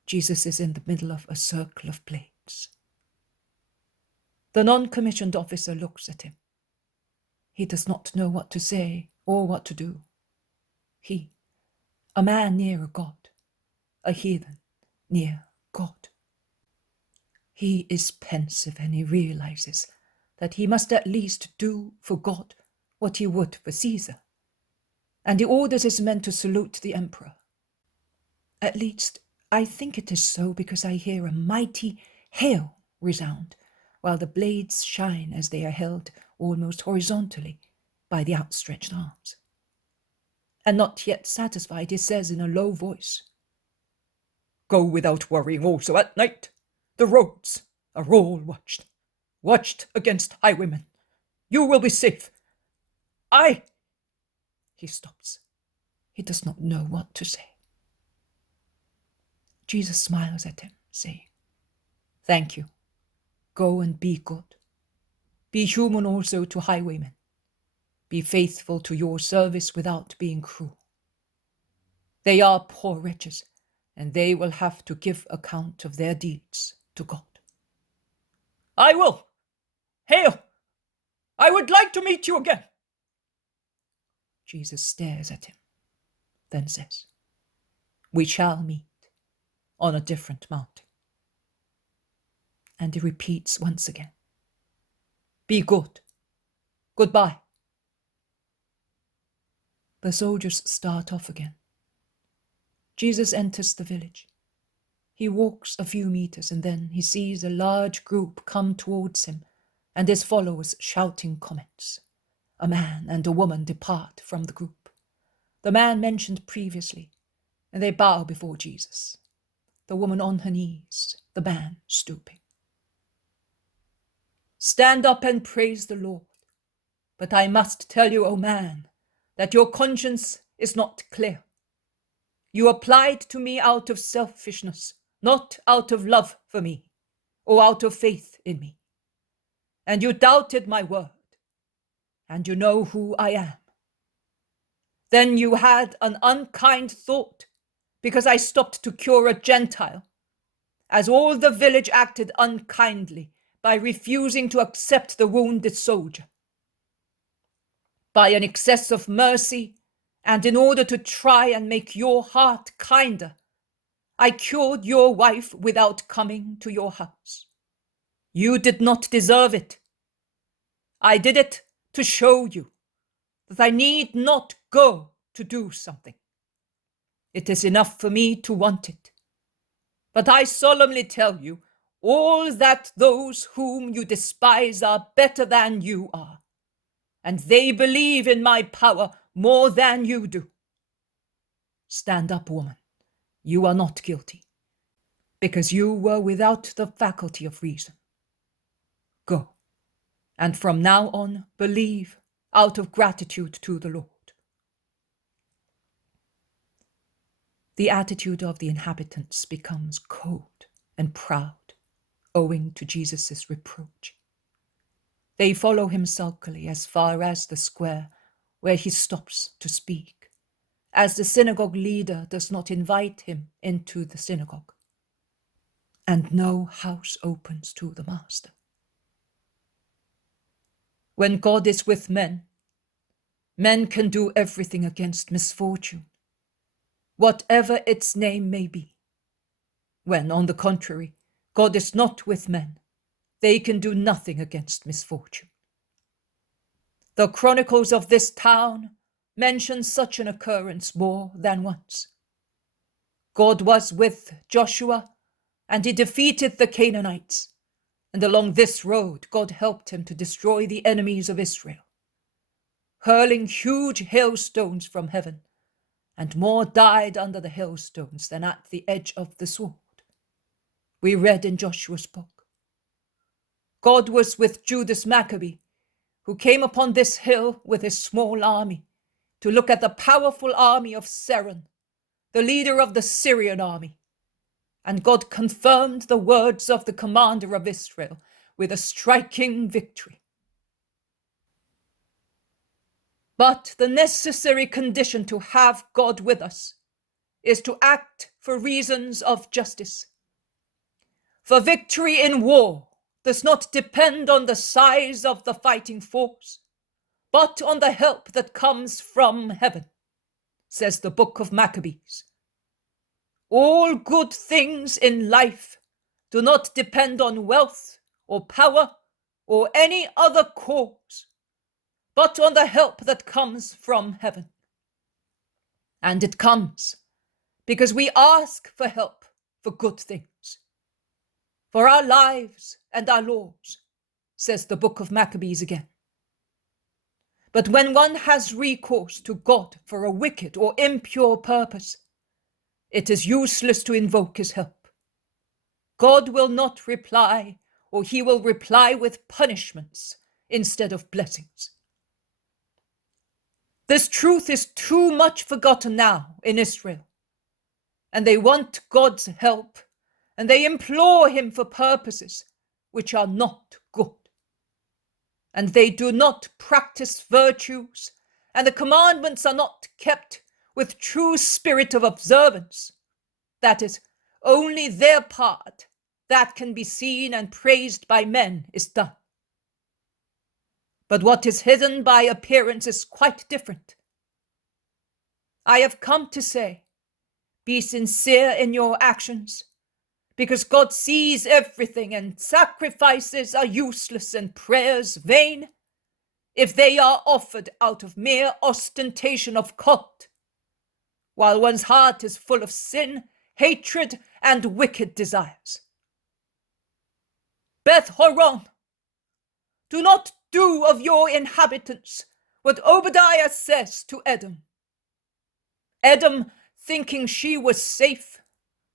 Jesus is in the middle of a circle of blades. The non-commissioned officer looks at him. He does not know what to say or what to do. He, a man near a god, a heathen near God. He is pensive, and he realizes that he must at least do for God what he would for Caesar. And he orders his men to salute the emperor. At least, I think it is so, because I hear a mighty hail resound, while the blades shine as they are held almost horizontally by the outstretched arms. And not yet satisfied, he says in a low voice, "Go without worrying also at night. The roads are all watched against highwaymen. You will be safe. He stops. He does not know what to say. Jesus smiles at him, saying, "Thank you. Go and be good. Be human also to highwaymen. Be faithful to your service without being cruel. They are poor wretches, and they will have to give account of their deeds to God." "I will. Hail! I would like to meet you again." Jesus stares at him, then says, "We shall meet on a different mountain." And he repeats once again, "Be good. Goodbye." The soldiers start off again. Jesus enters the village. He walks a few meters and then he sees a large group come towards him and his followers shouting comments. A man and a woman depart from the group. The man mentioned previously, and they bow before Jesus. The woman on her knees, the man stooping. Stand up and praise the Lord. But I must tell you, O man, that your conscience is not clear. You applied to me out of selfishness, not out of love for me, or out of faith in me. And you doubted my word, and you know who I am. Then you had an unkind thought, because I stopped to cure a Gentile, as all the village acted unkindly by refusing to accept the wounded soldier. By an excess of mercy, and in order to try and make your heart kinder, I cured your wife without coming to your house. You did not deserve it. I did it to show you that I need not go to do something. It is enough for me to want it. But I solemnly tell you, all that those whom you despise are better than you are, and they believe in my power more than you do. Stand up, woman. You are not guilty, because you were without the faculty of reason. Go, and from now on believe out of gratitude to the Lord. The attitude of the inhabitants becomes cold and proud, owing to Jesus' reproach. They follow him sulkily as far as the square, where he stops to speak, as the synagogue leader does not invite him into the synagogue. And no house opens to the master. When God is with men, men can do everything against misfortune, whatever its name may be. When, on the contrary, God is not with men, they can do nothing against misfortune. The chronicles of this town mention such an occurrence more than once. God was with Joshua, and he defeated the Canaanites, and along this road God helped him to destroy the enemies of Israel, hurling huge hailstones from heaven, and more died under the hailstones than at the edge of the sword. We read in Joshua's book. God was with Judas Maccabee, who came upon this hill with his small army to look at the powerful army of Seron, the leader of the Syrian army. And God confirmed the words of the commander of Israel with a striking victory. But the necessary condition to have God with us is to act for reasons of justice. For victory in war does not depend on the size of the fighting force, but on the help that comes from heaven, says the book of Maccabees. All good things in life do not depend on wealth or power or any other cause, but on the help that comes from heaven. And it comes because we ask for help for good things, for our lives and our laws, says the book of Maccabees again. But when one has recourse to God for a wicked or impure purpose, it is useless to invoke his help. God will not reply, or he will reply with punishments instead of blessings. This truth is too much forgotten now in Israel, and they want God's help, and they implore him for purposes which are not good. And they do not practice virtues, and the commandments are not kept with true spirit of observance. That is, only their part that can be seen and praised by men is done. But what is hidden by appearance is quite different. I have come to say, be sincere in your actions, because God sees everything, and sacrifices are useless and prayers vain if they are offered out of mere ostentation of cult, while one's heart is full of sin, hatred, and wicked desires. Beth-Horon, do not do of your inhabitants what Obadiah says to Edom. Edom, thinking she was safe,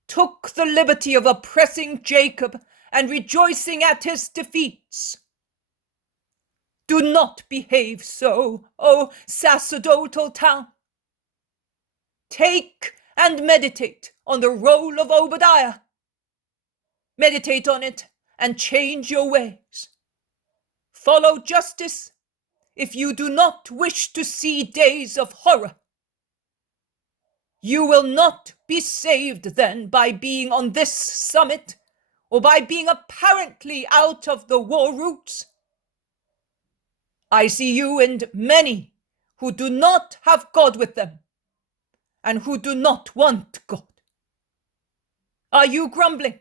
took the liberty of oppressing Jacob and rejoicing at his defeats. Do not behave so, O sacerdotal town. Take and meditate on the roll of Obadiah. Meditate on it and change your ways. Follow justice if you do not wish to see days of horror. You will not be saved then by being on this summit or by being apparently out of the war routes. I see you and many who do not have God with them and who do not want God. Are you grumbling?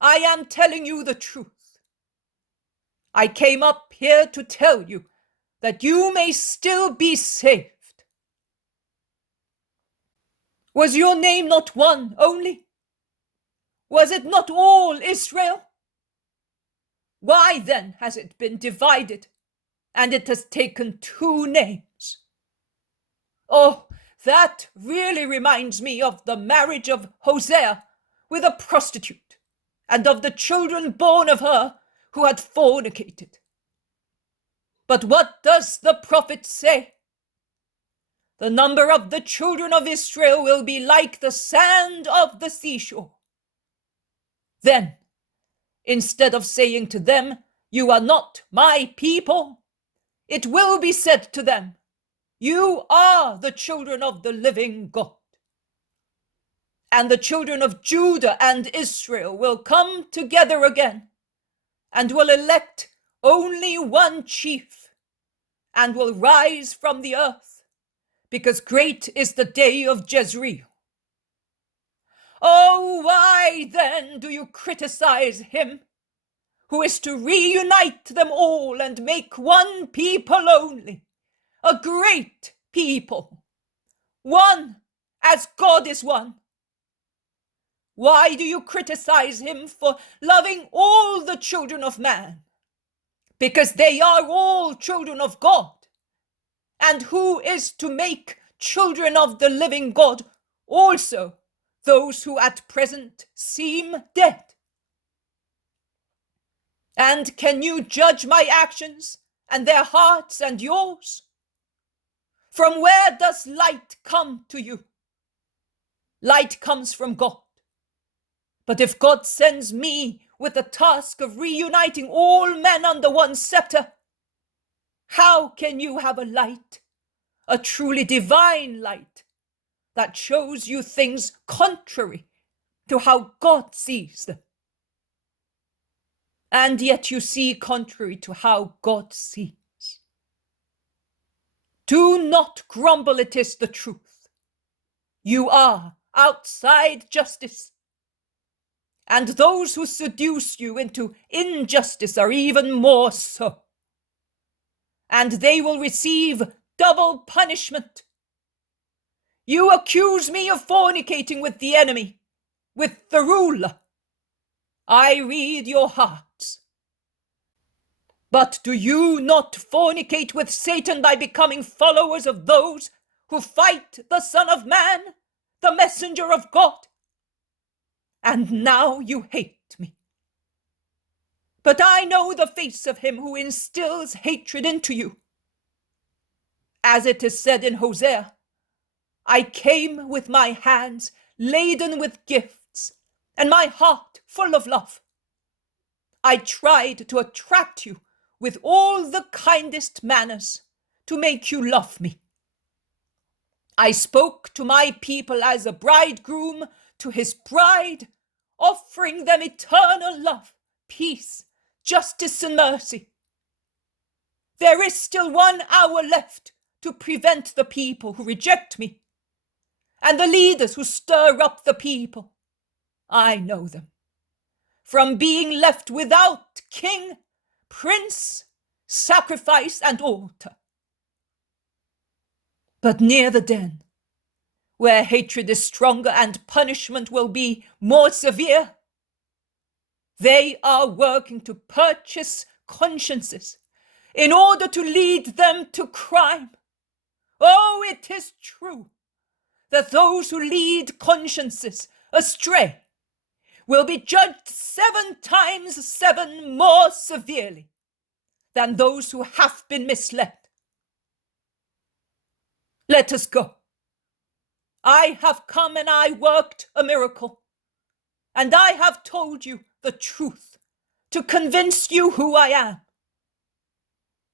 I am telling you the truth. I came up here to tell you that you may still be saved. Was your name not one only? Was it not all Israel? Why then has it been divided, and it has taken two names? Oh, that really reminds me of the marriage of Hosea with a prostitute, and of the children born of her who had fornicated. But what does the prophet say? The number of the children of Israel will be like the sand of the seashore. Then, instead of saying to them, "You are not my people," it will be said to them, "You are the children of the living God." And the children of Judah and Israel will come together again, and will elect only one chief, and will rise from the earth, because great is the day of Jezreel. Oh, why then do you criticize him who is to reunite them all and make one people only, a great people, one as God is one? Why do you criticize him for loving all the children of man? Because they are all children of God. And who is to make children of the living God also those who at present seem dead? And can you judge my actions and their hearts and yours? From where does light come to you? Light comes from God. But if God sends me with the task of reuniting all men under one scepter, how can you have a light, a truly divine light, that shows you things contrary to how God sees them? And yet you see contrary to how God sees. Do not grumble, it is the truth. You are outside justice. And those who seduce you into injustice are even more so. And they will receive double punishment. You accuse me of fornicating with the enemy, with the ruler. I read your hearts. But do you not fornicate with Satan by becoming followers of those who fight the Son of Man, the messenger of God? And now you hate me. But I know the face of him who instills hatred into you. As it is said in Hosea, I came with my hands laden with gifts, and my heart full of love. I tried to attract you with all the kindest manners to make you love me. I spoke to my people as a bridegroom to his bride, offering them eternal love, peace, justice, and mercy. There is still 1 hour left to prevent the people who reject me, and the leaders who stir up the people. I know them. From being left without king, prince, sacrifice, and altar. But near the den, where hatred is stronger and punishment will be more severe, they are working to purchase consciences in order to lead them to crime. Oh, it is true that those who lead consciences astray will be judged 7 times 7 more severely than those who have been misled. Let us go. I have come and I worked a miracle, and I have told you the truth to convince you who I am.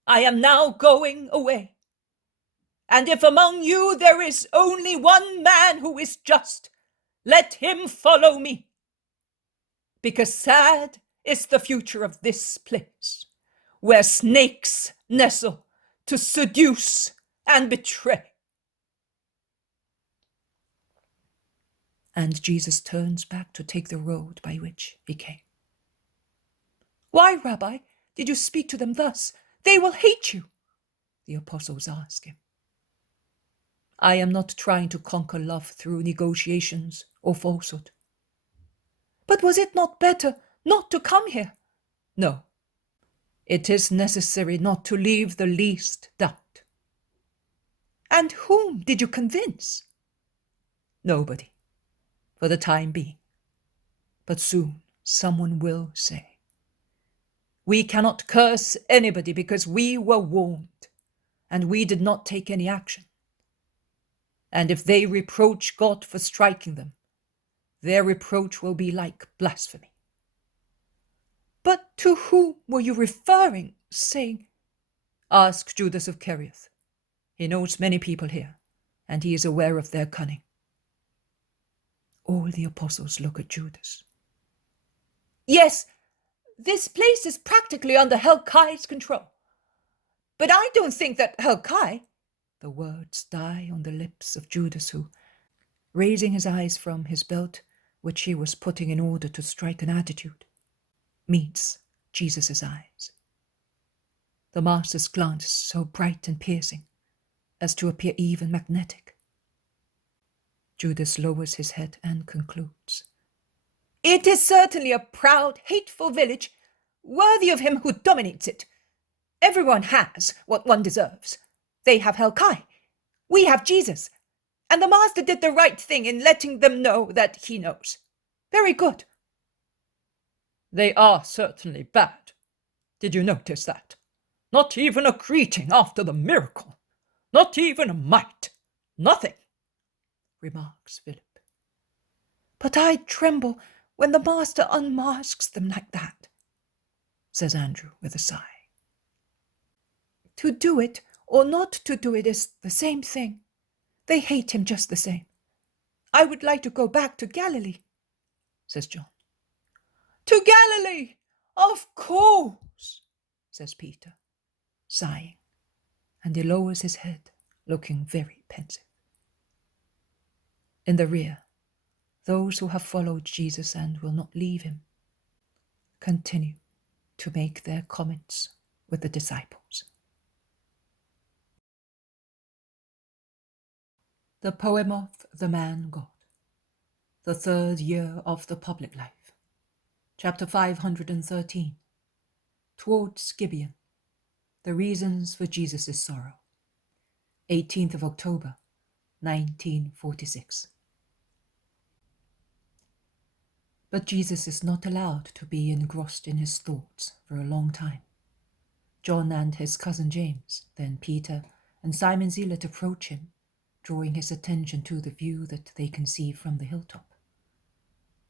I am now going away, and if among you there is only one man who is just, let him follow me. Because sad is the future of this place, where snakes nestle to seduce and betray. And Jesus turns back to take the road by which he came. Why, Rabbi, did you speak to them thus? They will hate you, the apostles ask him. I am not trying to conquer love through negotiations or falsehood. But was it not better not to come here? No. It is necessary not to leave the least doubt. And whom did you convince? Nobody, for the time being. But soon someone will say, we cannot curse anybody because we were warned, and we did not take any action. And if they reproach God for striking them, their reproach will be like blasphemy. But to whom were you referring, saying, ask Judas of Kerioth. He knows many people here, and he is aware of their cunning. All the apostles look at Judas. Yes, this place is practically under Helkai's control. But I don't think that Helkai... The words die on the lips of Judas, who, raising his eyes from his belt, which he was putting in order to strike an attitude, meets Jesus' eyes. The master's glance is so bright and piercing as to appear even magnetic. Judas lowers his head and concludes. It is certainly a proud, hateful village, worthy of him who dominates it. Everyone has what one deserves. They have Helkai. We have Jesus. And the master did the right thing in letting them know that he knows. Very good. They are certainly bad. Did you notice that? Not even a greeting after the miracle. Not even a mite. Nothing, remarks Philip. But I tremble when the master unmasks them like that, says Andrew with a sigh. To do it or not to do it is the same thing. They hate him just the same. I would like to go back to Galilee, says John. To Galilee, of course, says Peter, sighing, and he lowers his head, looking very pensive. In the rear, those who have followed Jesus and will not leave him continue to make their comments with the disciples. The poem of the man God, the 3rd year of the public life, chapter 513, towards Gibeon, the reasons for Jesus' sorrow, 18th of October, 1946. But Jesus is not allowed to be engrossed in his thoughts for a long time. John and his cousin James, then Peter and Simon Zealot approach him, drawing his attention to the view that they can see from the hilltop.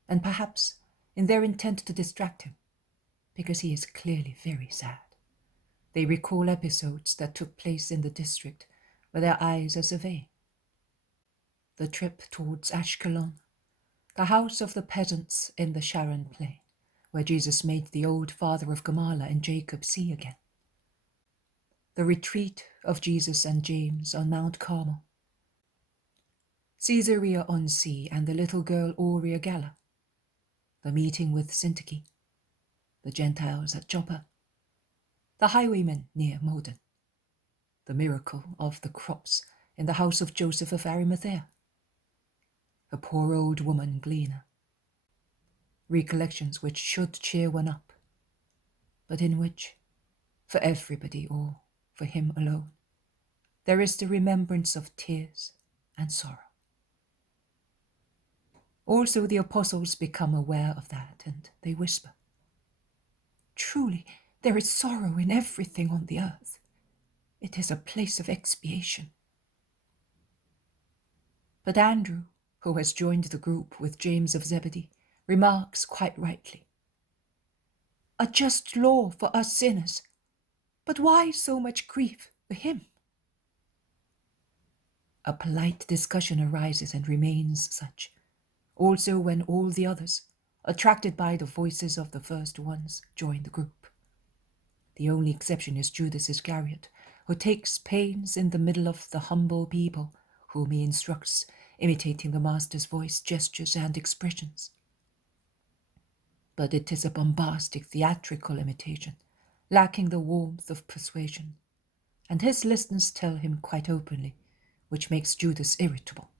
And perhaps in their intent to distract him, because he is clearly very sad, they recall episodes that took place in the district where their eyes are surveying. The trip towards Ashkelon, the house of the peasants in the Sharon plain, where Jesus made the old father of Gamala and Jacob see again. The retreat of Jesus and James on Mount Carmel. Caesarea on Sea and the little girl Aurea Galla. The meeting with Syntyche. The Gentiles at Joppa. the highwayman near Modin, the miracle of the crops in the house of Joseph of Arimathea, a poor old woman gleaner. Recollections which should cheer one up, but in which, for everybody or for him alone, there is the remembrance of tears and sorrow. Also the apostles become aware of that, and they whisper, "Truly, there is sorrow in everything on the earth. It is a place of expiation." But Andrew, who has joined the group with James of Zebedee, remarks quite rightly, "A just law for us sinners, but why so much grief for him?" A polite discussion arises and remains such, also when all the others, attracted by the voices of the first ones, join the group. The only exception is Judas Iscariot, who takes pains in the middle of the humble people whom he instructs, imitating the Master's voice, gestures, and expressions. But it is a bombastic, theatrical imitation, lacking the warmth of persuasion, and his listeners tell him quite openly, which makes Judas irritable,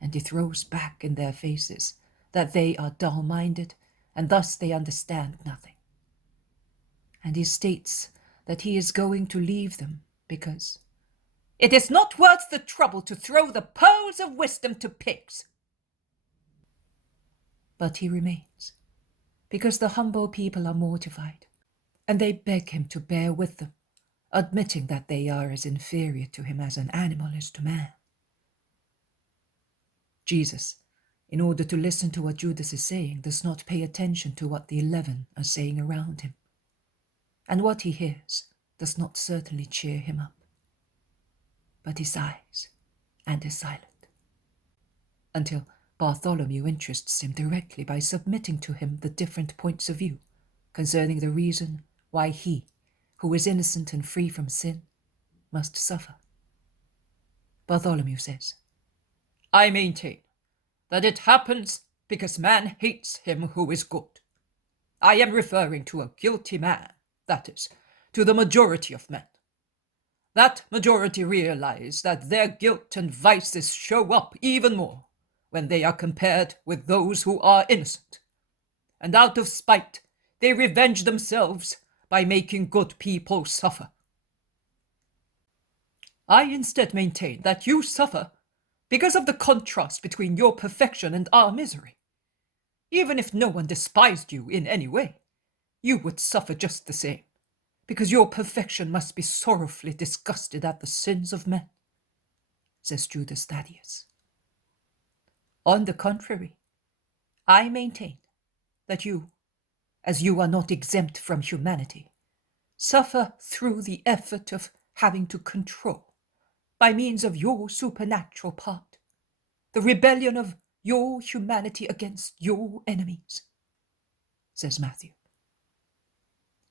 and he throws back in their faces that they are dull-minded, and thus they understand nothing. And he states that he is going to leave them because it is not worth the trouble to throw the pearls of wisdom to pigs. But he remains, because the humble people are mortified, and they beg him to bear with them, admitting that they are as inferior to him as an animal is to man. Jesus, in order to listen to what Judas is saying, does not pay attention to what the 11 are saying around him, and what he hears does not certainly cheer him up. But he sighs and is silent, until Bartholomew interests him directly by submitting to him the different points of view concerning the reason why he, who is innocent and free from sin, must suffer. Bartholomew says, "I maintain that it happens because man hates him who is good. I am referring to a guilty man, that is, to the majority of men. That majority realize that their guilt and vices show up even more when they are compared with those who are innocent, and out of spite they revenge themselves by making good people suffer. I instead maintain that you suffer because of the contrast between your perfection and our misery. Even if no one despised you in any way, you would suffer just the same, because your perfection must be sorrowfully disgusted at the sins of men," says Judas Thaddeus. "On the contrary, I maintain that you, as you are not exempt from humanity, suffer through the effort of having to control, by means of your supernatural part, the rebellion of your humanity against your enemies," says Matthew.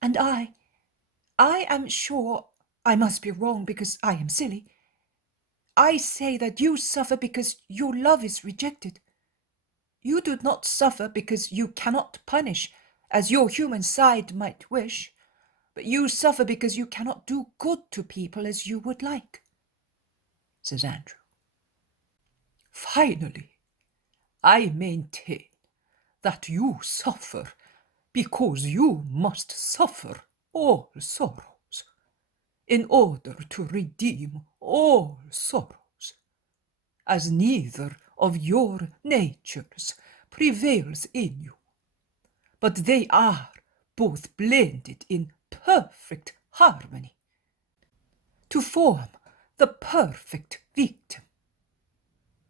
"And I am sure I must be wrong because I am silly. I say that you suffer because your love is rejected. You do not suffer because you cannot punish, as your human side might wish, but you suffer because you cannot do good to people as you would like," says Andrew. "Finally, I maintain that you suffer because you must suffer all sorrows, in order to redeem all sorrows, as neither of your natures prevails in you, but they are both blended in perfect harmony to form the perfect victim,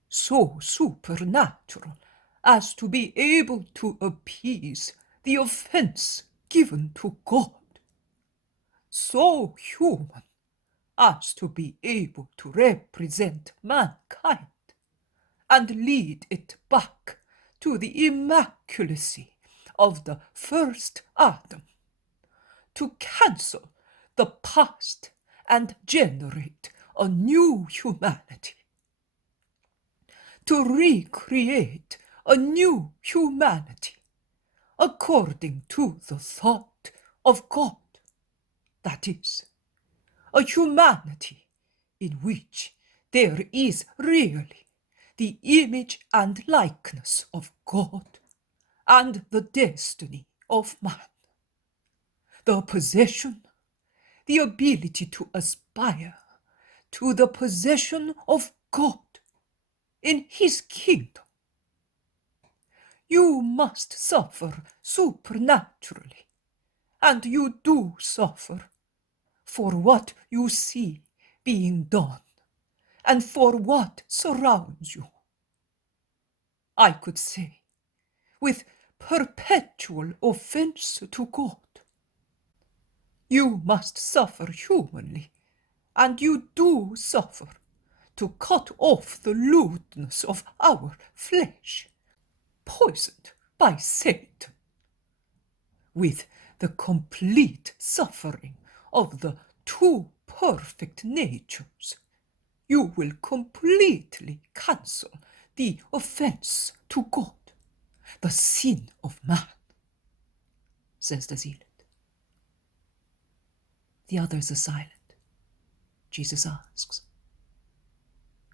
so supernatural as to be able to appease the offense given to God, so human as to be able to represent mankind and lead it back to the immaculacy of the first Adam, to cancel the past and generate a new humanity, to recreate a new humanity according to the thought of God, that is, a humanity in which there is really the image and likeness of God and the destiny of man, the possession, the ability to aspire to the possession of God in his kingdom. You must suffer supernaturally, and you do suffer for what you see being done and for what surrounds you. I could say, with perpetual offense to God, you must suffer humanly, and you do suffer to cut off the lewdness of our flesh, poisoned by Satan, with the complete suffering of the two perfect natures. You will completely cancel the offense to God, the sin of man, says the zealot. The others are silent. Jesus asks,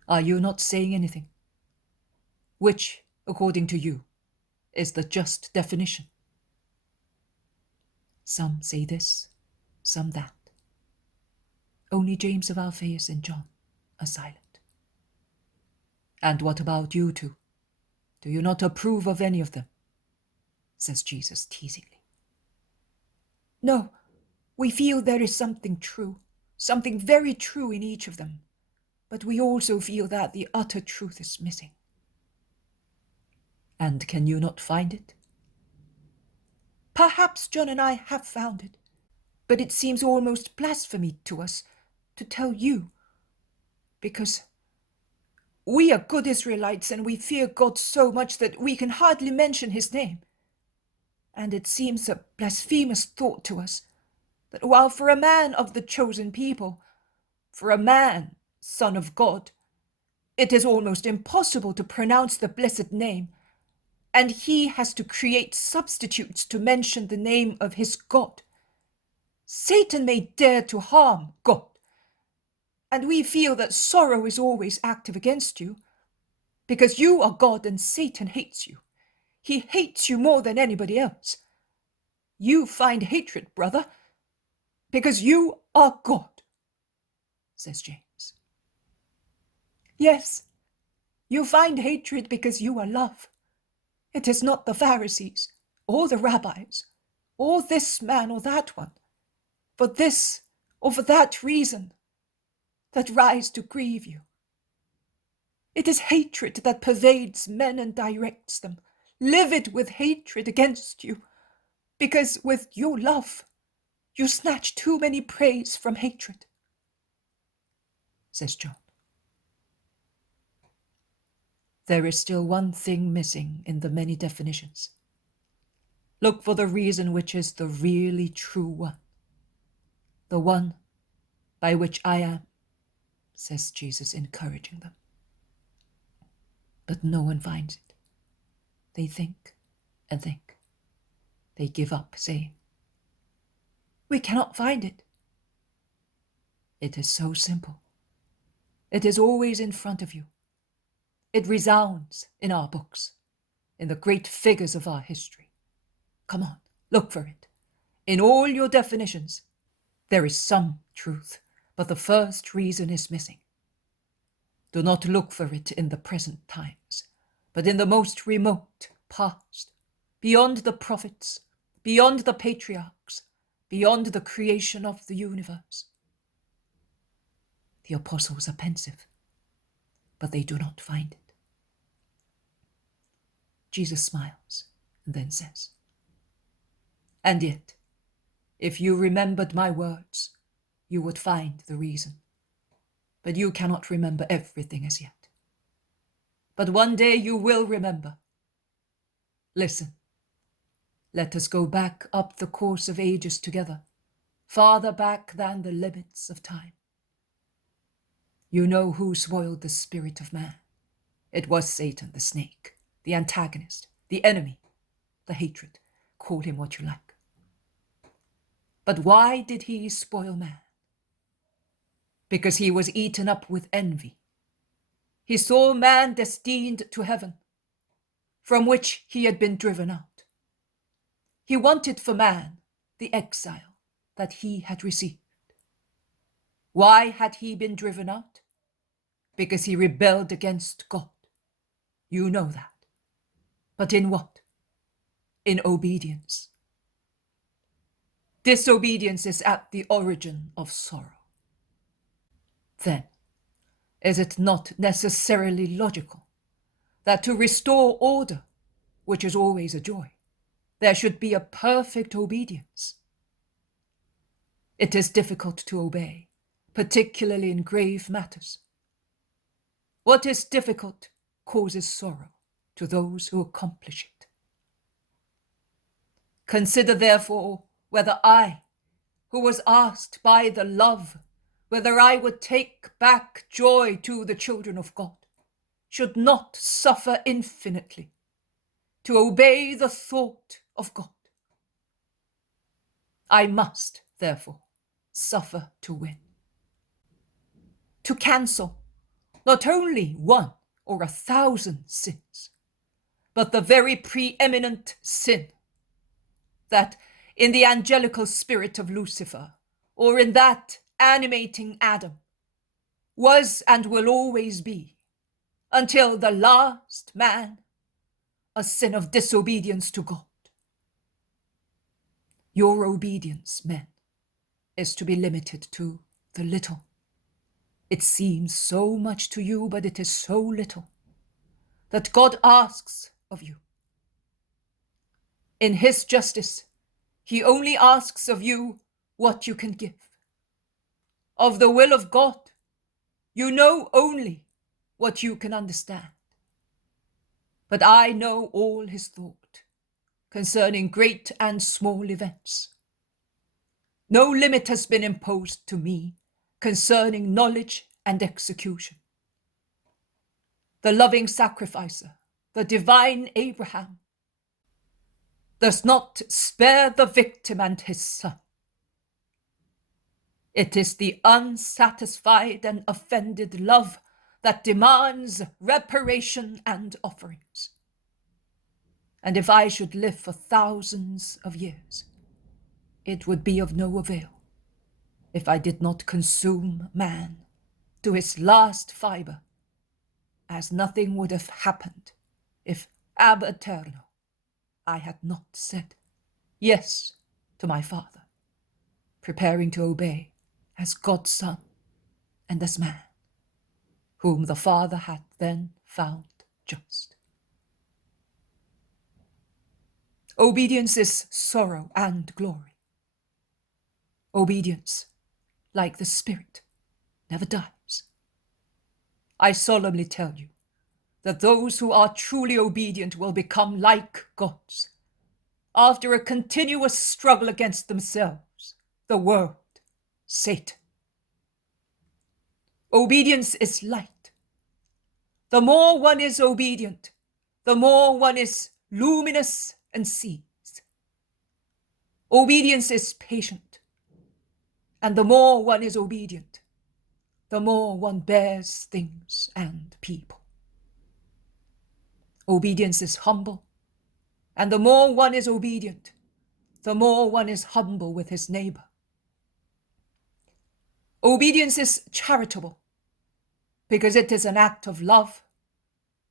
are you not saying anything? Which, according to you, is the just definition? Some say this, some that. Only James of Alphaeus and John are silent. And what about you two? Do you not approve of any of them? Says Jesus teasingly. No, we feel there is something true, something very true in each of them, but we also feel that the utter truth is missing. And can you not find it? Perhaps John and I have found it, but it seems almost blasphemy to us to tell you, because we are good Israelites and we fear God so much that we can hardly mention his name. And it seems a blasphemous thought to us that while for a man of the chosen people, for a man, son of God, it is almost impossible to pronounce the blessed name, and he has to create substitutes to mention the name of his God. Satan may dare to harm God, and we feel that sorrow is always active against you, because you are God and Satan hates you. He hates you more than anybody else. You find hatred, brother, because you are God, says James. Yes, you find hatred because you are love. It is not the Pharisees, or the rabbis, or this man or that one, for this or for that reason, that rise to grieve you. It is hatred that pervades men and directs them, livid with hatred against you, because with your love you snatch too many praise from hatred, says John. There is still one thing missing in the many definitions. Look for the reason which is the really true one, the one by which I am, says Jesus, encouraging them. But no one finds it. They think and think. They give up, saying, we cannot find it. It is so simple. It is always in front of you. It resounds in our books, in the great figures of our history. Come on, look for it. In all your definitions, there is some truth, but the first reason is missing. Do not look for it in the present times, but in the most remote past, beyond the prophets, beyond the patriarchs, beyond the creation of the universe. The apostles are pensive, but they do not find it. Jesus smiles and then says, and yet, if you remembered my words, you would find the reason. But you cannot remember everything as yet. But one day you will remember. Listen, let us go back up the course of ages together, farther back than the limits of time. You know who spoiled the spirit of man. It was Satan, the snake, the antagonist, the enemy, the hatred. Call him what you like. But why did he spoil man? Because he was eaten up with envy. He saw man destined to heaven, from which he had been driven out. He wanted for man the exile that he had received. Why had he been driven out? Because he rebelled against God. You know that. But in what? In obedience. Disobedience is at the origin of sorrow. Then, is it not necessarily logical that to restore order, which is always a joy, there should be a perfect obedience? It is difficult to obey, particularly in grave matters. What is difficult causes sorrow to those who accomplish it. Consider, therefore, whether I, who was asked by the love, whether I would take back joy to the children of God, should not suffer infinitely to obey the thought of God. I must, therefore, suffer to win. To cancel not only one or 1,000 sins, but the very preeminent sin that in the angelical spirit of Lucifer, or in that animating Adam, was and will always be, until the last man, a sin of disobedience to God. Your obedience, men, is to be limited to the little. It seems so much to you, but it is so little that God asks of you. In his justice, he only asks of you what you can give. Of the will of God, you know only what you can understand. But I know all his thought concerning great and small events. No limit has been imposed to me concerning knowledge and execution. The loving sacrificer, the divine Abraham, does not spare the victim and his son. It is the unsatisfied and offended love that demands reparation and offerings. And if I should live for thousands of years, it would be of no avail if I did not consume man to his last fiber, as nothing would have happened if ab eterno I had not said yes to my Father, preparing to obey as God's Son and as man, whom the Father had then found just. Obedience is sorrow and glory. Obedience, like the Spirit, never dies. I solemnly tell you that those who are truly obedient will become like gods, after a continuous struggle against themselves, the world, Satan. Obedience is light. The more one is obedient, the more one is luminous and sees. Obedience is patient, and the more one is obedient, the more one bears things and people. Obedience is humble, and the more one is obedient, the more one is humble with his neighbor. Obedience is charitable, because it is an act of love,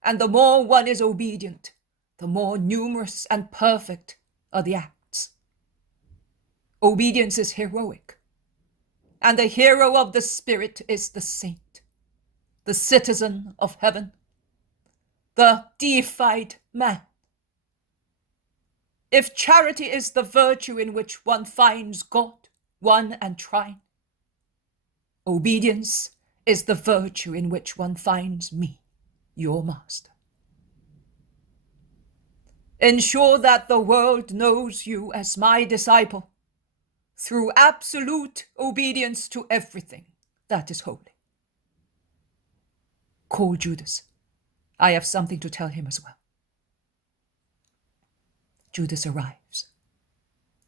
and the more one is obedient, the more numerous and perfect are the acts. Obedience is heroic, and the hero of the Spirit is the saint, the citizen of heaven, the deified man. If charity is the virtue in which one finds God, one and trine, obedience is the virtue in which one finds me, your master. Ensure that the world knows you as my disciple through absolute obedience to everything that is holy. Call Judas. I have something to tell him as well. Judas arrives.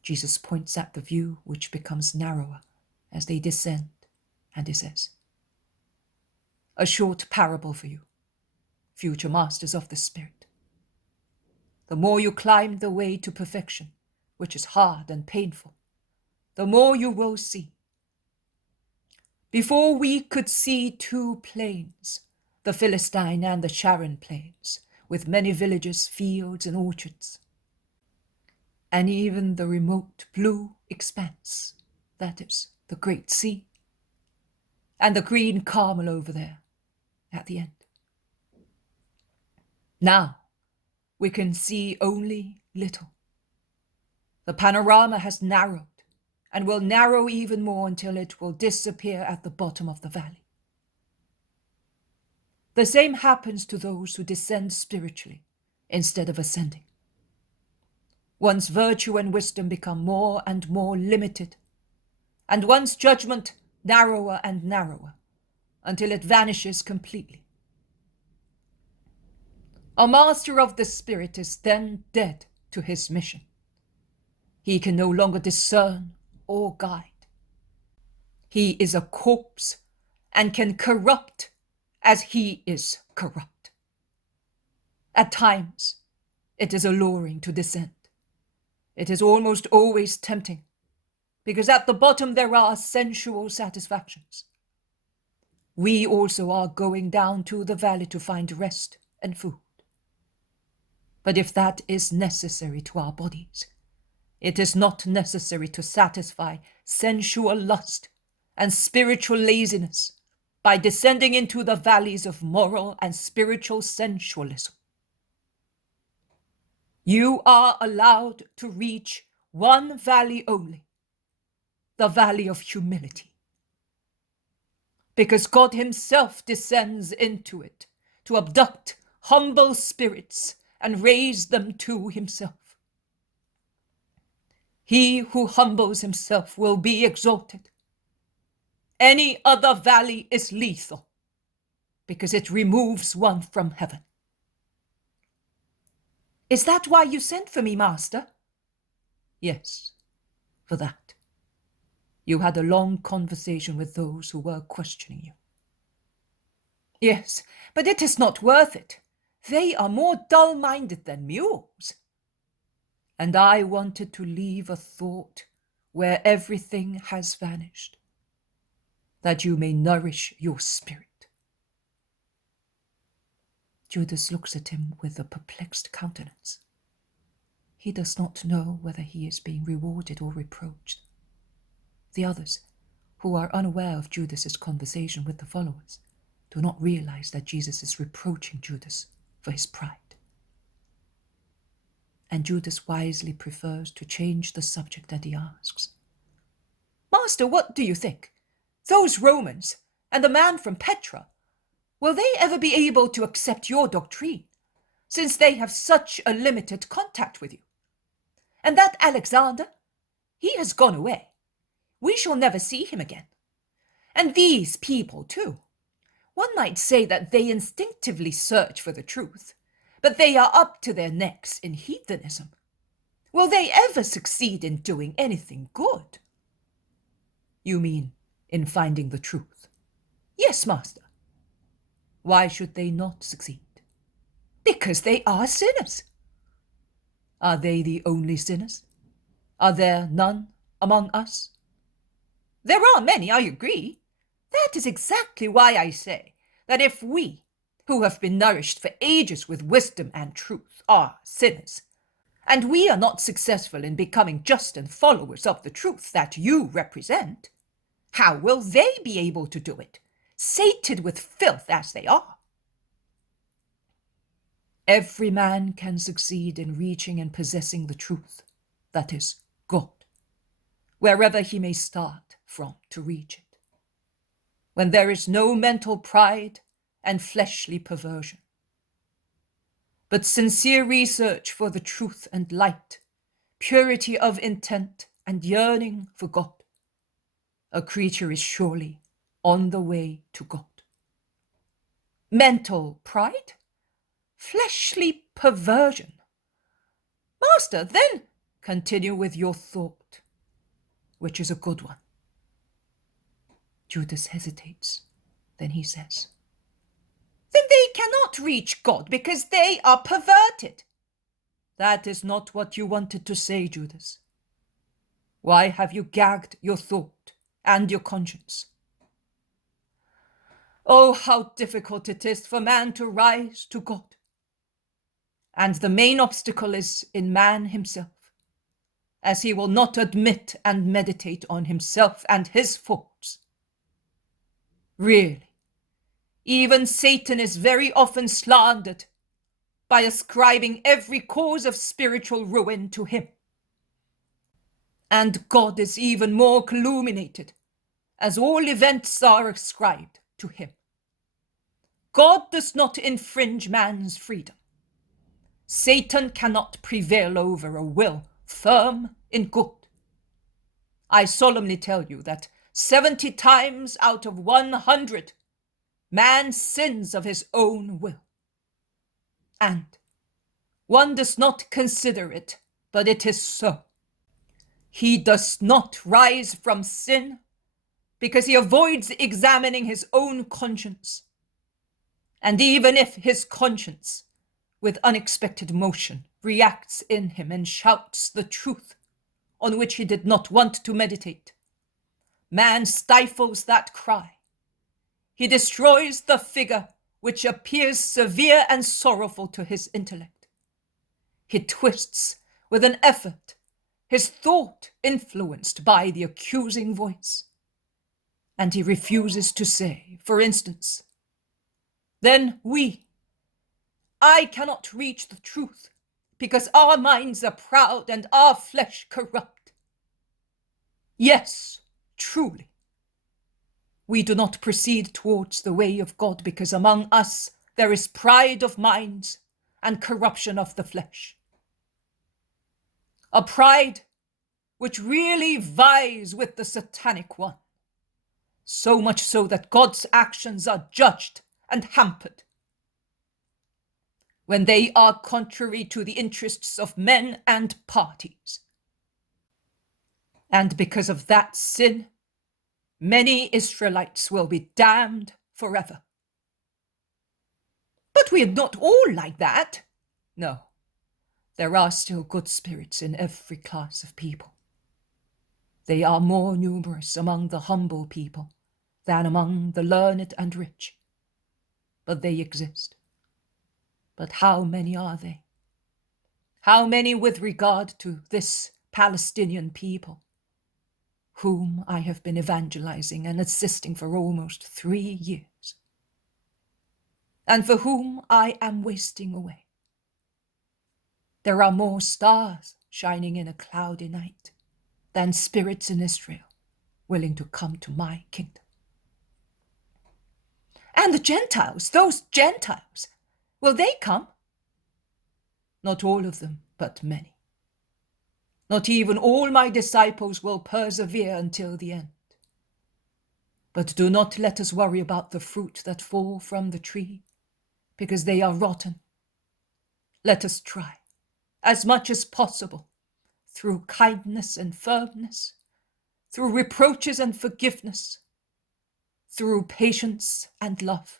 Jesus points at the view which becomes narrower as they descend, and he says, "A short parable for you, future masters of the Spirit. The more you climb the way to perfection, which is hard and painful, the more you will see. Before we could see two plains, the Philistine and the Sharon plains, with many villages, fields, and orchards, and even the remote blue expanse, that is, the great sea, and the green Carmel over there at the end. Now we can see only little. The panorama has narrowed and will narrow even more until it will disappear at the bottom of the valley. The same happens to those who descend spiritually instead of ascending. One's virtue and wisdom become more and more limited, and one's judgment narrower and narrower, until it vanishes completely. A master of the Spirit is then dead to his mission. He can no longer discern or guide. He is a corpse and can corrupt as he is corrupt. At times, it is alluring to descend. It is almost always tempting, because at the bottom there are sensual satisfactions. We also are going down to the valley to find rest and food. But if that is necessary to our bodies, it is not necessary to satisfy sensual lust and spiritual laziness by descending into the valleys of moral and spiritual sensualism. You are allowed to reach one valley only, the valley of humility, because God himself descends into it to abduct humble spirits and raise them to himself. He who humbles himself will be exalted. Any other valley is lethal, because it removes one from heaven. Is that why you sent for me, Master? Yes, for that. You had a long conversation with those who were questioning you. Yes, but it is not worth it. They are more dull-minded than mules. And I wanted to leave a thought where everything has vanished, that you may nourish your spirit. Judas looks at him with a perplexed countenance. He does not know whether he is being rewarded or reproached. The others, who are unaware of Judas's conversation with the followers, do not realize that Jesus is reproaching Judas for his pride. And Judas wisely prefers to change the subject, and he asks, Master, what do you think? Those Romans and the man from Petra, will they ever be able to accept your doctrine, since they have such a limited contact with you? And that Alexander, he has gone away. We shall never see him again. And these people, too. One might say that they instinctively search for the truth, but they are up to their necks in heathenism. Will they ever succeed in doing anything good? You mean in finding the truth? Yes, Master. Why should they not succeed? Because they are sinners. Are they the only sinners? Are there none among us? There are many, I agree. That is exactly why I say that if we, who have been nourished for ages with wisdom and truth, are sinners, and we are not successful in becoming just and followers of the truth that you represent, how will they be able to do it, sated with filth as they are? Every man can succeed in reaching and possessing the truth, that is, God, wherever he may start from to reach it, when there is no mental pride and fleshly perversion, but sincere research for the truth and light, purity of intent and yearning for God, a creature is surely on the way to God. Mental pride? Fleshly perversion? Master, then Continue with your thought, which is a good one. Judas hesitates. Then he says, Then they cannot reach God because they are perverted. That is not what you wanted to say, Judas. Why have you gagged your thought and your conscience? Oh, how difficult it is for man to rise to God. And the main obstacle is in man himself, as he will not admit and meditate on himself and his faults. Really, even Satan is very often slandered by ascribing every cause of spiritual ruin to him. And God is even more calumniated, as all events are ascribed to him. God does not infringe man's freedom. Satan cannot prevail over a will firm in good. I solemnly tell you that 70 times out of 100, man sins of his own will. And one does not consider it, but it is so. He does not rise from sin because he avoids examining his own conscience. And even if his conscience, with unexpected motion, reacts in him and shouts the truth on which he did not want to meditate, man stifles that cry. He destroys the figure which appears severe and sorrowful to his intellect. He twists with an effort his thought influenced by the accusing voice. And he refuses to say, for instance, then I cannot reach the truth because our minds are proud and our flesh corrupt. Yes, truly. We do not proceed towards the way of God because among us there is pride of minds and corruption of the flesh. A pride which really vies with the satanic one, so much so that God's actions are judged and hampered when they are contrary to the interests of men and parties. And because of that sin, many Israelites will be damned forever. But we are not all like that. No, there are still good spirits in every class of people. They are more numerous among the humble people than among the learned and rich. But they exist. But how many are they? How many with regard to this Palestinian people, whom I have been evangelizing and assisting for almost 3 years, and for whom I am wasting away? There are more stars shining in a cloudy night than spirits in Israel willing to come to my kingdom. And the Gentiles, those Gentiles, will they come? Not all of them, but many. Not even all my disciples will persevere until the end. But do not let us worry about the fruit that fall from the tree, because they are rotten. Let us try, as much as possible, through kindness and firmness, through reproaches and forgiveness, through patience and love,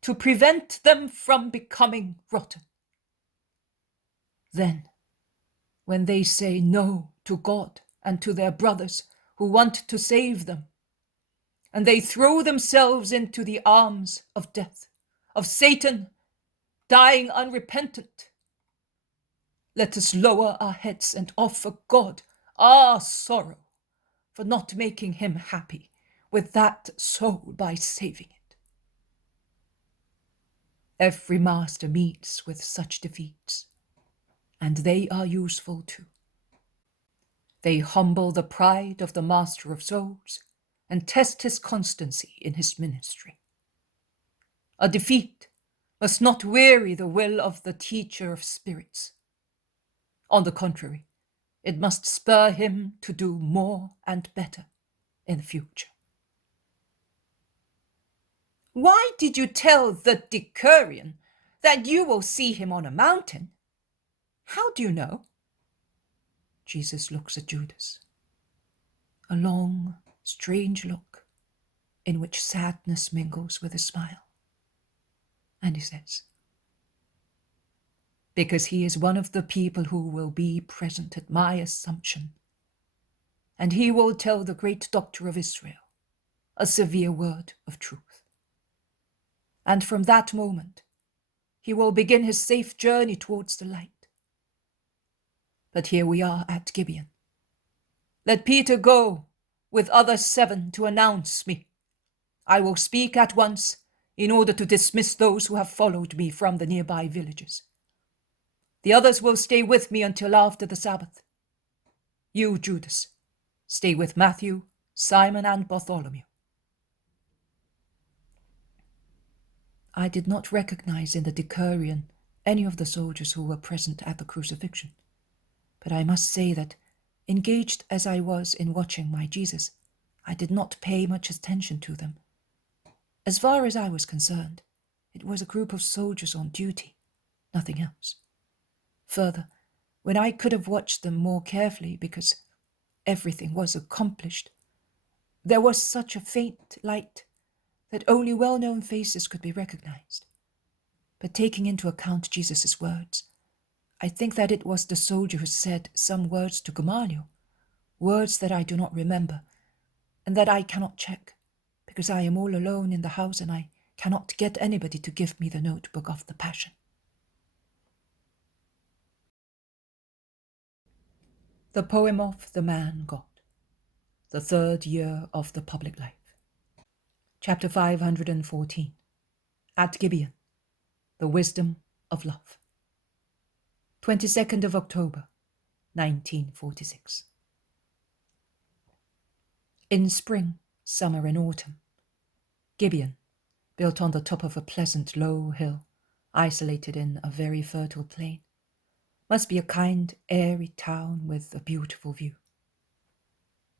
to prevent them from becoming rotten. Then, when they say no to God and to their brothers who want to save them, and they throw themselves into the arms of death, of Satan, dying unrepentant, let us lower our heads and offer God our sorrow for not making him happy with that soul by saving it. Every master meets with such defeats, and they are useful too. They humble the pride of the master of souls and test his constancy in his ministry. A defeat must not weary the will of the teacher of spirits. On the contrary, it must spur him to do more and better in the future. Why did you tell the decurion that you will see him on a mountain? How do you know? Jesus looks at Judas. A long, strange look in which sadness mingles with a smile. And he says, because he is one of the people who will be present at my Assumption, and he will tell the great doctor of Israel a severe word of truth. And from that moment, he will begin his safe journey towards the light. But here we are at Gibeon. Let Peter go with other 7 to announce me. I will speak at once in order to dismiss those who have followed me from the nearby villages. The others will stay with me until after the Sabbath. You, Judas, stay with Matthew, Simon, and Bartholomew. I did not recognize in the decurion any of the soldiers who were present at the crucifixion, but I must say that, engaged as I was in watching my Jesus, I did not pay much attention to them. As far as I was concerned, it was a group of soldiers on duty, nothing else. Further, when I could have watched them more carefully because everything was accomplished, there was such a faint light that only well-known faces could be recognized. But taking into account Jesus' words, I think that it was the soldier who said some words to Gamaliel, words that I do not remember, and that I cannot check, because I am all alone in the house and I cannot get anybody to give me the notebook of the Passion. The poem of the Man God, the 3rd year of the public life. Chapter 514. At Gibeon, the wisdom of love. 22nd of October, 1946. In spring, summer, and autumn, Gibeon, built on the top of a pleasant low hill, isolated in a very fertile plain, must be a kind, airy town with a beautiful view.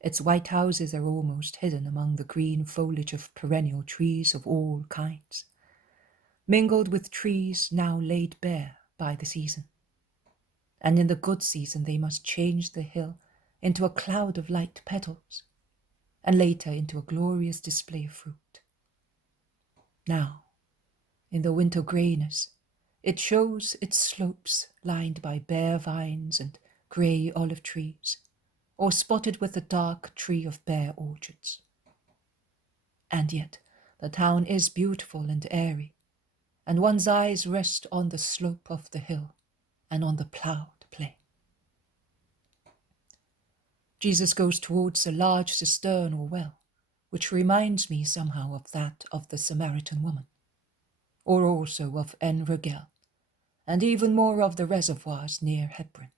Its white houses are almost hidden among the green foliage of perennial trees of all kinds, mingled with trees now laid bare by the season. And in the good season they must change the hill into a cloud of light petals, and later into a glorious display of fruit. Now, in the winter greyness, it shows its slopes lined by bare vines and grey olive trees, or spotted with the dark tree of bare orchards. And yet the town is beautiful and airy, and one's eyes rest on the slope of the hill and on the ploughed plain. Jesus goes towards a large cistern or well, which reminds me somehow of that of the Samaritan woman, or also of En Rogel, and even more of the reservoirs near Hebron.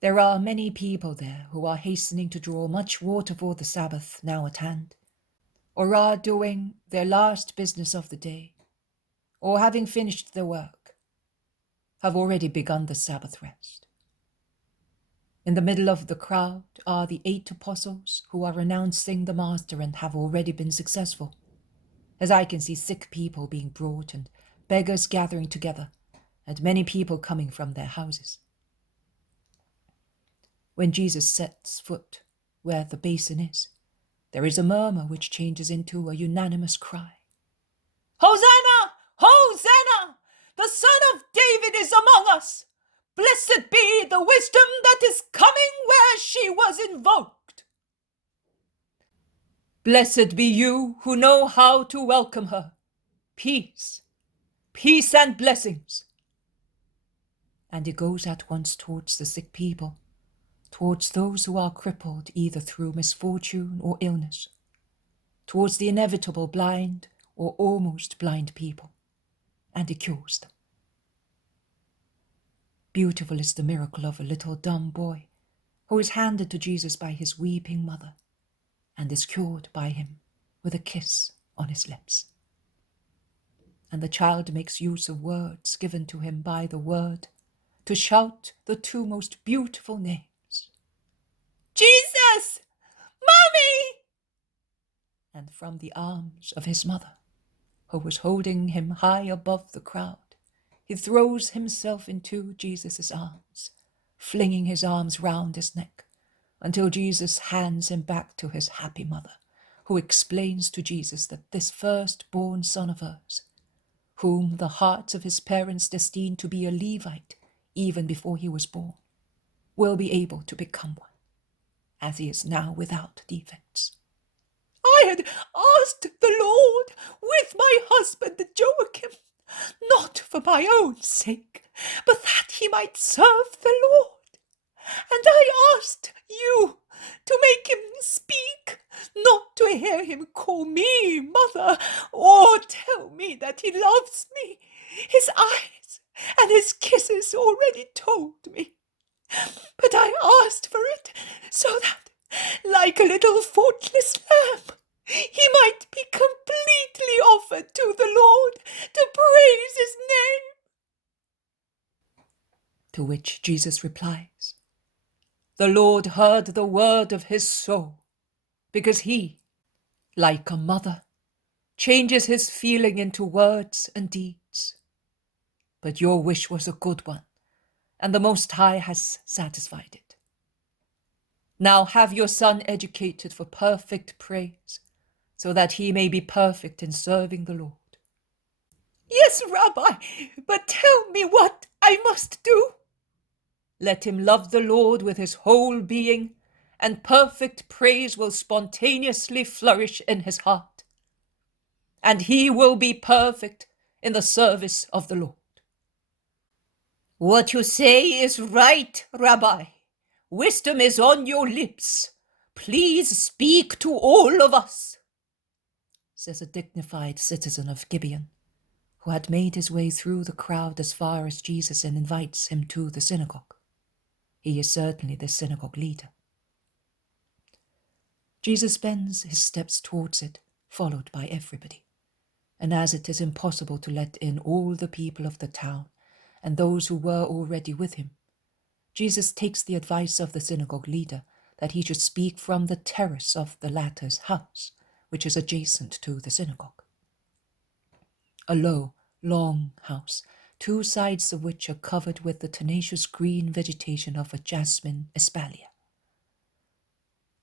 There are many people there who are hastening to draw much water for the Sabbath now at hand, or are doing their last business of the day, or having finished their work, have already begun the Sabbath rest. In the middle of the crowd are the 8 apostles who are announcing the Master and have already been successful, as I can see sick people being brought and beggars gathering together, and many people coming from their houses. When Jesus sets foot where the basin is, there is a murmur which changes into a unanimous cry. Hosanna! Hosanna! The Son of David is among us! Blessed be the wisdom that is coming where she was invoked! Blessed be you who know how to welcome her. Peace, peace and blessings. And he goes at once towards the sick people, towards those who are crippled either through misfortune or illness, towards the inevitable blind or almost blind people, and he cures them. Beautiful is the miracle of a little dumb boy who is handed to Jesus by his weeping mother and is cured by him with a kiss on his lips. And the child makes use of words given to him by the Word to shout the 2 most beautiful names. Jesus! Mommy! And from the arms of his mother, who was holding him high above the crowd, he throws himself into Jesus' arms, flinging his arms round his neck until Jesus hands him back to his happy mother, who explains to Jesus that this firstborn son of hers, whom the hearts of his parents destined to be a Levite even before he was born, will be able to become one, as he is now without defects. I had asked the Lord with my husband Joachim, not for my own sake, but that he might serve the Lord. And I asked you to make him speak, not to hear him call me mother, or tell me that he loves me. His eyes and his kisses already told me. But I asked for it so that, like a little faultless lamb, he might be completely offered to the Lord to praise his name. To which Jesus replies, "The Lord heard the word of his soul, because he, like a mother, changes his feeling into words and deeds. But your wish was a good one, and the Most High has satisfied it. Now have your son educated for perfect praise, so that he may be perfect in serving the Lord." Yes, Rabbi, but tell me what I must do. Let him love the Lord with his whole being, and perfect praise will spontaneously flourish in his heart, and he will be perfect in the service of the Lord. What you say is right, Rabbi. Wisdom is on your lips. Please speak to all of us, says a dignified citizen of Gibeon, who had made his way through the crowd as far as Jesus and invites him to the synagogue. He is certainly the synagogue leader. Jesus bends his steps towards it, followed by everybody. And as it is impossible to let in all the people of the town and those who were already with him, Jesus takes the advice of the synagogue leader that he should speak from the terrace of the latter's house, which is adjacent to the synagogue. A low, long house, two sides of which are covered with the tenacious green vegetation of a jasmine espalier.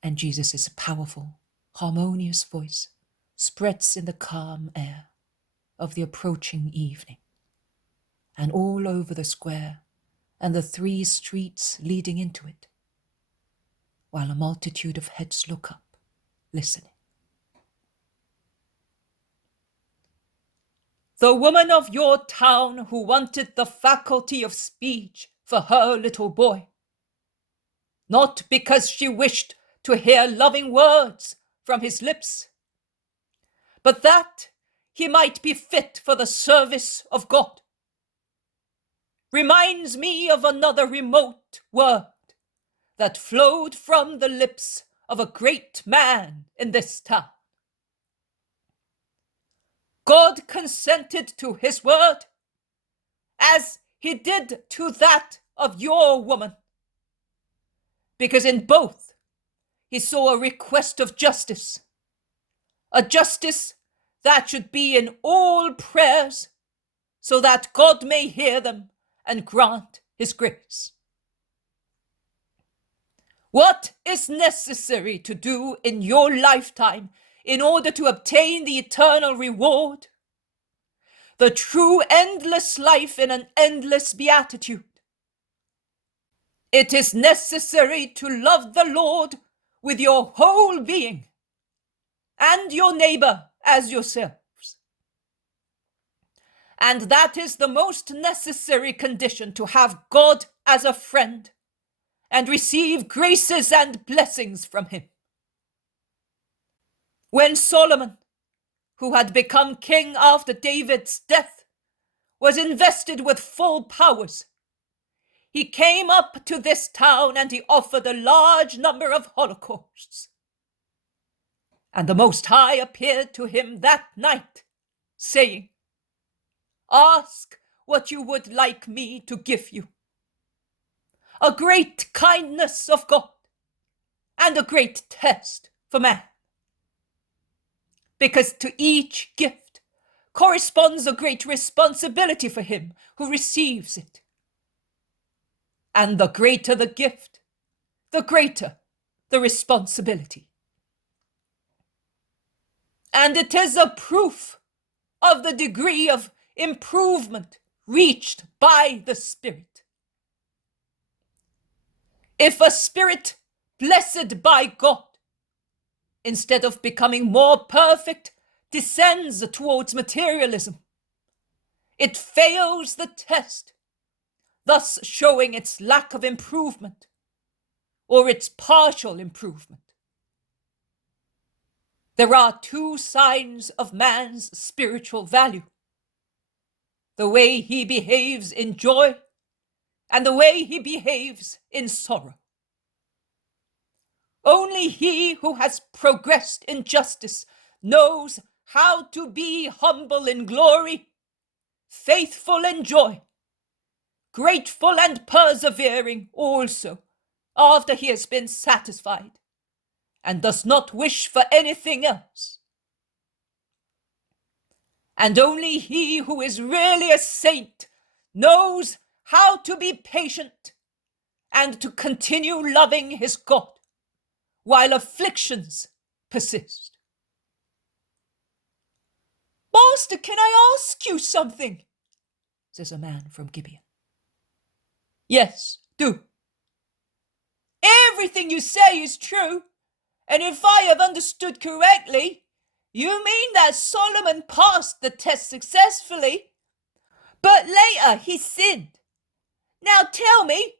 And Jesus' powerful, harmonious voice spreads in the calm air of the approaching evening, and all over the square and the 3 streets leading into it, while a multitude of heads look up, listening. "The woman of your town who wanted the faculty of speech for her little boy, not because she wished to hear loving words from his lips, but that he might be fit for the service of God, reminds me of another remote word that flowed from the lips of a great man in this town. God consented to his word, as he did to that of your woman, because in both he saw a request of justice, a justice that should be in all prayers, so that God may hear them and grant his grace. What is necessary to do in your lifetime in order to obtain the eternal reward, the true endless life in an endless beatitude? It is necessary to love the Lord with your whole being and your neighbor as yourselves. And that is the most necessary condition to have God as a friend and receive graces and blessings from him. When Solomon, who had become king after David's death, was invested with full powers, he came up to this town and he offered a large number of holocausts. And the Most High appeared to him that night, saying, "Ask what you would like me to give you." A great kindness of God and a great test for man. Because to each gift corresponds a great responsibility for him who receives it. And the greater the gift, the greater the responsibility. And it is a proof of the degree of improvement reached by the Spirit. If a spirit blessed by God, instead of becoming more perfect, descends towards materialism, it fails the test, thus showing its lack of improvement or its partial improvement. There are two signs of man's spiritual value: the way he behaves in joy and the way he behaves in sorrow. Only he who has progressed in justice knows how to be humble in glory, faithful in joy, grateful and persevering also after he has been satisfied, and does not wish for anything else. And only he who is really a saint knows how to be patient and to continue loving his God while afflictions persist. "Master, can I ask you something?" says a man from Gibeon. "Yes, do." "Everything you say is true, and if I have understood correctly, you mean that Solomon passed the test successfully, but later he sinned. Now tell me,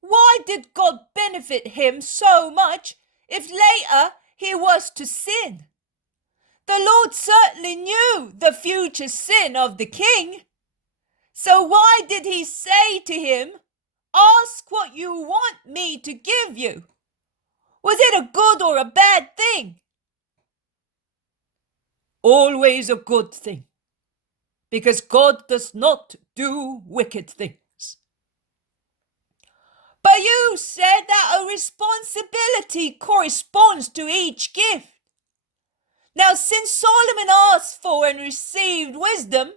why did God benefit him so much if later he was to sin? The Lord certainly knew the future sin of the king. So why did he say to him, 'Ask what you want me to give you'? Was it a good or a bad thing?" "Always a good thing, because God does not do wicked things." "But you said that a responsibility corresponds to each gift. Now, since Solomon asked for and received wisdom,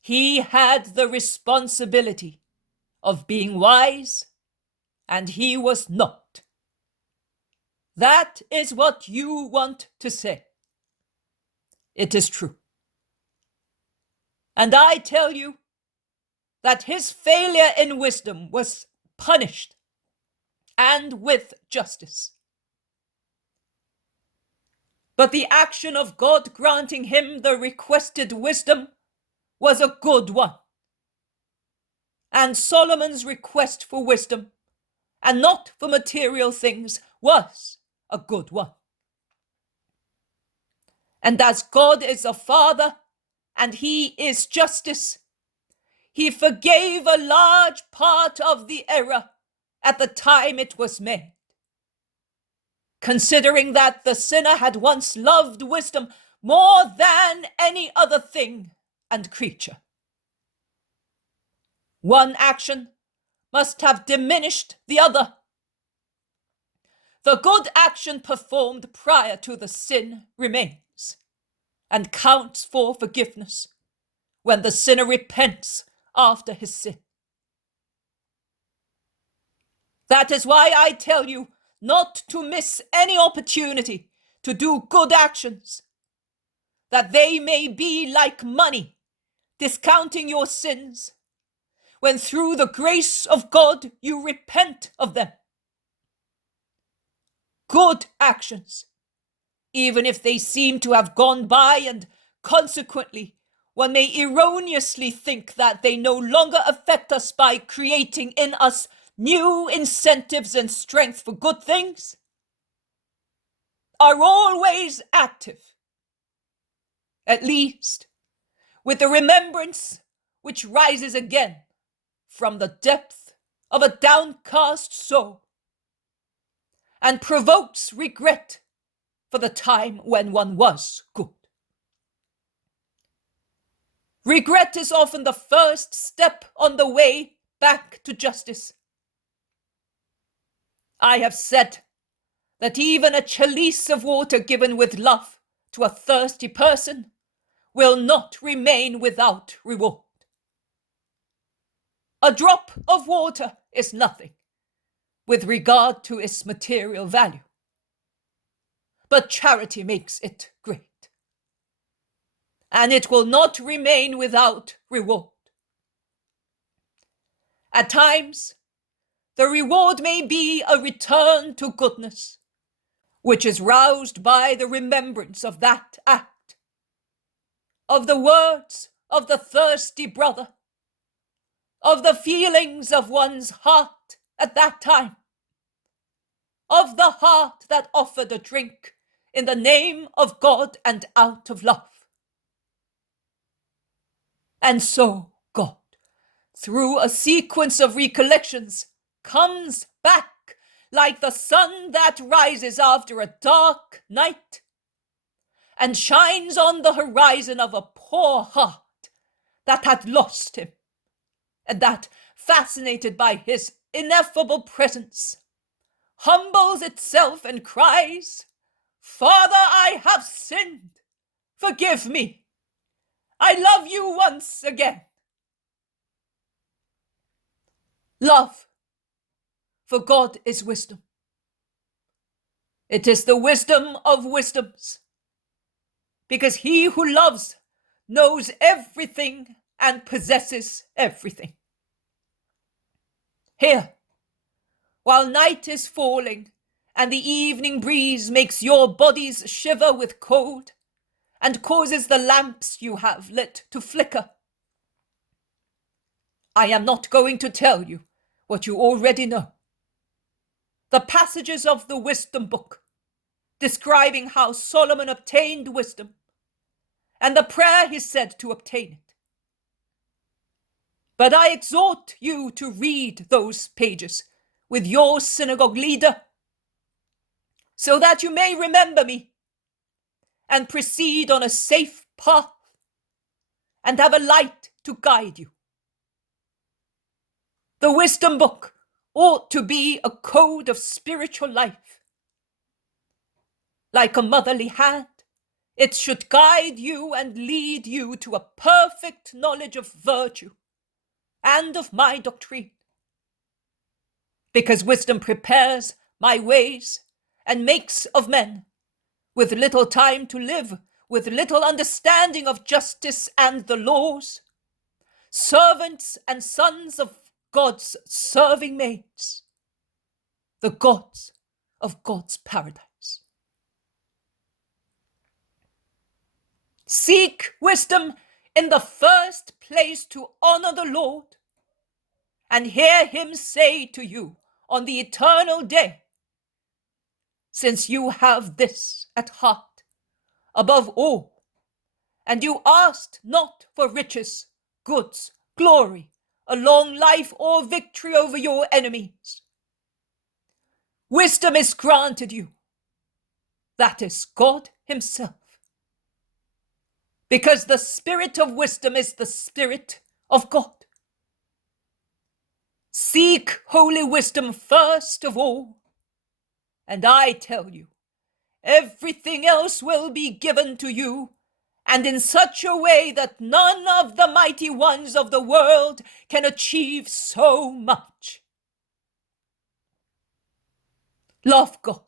he had the responsibility of being wise, and he was not. That is what you want to say. It is true. And I tell you that his failure in wisdom was punished, and with justice. But the action of God granting him the requested wisdom was a good one. And Solomon's request for wisdom, and not for material things, was a good one. And as God is a father, and he is justice, he forgave a large part of the error at the time it was made, considering that the sinner had once loved wisdom more than any other thing and creature. One action must have diminished the other. The good action performed prior to the sin remains and counts for forgiveness when the sinner repents after his sin. That is why I tell you not to miss any opportunity to do good actions, that they may be like money, discounting your sins, when through the grace of God you repent of them. Good actions, even if they seem to have gone by, and consequently one may erroneously think that they no longer affect us by creating in us new incentives and strength for good things, are always active, at least with the remembrance which rises again from the depth of a downcast soul and provokes regret for the time when one was good. Regret is often the first step on the way back to justice. I have said that even a chalice of water given with love to a thirsty person will not remain without reward. A drop of water is nothing with regard to its material value, but charity makes it great, and it will not remain without reward. At times, the reward may be a return to goodness, which is roused by the remembrance of that act, of the words of the thirsty brother, of the feelings of one's heart at that time, of the heart that offered a drink in the name of God and out of love. And so God, through a sequence of recollections, comes back like the sun that rises after a dark night and shines on the horizon of a poor heart that had lost him, and that, fascinated by his ineffable presence, humbles itself and cries, "Father, I have sinned. Forgive me. I love you once again." Love, for God is wisdom. It is the wisdom of wisdoms, because he who loves knows everything and possesses everything. Here, while night is falling and the evening breeze makes your bodies shiver with cold and causes the lamps you have lit to flicker, I am not going to tell you what you already know. The passages of the wisdom book describing how Solomon obtained wisdom and the prayer he said to obtain it. But I exhort you to read those pages with your synagogue leader, so that you may remember me and proceed on a safe path and have a light to guide you. The wisdom book ought to be a code of spiritual life. Like a motherly hand, it should guide you and lead you to a perfect knowledge of virtue and of my doctrine. Because wisdom prepares my ways and makes of men, with little time to live, with little understanding of justice and the laws, servants and sons of God's serving maids, the gods of God's paradise. Seek wisdom in the first place to honor the Lord, and hear him say to you on the eternal day, since you have this at heart above all, and you asked not for riches, goods, glory, a long life, or victory over your enemies. Wisdom is granted you. That is God himself. Because the spirit of wisdom is the spirit of God. Seek holy wisdom first of all, and I tell you, everything else will be given to you, and in such a way that none of the mighty ones of the world can achieve so much. Love God.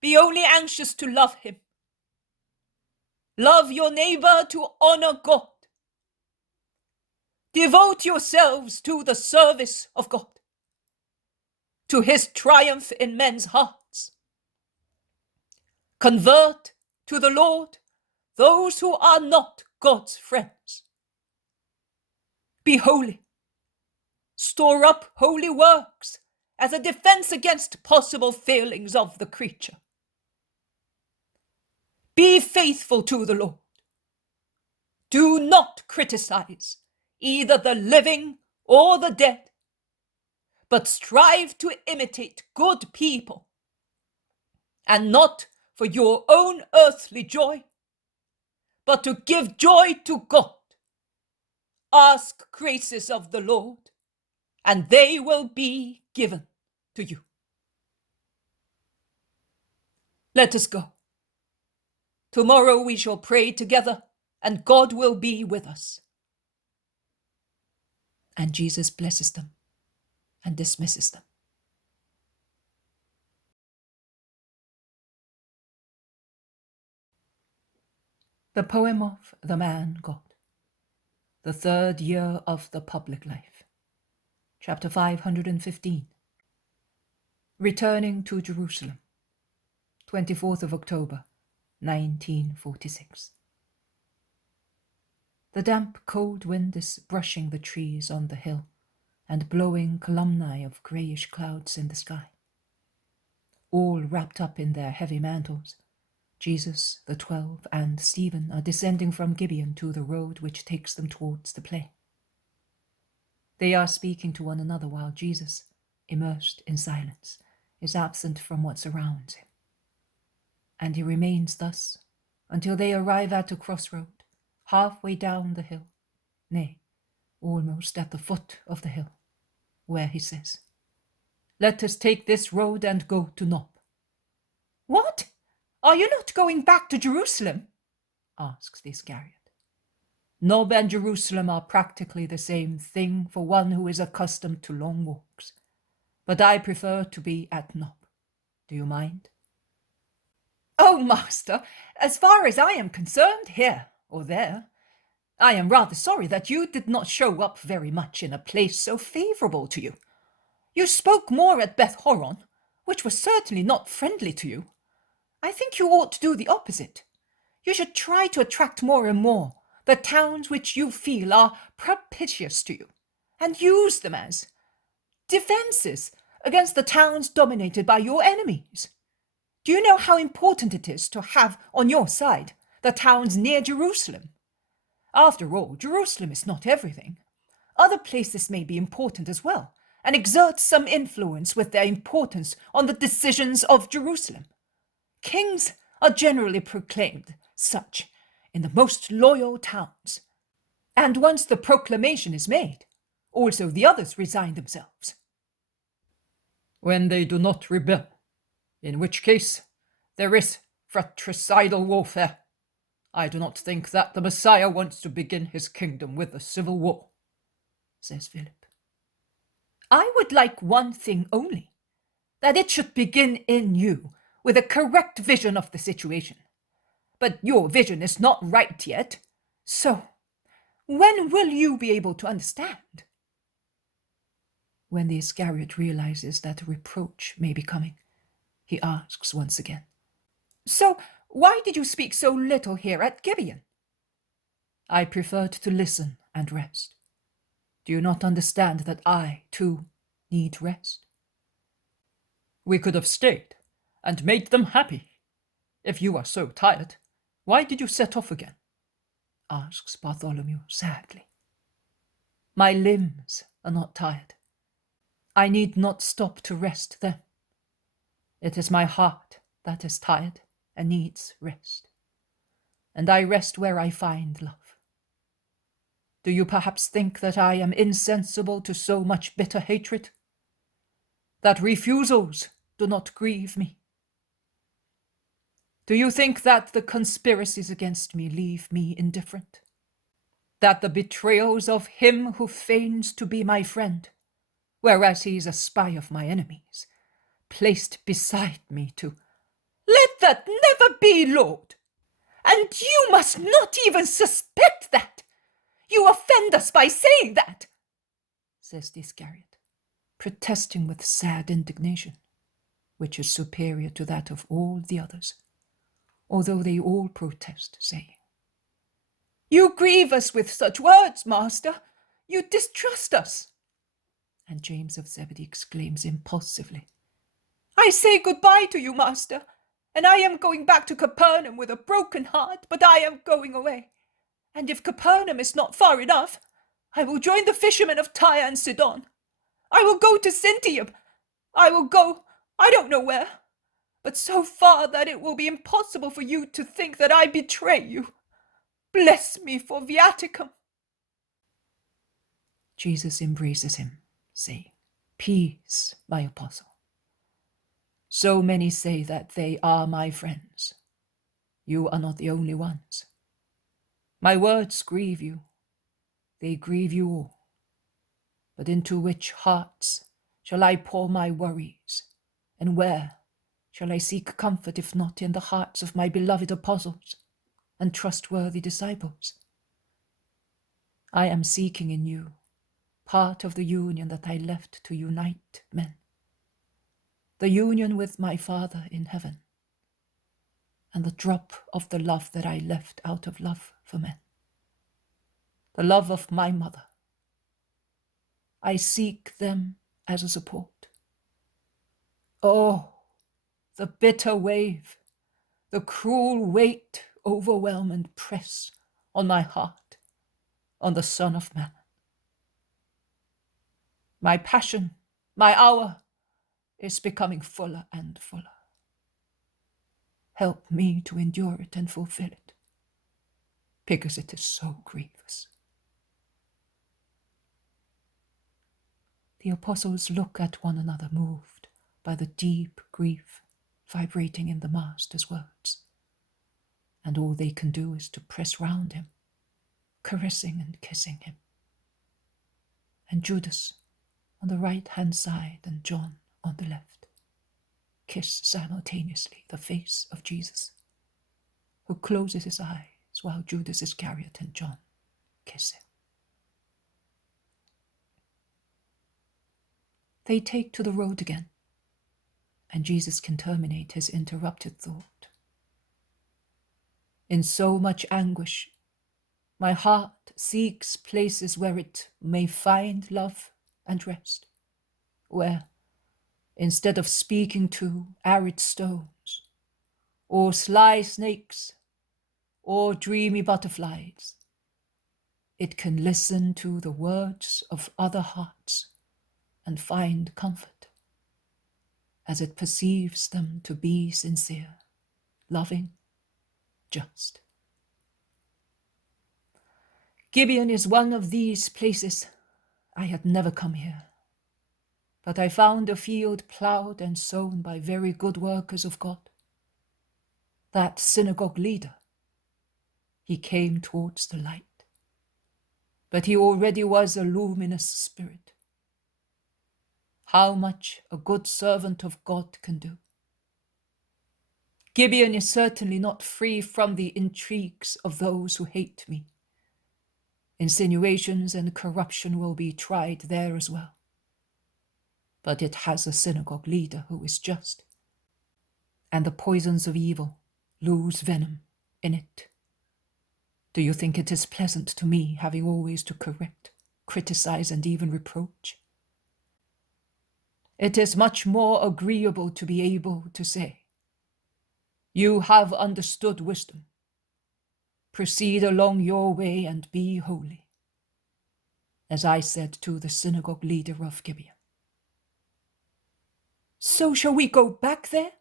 Be only anxious to love him. Love your neighbor to honor God. Devote yourselves to the service of God, to his triumph in men's hearts. Convert to the Lord those who are not God's friends. Be holy. Store up holy works as a defense against possible failings of the creature. Be faithful to the Lord. Do not criticize either the living or the dead, but strive to imitate good people, and not for your own earthly joy, but to give joy to God. Ask graces of the Lord, and they will be given to you. Let us go. Tomorrow we shall pray together, and God will be with us. And Jesus blesses them and dismisses them. The poem of the man God, the 3rd year of the public life. Chapter 515. Returning to Jerusalem, 24th of October, 1946. The damp, cold wind is brushing the trees on the hill and blowing columnae of greyish clouds in the sky. All wrapped up in their heavy mantles, Jesus, the 12, and Stephen are descending from Gibeon to the road which takes them towards the plain. They are speaking to one another while Jesus, immersed in silence, is absent from what surrounds him. And he remains thus until they arrive at a crossroad, halfway down the hill, nay, almost at the foot of the hill, where he says, "Let us take this road and go to Nob." "What? Are you not going back to Jerusalem?" asks the Iscariot. Nob and Jerusalem are practically the same thing for one who is accustomed to long walks, but I prefer to be at Nob. Do you mind? "Oh, Master, as far as I am concerned, here or there. I am rather sorry that you did not show up very much in a place so favourable to you. You spoke more at Beth-Horon, which was certainly not friendly to you. I think you ought to do the opposite. You should try to attract more and more the towns which you feel are propitious to you, and use them as defences against the towns dominated by your enemies. Do you know how important it is to have on your side the towns near Jerusalem? After all, Jerusalem is not everything. Other places may be important as well, and exert some influence with their importance on the decisions of Jerusalem. Kings are generally proclaimed such in the most loyal towns, and once the proclamation is made, also the others resign themselves." "When they do not rebel, in which case there is fratricidal warfare. I do not think that the Messiah wants to begin his kingdom with a civil war," says Philip. "I would like one thing only, that it should begin in you with a correct vision of the situation. But your vision is not right yet, so when will you be able to understand?" When the Iscariot realizes that a reproach may be coming, he asks once again, "So why did you speak so little here at Gibeon?" "I preferred to listen and rest. Do you not understand that I, too, need rest?" "We could have stayed and made them happy. If you are so tired, why did you set off again?" asks Bartholomew sadly. "My limbs are not tired. I need not stop to rest them. It is my heart that is tired and needs rest, and I rest where I find love. Do you perhaps think that I am insensible to so much bitter hatred? That refusals do not grieve me? Do you think that the conspiracies against me leave me indifferent? That the betrayals of him who feigns to be my friend, whereas he is a spy of my enemies, placed beside me to—" "Let that never be, Lord! And you must not even suspect that! You offend us by saying that!" says the Iscariot, protesting with sad indignation, which is superior to that of all the others, although they all protest, saying, "You grieve us with such words, Master. You distrust us." And James of Zebedee exclaims impulsively, "I say goodbye to you, Master, and I am going back to Capernaum with a broken heart, but I am going away. And if Capernaum is not far enough, I will join the fishermen of Tyre and Sidon. I will go to Sintium. I will go, I don't know where, but so far that it will be impossible for you to think that I betray you. Bless me for viaticum." Jesus embraces him, saying, "Peace, my apostle. So many say that they are my friends. You are not the only ones. My words grieve you. They grieve you all. But into which hearts shall I pour my worries? And where shall I seek comfort if not in the hearts of my beloved apostles and trustworthy disciples? I am seeking in you part of the union that I left to unite men, the union with my Father in heaven, and the drop of the love that I left out of love for men, the love of my mother. I seek them as a support. Oh, the bitter wave, the cruel weight overwhelm and press on my heart, on the Son of Man. My passion, my hour is becoming fuller and fuller. Help me to endure it and fulfill it, because it is so grievous. The apostles look at one another, moved by the deep grief vibrating in the Master's words, and all they can do is to press round him, caressing and kissing him. And Judas on the right-hand side and John on the left kiss simultaneously the face of Jesus, who closes his eyes while Judas Iscariot and John kiss him. They take to the road again, and Jesus can terminate his interrupted thought. In so much anguish, my heart seeks places where it may find love and rest, where, instead of speaking to arid stones, or sly snakes, or dreamy butterflies, it can listen to the words of other hearts and find comfort, as it perceives them to be sincere, loving, just. Gibeon is one of these places. I had never come here, but I found a field ploughed and sown by very good workers of God. That synagogue leader, he came towards the light, but he already was a luminous spirit. How much a good servant of God can do. Gibeon is certainly not free from the intrigues of those who hate me. Insinuations and corruption will be tried there as well. But it has a synagogue leader who is just, and the poisons of evil lose venom in it. Do you think it is pleasant to me having always to correct, criticize, and even reproach? It is much more agreeable to be able to say, "You have understood wisdom. Proceed along your way and be holy," as I said to the synagogue leader of Gibeon. So shall we go back there?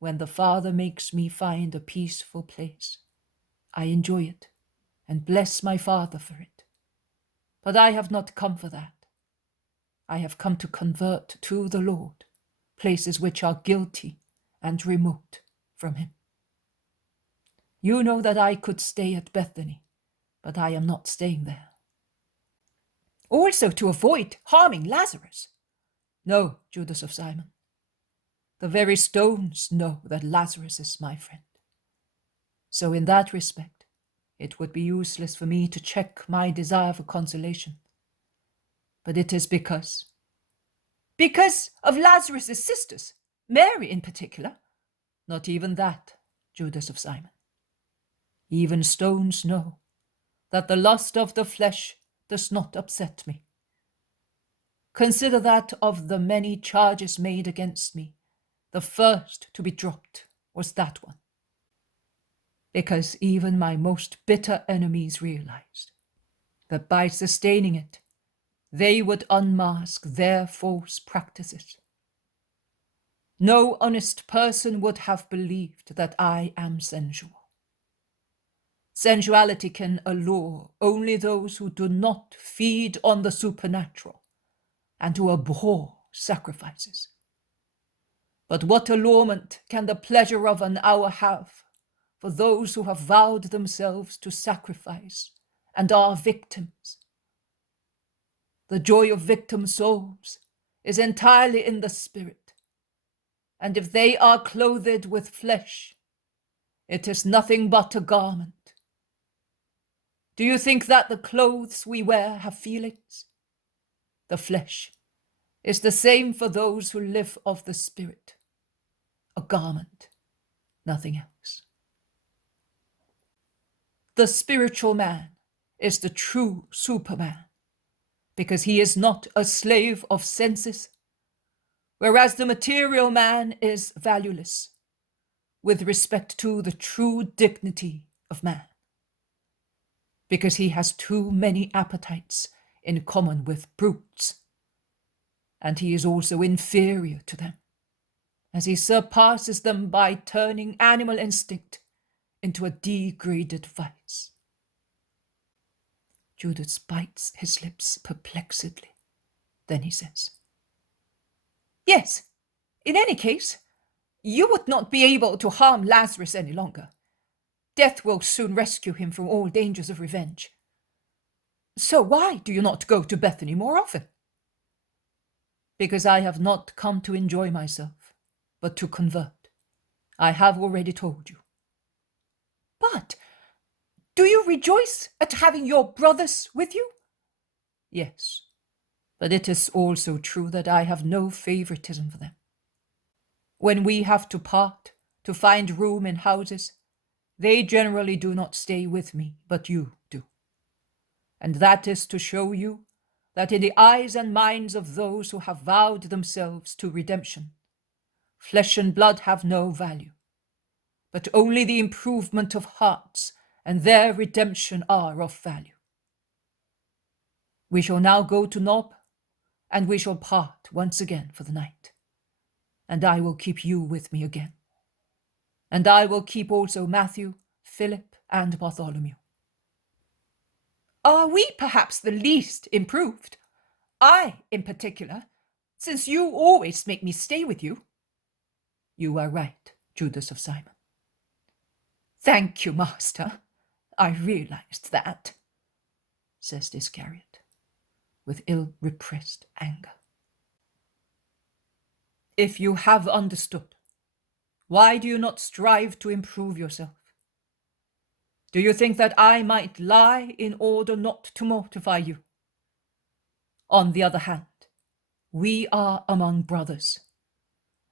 When the Father makes me find a peaceful place, I enjoy it and bless my Father for it. But I have not come for that. I have come to convert to the Lord places which are guilty and remote from him. You know that I could stay at Bethany, but I am not staying there. Also to avoid harming Lazarus. No, Judas of Simon. The very stones know that Lazarus is my friend. So in that respect, it would be useless for me to check my desire for consolation. But it is because of Lazarus' sisters, Mary in particular. Not even that, Judas of Simon. Even stones know that the lust of the flesh does not upset me. Consider that of the many charges made against me, the first to be dropped was that one. Because even my most bitter enemies realized that by sustaining it, they would unmask their false practices. No honest person would have believed that I am sensual. Sensuality can allure only those who do not feed on the supernatural and who abhor sacrifices. But what allurement can the pleasure of an hour have for those who have vowed themselves to sacrifice and are victims? The joy of victim souls is entirely in the spirit, and if they are clothed with flesh, it is nothing but a garment. Do you think that the clothes we wear have feelings? The flesh is the same for those who live of the spirit. A garment, nothing else. The spiritual man is the true Superman, because he is not a slave of senses, whereas the material man is valueless with respect to the true dignity of man, because he has too many appetites in common with brutes, and he is also inferior to them, as he surpasses them by turning animal instinct into a degraded vice. Judas bites his lips perplexedly. Then he says, Yes, in any case, you would not be able to harm Lazarus any longer. Death will soon rescue him from all dangers of revenge. So why do you not go to Bethany more often? Because I have not come to enjoy myself, but to convert. I have already told you. But do you rejoice at having your brothers with you? Yes, but it is also true that I have no favoritism for them. When we have to part to find room in houses, they generally do not stay with me, but you do. And that is to show you that in the eyes and minds of those who have vowed themselves to redemption, flesh and blood have no value, but only the improvement of hearts and their redemption are of value. We shall now go to Nob, and we shall part once again for the night. And I will keep you with me again. And I will keep also Matthew, Philip, and Bartholomew. Are we perhaps the least improved? I, in particular, since you always make me stay with you. You are right, Judas of Simon. Thank you, Master. I realized that, says Iscariot, with ill-repressed anger. If you have understood, why do you not strive to improve yourself? Do you think that I might lie in order not to mortify you? On the other hand, we are among brothers,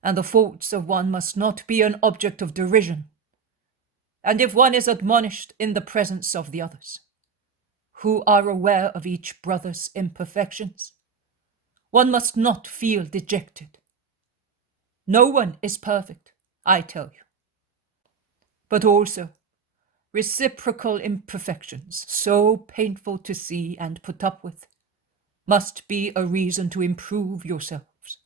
and the faults of one must not be an object of derision. And if one is admonished in the presence of the others, who are aware of each brother's imperfections, one must not feel dejected. No one is perfect, I tell you. But also, reciprocal imperfections, so painful to see and put up with, must be a reason to improve yourselves,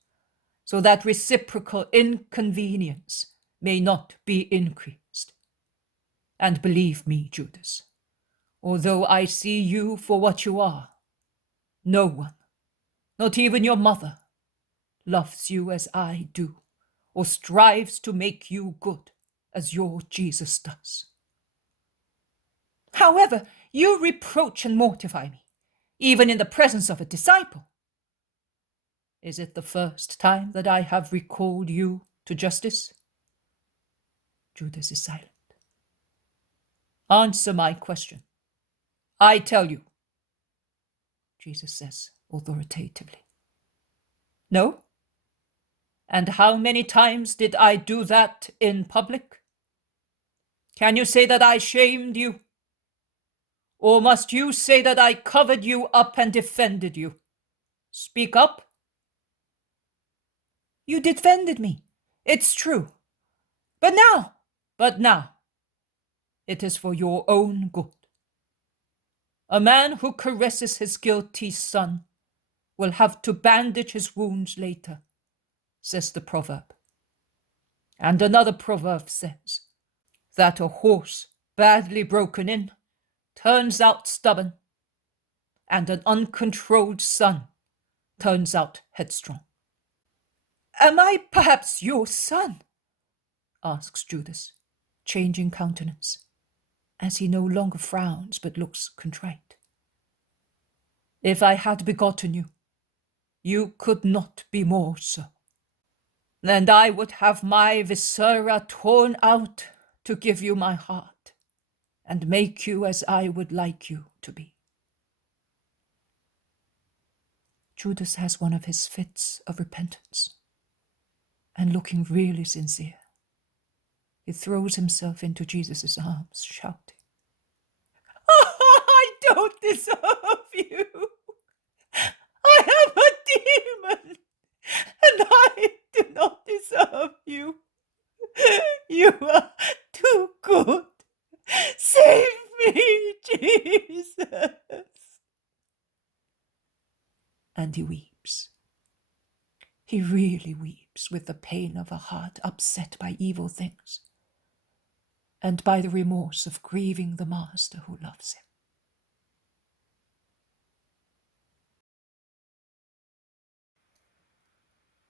so that reciprocal inconvenience may not be increased. And believe me, Judas, although I see you for what you are, no one, not even your mother, loves you as I do, or strives to make you good as your Jesus does. However, you reproach and mortify me, even in the presence of a disciple. Is it the first time that I have recalled you to justice? Judas is silent. Answer my question. I tell you, Jesus says authoritatively. No? And how many times did I do that in public? Can you say that I shamed you? Or must you say that I covered you up and defended you? Speak up. You defended me. It's true. But now, it is for your own good. A man who caresses his guilty son will have to bandage his wounds later, says the proverb. And another proverb says that a horse badly broken in turns out stubborn, and an uncontrolled son turns out headstrong. Am I perhaps your son? Asks Judas, changing countenance, as he no longer frowns but looks contrite. If I had begotten you, you could not be more so. And I would have my viscera torn out to give you my heart and make you as I would like you to be. Judas has one of his fits of repentance, and looking really sincere, he throws himself into Jesus' arms, shouting, I don't deserve you. I am a demon, and I do not deserve you. You are too good. Save me, Jesus. And he weeps. He really weeps with the pain of a heart upset by evil things, and by the remorse of grieving the Master who loves him.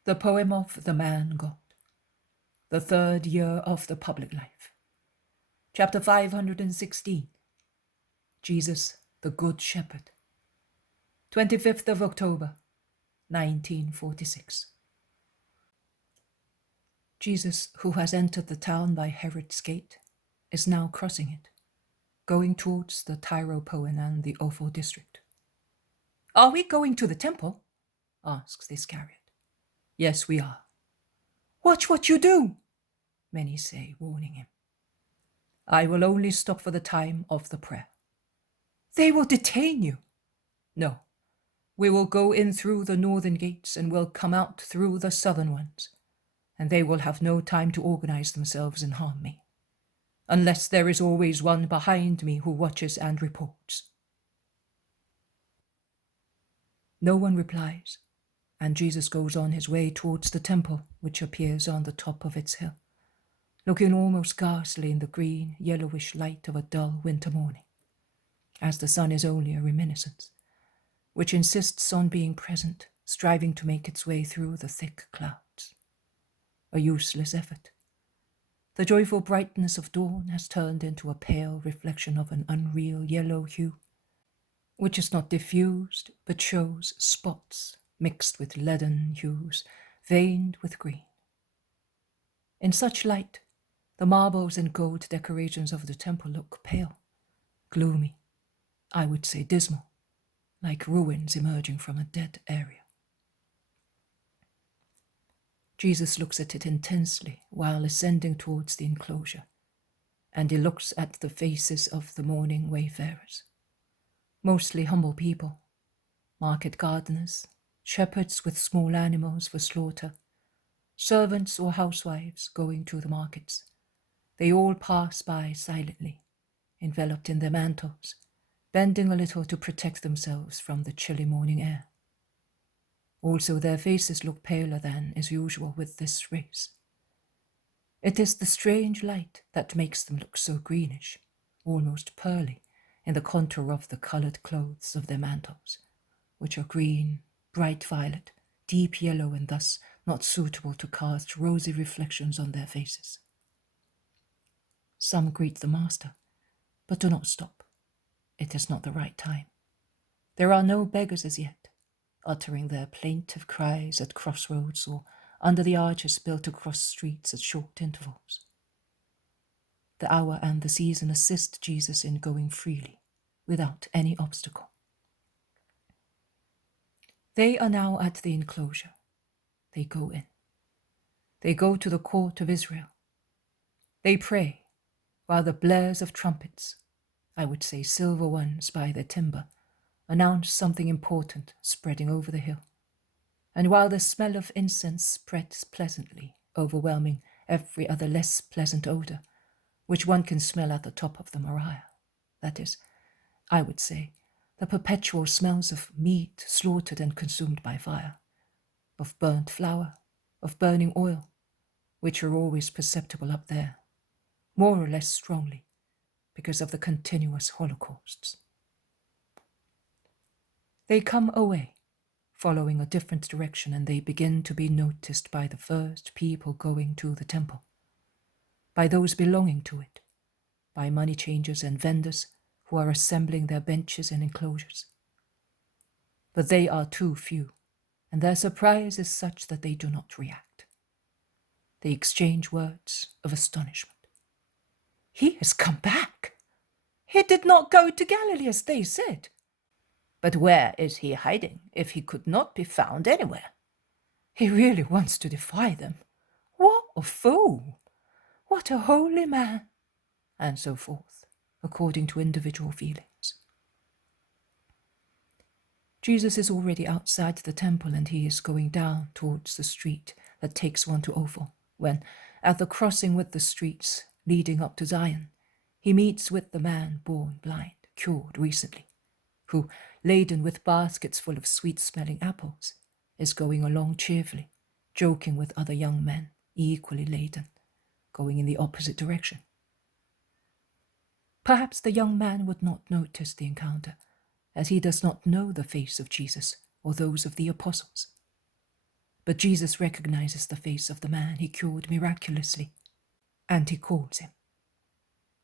The poem of the Man God, the third year of the public life. Chapter 516. Jesus, the Good Shepherd. 25th of October, 1946. Jesus, who has entered the town by Herod's gate, is now crossing it, going towards the Tyropoeon and the Ophel district. Are we going to the temple? Asks the Iscariot. Yes, we are. Watch what you do, many say, warning him. I will only stop for the time of the prayer. They will detain you. No, we will go in through the northern gates and will come out through the southern ones, and they will have no time to organize themselves and harm me, unless there is always one behind me who watches and reports. No one replies, and Jesus goes on his way towards the temple, which appears on the top of its hill, looking almost ghastly in the green, yellowish light of a dull winter morning, as the sun is only a reminiscence, which insists on being present, striving to make its way through the thick clouds. A useless effort. The joyful brightness of dawn has turned into a pale reflection of an unreal yellow hue, which is not diffused, but shows spots mixed with leaden hues, veined with green. In such light, the marbles and gold decorations of the temple look pale, gloomy, I would say dismal, like ruins emerging from a dead area. Jesus looks at it intensely while ascending towards the enclosure, and he looks at the faces of the morning wayfarers, mostly humble people, market gardeners, shepherds with small animals for slaughter, servants or housewives going to the markets. They all pass by silently, enveloped in their mantles, bending a little to protect themselves from the chilly morning air. Also, their faces look paler than is usual with this race. It is the strange light that makes them look so greenish, almost pearly, in the contour of the coloured clothes of their mantles, which are green, bright violet, deep yellow, and thus not suitable to cast rosy reflections on their faces. Some greet the Master, but do not stop. It is not the right time. There are no beggars as yet, uttering their plaintive cries at crossroads or under the arches built across streets at short intervals. The hour and the season assist Jesus in going freely, without any obstacle. They are now at the enclosure. They go in. They go to the court of Israel. They pray, while the blares of trumpets, I would say silver ones by their timbre, announce something important spreading over the hill, and while the smell of incense spreads pleasantly, overwhelming every other less pleasant odour, which one can smell at the top of the Moriah, that is, I would say, the perpetual smells of meat slaughtered and consumed by fire, of burnt flour, of burning oil, which are always perceptible up there, more or less strongly, because of the continuous holocausts. They come away, following a different direction, and they begin to be noticed by the first people going to the temple, by those belonging to it, by money changers and vendors who are assembling their benches and enclosures. But they are too few, and their surprise is such that they do not react. They exchange words of astonishment. He has come back. He did not go to Galilee as they said. But where is he hiding if he could not be found anywhere? He really wants to defy them. What a fool! What a holy man! And so forth, according to individual feelings. Jesus is already outside the temple, and he is going down towards the street that takes one to Ophel, when, at the crossing with the streets leading up to Zion, he meets with the man born blind, cured recently, who, laden with baskets full of sweet-smelling apples, is going along cheerfully, joking with other young men, equally laden, going in the opposite direction. Perhaps the young man would not notice the encounter, as he does not know the face of Jesus or those of the apostles. But Jesus recognizes the face of the man he cured miraculously, and he calls him.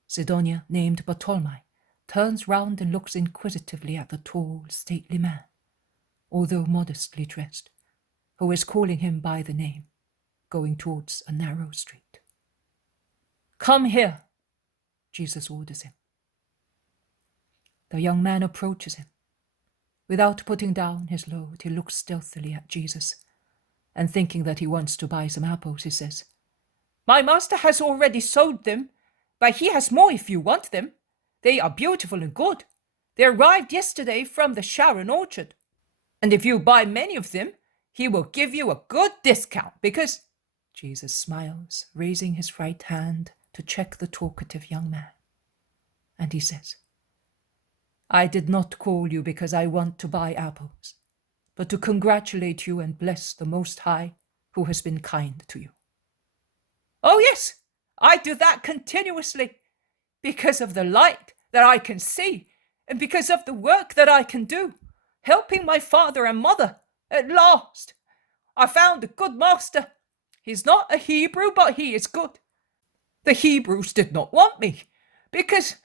Sidonia, named Bartolomai, turns round and looks inquisitively at the tall, stately man, although modestly dressed, who is calling him by the name, going towards a narrow street. "Come here," Jesus orders him. The young man approaches him. Without putting down his load, he looks stealthily at Jesus, and thinking that he wants to buy some apples, he says, "My master has already sold them, but he has more if you want them. They are beautiful and good. They arrived yesterday from the Sharon orchard. And if you buy many of them, he will give you a good discount because—" Jesus smiles, raising his right hand to check the talkative young man. And he says, "I did not call you because I want to buy apples, but to congratulate you and bless the Most High who has been kind to you." "Oh yes, I do that continuously, because of the light that I can see and because of the work that I can do, helping my father and mother. At last, I found a good master. He's not a Hebrew, but he is good. The Hebrews did not want me because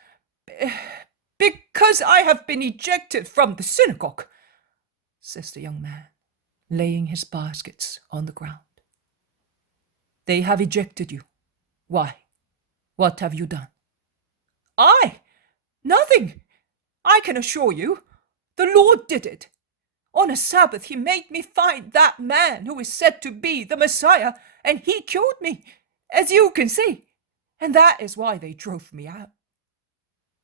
I have been ejected from the synagogue," says the young man, laying his baskets on the ground. "They have ejected you. Why? What have you done?" "I? Nothing. I can assure you, the Lord did it. On a Sabbath he made me find that man who is said to be the Messiah, and he cured me, as you can see, and that is why they drove me out."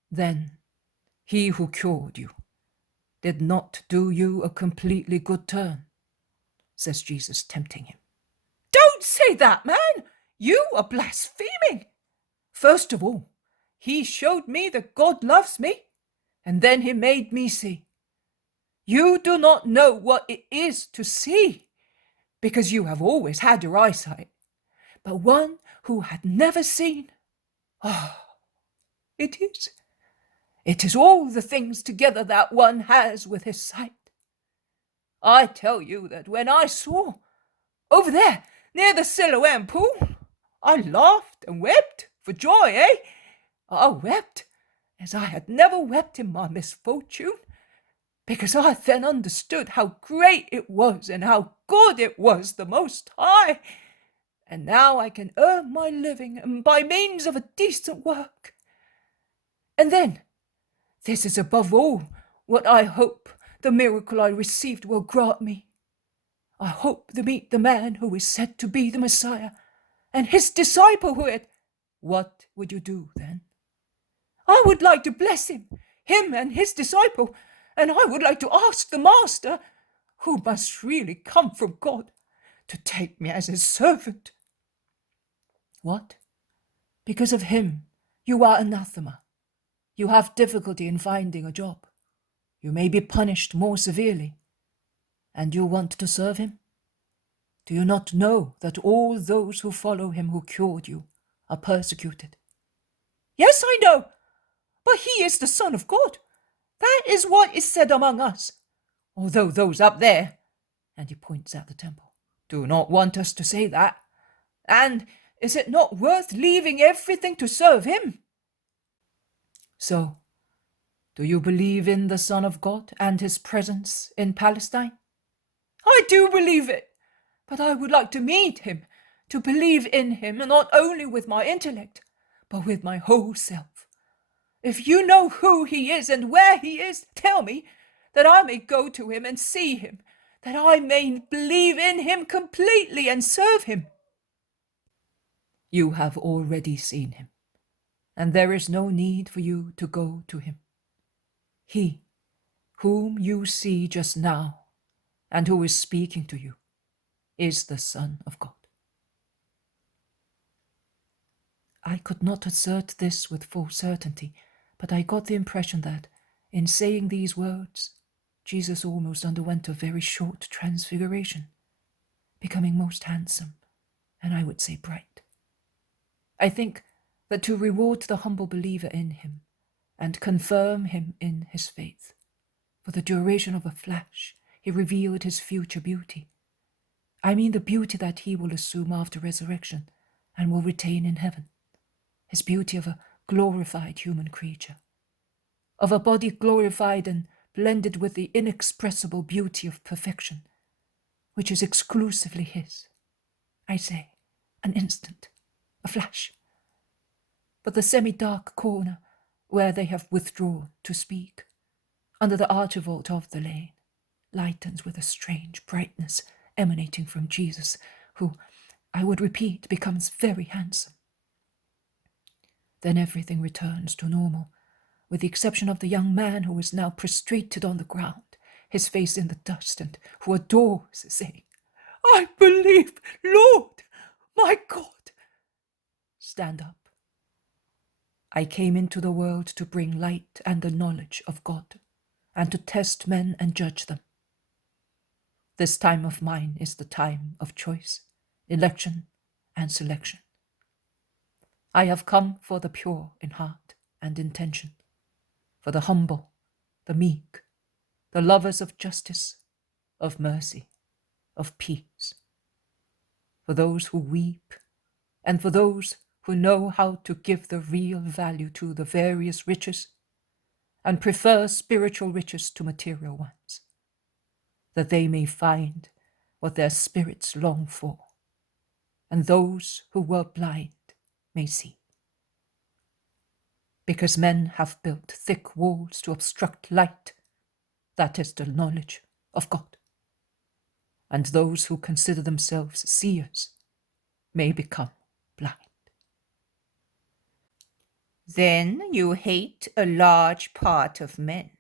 "Then he who cured you did not do you a completely good turn," says Jesus, tempting him. "Don't say that, man! You are blaspheming! First of all, he showed me that God loves me, and then he made me see. You do not know what it is to see, because you have always had your eyesight. But one who had never seen, it is all the things together that one has with his sight. I tell you that when I saw, over there, near the Siloam pool, I laughed and wept for joy, I wept as I had never wept in my misfortune, because I then understood how great it was and how good it was the Most High. And now I can earn my living and by means of a decent work. And then, this is above all what I hope the miracle I received will grant me. I hope to meet the man who is said to be the Messiah and his disciple who had—" "What would you do then?" "I would like to bless him and his disciple, and I would like to ask the Master, who must really come from God, to take me as his servant." "What? Because of him you are anathema. You have difficulty in finding a job. You may be punished more severely. And you want to serve him? Do you not know that all those who follow him who cured you are persecuted?" "Yes, I know, but he is the Son of God. That is what is said among us, although those up there," and he points at the temple, "do not want us to say that. And is it not worth leaving everything to serve him?" So, Do you believe in the Son of God and his presence in Palestine? I do believe it, but I would like to meet him, to believe in him, not only with my intellect, but with my whole self. If you know who he is and where he is, tell me, that I may go to him and see him, that I may believe in him completely and serve him. You have already seen him, and there is no need for you to go to him. He, whom you see just now, and who is speaking to you, is the Son of God. I could not assert this with full certainty, but I got the impression that, in saying these words, Jesus almost underwent a very short transfiguration, becoming most handsome, and I would say bright. I think that to reward the humble believer in him, and confirm him in his faith, for the duration of a flash, he revealed his future beauty. I mean the beauty that he will assume after resurrection and will retain in heaven. His beauty of a glorified human creature, of a body glorified and blended with the inexpressible beauty of perfection, which is exclusively his. I say, an instant, a flash. But the semi-dark corner where they have withdrawn to speak, under the archivolt of the lane, lightens with a strange brightness emanating from Jesus, who, I would repeat, becomes very handsome. Then everything returns to normal, with the exception of the young man who is now prostrated on the ground, his face in the dust, and who adores, saying, I believe, Lord, my God. Stand up. I came into the world to bring light and the knowledge of God, and to test men and judge them. This time of mine is the time of choice, election, and selection. I have come for the pure in heart and intention, for the humble, the meek, the lovers of justice, of mercy, of peace, for those who weep, and for those who know how to give the real value to the various riches and prefer spiritual riches to material ones, that they may find what their spirits long for, and those who were blind may see. Because men have built thick walls to obstruct light, that is the knowledge of God. And those who consider themselves seers may become blind. Then you hate a large part of men,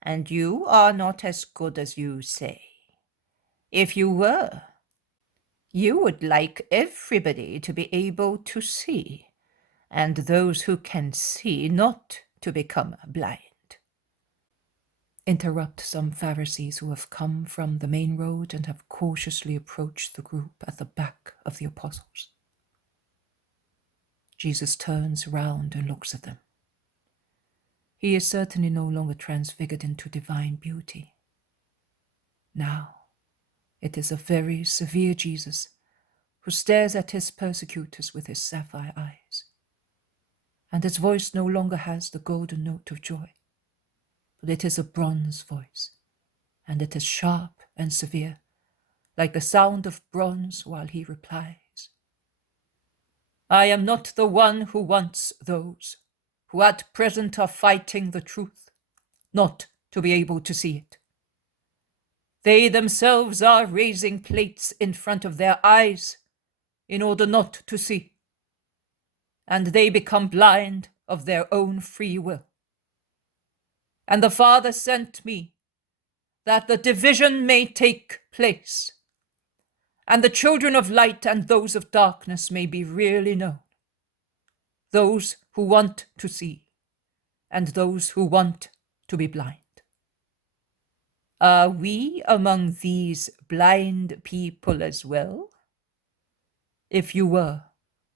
and you are not as good as you say. If you were, you would like everybody to be able to see, and those who can see not to become blind. Interrupt some Pharisees who have come from the main road and have cautiously approached the group at the back of the apostles. Jesus turns round and looks at them. He is certainly no longer transfigured into divine beauty. Now, it is a very severe Jesus who stares at his persecutors with his sapphire eyes. And his voice no longer has the golden note of joy, but it is a bronze voice, and it is sharp and severe, like the sound of bronze, while he replies, I am not the one who wants those who at present are fighting the truth, not to be able to see it. They themselves are raising plates in front of their eyes in order not to see, and they become blind of their own free will. And the Father sent me that the division may take place, and the children of light and those of darkness may be really known, those who want to see, and those who want to be blind. Are we among these blind people as well? If you were,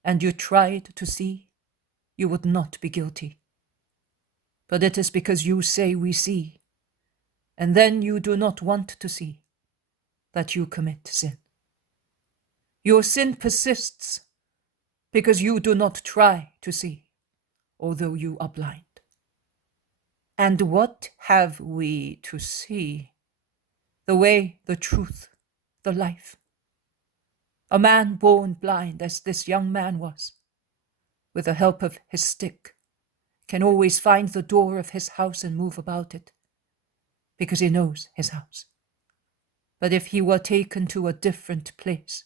and you tried to see, you would not be guilty. But it is because you say we see, and then you do not want to see, that you commit sin. Your sin persists because you do not try to see, although you are blind. And what have we to see? The way, the truth, the life. A man born blind, as this young man was, with the help of his stick, can always find the door of his house and move about it, because he knows his house. But if he were taken to a different place,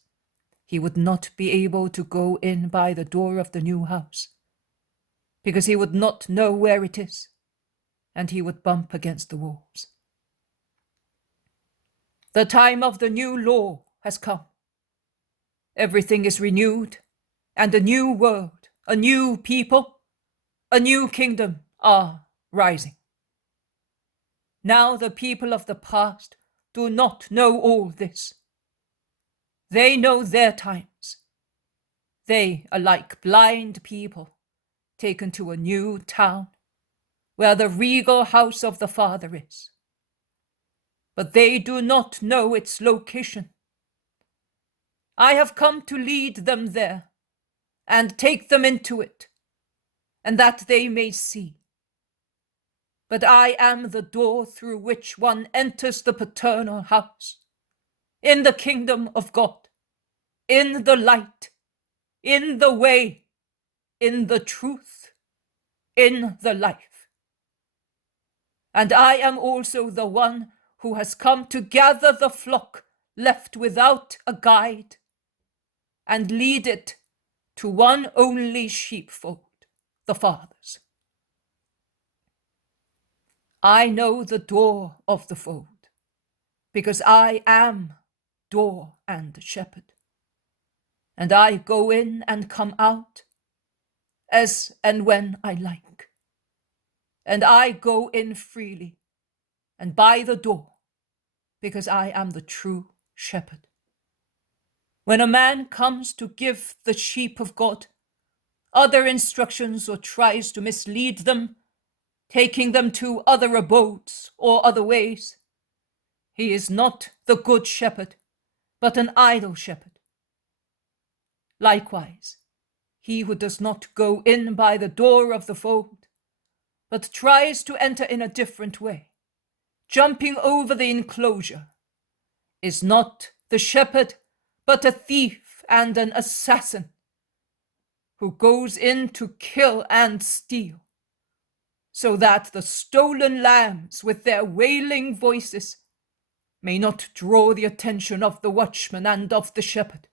he would not be able to go in by the door of the new house, because he would not know where it is, and he would bump against the walls. The time of the new law has come. Everything is renewed, and a new world, a new people, a new kingdom are rising. Now the people of the past do not know all this. They know their times. They are like blind people taken to a new town where the regal house of the Father is. But they do not know its location. I have come to lead them there and take them into it, and that they may see. But I am the door through which one enters the paternal house, in the kingdom of God, in the light, in the way, in the truth, in the life. And I am also the one who has come to gather the flock left without a guide and lead it to one only sheepfold, the Father's. I know the door of the fold, because I am door and shepherd, and I go in and come out as and when I like, and I go in freely and by the door, because I am the true shepherd. When a man comes to give the sheep of God other instructions or tries to mislead them, taking them to other abodes or other ways, he is not the good shepherd, but an idle shepherd. Likewise, he who does not go in by the door of the fold, but tries to enter in a different way, jumping over the enclosure, is not the shepherd, but a thief and an assassin, who goes in to kill and steal, so that the stolen lambs with their wailing voices may not draw the attention of the watchman and of the shepherd.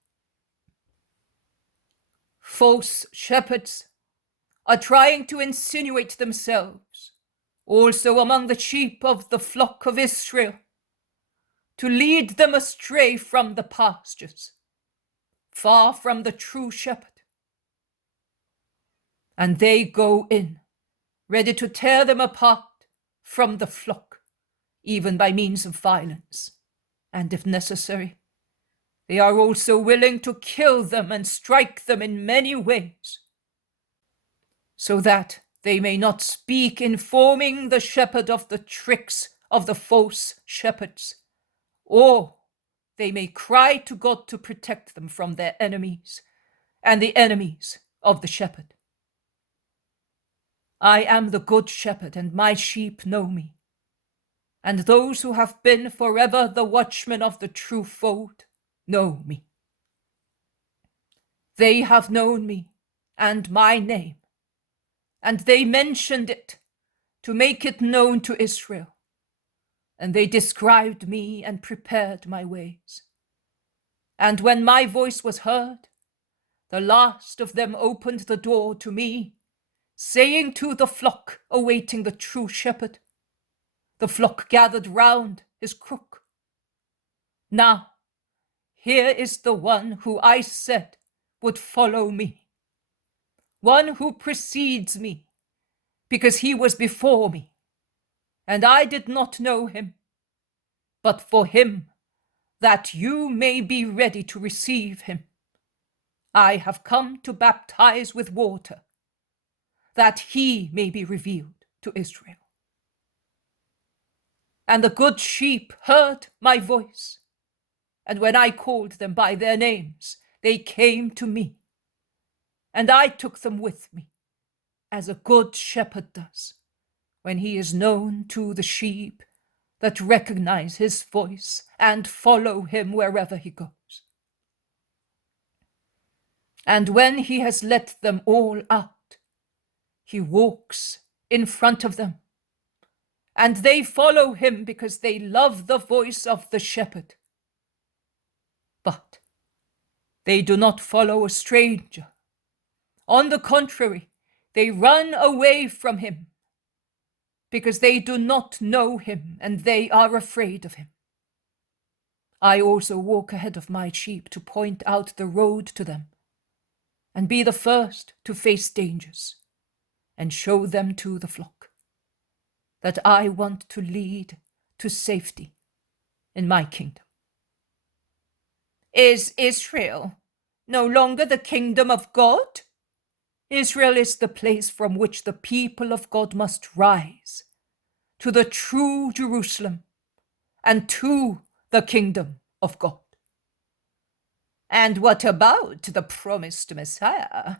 False shepherds are trying to insinuate themselves also among the sheep of the flock of Israel, to lead them astray from the pastures, far from the true shepherd. And they go in, ready to tear them apart from the flock, even by means of violence, and if necessary, they are also willing to kill them and strike them in many ways, so that they may not speak informing the shepherd of the tricks of the false shepherds, or they may cry to God to protect them from their enemies and the enemies of the shepherd. I am the good shepherd, and my sheep know me, and those who have been forever the watchmen of the true fold know me. They have known me and my name, and they mentioned it to make it known to Israel, and they described me and prepared my ways. And when my voice was heard, the last of them opened the door to me, saying to the flock awaiting the true shepherd, the flock gathered round his crook, "Now, here is the one who I said would follow me, one who precedes me, because he was before me, and I did not know him. But for him, that you may be ready to receive him, I have come to baptize with water, that he may be revealed to Israel." And the good sheep heard my voice, and when I called them by their names, they came to me, and I took them with me, as a good shepherd does, when he is known to the sheep that recognize his voice and follow him wherever he goes. And when he has let them all out, he walks in front of them, and they follow him because they love the voice of the shepherd. But they do not follow a stranger. On the contrary, they run away from him because they do not know him and they are afraid of him. I also walk ahead of my sheep to point out the road to them and be the first to face dangers and show them to the flock that I want to lead to safety in my kingdom. Is Israel no longer the kingdom of God? Israel is the place from which the people of God must rise to the true Jerusalem and to the kingdom of God. And what about the promised Messiah?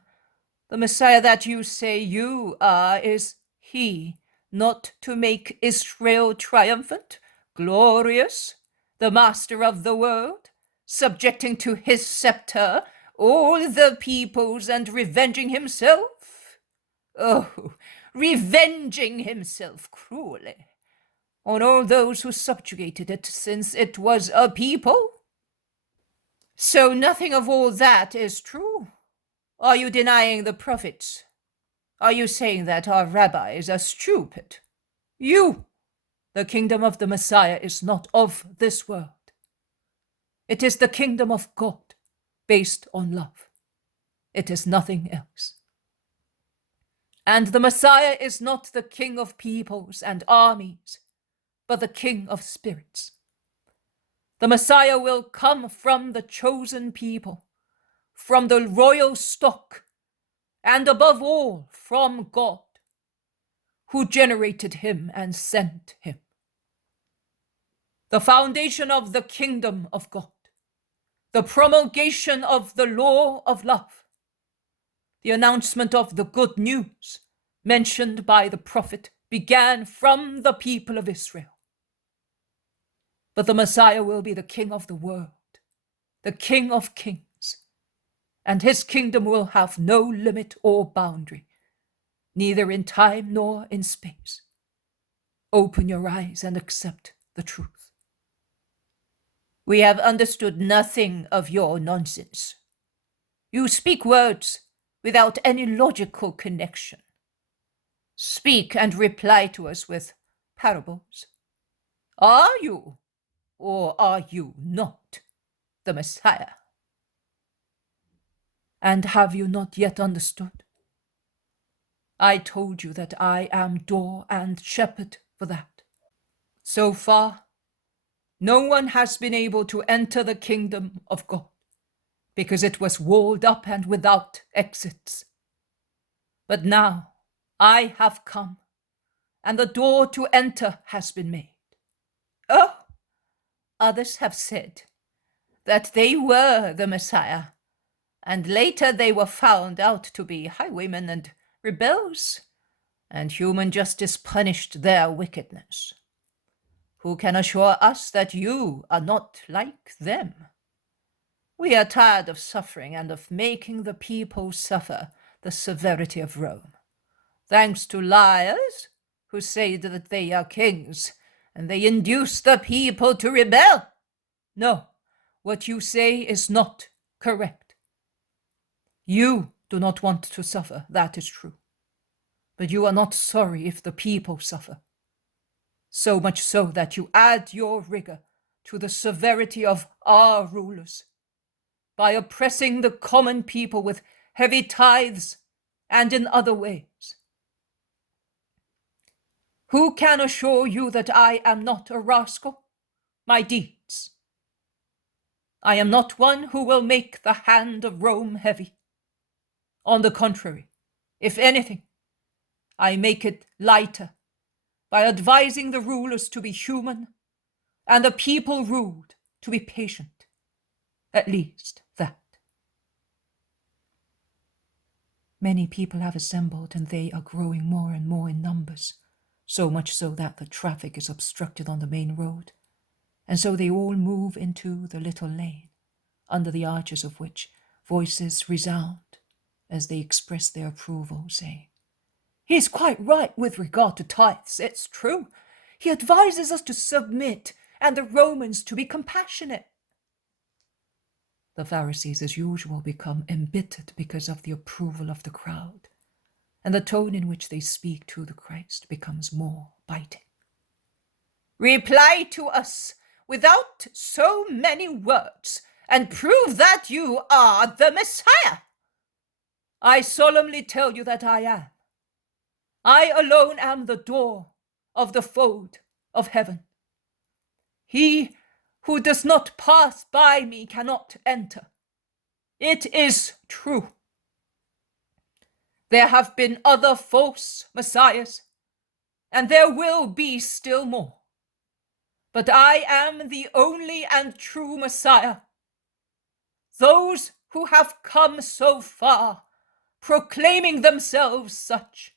The Messiah that you say you are, is he not to make Israel triumphant, glorious, the master of the world, subjecting to his scepter all the peoples and revenging himself? Oh, revenging himself cruelly on all those who subjugated it, since it was a people? So nothing of all that is true? Are you denying the prophets? Are you saying that our rabbis are stupid? The kingdom of the Messiah is not of this world. It is the kingdom of God, based on love. It is nothing else. And the Messiah is not the king of peoples and armies, but the king of spirits. The Messiah will come from the chosen people, from the royal stock, and above all, from God, who generated him and sent him. The foundation of the kingdom of God, the promulgation of the law of love, the announcement of the good news mentioned by the prophet began from the people of Israel. But the Messiah will be the king of the world, the king of kings, and his kingdom will have no limit or boundary, neither in time nor in space. Open your eyes and accept the truth. We have understood nothing of your nonsense. You speak words without any logical connection. Speak and reply to us with parables. Are you, or are you not, the Messiah? And have you not yet understood? I told you that I am door and shepherd for that. So far, no one has been able to enter the kingdom of God because it was walled up and without exits. But now I have come, and the door to enter has been made. Oh, others have said that they were the Messiah, and later they were found out to be highwaymen and rebels, and human justice punished their wickedness. Who can assure us that you are not like them? We are tired of suffering and of making the people suffer the severity of Rome, thanks to liars who say that they are kings, and they induce the people to rebel. No, what you say is not correct. You do not want to suffer, that is true. But you are not sorry if the people suffer. So much so that you add your rigor to the severity of our rulers by oppressing the common people with heavy tithes and in other ways. Who can assure you that I am not a rascal? My deeds. I am not one who will make the hand of Rome heavy. On the contrary, if anything, I make it lighter by advising the rulers to be human and the people ruled to be patient. At least that. Many people have assembled and they are growing more and more in numbers, so much so that the traffic is obstructed on the main road, and so they all move into the little lane, under the arches of which voices resound as they express their approval, saying, "He's quite right with regard to tithes, it's true. He advises us to submit and the Romans to be compassionate." The Pharisees, as usual, become embittered because of the approval of the crowd, and the tone in which they speak to the Christ becomes more biting. "Reply to us without so many words, and prove that you are the Messiah." "I solemnly tell you that I am. I alone am the door of the fold of heaven. He who does not pass by me cannot enter. It is true. There have been other false messiahs, and there will be still more. But I am the only and true Messiah. Those who have come so far, proclaiming themselves such,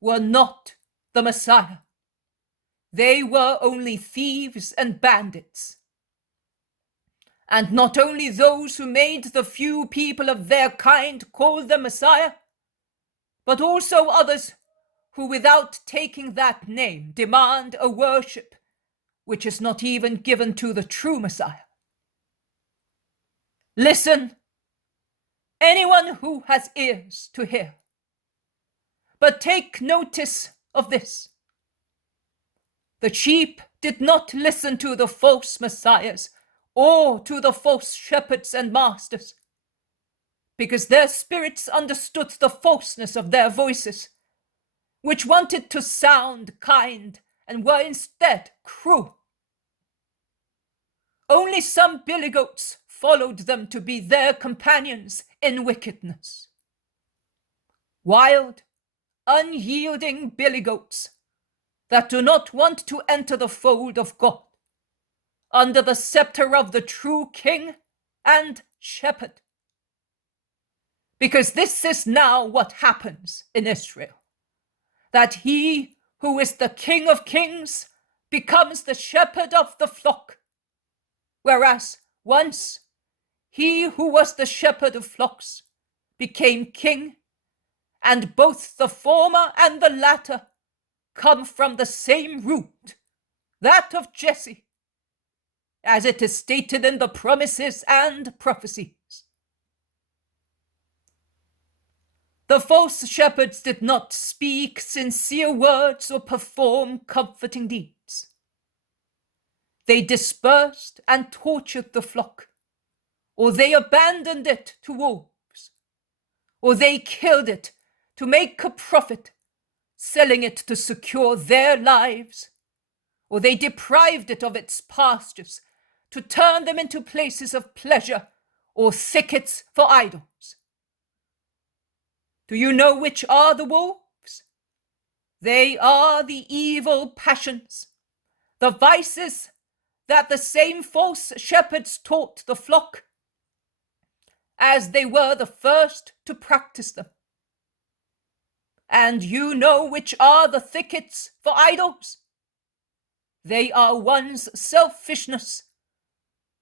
were not the Messiah. They were only thieves and bandits. And not only those who made the few people of their kind call them Messiah, but also others who, without taking that name, demand a worship which is not even given to the true Messiah. Listen, anyone who has ears to hear. But take notice of this. The sheep did not listen to the false messiahs or to the false shepherds and masters, because their spirits understood the falseness of their voices, which wanted to sound kind and were instead cruel. Only some billy goats followed them to be their companions in wickedness. Wild, unyielding billy goats that do not want to enter the fold of God, under the scepter of the true King and Shepherd. Because this is now what happens in Israel, that he who is the King of Kings becomes the shepherd of the flock, whereas once he who was the shepherd of flocks became king, and both the former and the latter come from the same root, that of Jesse, as it is stated in the promises and prophecies. The false shepherds did not speak sincere words or perform comforting deeds. They dispersed and tortured the flock, or they abandoned it to wolves, or they killed it to make a profit, selling it to secure their lives, or they deprived it of its pastures to turn them into places of pleasure or thickets for idols. Do you know which are the wolves? They are the evil passions, the vices that the same false shepherds taught the flock, as they were the first to practice them. And you know which are the thickets for idols? They are one's selfishness,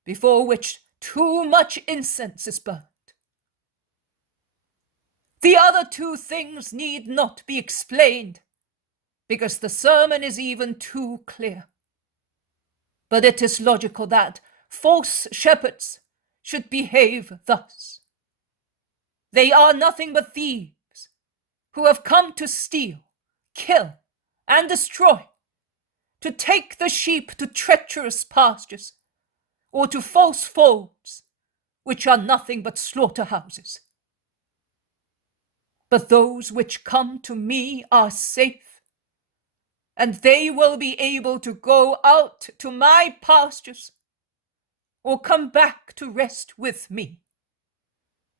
before which too much incense is burned. The other two things need not be explained, because the sermon is even too clear. But it is logical that false shepherds should behave thus. They are nothing but thieves who have come to steal, kill, and destroy, to take the sheep to treacherous pastures, or to false folds, which are nothing but slaughterhouses. But those which come to me are safe, and they will be able to go out to my pastures, or come back to rest with me,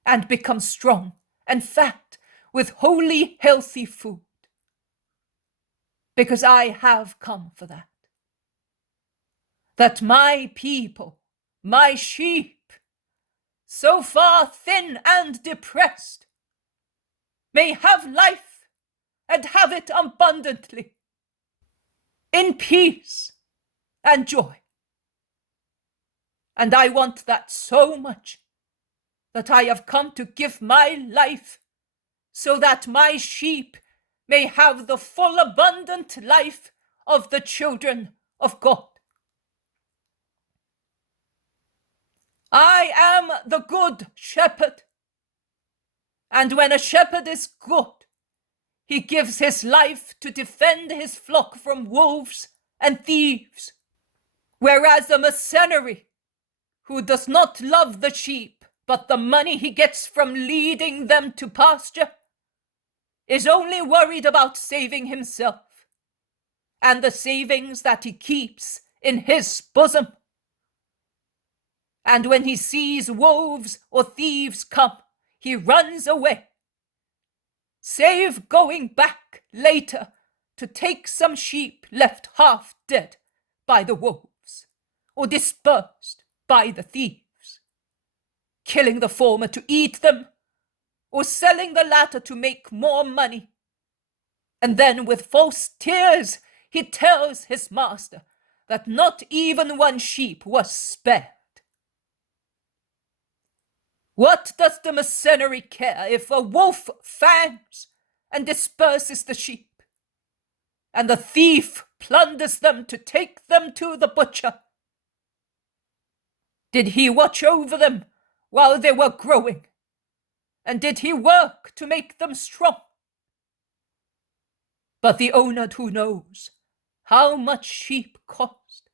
and become strong and fat with holy, healthy food. Because I have come for that. That my people, my sheep, so far thin and depressed, may have life and have it abundantly, in peace and joy. And I want that so much that I have come to give my life so that my sheep may have the full abundant life of the children of God. I am the good shepherd, and when a shepherd is good, he gives his life to defend his flock from wolves and thieves, whereas a mercenary who does not love the sheep but the money he gets from leading them to pasture is only worried about saving himself and the savings that he keeps in his bosom. And when he sees wolves or thieves come, he runs away, save going back later to take some sheep left half dead by the wolves or dispersed by the thieves, killing the former to eat them or selling the latter to make more money. And then with false tears he tells his master that not even one sheep was spared. What does the mercenary care if a wolf fangs and disperses the sheep, and the thief plunders them to take them to the butcher? Did he watch over them while they were growing? And did he work to make them strong? But the owner who knows how much sheep cost,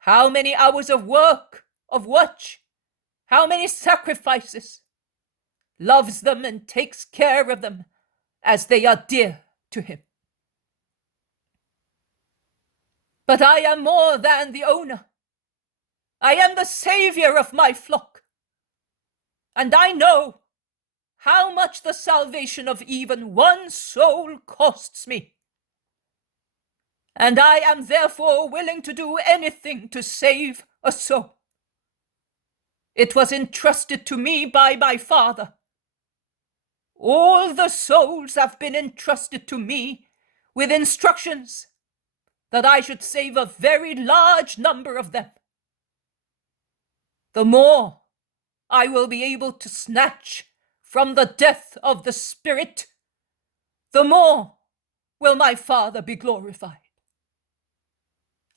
how many hours of work, of watch, how many sacrifices, loves them and takes care of them as they are dear to him. But I am more than the owner. I am the savior of my flock. And I know how much the salvation of even one soul costs me. And I am therefore willing to do anything to save a soul. It was entrusted to me by my Father. All the souls have been entrusted to me with instructions that I should save a very large number of them. The more I will be able to snatch from the death of the spirit, the more will my Father be glorified.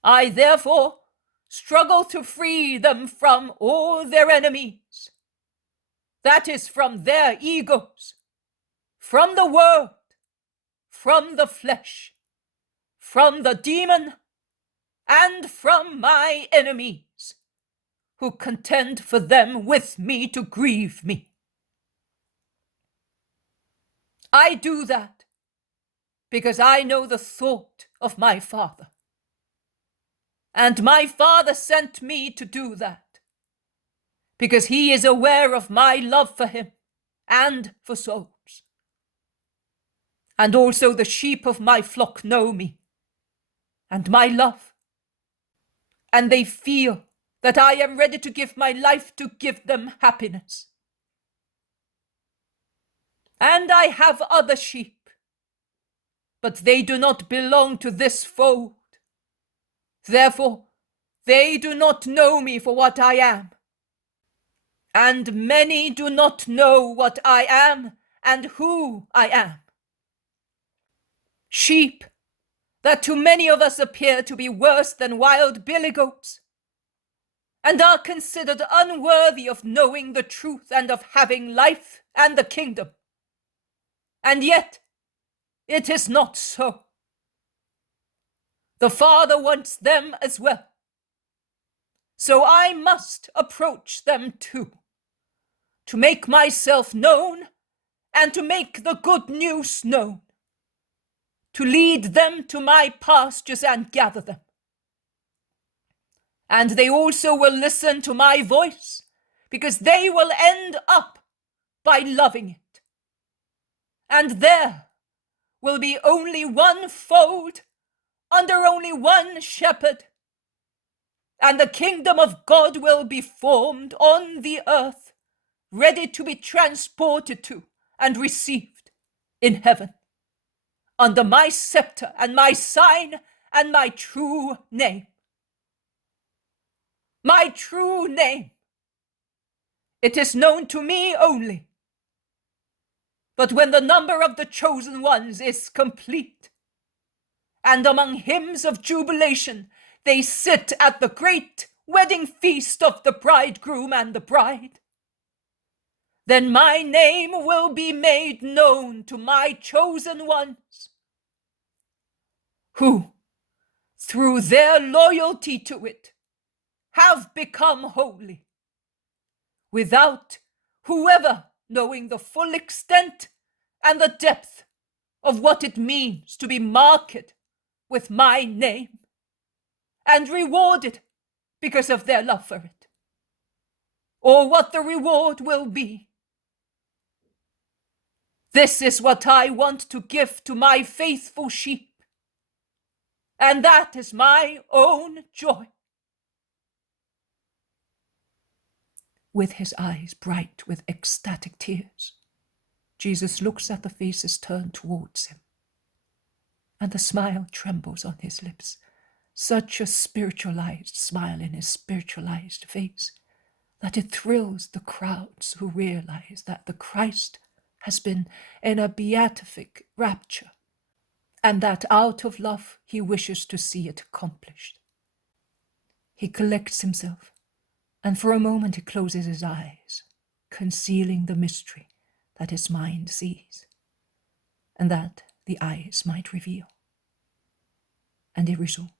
I therefore struggle to free them from all their enemies. That is, from their egos, from the world, from the flesh, from the demon, and from my enemies, who contend for them with me to grieve me. I do that because I know the thought of my Father. And my Father sent me to do that, because he is aware of my love for him and for souls. And also the sheep of my flock know me and my love, and they feel that I am ready to give my life to give them happiness. And I have other sheep, but they do not belong to this fold. Therefore, they do not know me for what I am. And many do not know what I am and who I am. Sheep that to many of us appear to be worse than wild billy goats, and are considered unworthy of knowing the truth and of having life and the kingdom. And yet, it is not so. The Father wants them as well. So I must approach them too, to make myself known and to make the good news known, to lead them to my pastures and gather them. And they also will listen to my voice, because they will end up by loving it. And there will be only one fold, under only one shepherd, and the kingdom of God will be formed on the earth, ready to be transported to and received in heaven, under my scepter and my sign and my true name. My true name. It is known to me only. But when the number of the chosen ones is complete, and among hymns of jubilation they sit at the great wedding feast of the bridegroom and the bride, then my name will be made known to my chosen ones, who, through their loyalty to it, have become holy, without whoever knowing the full extent and the depth of what it means to be marked with my name and rewarded because of their love for it, or what the reward will be. This is what I want to give to my faithful sheep, and that is my own joy. With his eyes bright with ecstatic tears, Jesus looks at the faces turned towards him, and the smile trembles on his lips, such a spiritualized smile in his spiritualized face, that it thrills the crowds who realize that the Christ has been in a beatific rapture, and that out of love he wishes to see it accomplished. He collects himself, and for a moment he closes his eyes, concealing the mystery that his mind sees, and that the eyes might reveal. And he resumes.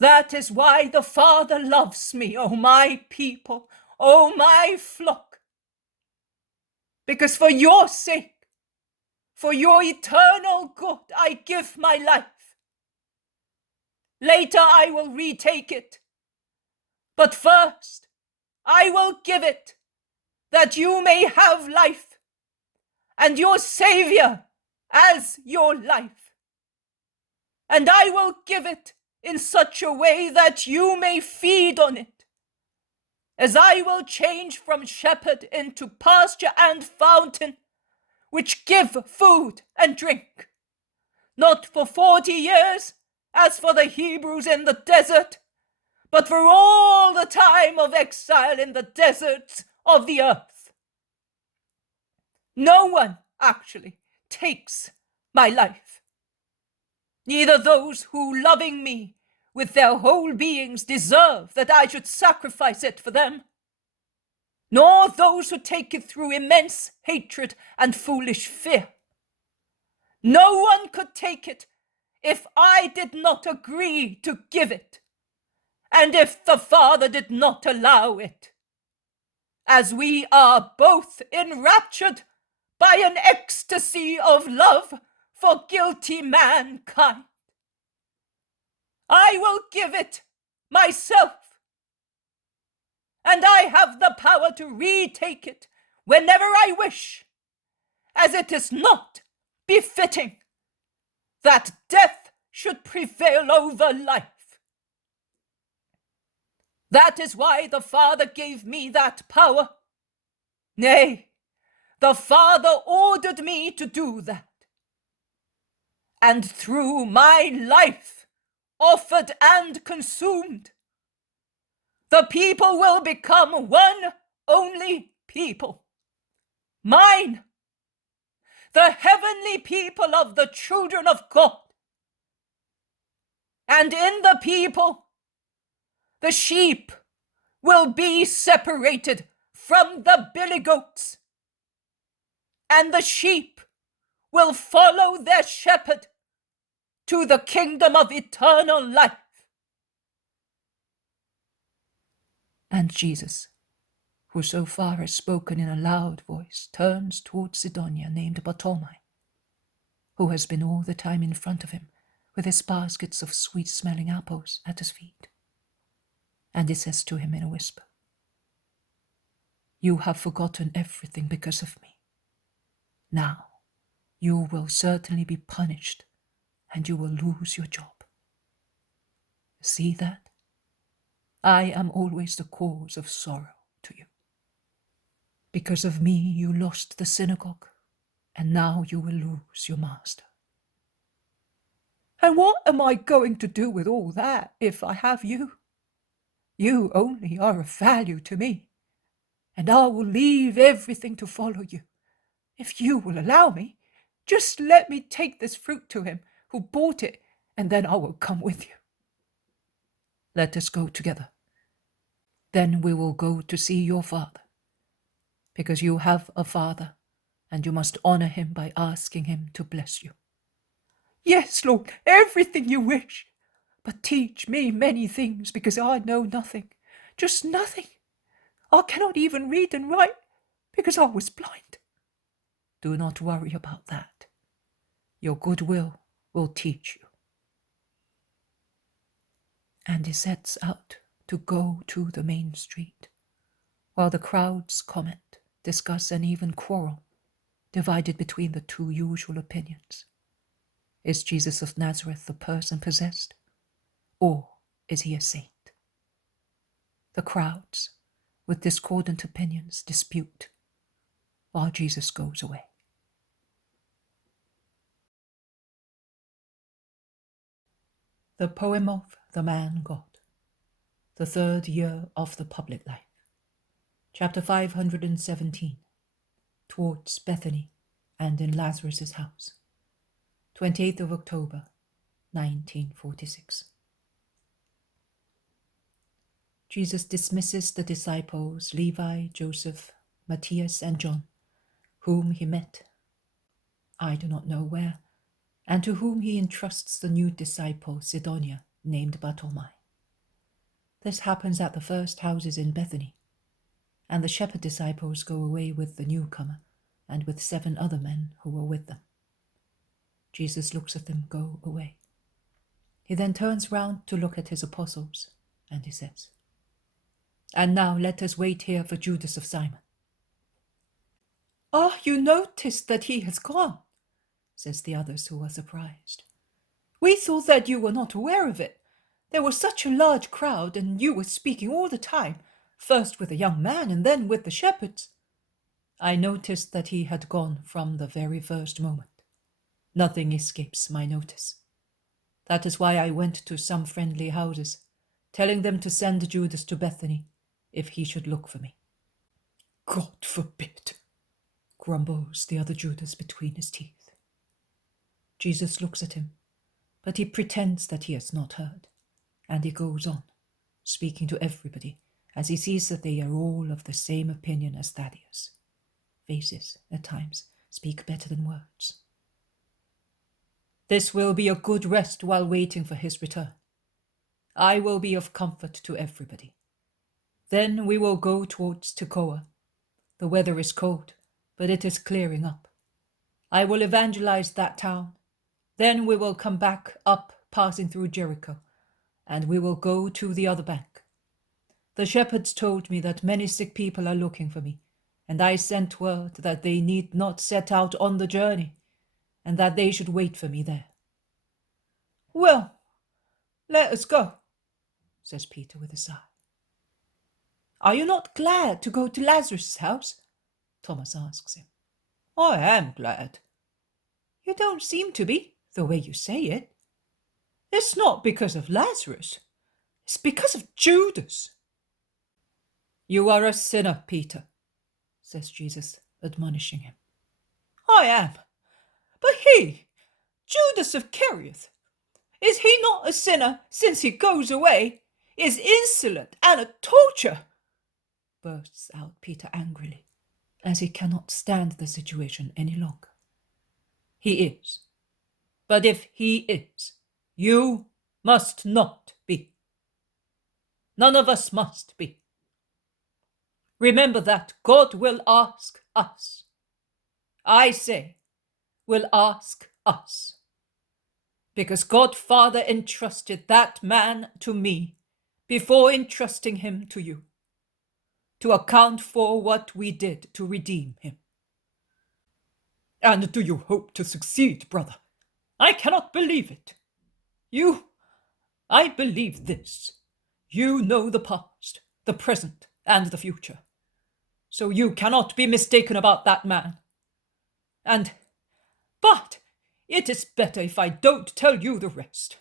That is why the Father loves me, O my people, O my flock. Because for your sake, for your eternal good, I give my life. Later I will retake it. But first, I will give it, that you may have life, and your Savior as your life. And I will give it in such a way that you may feed on it, as I will change from shepherd into pasture and fountain, which give food and drink, not for 40 years, as for the Hebrews in the desert, but for all the time of exile in the deserts of the earth. No one actually takes my life, neither those who, loving me with their whole beings, deserve that I should sacrifice it for them, nor those who take it through immense hatred and foolish fear. No one could take it if I did not agree to give it, and if the Father did not allow it, as we are both enraptured by an ecstasy of love for guilty mankind. I will give it myself, and I have the power to retake it whenever I wish, as it is not befitting that death should prevail over life. That is why the Father gave me that power. Nay, the Father ordered me to do that. And through my life, offered and consumed, the people will become one only people, mine, the heavenly people of the children of God. And in the people, the sheep will be separated from the billy goats, and the sheep will follow their shepherd to the kingdom of eternal life. And Jesus, who so far has spoken in a loud voice, turns towards Sidonia named Bartholomew, who has been all the time in front of him with his baskets of sweet-smelling apples at his feet. And he says to him in a whisper, "You have forgotten everything because of me. Now you will certainly be punished, and you will lose your job. See that? I am always the cause of sorrow to you. Because of me you lost the synagogue, and now you will lose your master. And what am I going to do with all that if I have you? You only are of value to me, and I will leave everything to follow you. If you will allow me, just let me take this fruit to him who bought it, and then I will come with you. Let us go together. Then we will go to see your father, because you have a father, and you must honor him by asking him to bless you. Yes, Lord, everything you wish. But teach me many things, because I know nothing, just nothing. I cannot even read and write, because I was blind. Do not worry about that. Your goodwill will teach you. And he sets out to go to the main street, while the crowds comment, discuss, and even quarrel, divided between the two usual opinions. Is Jesus of Nazareth a person possessed, or is he a saint? The crowds, with discordant opinions, dispute, while Jesus goes away. The poem of the man God, the third year of the public life. Chapter 517, towards Bethany and in Lazarus' house. 28th of October, 1946. Jesus dismisses the disciples Levi, Joseph, Matthias, and John, whom he met, I do not know where, and to whom he entrusts the new disciple Sidonia, named Bartholomew. This happens at the first houses in Bethany, and the shepherd disciples go away with the newcomer and with 7 other men who were with them. Jesus looks at them go away. He then turns round to look at his apostles, and he says, "And now let us wait here for Judas of Simon." "Ah, you noticed that he has gone," says the others, who are surprised. "We thought that you were not aware of it. There was such a large crowd, and you were speaking all the time, first with a young man and then with the shepherds." "I noticed that he had gone from the very first moment. Nothing escapes my notice. That is why I went to some friendly houses, telling them to send Judas to Bethany, if he should look for me." "God forbid," grumbles the other Judas between his teeth. Jesus looks at him, but he pretends that he has not heard, and he goes on, speaking to everybody, as he sees that they are all of the same opinion as Thaddeus. Faces, at times, speak better than words. "This will be a good rest while waiting for his return. I will be of comfort to everybody. Then we will go towards Tekoa. The weather is cold, but it is clearing up. I will evangelize that town. Then we will come back up, passing through Jericho, and we will go to the other bank. The shepherds told me that many sick people are looking for me, and I sent word that they need not set out on the journey, and that they should wait for me there." "Well, let us go," says Peter with a sigh. "Are you not glad to go to Lazarus' house?" Thomas asks him. "I am glad." "You don't seem to be, the way you say it." "It's not because of Lazarus. It's because of Judas." "You are a sinner, Peter," says Jesus, admonishing him. "I am. But he, Judas of Kerioth, is he not a sinner since he goes away, is insolent and a torture?" bursts out Peter angrily, as he cannot stand the situation any longer. "He is. But if he is, you must not be. None of us must be. Remember that God will ask us. I say, will ask us. Because God Father entrusted that man to me before entrusting him to you, to account for what we did to redeem him." "And do you hope to succeed, brother? I cannot believe it. I believe this. You know the past, the present, and the future. So you cannot be mistaken about that man. But It is better if I don't tell you the rest.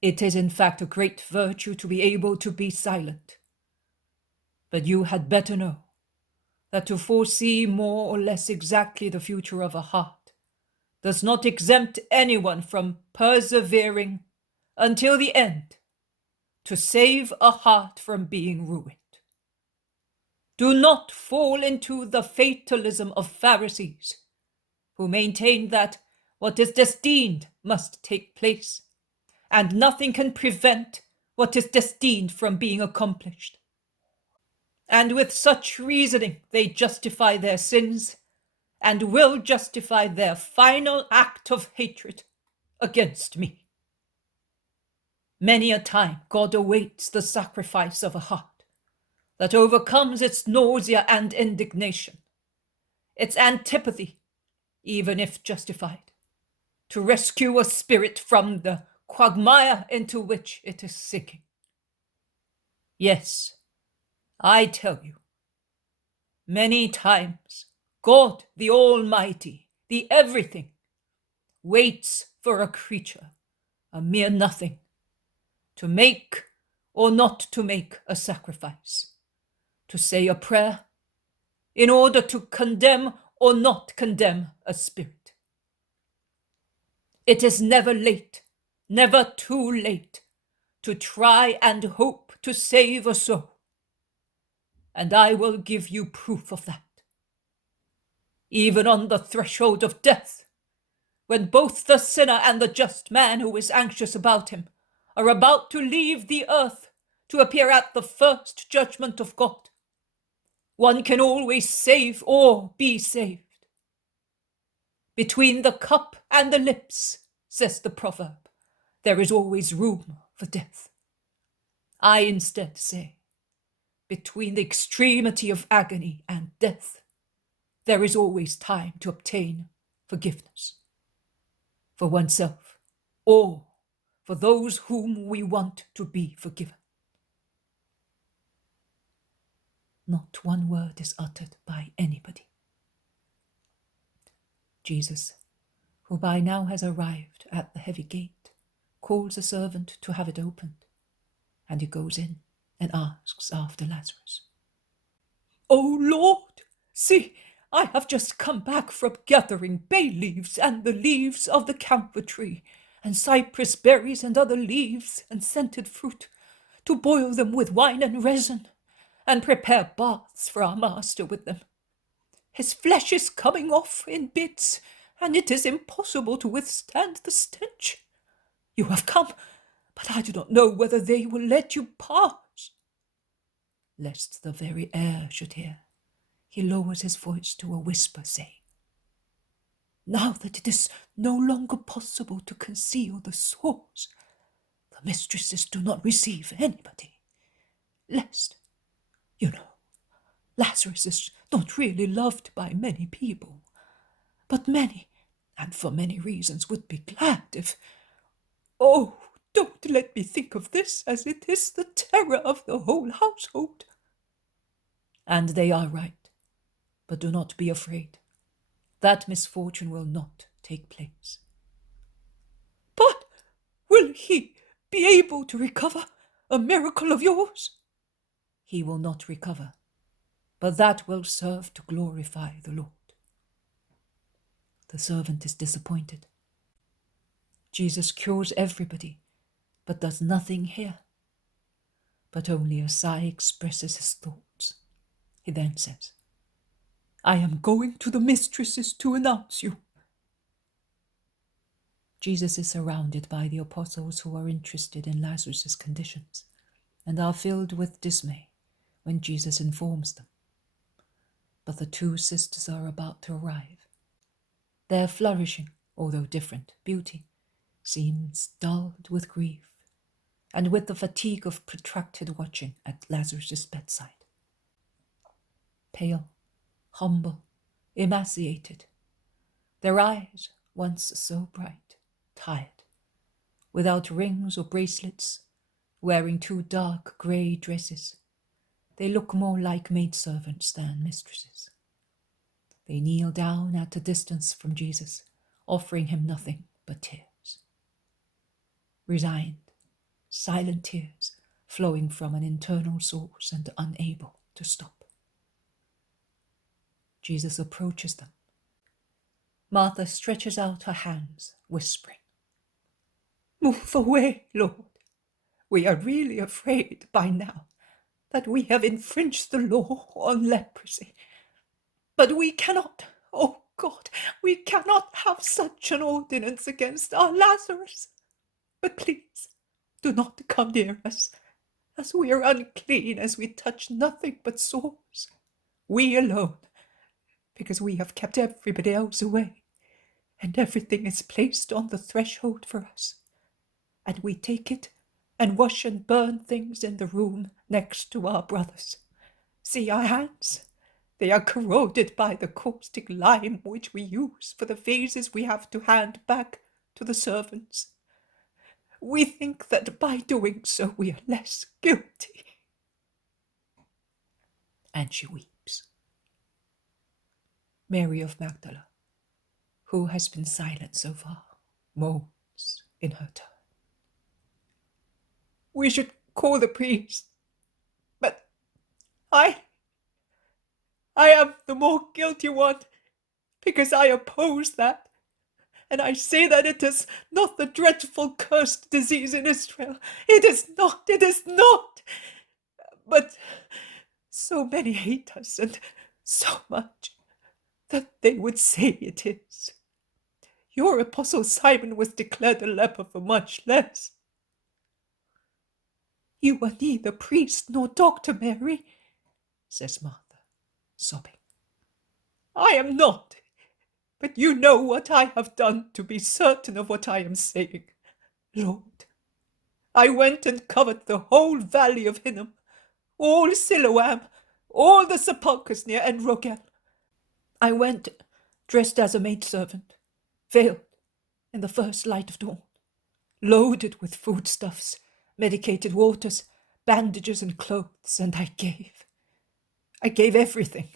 It is in fact a great virtue to be able to be silent. But you had better know that to foresee more or less exactly the future of a heart does not exempt anyone from persevering until the end to save a heart from being ruined. Do not fall into the fatalism of Pharisees, who maintain that what is destined must take place, and nothing can prevent what is destined from being accomplished. And with such reasoning they justify their sins and will justify their final act of hatred against me. Many a time God awaits the sacrifice of a heart that overcomes its nausea and indignation, its antipathy, even if justified, to rescue a spirit from the quagmire into which it is sinking. Yes, I tell you, many times God, the Almighty, the Everything, waits for a creature, a mere nothing, to make or not to make a sacrifice, to say a prayer, in order to condemn or not condemn a spirit. It is never late, never too late, to try and hope to save a soul. And I will give you proof of that. Even on the threshold of death, when both the sinner and the just man who is anxious about him are about to leave the earth to appear at the first judgment of God, one can always save or be saved. Between the cup and the lips, says the proverb, there is always room for death. I instead say, between the extremity of agony and death, there is always time to obtain forgiveness. For oneself, or for those whom we want to be forgiven. Not one word is uttered by anybody. Jesus, who by now has arrived at the heavy gate, calls a servant to have it opened, and he goes in and asks after Lazarus. "O Lord, see, I have just come back from gathering bay leaves and the leaves of the camphor tree, and cypress berries and other leaves and scented fruit, to boil them with wine and resin, and prepare baths for our master with them. His flesh is coming off in bits, and it is impossible to withstand the stench. You have come, but I do not know whether they will let you pass." Lest the very air should hear, he lowers his voice to a whisper, saying, "Now that it is no longer possible to conceal the source, the mistresses do not receive anybody, lest, you know, Lazarus is not really loved by many people, but many, and for many reasons, would be glad if... Oh, don't let me think of this, as it is the terror of the whole household." And they are right, but do not be afraid. That misfortune will not take place. "But will he be able to recover a miracle of yours?" "He will not recover, but that will serve to glorify the Lord." The servant is disappointed. Jesus cures everybody, but does nothing here. But only a sigh expresses his thoughts. He then says, "I am going to the mistresses to announce you." Jesus is surrounded by the apostles who are interested in Lazarus' conditions and are filled with dismay when Jesus informs them. But the two sisters are about to arrive. Their flourishing, although different, beauty seems dulled with grief and with the fatigue of protracted watching at Lazarus' bedside. Pale, humble, emaciated, their eyes, once so bright, tired, without rings or bracelets, wearing 2 dark grey dresses, they look more like maidservants than mistresses. They kneel down at a distance from Jesus, offering him nothing but tears. Resigned, silent tears flowing from an internal source and unable to stop. Jesus approaches them. Martha stretches out her hands, whispering, "Move away, Lord. We are really afraid by now that we have infringed the law on leprosy. But we cannot, oh God, we cannot have such an ordinance against our Lazarus. But please, do not come near us, as we are unclean, as we touch nothing but sores. We alone, because we have kept everybody else away, and everything is placed on the threshold for us. And we take it and wash and burn things in the room next to our brothers. See our hands? They are corroded by the caustic lime which we use for the vases we have to hand back to the servants. We think that by doing so we are less guilty." And she weeps. Mary of Magdala, who has been silent so far, moans in her turn. "We should call the priest, but I am the more guilty one, because I oppose that. And I say that it is not the dreadful cursed disease in Israel. It is not. But so many hate us, and so much, that they would say it is. Your apostle Simon was declared a leper for much less." "You are neither priest nor doctor, Mary," says Martha, sobbing. "I am not. But you know what I have done to be certain of what I am saying. Lord, I went and covered the whole valley of Hinnom, all Siloam, all the sepulchres near En Rogel. I went dressed as a maidservant, veiled in the first light of dawn, loaded with foodstuffs, medicated waters, bandages and clothes, and I gave everything.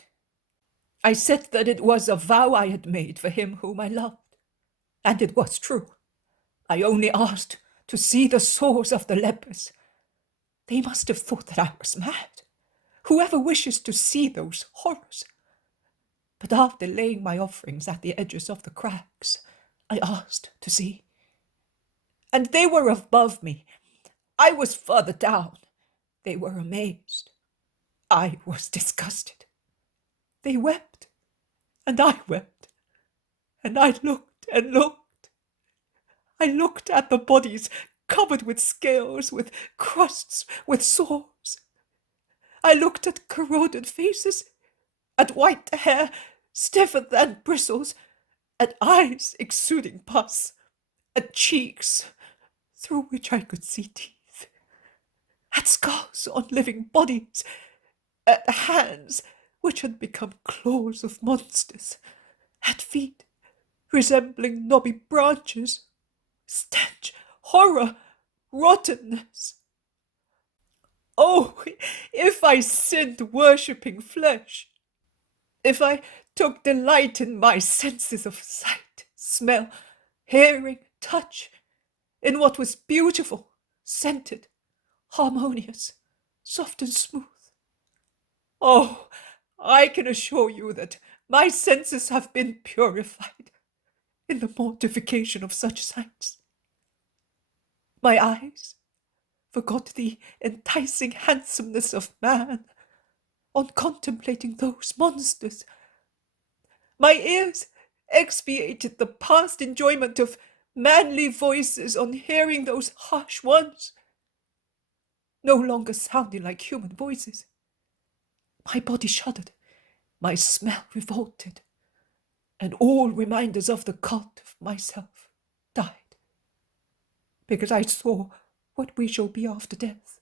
I said that it was a vow I had made for him whom I loved, and it was true. I only asked to see the sores of the lepers. They must have thought that I was mad. Whoever wishes to see those horrors? But after laying my offerings at the edges of the cracks, I asked to see. And they were above me. I was further down. They were amazed. I was disgusted. They wept, and I wept, and I looked and looked. I looked at the bodies covered with scales, with crusts, with sores. I looked at corroded faces, at white hair stiffer than bristles, at eyes exuding pus, at cheeks through which I could see teeth, at scars on living bodies, at hands which had become claws of monsters, at feet resembling knobby branches, stench, horror, rottenness. Oh, if I sinned worshipping flesh, if I took delight in my senses of sight, smell, hearing, touch, in what was beautiful, scented, harmonious, soft and smooth. Oh, I can assure you that my senses have been purified in the mortification of such sights. My eyes forgot the enticing handsomeness of man on contemplating those monsters. My ears expiated the past enjoyment of manly voices on hearing those harsh ones, no longer sounding like human voices. My body shuddered, my smell revolted, and all reminders of the cult of myself died, because I saw what we shall be after death.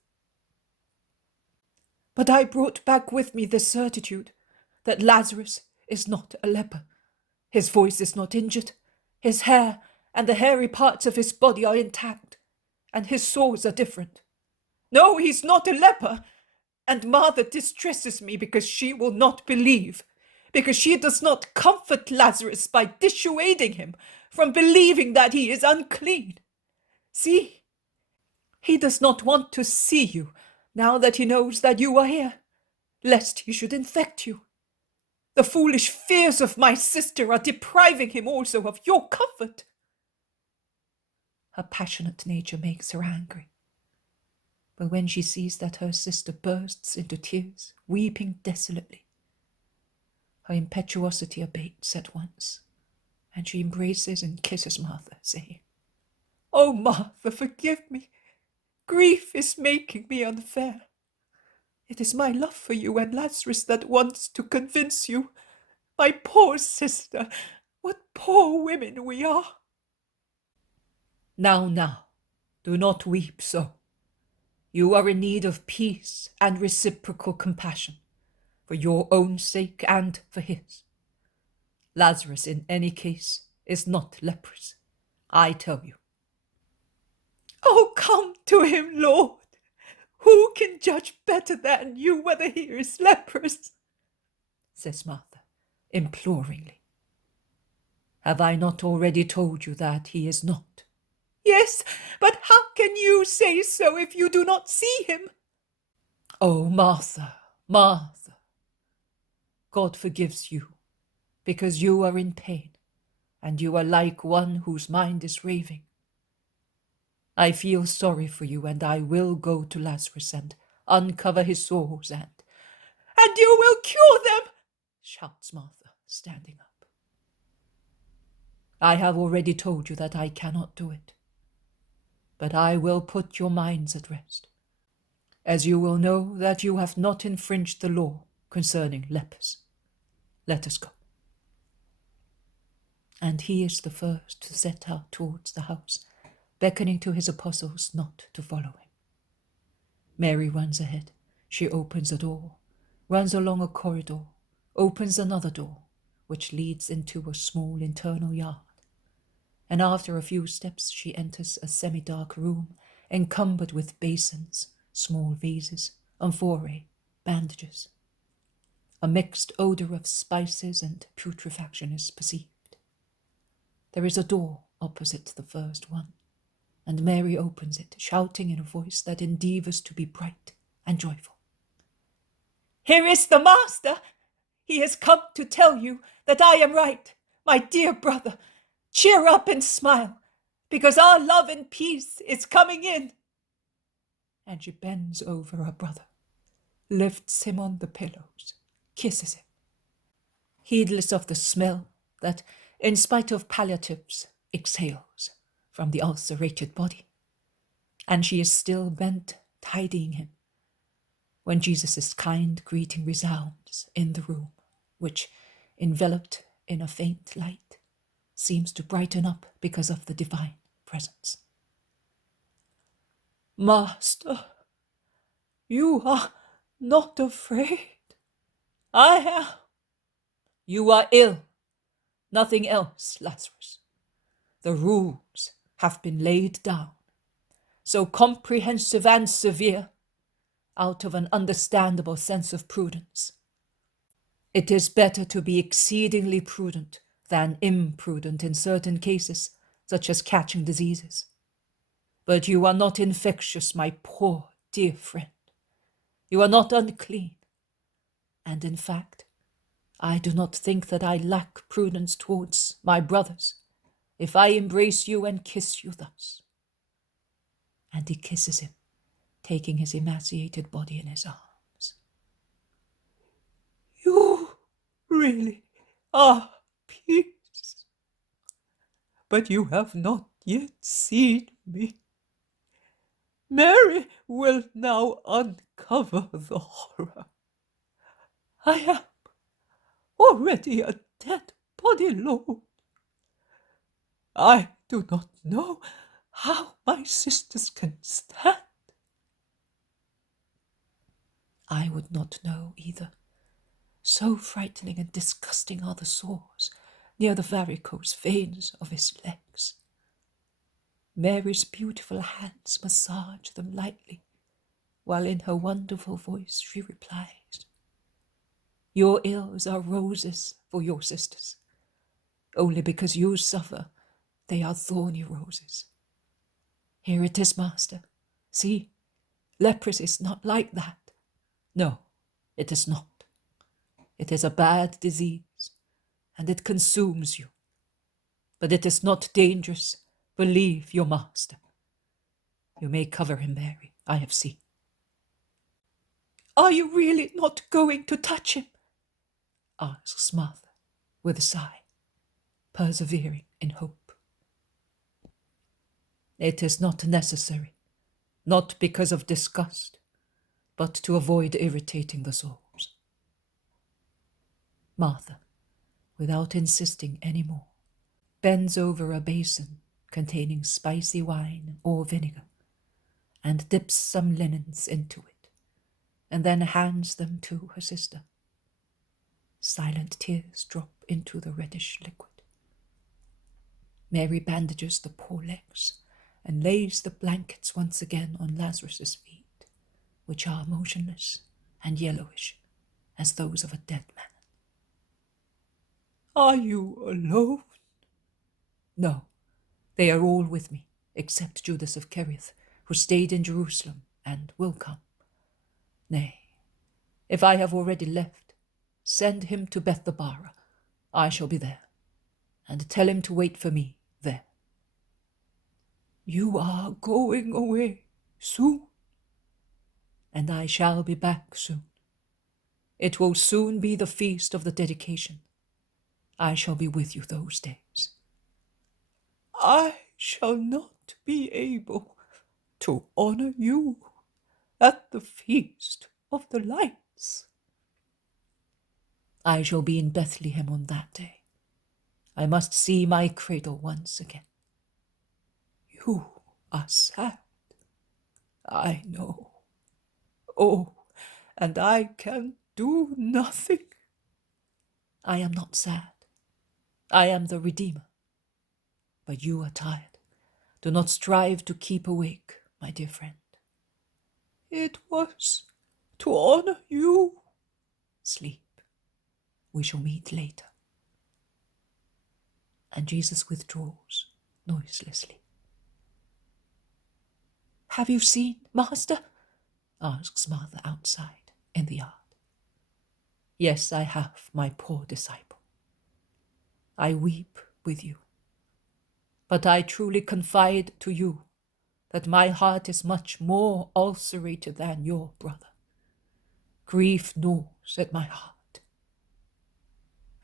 But I brought back with me the certitude that Lazarus is not a leper. His voice is not injured, his hair and the hairy parts of his body are intact, and his sores are different. No, he's not a leper. And Martha distresses me because she will not believe, because she does not comfort Lazarus by dissuading him from believing that he is unclean. See, he does not want to see you now that he knows that you are here, lest he should infect you. The foolish fears of my sister are depriving him also of your comfort." Her passionate nature makes her angry. But when she sees that her sister bursts into tears, weeping desolately, her impetuosity abates at once, and she embraces and kisses Martha, saying, "Oh, Martha, forgive me. Grief is making me unfair. It is my love for you and Lazarus that wants to convince you. My poor sister, what poor women we are." Now, do not weep so. You are in need of peace and reciprocal compassion, for your own sake and for his. Lazarus, in any case, is not leprous, I tell you. "Oh, come to him, Lord. Who can judge better than you whether he is leprous?" says Martha, imploringly. "Have I not already told you that he is not?" "Yes, but how can you say so if you do not see him?" "Oh, Martha, Martha, God forgives you, because you are in pain, and you are like one whose mind is raving. I feel sorry for you, and I will go to Lazarus and uncover his sores and you will cure them," shouts Martha, standing up. "I have already told you that I cannot do it. But I will put your minds at rest, as you will know that you have not infringed the law concerning lepers. Let us go." And he is the first to set out towards the house, beckoning to his apostles not to follow him. Mary runs ahead. She opens a door, runs along a corridor, opens another door, which leads into a small internal yard. And after a few steps she enters a semi-dark room encumbered with basins, small vases, amphorae, bandages. A mixed odor of spices and putrefaction is perceived. There is a door opposite the first one, and Mary opens it, shouting in a voice that endeavors to be bright and joyful. "Here is the Master! He has come to tell you that I am right, my dear brother. Cheer up and smile, because our love and peace is coming in." And she bends over her brother, lifts him on the pillows, kisses him, heedless of the smell that, in spite of palliatives, exhales from the ulcerated body. And she is still bent, tidying him, when Jesus' kind greeting resounds in the room, which, enveloped in a faint light, seems to brighten up because of the divine presence. "Master, you are not afraid?" "I am." "You are ill. Nothing else, Lazarus. The rules have been laid down, so comprehensive and severe, out of an understandable sense of prudence. It is better to be exceedingly prudent than imprudent in certain cases, such as catching diseases. But you are not infectious, my poor dear friend. You are not unclean. And in fact, I do not think that I lack prudence towards my brothers, if I embrace you and kiss you thus." And he kisses him, taking his emaciated body in his arms. "You really are peace, but you have not yet seen me. Mary will now uncover the horror. I am already a dead body, Lord. I do not know how my sisters can stand." I would not know either. So frightening and disgusting are the sores near the varicose veins of his legs. Mary's beautiful hands massage them lightly, while in her wonderful voice she replies, Your ills are roses for your sisters. Only because you suffer, they are thorny roses. Here it is, Master. See, leprosy is not like that. No, it is not. It is a bad disease, and it consumes you. But it is not dangerous. Believe your master. You may cover him, Mary, I have seen. Are you really not going to touch him? Asks Martha with a sigh, persevering in hope. It is not necessary, not because of disgust, but to avoid irritating the souls. Martha, without insisting any more, bends over a basin containing spicy wine or vinegar, and dips some linens into it, and then hands them to her sister. Silent tears drop into the reddish liquid. Mary bandages the poor legs and lays the blankets once again on Lazarus's feet, which are motionless and yellowish as those of a dead man. Are you alone? No, they are all with me, except Judas of Kerioth, who stayed in Jerusalem and will come. Nay, if I have already left, send him to Beth-Horon. I shall be there, and tell him to wait for me there. You are going away soon? And I shall be back soon. It will soon be the feast of the dedication. I shall be with you those days. I shall not be able to honor you at the feast of the lights. I shall be in Bethlehem on that day. I must see my cradle once again. You are sad. I know. Oh, and I can do nothing. I am not sad. I am the Redeemer. But you are tired. Do not strive to keep awake, my dear friend. It was to honor you. Sleep. We shall meet later. And Jesus withdraws noiselessly. Have you seen, Master? Asks Martha outside in the yard. Yes, I have, my poor disciple. I weep with you. But I truly confide to you that my heart is much more ulcerated than your brother. Grief gnaws at my heart.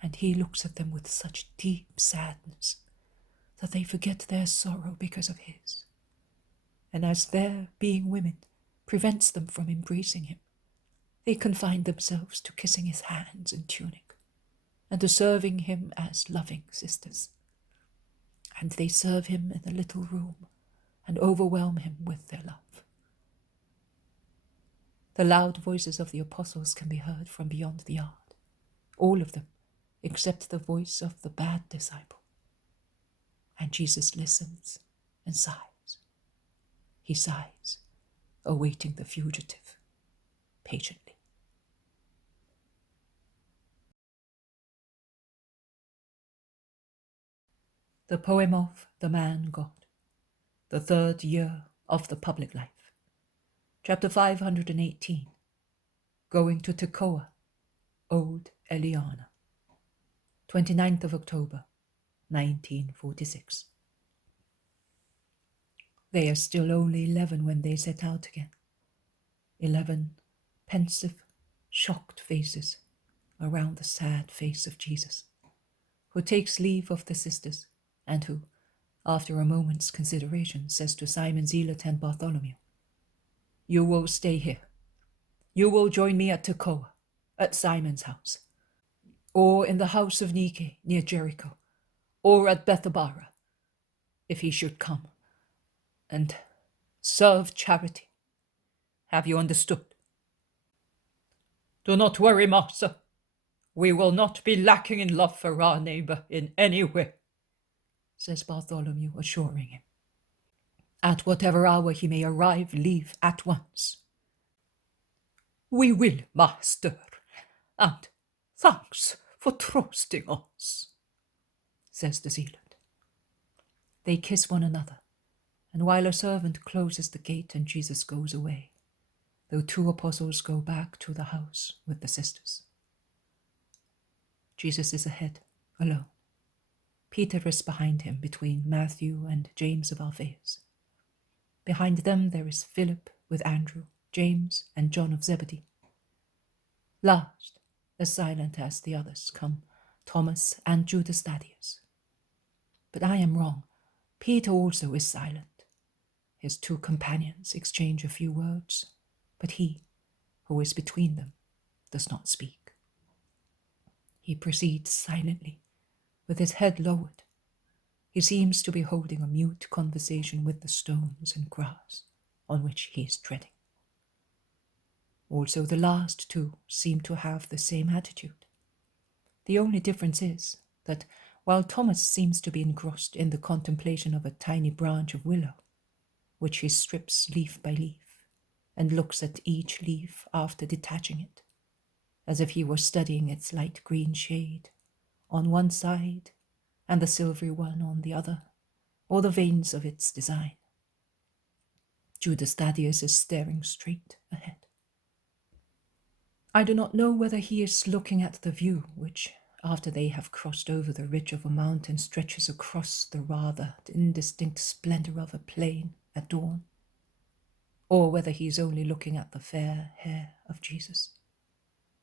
And he looks at them with such deep sadness that they forget their sorrow because of his. And as their being women prevents them from embracing him, they confine themselves to kissing his hands and tunic, and to serving him as loving sisters. And they serve him in the little room and overwhelm him with their love. The loud voices of the apostles can be heard from beyond the yard, all of them, except the voice of the bad disciple. And Jesus listens and sighs. He sighs, awaiting the fugitive, patiently. The poem of The Man God, the third year of the public life. Chapter 518, Going to Tekoa, Ode Eliana. 29th of October, 1946. They are still only 11 when they set out again. 11 pensive, shocked faces around the sad face of Jesus, who takes leave of the sisters, and who, after a moment's consideration, says to Simon Zealot and Bartholomew, "You will stay here. You will join me at Tekoa, at Simon's house, or in the house of Nike near Jericho, or at Beth-Horon, if he should come, and serve charity. Have you understood?" Do not worry, Master. We will not be lacking in love for our neighbor in any way, says Bartholomew, assuring him. At whatever hour he may arrive, leave at once. We will, Master. And Thanks for trusting us, says the zealot. They kiss one another, and while a servant closes the gate and Jesus goes away, the two apostles go back to the house with the sisters. Jesus is ahead, alone. Peter is behind him between Matthew and James of Alphaeus. Behind them there is Philip with Andrew, James, and John of Zebedee. Last, as silent as the others, come Thomas and Judas Thaddeus. But I am wrong. Peter also is silent. His two companions exchange a few words, but he, who is between them, does not speak. He proceeds silently, with his head lowered. He seems to be holding a mute conversation with the stones and grass on which he is treading. Also, the last two seem to have the same attitude. The only difference is that while Thomas seems to be engrossed in the contemplation of a tiny branch of willow, which he strips leaf by leaf, and looks at each leaf after detaching it, as if he were studying its light green shade on one side and the silvery one on the other, or the veins of its design. Judas Thaddeus is staring straight ahead. I do not know whether he is looking at the view which, after they have crossed over the ridge of a mountain, stretches across the rather indistinct splendor of a plain at dawn, or whether he is only looking at the fair hair of Jesus,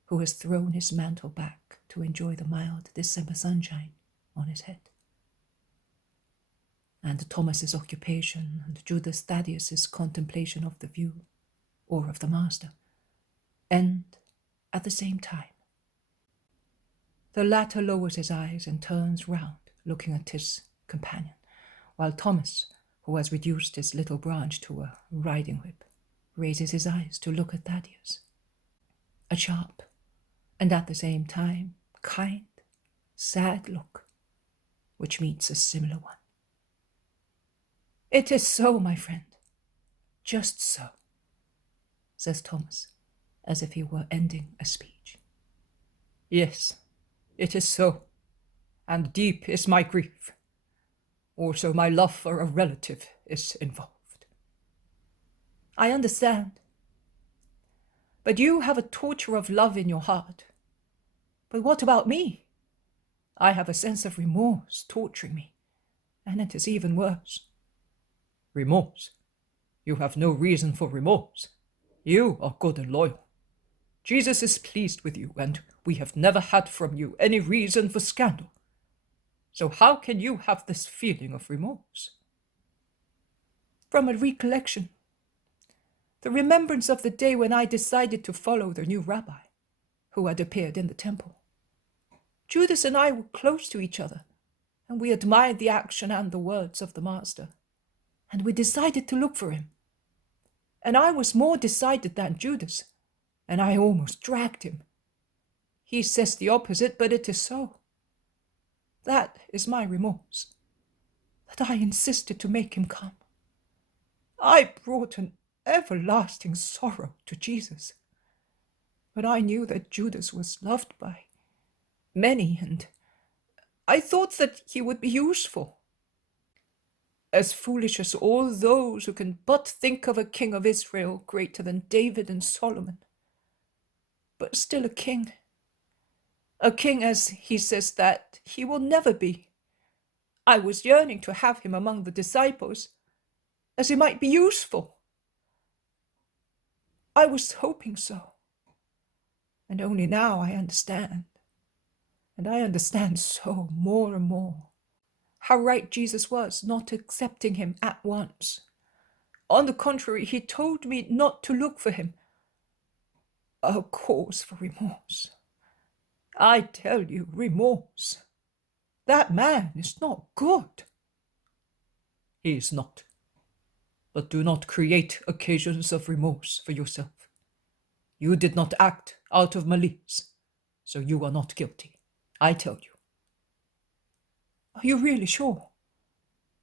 who has thrown his mantle back to enjoy the mild December sunshine on his head. And Thomas's occupation and Judas Thaddeus's contemplation of the view, or of the Master, end at the same time. The latter lowers his eyes and turns round, looking at his companion, while Thomas, who has reduced his little branch to a riding whip, raises his eyes to look at Thaddeus. A sharp, and at the same time kind, sad look, which meets a similar one. "It is so, my friend, just so," says Thomas, as if he were ending a speech. "Yes, it is so, and deep is my grief. Also my love for a relative is involved." "I understand. But you have a torture of love in your heart. But what about me? I have a sense of remorse torturing me, and it is even worse." "Remorse? You have no reason for remorse. You are good and loyal. Jesus is pleased with you, and we have never had from you any reason for scandal. So how can you have this feeling of remorse?" "From a recollection. The remembrance of the day when I decided to follow the new rabbi, who had appeared in the temple. Judas and I were close to each other, and we admired the action and the words of the Master, and we decided to look for him. And I was more decided than Judas, and I almost dragged him. He says the opposite, but it is so. That is my remorse, that I insisted to make him come. I brought an everlasting sorrow to Jesus, but I knew that Judas was loved by many, and I thought that he would be useful. As foolish as all those who can but think of a king of Israel greater than David and Solomon, but still a king as he says that he will never be. I was yearning to have him among the disciples, as he might be useful. I was hoping so, and only now I understand, and I understand so more and more, how right Jesus was not accepting him at once. On the contrary, he told me not to look for him. A cause for remorse. I tell you, remorse. That man is not good." "He is not. But do not create occasions of remorse for yourself. You did not act out of malice, so you are not guilty. I tell you." "Are you really sure?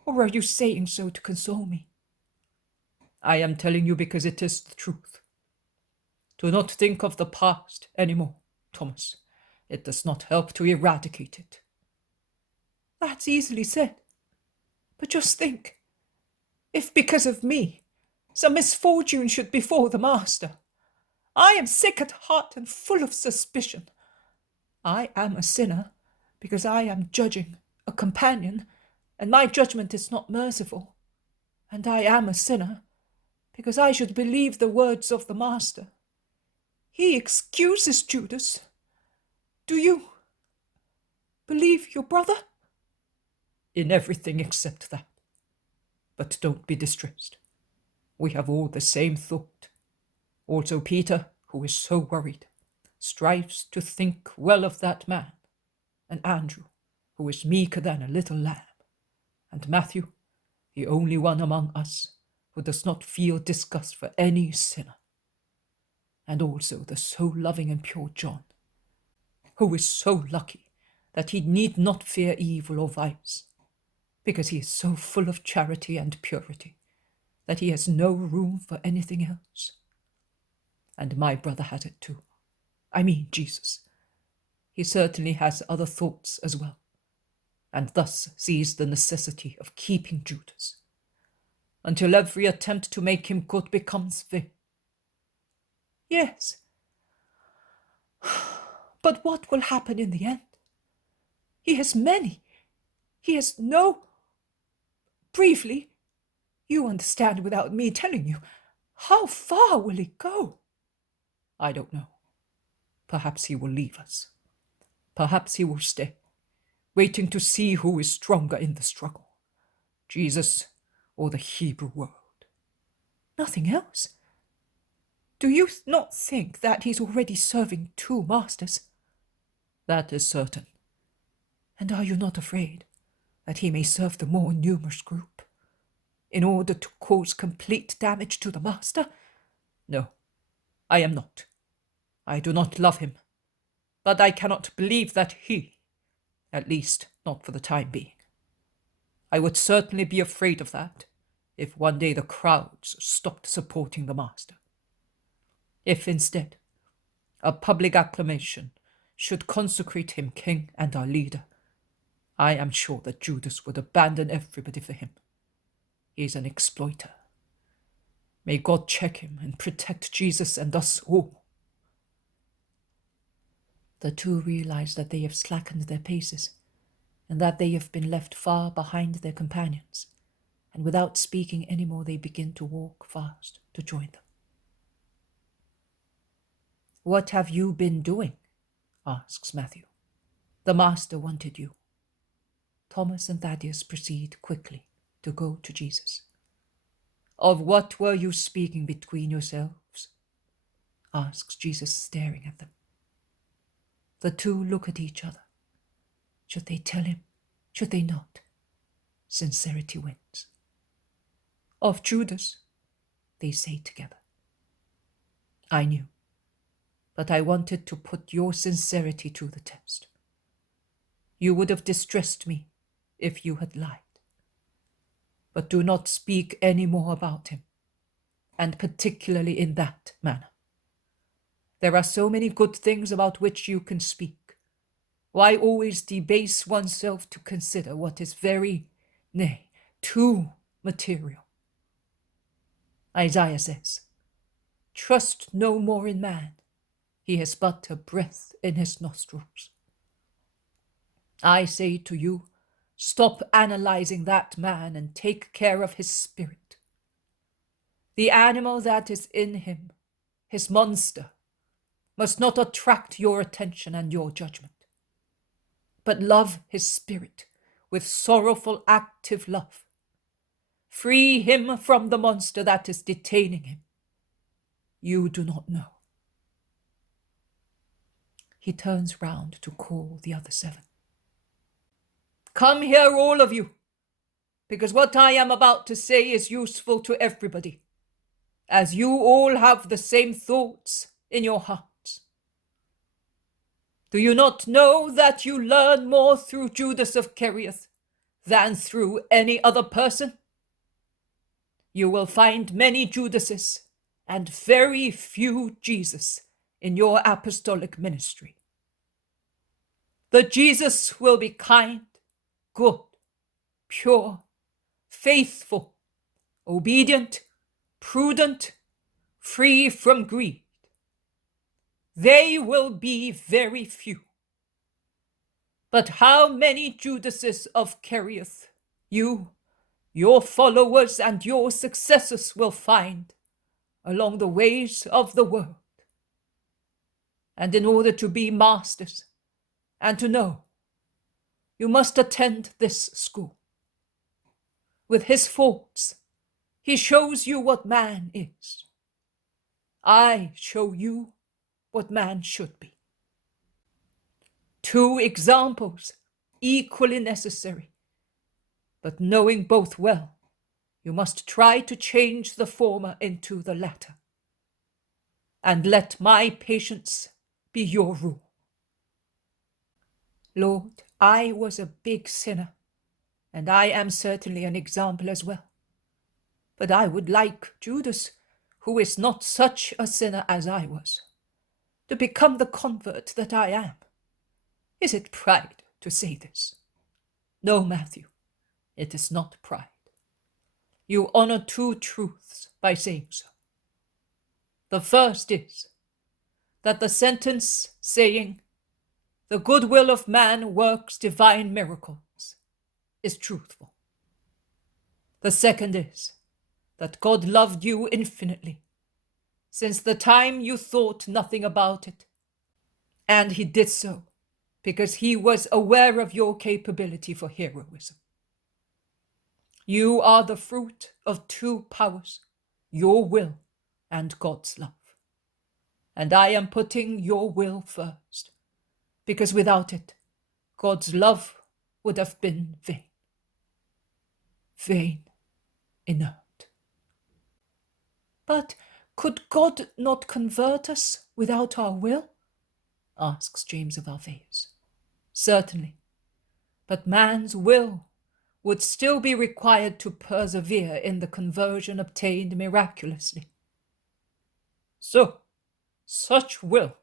Or are you saying so to console me?" "I am telling you because it is the truth. Do not think of the past any more, Thomas. it does not help to eradicate it. That's easily said. But just think, if because of me, some misfortune should befall the Master. I am sick at heart and full of suspicion. I am a sinner because I am judging a companion, and my judgment is not merciful. And I am a sinner because I should believe the words of the Master. He excuses Judas. Do you believe your brother? In everything except that. But don't be distressed. We have all the same thought. Also Peter, who is so worried, strives to think well of that man, and Andrew, who is meeker than a little lamb, and Matthew, the only one among us who does not feel disgust for any sinner, and also the so loving and pure John, who is so lucky that he need not fear evil or vice, because he is so full of charity and purity that he has no room for anything else. And my brother has it too. I mean Jesus. He certainly has other thoughts as well, and thus sees the necessity of keeping Judas, until every attempt to make him good becomes vain. Yes. But what will happen in the end? He has many. He has no... Briefly, you understand without me telling you, how far will he go? I don't know. Perhaps he will leave us. Perhaps he will stay, waiting to see who is stronger in the struggle, Jesus or the Hebrew world. Nothing else? Do you not think that he's already serving two masters? That is certain. And are you not afraid that he may serve the more numerous group in order to cause complete damage to the master? No, I am not. I do not love him, but I cannot believe that he, at least not for the time being. I would certainly be afraid of that if one day the crowds stopped supporting the master. If instead, a public acclamation should consecrate him king and our leader, I am sure that Judas would abandon everybody for him. He is an exploiter. May God check him and protect Jesus and us all. The two realize that they have slackened their paces, and that they have been left far behind their companions, and without speaking any more they begin to walk fast to join them. "What have you been doing?" asks Matthew. "The master wanted you." Thomas and Thaddeus proceed quickly to go to Jesus. "Of what were you speaking between yourselves?" asks Jesus, staring at them. The two look at each other. Should they tell him? Should they not? Sincerity wins. "Of Judas," they say together. "I knew, but I wanted to put your sincerity to the test. You would have distressed me if you had lied. But do not speak any more about him, and particularly in that manner. There are so many good things about which you can speak. Why always debase oneself to consider what is very, nay, too material? Isaiah says, 'Trust no more in man. He has but a breath in his nostrils.' I say to you, stop analyzing that man and take care of his spirit. The animal that is in him, his monster, must not attract your attention and your judgment, but love his spirit with sorrowful, active love. Free him from the monster that is detaining him. You do not know." He turns round to call the other 7. "Come here, all of you, because what I am about to say is useful to everybody, as you all have the same thoughts in your hearts. Do you not know that you learn more through Judas of Kerioth than through any other person? You will find many Judases and very few Jesus in your apostolic ministry. that Jesus will be kind, good, pure, faithful, obedient, prudent, free from greed. They will be very few. But how many Judases of Kerioth you, your followers, and your successors will find along the ways of the world? And in order to be masters and to know, you must attend this school. With his faults, he shows you what man is. I show you what man should be. 2 examples, equally necessary. But knowing both well, you must try to change the former into the latter. And let my patience be your rule. Lord, I was a big sinner, and I am certainly an example as well. But I would like Judas, who is not such a sinner as I was, to become the convert that I am. Is it pride to say this? No, Matthew, it is not pride. You honor 2 truths by saying so. The first is that the sentence saying, "The goodwill of man works divine miracles," is truthful. The second is that God loved you infinitely, since the time you thought nothing about it, and he did so because he was aware of your capability for heroism. You are the fruit of 2 powers, your will and God's love. And I am putting your will first, because without it, God's love would have been vain. Vain, inert. But could God not convert us without our will? Asks James of Alphaeus. Certainly, but man's will would still be required to persevere in the conversion obtained miraculously. So, such will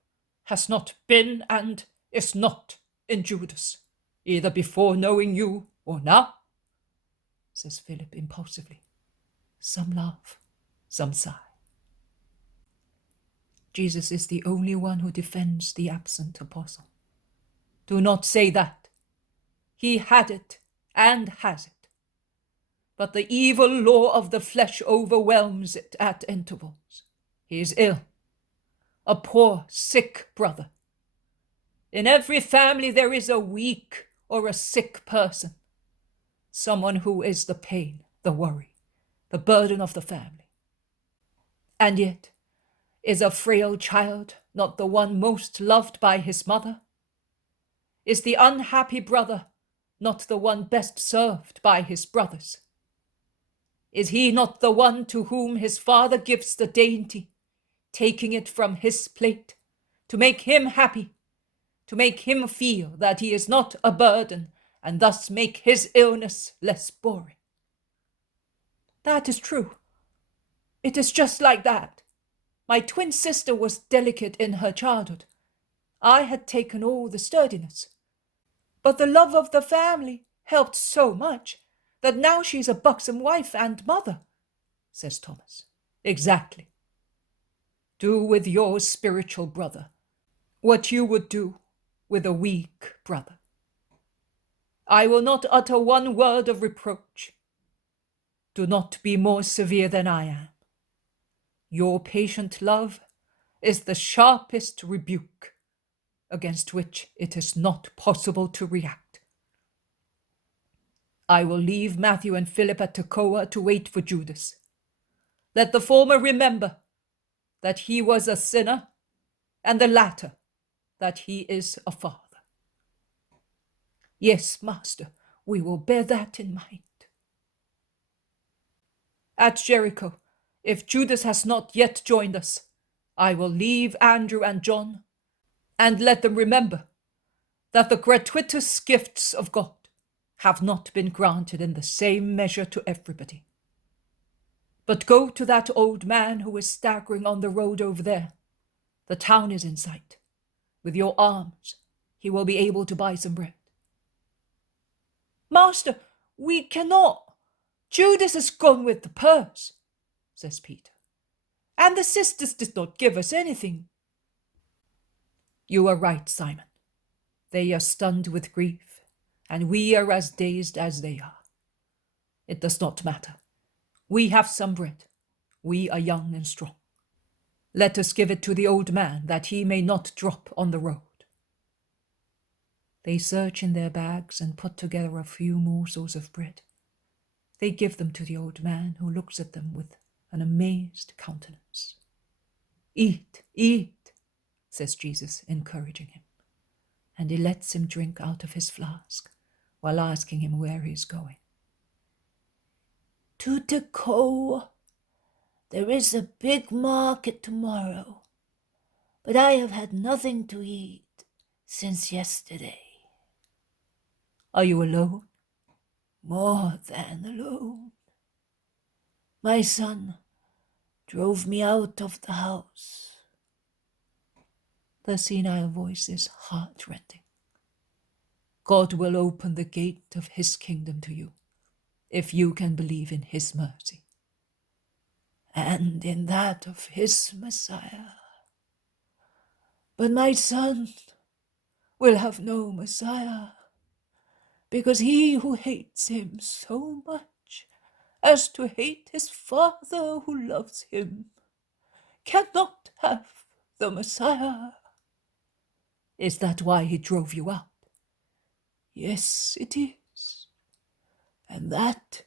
has not been and is not in Judas, either before knowing you or now, says Philip impulsively. Some laugh, some sigh. Jesus is the only one who defends the absent apostle. Do not say that. He had it and has it. But the evil law of the flesh overwhelms it at intervals. He is ill, a poor, sick brother. In every family there is a weak or a sick person, someone who is the pain, the worry, the burden of the family. And yet, is a frail child not the one most loved by his mother? Is the unhappy brother not the one best served by his brothers? Is he not the one to whom his father gives the dainty, taking it from his plate, to make him happy, to make him feel that he is not a burden, and thus make his illness less boring? That is true. It is just like that. My twin sister was delicate in her childhood. I had taken all the sturdiness. But the love of the family helped so much that now she's a buxom wife and mother, says Thomas. Exactly. Do with your spiritual brother what you would do with a weak brother. I will not utter one word of reproach. Do not be more severe than I am. Your patient love is the sharpest rebuke against which it is not possible to react. I will leave Matthew and Philip at Tekoa to wait for Judas. Let the former remember that he was a sinner, and the latter that he is a father. Yes, Master, we will bear that in mind. At Jericho, if Judas has not yet joined us, I will leave Andrew and John, and let them remember that the gratuitous gifts of God have not been granted in the same measure to everybody. But go to that old man who is staggering on the road over there. The town is in sight, with your arms, he will be able to buy some bread. Master, we cannot. Judas has gone with the purse, says Peter, and the sisters did not give us anything. You are right, Simon. They are stunned with grief, and we are as dazed as they are. It does not matter. We have some bread. We are young and strong. Let us give it to the old man, that he may not drop on the road. They search in their bags and put together a few morsels of bread. They give them to the old man, who looks at them with an amazed countenance. Eat, eat, says Jesus, encouraging him, and he lets him drink out of his flask, while asking him where he is going. To Tekoa. There is a big market tomorrow, but I have had nothing to eat since yesterday. Are you alone? More than alone. My son drove me out of the house. The senile voice is heart-rending. God will open the gate of his kingdom to you, if you can believe in his mercy. And in that of his Messiah. But my son will have no Messiah, because he who hates him so much as to hate his Father who loves him cannot have the Messiah. Is that why he drove you out? Yes, it is. And that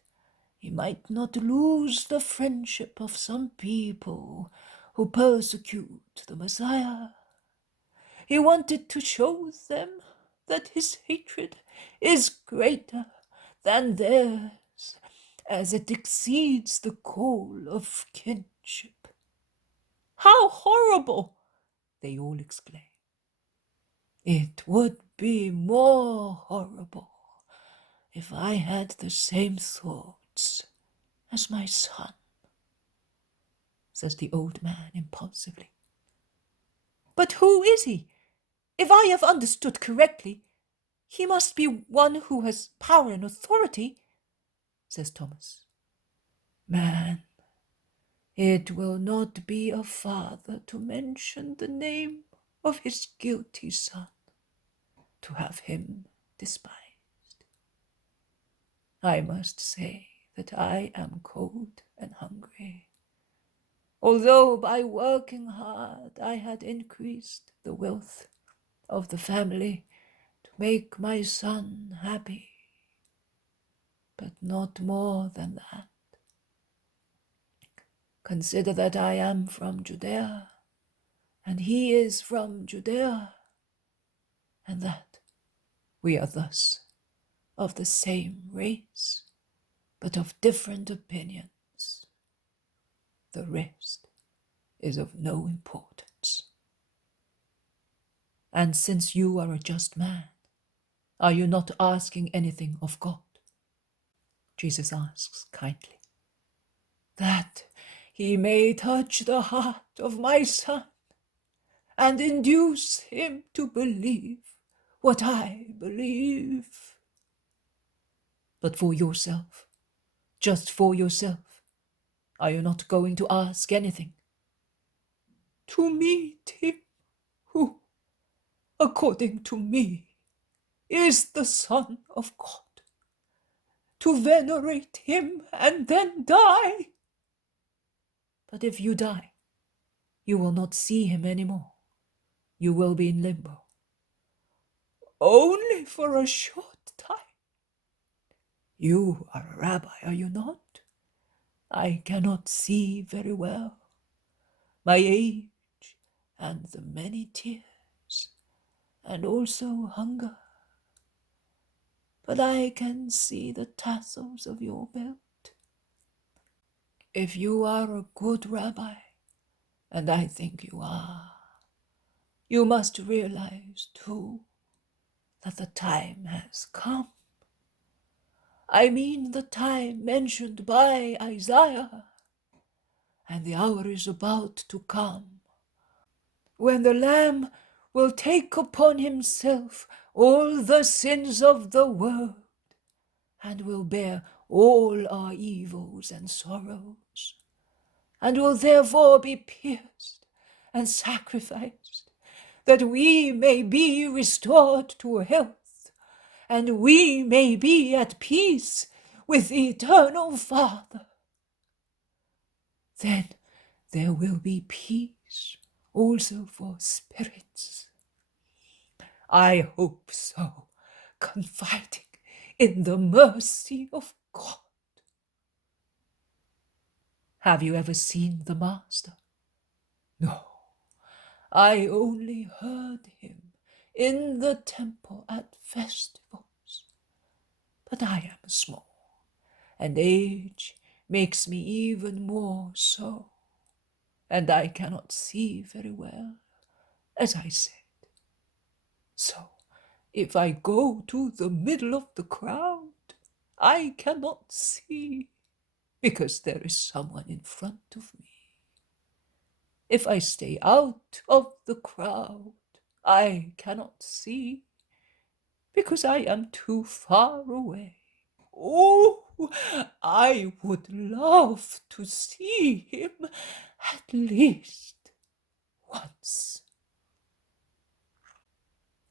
he might not lose the friendship of some people who persecute the Messiah. He wanted to show them that his hatred is greater than theirs, as it exceeds the call of kinship. How horrible! They all exclaim. It would be more horrible if I had the same thoughts as my son, says the old man impulsively. But who is he? If I have understood correctly, he must be one who has power and authority, says Thomas. Man, it will not be a father to mention the name of his guilty son, to have him despised. I must say that I am cold and hungry, although by working hard I had increased the wealth of the family to make my son happy, but not more than that. Consider that I am from Judea, and he is from Judea, and that we are thus of the same race, but of different opinions. The rest is of no importance. And since you are a just man, are you not asking anything of God? Jesus asks kindly. That he may touch the heart of my son and induce him to believe what I believe. But for yourself, just for yourself, are you not going to ask anything? To meet him who, according to me, is the Son of God, to venerate him and then die. But if you die, you will not see him any more. You will be in limbo. Only for a short time. You are a rabbi, are you not? I cannot see very well. My age and the many tears, and also hunger. But I can see the tassels of your belt. If you are a good rabbi, and I think you are, you must realize, too, that the time has come. I mean the time mentioned by Isaiah, and the hour is about to come, when the Lamb will take upon himself all the sins of the world, and will bear all our evils and sorrows, and will therefore be pierced and sacrificed, that we may be restored to health, and we may be at peace with the eternal Father. Then there will be peace also for spirits. I hope so, confiding in the mercy of God. Have you ever seen the Master? No, I only heard him in the temple at festivals. But I am small, and age makes me even more so, and I cannot see very well, as I said. So, if I go to the middle of the crowd, I cannot see, because there is someone in front of me. If I stay out of the crowd, I cannot see, because I am too far away. Oh, I would love to see him at least once.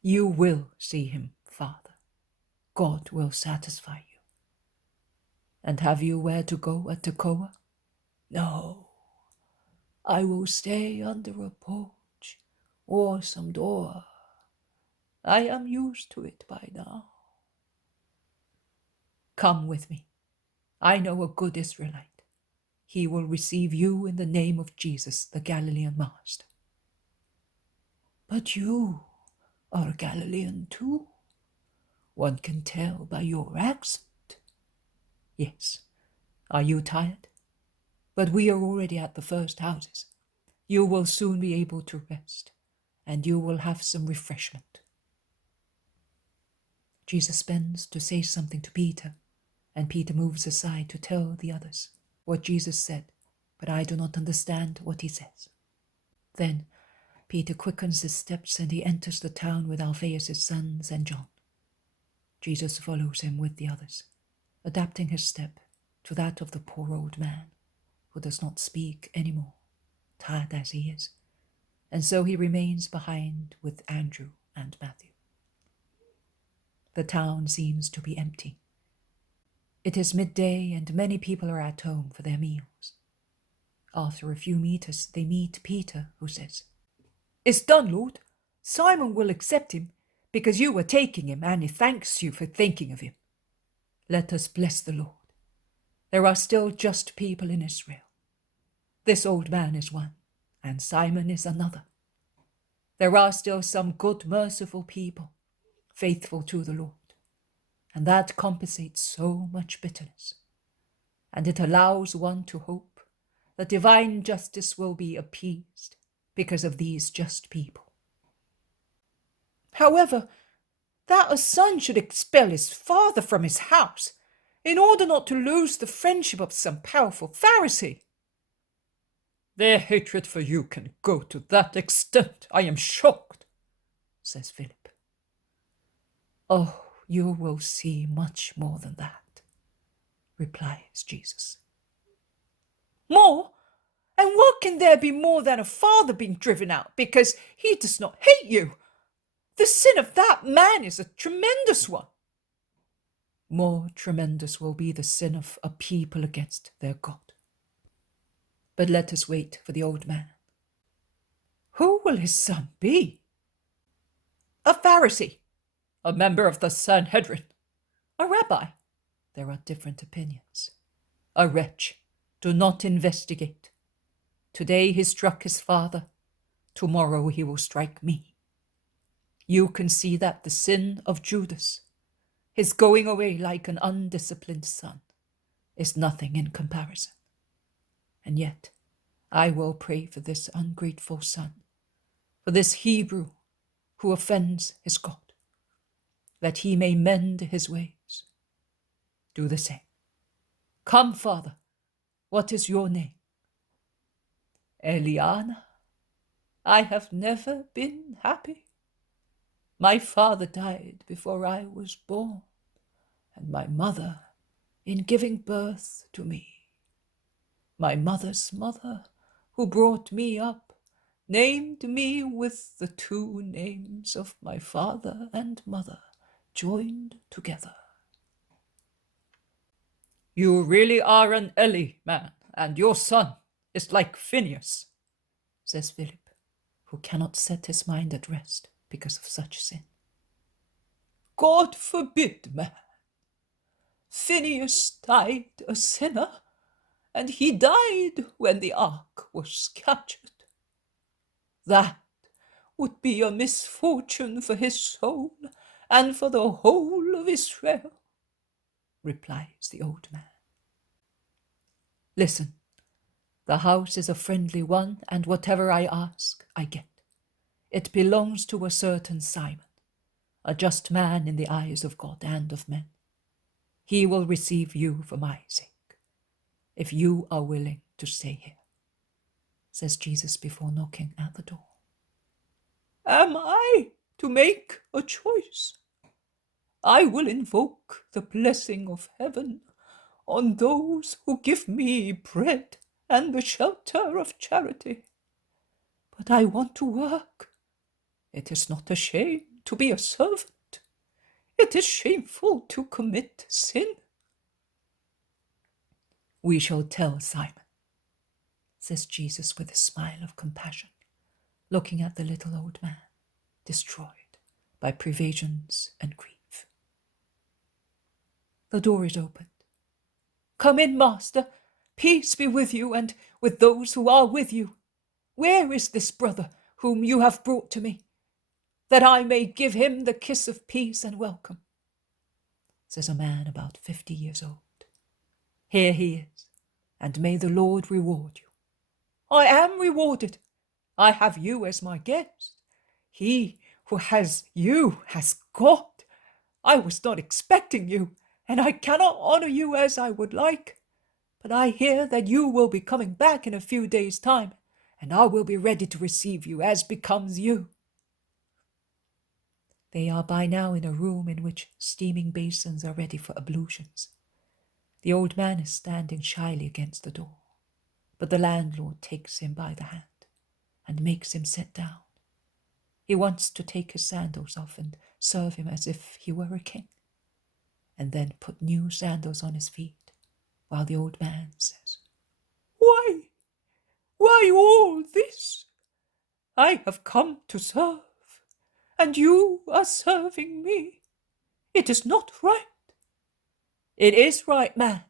You will see him, Father. God will satisfy you. And have you where to go at Tekoa? No, I will stay under a porch or some door. I am used to it by now. Come with me. I know a good Israelite. He will receive you in the name of Jesus, the Galilean Master. But you are Galilean too. One can tell by your accent. Yes. Are you tired? But we are already at the first houses. You will soon be able to rest, and you will have some refreshment. Jesus bends to say something to Peter, and Peter moves aside to tell the others what Jesus said, but I do not understand what he says. Then Peter quickens his steps, and he enters the town with Alphaeus' sons and John. Jesus follows him with the others, adapting his step to that of the poor old man, who does not speak any more, tired as he is, and so he remains behind with Andrew and Matthew. The town seems to be empty. It is midday, and many people are at home for their meals. After a few meters, they meet Peter, who says, "It's done, Lord. Simon will accept him, because you are taking him, and he thanks you for thinking of him. Let us bless the Lord. There are still just people in Israel. This old man is one, and Simon is another. There are still some good, merciful people, faithful to the Lord, and that compensates so much bitterness, and it allows one to hope that divine justice will be appeased because of these just people. However, that a son should expel his father from his house in order not to lose the friendship of some powerful Pharisee. Their hatred for you can go to that extent. I am shocked," says Philip. "Oh, you will see much more than that," replies Jesus. "More? And what can there be more than a father being driven out because he does not hate you? The sin of that man is a tremendous one." "More tremendous will be the sin of a people against their God. But let us wait for the old man. Who will his son be?" "A Pharisee, a member of the Sanhedrin, a rabbi." "There are different opinions." "A wretch. Do not investigate. Today he struck his father. Tomorrow he will strike me. You can see that the sin of Judas, his going away like an undisciplined son, is nothing in comparison. And yet I will pray for this ungrateful son, for this Hebrew who offends his God, that he may mend his ways. Do the same. Come, Father, what is your name?" "Eliana. I have never been happy My father died before I was born, and my mother in giving birth to me. My mother's mother, who brought me up, named me with the two names of my father and mother joined together. You really are an Eli man, and your son is like Phineas, says Philip, who cannot set his mind at rest because of such sin. God forbid, man. Phineas died a sinner, and he died when the ark was captured. That would be a misfortune for his soul and for the whole of Israel, replies the old man. Listen, the house is a friendly one, and whatever I ask, I get. It belongs to a certain Simon, a just man in the eyes of God and of men. He will receive you for my sake, if you are willing to stay here, says Jesus before knocking at the door. Am I to make a choice? I will invoke the blessing of heaven on those who give me bread and the shelter of charity. But I want to work. It is not a shame to be a servant. It is shameful to commit sin. We shall tell Simon, says Jesus with a smile of compassion, looking at the little old man, destroyed by privations and grief. The door is opened. Come in, Master. Peace be with you and with those who are with you. Where is this brother whom you have brought to me, that I may give him the kiss of peace and welcome? Says a man about 50 years old. Here he is, and may the Lord reward you. I am rewarded. I have you as my guest. He who has you has God. I was not expecting you, and I cannot honor you as I would like. But I hear that you will be coming back in a few days' time, and I will be ready to receive you as becomes you. They are by now in a room in which steaming basins are ready for ablutions. The old man is standing shyly against the door, but the landlord takes him by the hand and makes him sit down. He wants to take his sandals off and serve him as if he were a king, and then put new sandals on his feet, while the old man says, Why all this? I have come to serve, and you are serving me. It is not right. It is right, man.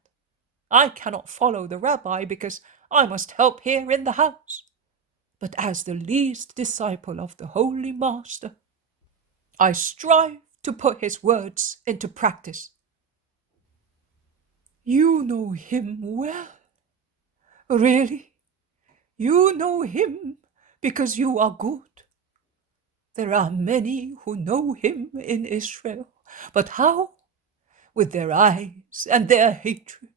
I cannot follow the rabbi because I must help here in the house. But as the least disciple of the Holy Master, I strive to put his words into practice. You know him well. Really? You know him because you are good. There are many who know him in Israel, but how? With their eyes and their hatred.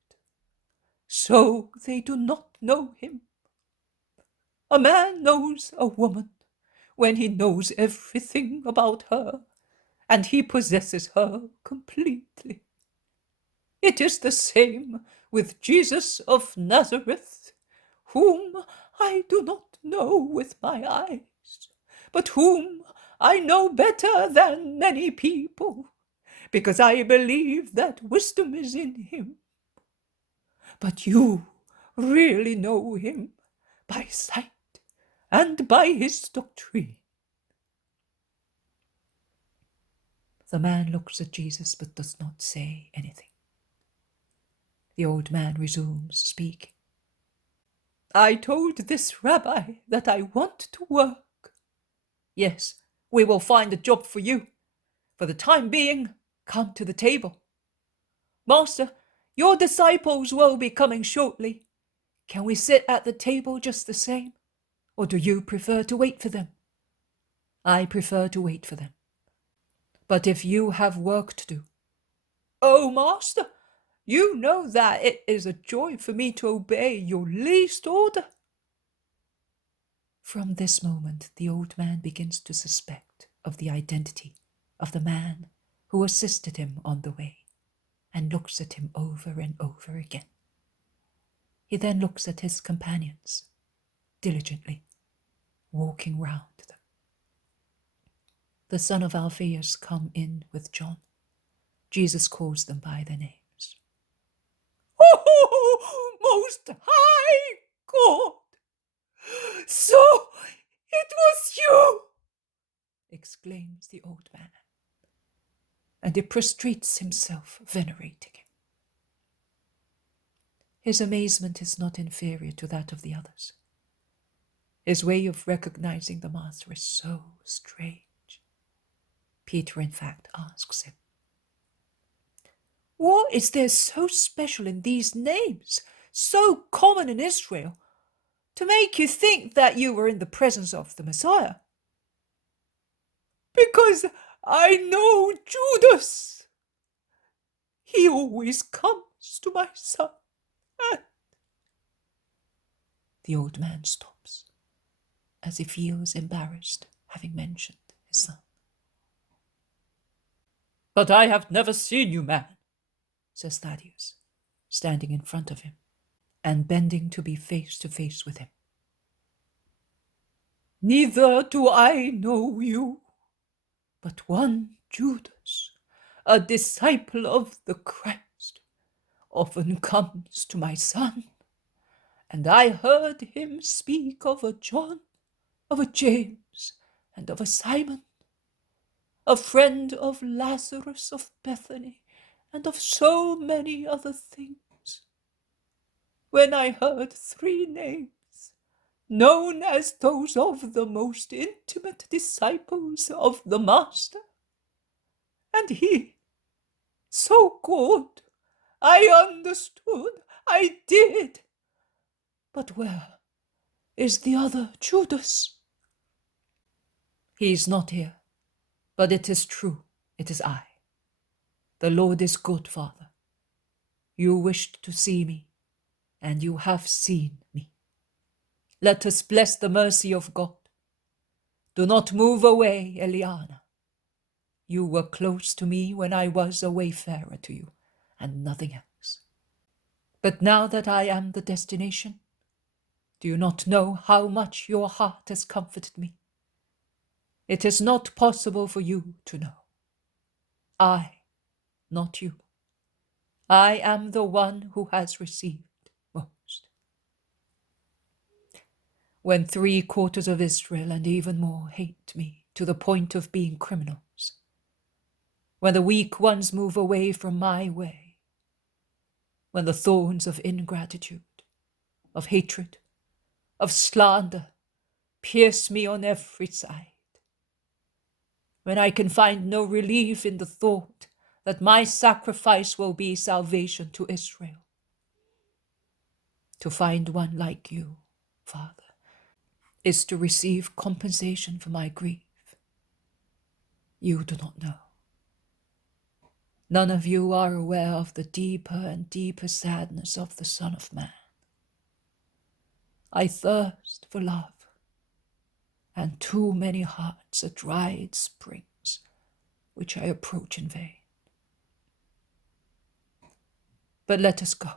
So they do not know him. A man knows a woman when he knows everything about her, and he possesses her completely. It is the same with Jesus of Nazareth, whom I do not know with my eyes, but whom I know better than many people, because I believe that wisdom is in him. But you really know him by sight and by his doctrine. The man looks at Jesus but does not say anything. The old man resumes speaking. I told this rabbi that I want to work. Yes, we will find a job for you. For the time being, come to the table. Master, your disciples will be coming shortly. Can we sit at the table just the same? Or do you prefer to wait for them? I prefer to wait for them. But if you have work to do. Oh, Master, you know that it is a joy for me to obey your least order. From this moment, the old man begins to suspect of the identity of the man who assisted him on the way, and looks at him over and over again. He then looks at his companions, diligently, walking round them. The son of Alphaeus come in with John. Jesus calls them by their names. Oh, most high God! So it was you! Exclaims the old man, and he prostrates himself, venerating him. His amazement is not inferior to that of the others. His way of recognizing the master is so strange. Peter, in fact, asks him, "What is there so special in these names, so common in Israel, to make you think that you were in the presence of the Messiah?" Because I know Judas. He always comes to my son. The old man stops, as he feels embarrassed, having mentioned his son. But I have never seen you, man, says Thaddeus, standing in front of him and bending to be face to face with him. Neither do I know you, but one Judas, a disciple of the Christ, often comes to my son, and I heard him speak of a John, of a James, and of a Simon, a friend of Lazarus of Bethany, and of so many other things. When I heard 3 names, known as those of the most intimate disciples of the Master, and he, so good, I understood, I did. But where is the other Judas? He is not here, but it is true, it is I. The Lord is good, Father. You wished to see me, and you have seen me. Let us bless the mercy of God. Do not move away, Eliana. You were close to me when I was a wayfarer to you, and nothing else. But now that I am the destination, do you not know how much your heart has comforted me? It is not possible for you to know. I, not you. I am the one who has received most. When 3/4 of Israel and even more hate me to the point of being criminals, when the weak ones move away from my way, when the thorns of ingratitude, of hatred, of slander pierce me on every side, when I can find no relief in the thought that my sacrifice will be salvation to Israel, to find one like you, Father, is to receive compensation for my grief. You do not know. None of you are aware of the deeper and deeper sadness of the Son of Man. I thirst for love, and too many hearts are dried springs, which I approach in vain. But let us go.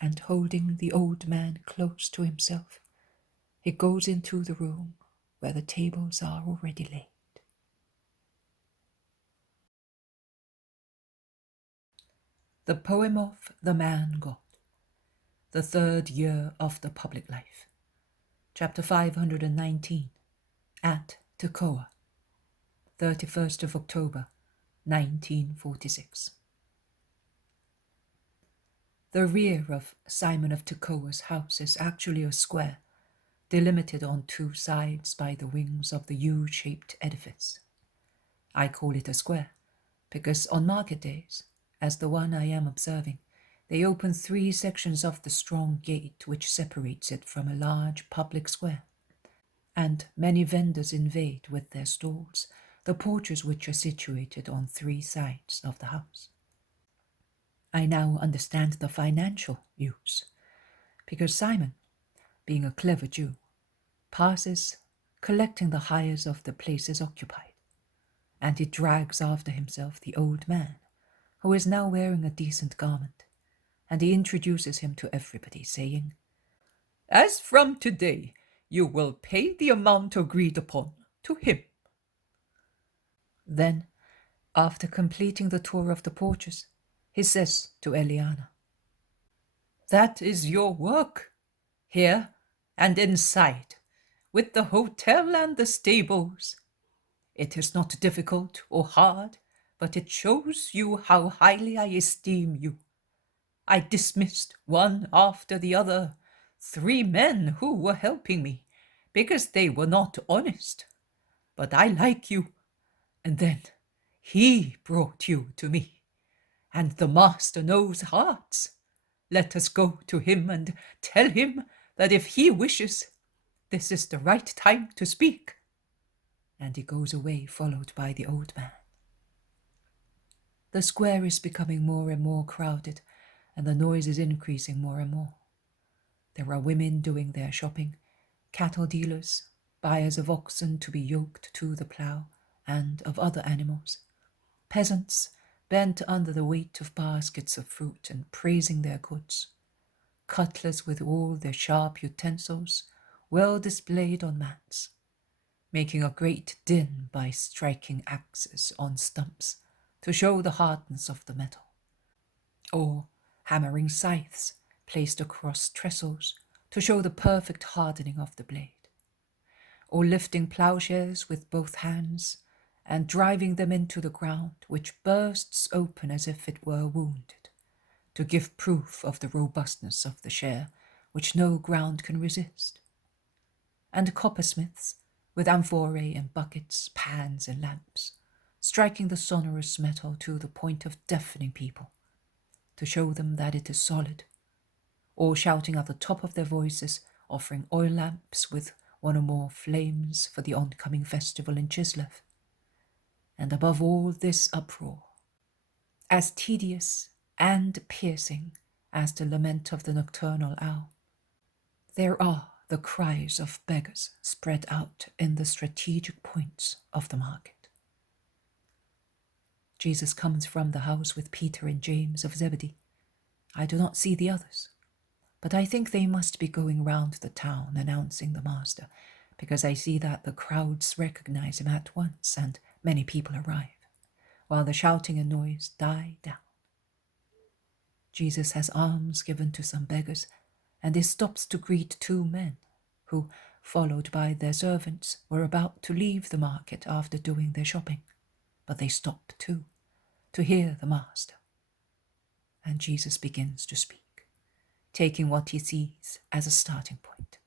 And holding the old man close to himself, he goes into the room where the tables are already laid. The poem of the Man God, the 3rd year of the public life, chapter 519, at Tekoa, 31st of October, 1946. The rear of Simon of Tekoa's house is actually a square, delimited on 2 sides by the wings of the U-shaped edifice. I call it a square because on market days, as the one I am observing, they open 3 sections of the strong gate which separates it from a large public square, and many vendors invade with their stalls the porches which are situated on 3 sides of the house. I now understand the financial use, because Simon, being a clever Jew, passes collecting the hires of the places occupied, and he drags after himself the old man, who is now wearing a decent garment, and he introduces him to everybody, saying, "As from today, you will pay the amount agreed upon to him." Then, after completing the tour of the porches, he says to Eliana, "That is your work, here and inside, with the hotel and the stables. It is not difficult or hard, but it shows you how highly I esteem you. I dismissed one after the other 3 men who were helping me because they were not honest. But I like you, and then he brought you to me, and the master knows hearts. Let us go to him and tell him that if he wishes, this is the right time to speak." And he goes away, followed by the old man. The square is becoming more and more crowded, and the noise is increasing more and more. There are women doing their shopping, cattle dealers, buyers of oxen to be yoked to the plough, and of other animals, peasants bent under the weight of baskets of fruit and praising their goods, cutlers with all their sharp utensils well displayed on mats, making a great din by striking axes on stumps to show the hardness of the metal, or hammering scythes placed across trestles to show the perfect hardening of the blade, or lifting plowshares with both hands and driving them into the ground, which bursts open as if it were wounded, to give proof of the robustness of the share, which no ground can resist, and coppersmiths with amphorae and buckets, pans and lamps, striking the sonorous metal to the point of deafening people, to show them that it is solid, or shouting at the top of their voices, offering oil lamps with one or more flames for the oncoming festival in Chislev. And above all this uproar, as tedious and piercing as the lament of the nocturnal owl, there are the cries of beggars spread out in the strategic points of the market. Jesus comes from the house with Peter and James of Zebedee. I do not see the others, but I think they must be going round the town announcing the master, because I see that the crowds recognize him at once and many people arrive, while the shouting and noise die down. Jesus has alms given to some beggars, and he stops to greet 2 men who, followed by their servants, were about to leave the market after doing their shopping, but they stop too, to hear the master. And Jesus begins to speak, taking what he sees as a starting point.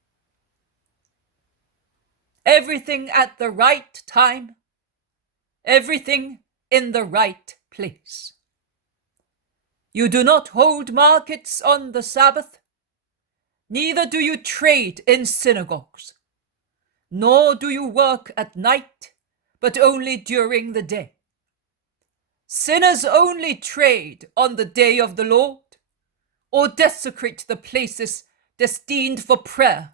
"Everything at the right time, everything in the right place. You do not hold markets on the Sabbath, neither do you trade in synagogues, nor do you work at night, but only during the day. Sinners only trade on the day of the Lord, or desecrate the places destined for prayer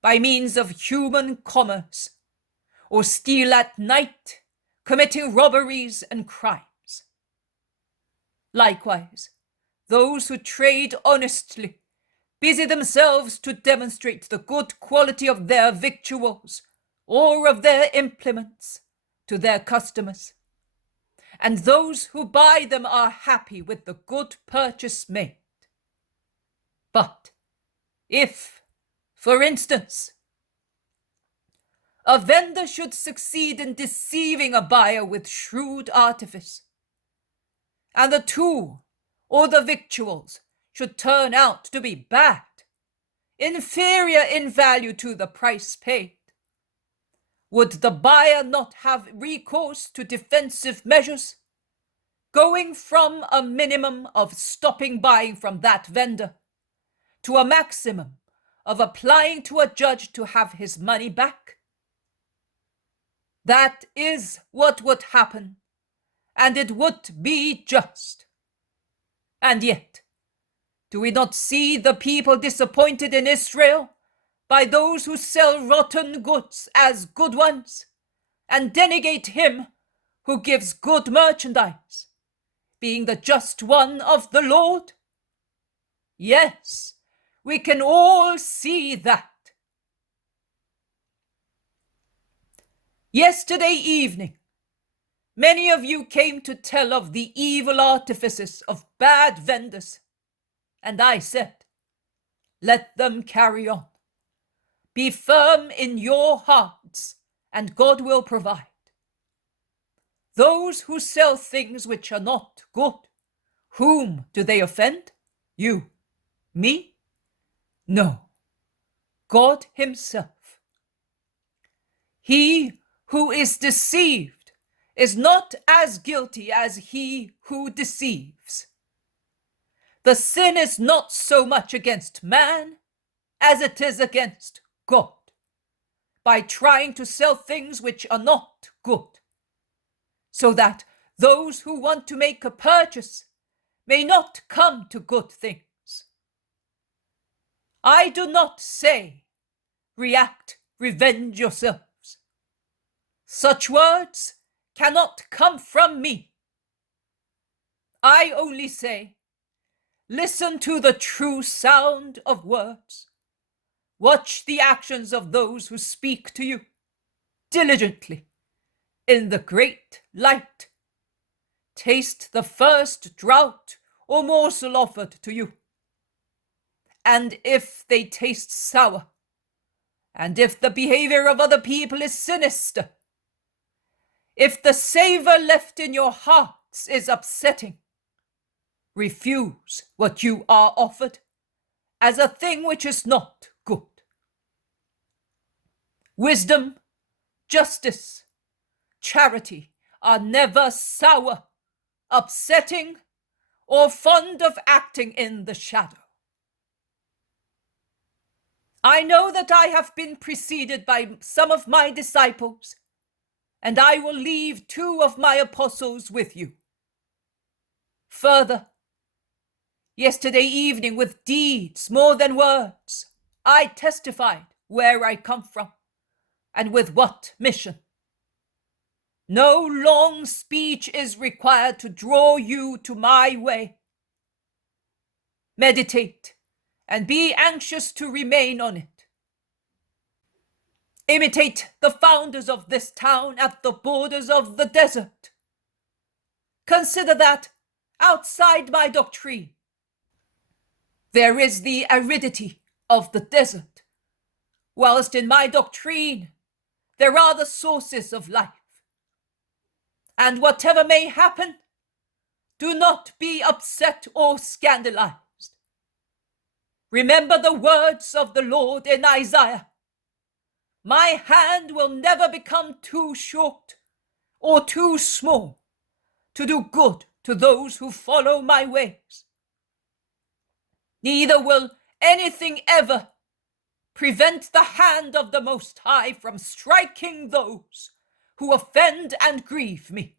by means of human commerce, or steal at night, committing robberies and crimes. Likewise, those who trade honestly busy themselves to demonstrate the good quality of their victuals or of their implements to their customers, and those who buy them are happy with the good purchase made. But if, for instance, a vendor should succeed in deceiving a buyer with shrewd artifice, and the tool or the victuals should turn out to be bad, inferior in value to the price paid, would the buyer not have recourse to defensive measures, going from a minimum of stopping buying from that vendor to a maximum of applying to a judge to have his money back? That is what would happen, and it would be just. And yet, do we not see the people disappointed in Israel by those who sell rotten goods as good ones, and denegate him who gives good merchandise, being the just one of the Lord? Yes, we can all see that. Yesterday evening, many of you came to tell of the evil artifices of bad vendors, and I said, let them carry on. Be firm in your hearts, and God will provide. Those who sell things which are not good, whom do they offend? You? Me? No, God himself. He who is deceived is not as guilty as he who deceives. The sin is not so much against man as it is against God, by trying to sell things which are not good, so that those who want to make a purchase may not come to good things. I do not say, react, revenge yourselves. Such words cannot come from me. I only say, listen to the true sound of words. Watch the actions of those who speak to you diligently in the great light. Taste the first draught or morsel offered to you. And if they taste sour, and if the behavior of other people is sinister, if the savor left in your hearts is upsetting, refuse what you are offered as a thing which is not good. Wisdom, justice, charity are never sour, upsetting, or fond of acting in the shadow. I know that I have been preceded by some of my disciples, and I will leave 2 of my apostles with you. Further, yesterday evening with deeds more than words, I testified where I come from and with what mission. No long speech is required to draw you to my way. Meditate and be anxious to remain on it. Imitate the founders of this town at the borders of the desert. Consider that outside my doctrine, there is the aridity of the desert, whilst in my doctrine there are the sources of life. And whatever may happen, do not be upset or scandalized. Remember the words of the Lord in Isaiah. My hand will never become too short or too small to do good to those who follow my ways. Neither will anything ever prevent the hand of the Most High from striking those who offend and grieve me.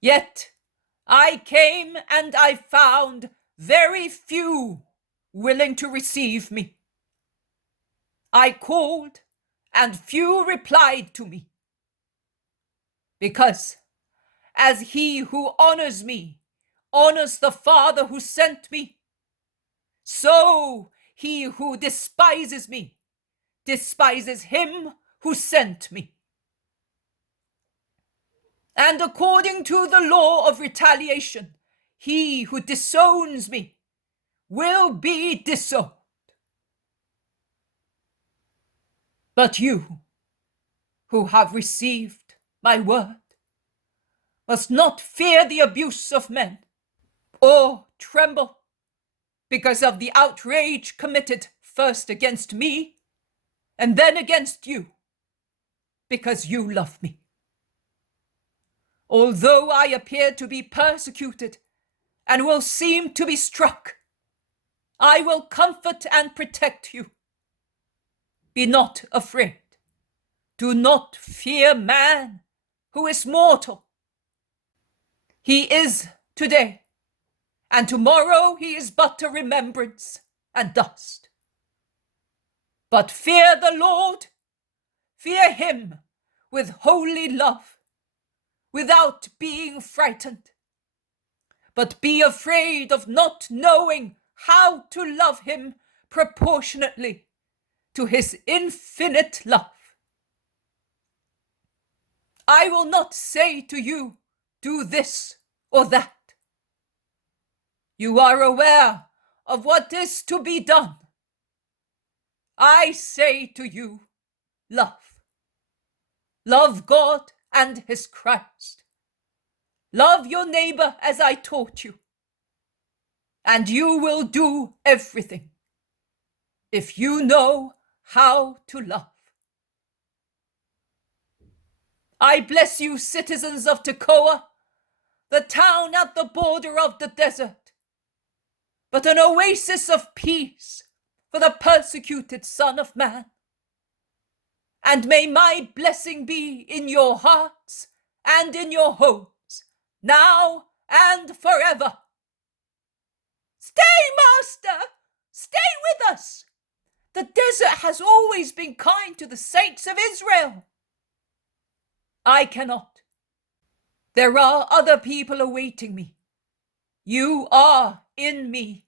Yet I came and I found very few willing to receive me. I called and few replied to me. Because as he who honors me honors the Father who sent me, so he who despises me despises him who sent me. And according to the law of retaliation, he who disowns me will be disowned. But you, who have received my word, must not fear the abuse of men, or tremble because of the outrage committed first against me and then against you, because you love me. Although I appear to be persecuted and will seem to be struck, I will comfort and protect you. Be not afraid. Do not fear man, who is mortal. He is today, and tomorrow he is but a remembrance and dust. But fear the Lord, fear him with holy love, without being frightened, but be afraid of not knowing how to love him proportionately to his infinite love. I will not say to you, do this or that. You are aware of what is to be done. I say to you, love. Love God and his Christ. Love your neighbor as I taught you. And you will do everything if you know how to love. I bless you, citizens of Tekoa, the town at the border of the desert, but an oasis of peace for the persecuted Son of Man. And may my blessing be in your hearts and in your homes, now and forever. Stay, Master! Stay with us! The desert has always been kind to the saints of Israel. I cannot. There are other people awaiting me. You are in me,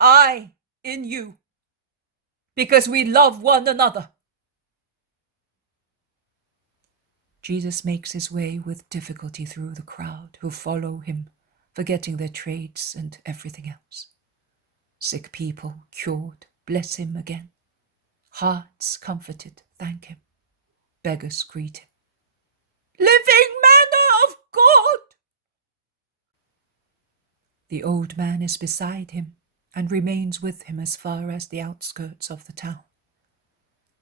I in you, because we love one another. Jesus makes his way with difficulty through the crowd who follow him, forgetting their trades and everything else. Sick people cured, bless him again. Hearts comforted, thank him. Beggars greet him. Living manna of God! The old man is beside him and remains with him as far as the outskirts of the town.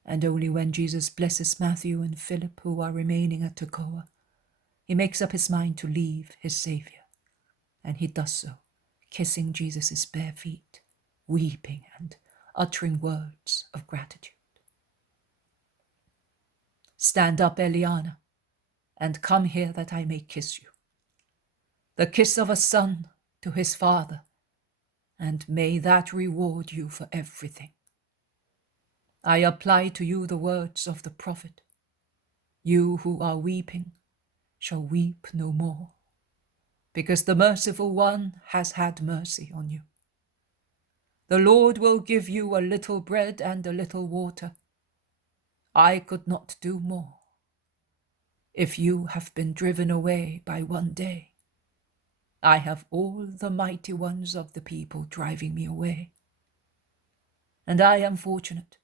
And only when Jesus blesses Matthew and Philip, who are remaining at Tekoa, he makes up his mind to leave his Saviour. And he does so, kissing Jesus' bare feet, weeping and uttering words of gratitude. Stand up, Eliana, and come here that I may kiss you. The kiss of a son to his father, and may that reward you for everything. I apply to you the words of the prophet. You who are weeping shall weep no more, because the merciful one has had mercy on you. The Lord will give you a little bread and a little water. I could not do more. If you have been driven away by one day, I have all the mighty ones of the people driving me away. And I am fortunate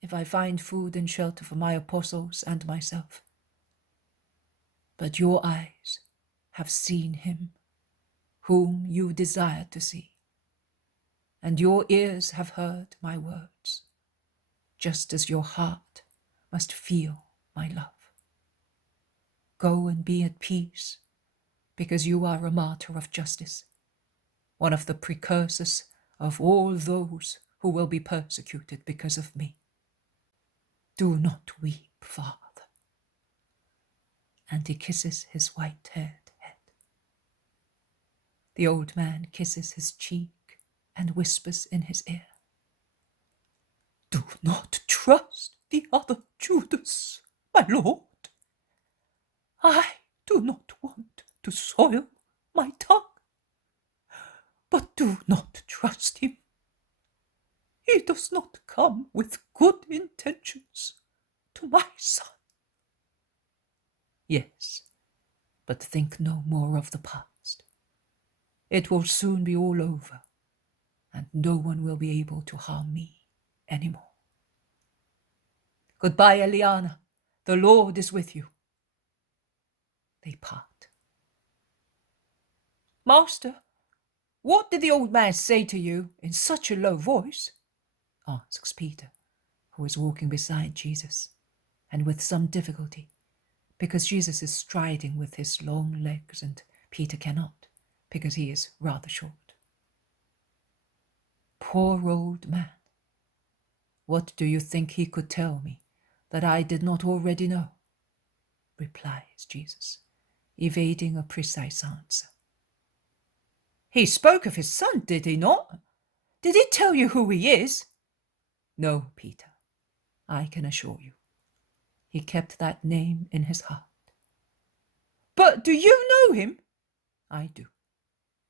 if I find food and shelter for my apostles and myself. But your eyes have seen him whom you desire to see, and your ears have heard my words, just as your heart must feel my love. Go and be at peace, because you are a martyr of justice, one of the precursors of all those who will be persecuted because of me. Do not weep, Father. And he kisses his white-haired head. The old man kisses his cheek and whispers in his ear, Do not trust the other Judas, my lord. I do not want to soil my tongue, but do not trust him. He does not come with good intentions to my son. Yes, but think no more of the past. It will soon be all over, and no one will be able to harm me anymore. Goodbye, Eliana. The Lord is with you. They part. Master, what did the old man say to you in such a low voice? Asks Peter, who is walking beside Jesus, and with some difficulty, because Jesus is striding with his long legs and Peter cannot, because he is rather short. Poor old man. What do you think he could tell me that I did not already know? Replies Jesus, evading a precise answer. He spoke of his son, did he not? Did he tell you who he is? No, Peter, I can assure you. He kept that name in his heart. But do you know him? I do,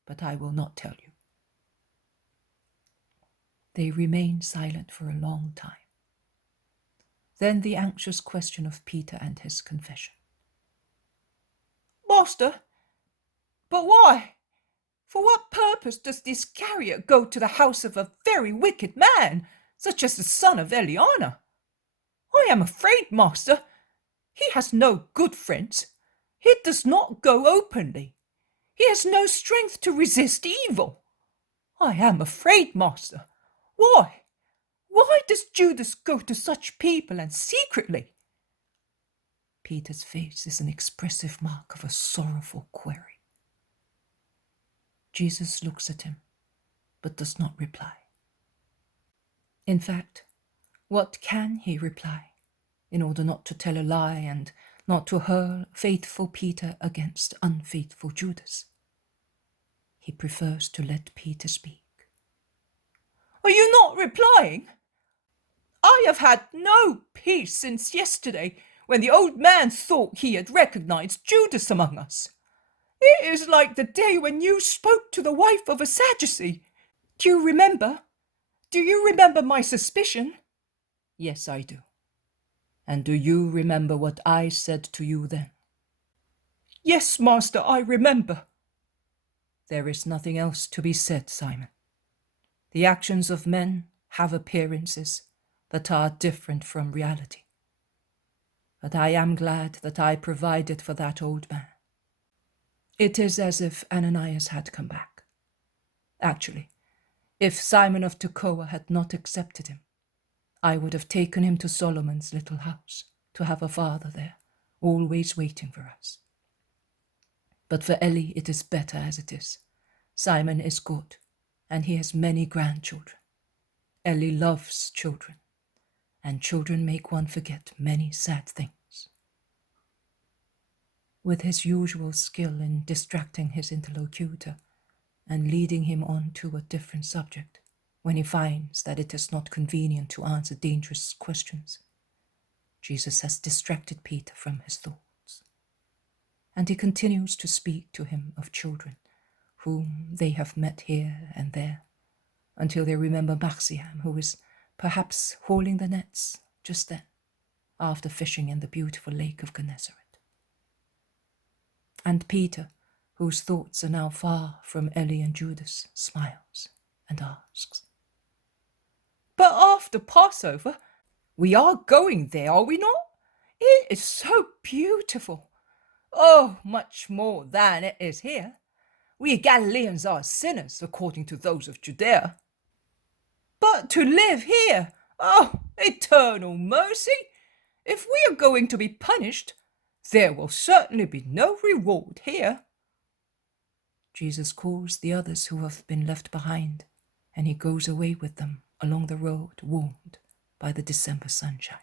but I will not tell you. They remained silent for a long time. Then the anxious question of Peter and his confession. Master, but why? For what purpose does this Kerioth go to the house of a very wicked man, such as the son of Eliana? I am afraid, master, he has no good friends. He does not go openly. He has no strength to resist evil. I am afraid, master. Why? Why does Judas go to such people and secretly? Peter's face is an expressive mark of a sorrowful query. Jesus looks at him, but does not reply. In fact, what can he reply, in order not to tell a lie and not to hurl faithful Peter against unfaithful Judas? He prefers to let Peter speak. Are you not replying? I have had no peace since yesterday, when the old man thought he had recognized Judas among us. It is like the day when you spoke to the wife of a Sadducee. Do you remember? Do you remember my suspicion? Yes, I do. And do you remember what I said to you then? Yes, master, I remember. There is nothing else to be said, Simon. The actions of men have appearances that are different from reality. But I am glad that I provided for that old man. It is as if Ananias had come back. Actually, if Simon of Tekoa had not accepted him, I would have taken him to Solomon's little house to have a father there, always waiting for us. But for Eli it is better as it is. Simon is good, and he has many grandchildren. Eli loves children, and children make one forget many sad things. With his usual skill in distracting his interlocutor and leading him on to a different subject when he finds that it is not convenient to answer dangerous questions, Jesus has distracted Peter from his thoughts. And he continues to speak to him of children whom they have met here and there, until they remember Manasseh, who is perhaps hauling the nets just then, after fishing in the beautiful lake of Gennesaret. And Peter, whose thoughts are now far from Eli and Judas, smiles and asks, But after Passover, we are going there, are we not? It is so beautiful. Oh, much more than it is here. We Galileans are sinners, according to those of Judea. But to live here, oh, eternal mercy! If we are going to be punished, there will certainly be no reward here. Jesus calls the others who have been left behind, and he goes away with them along the road warmed by the December sunshine.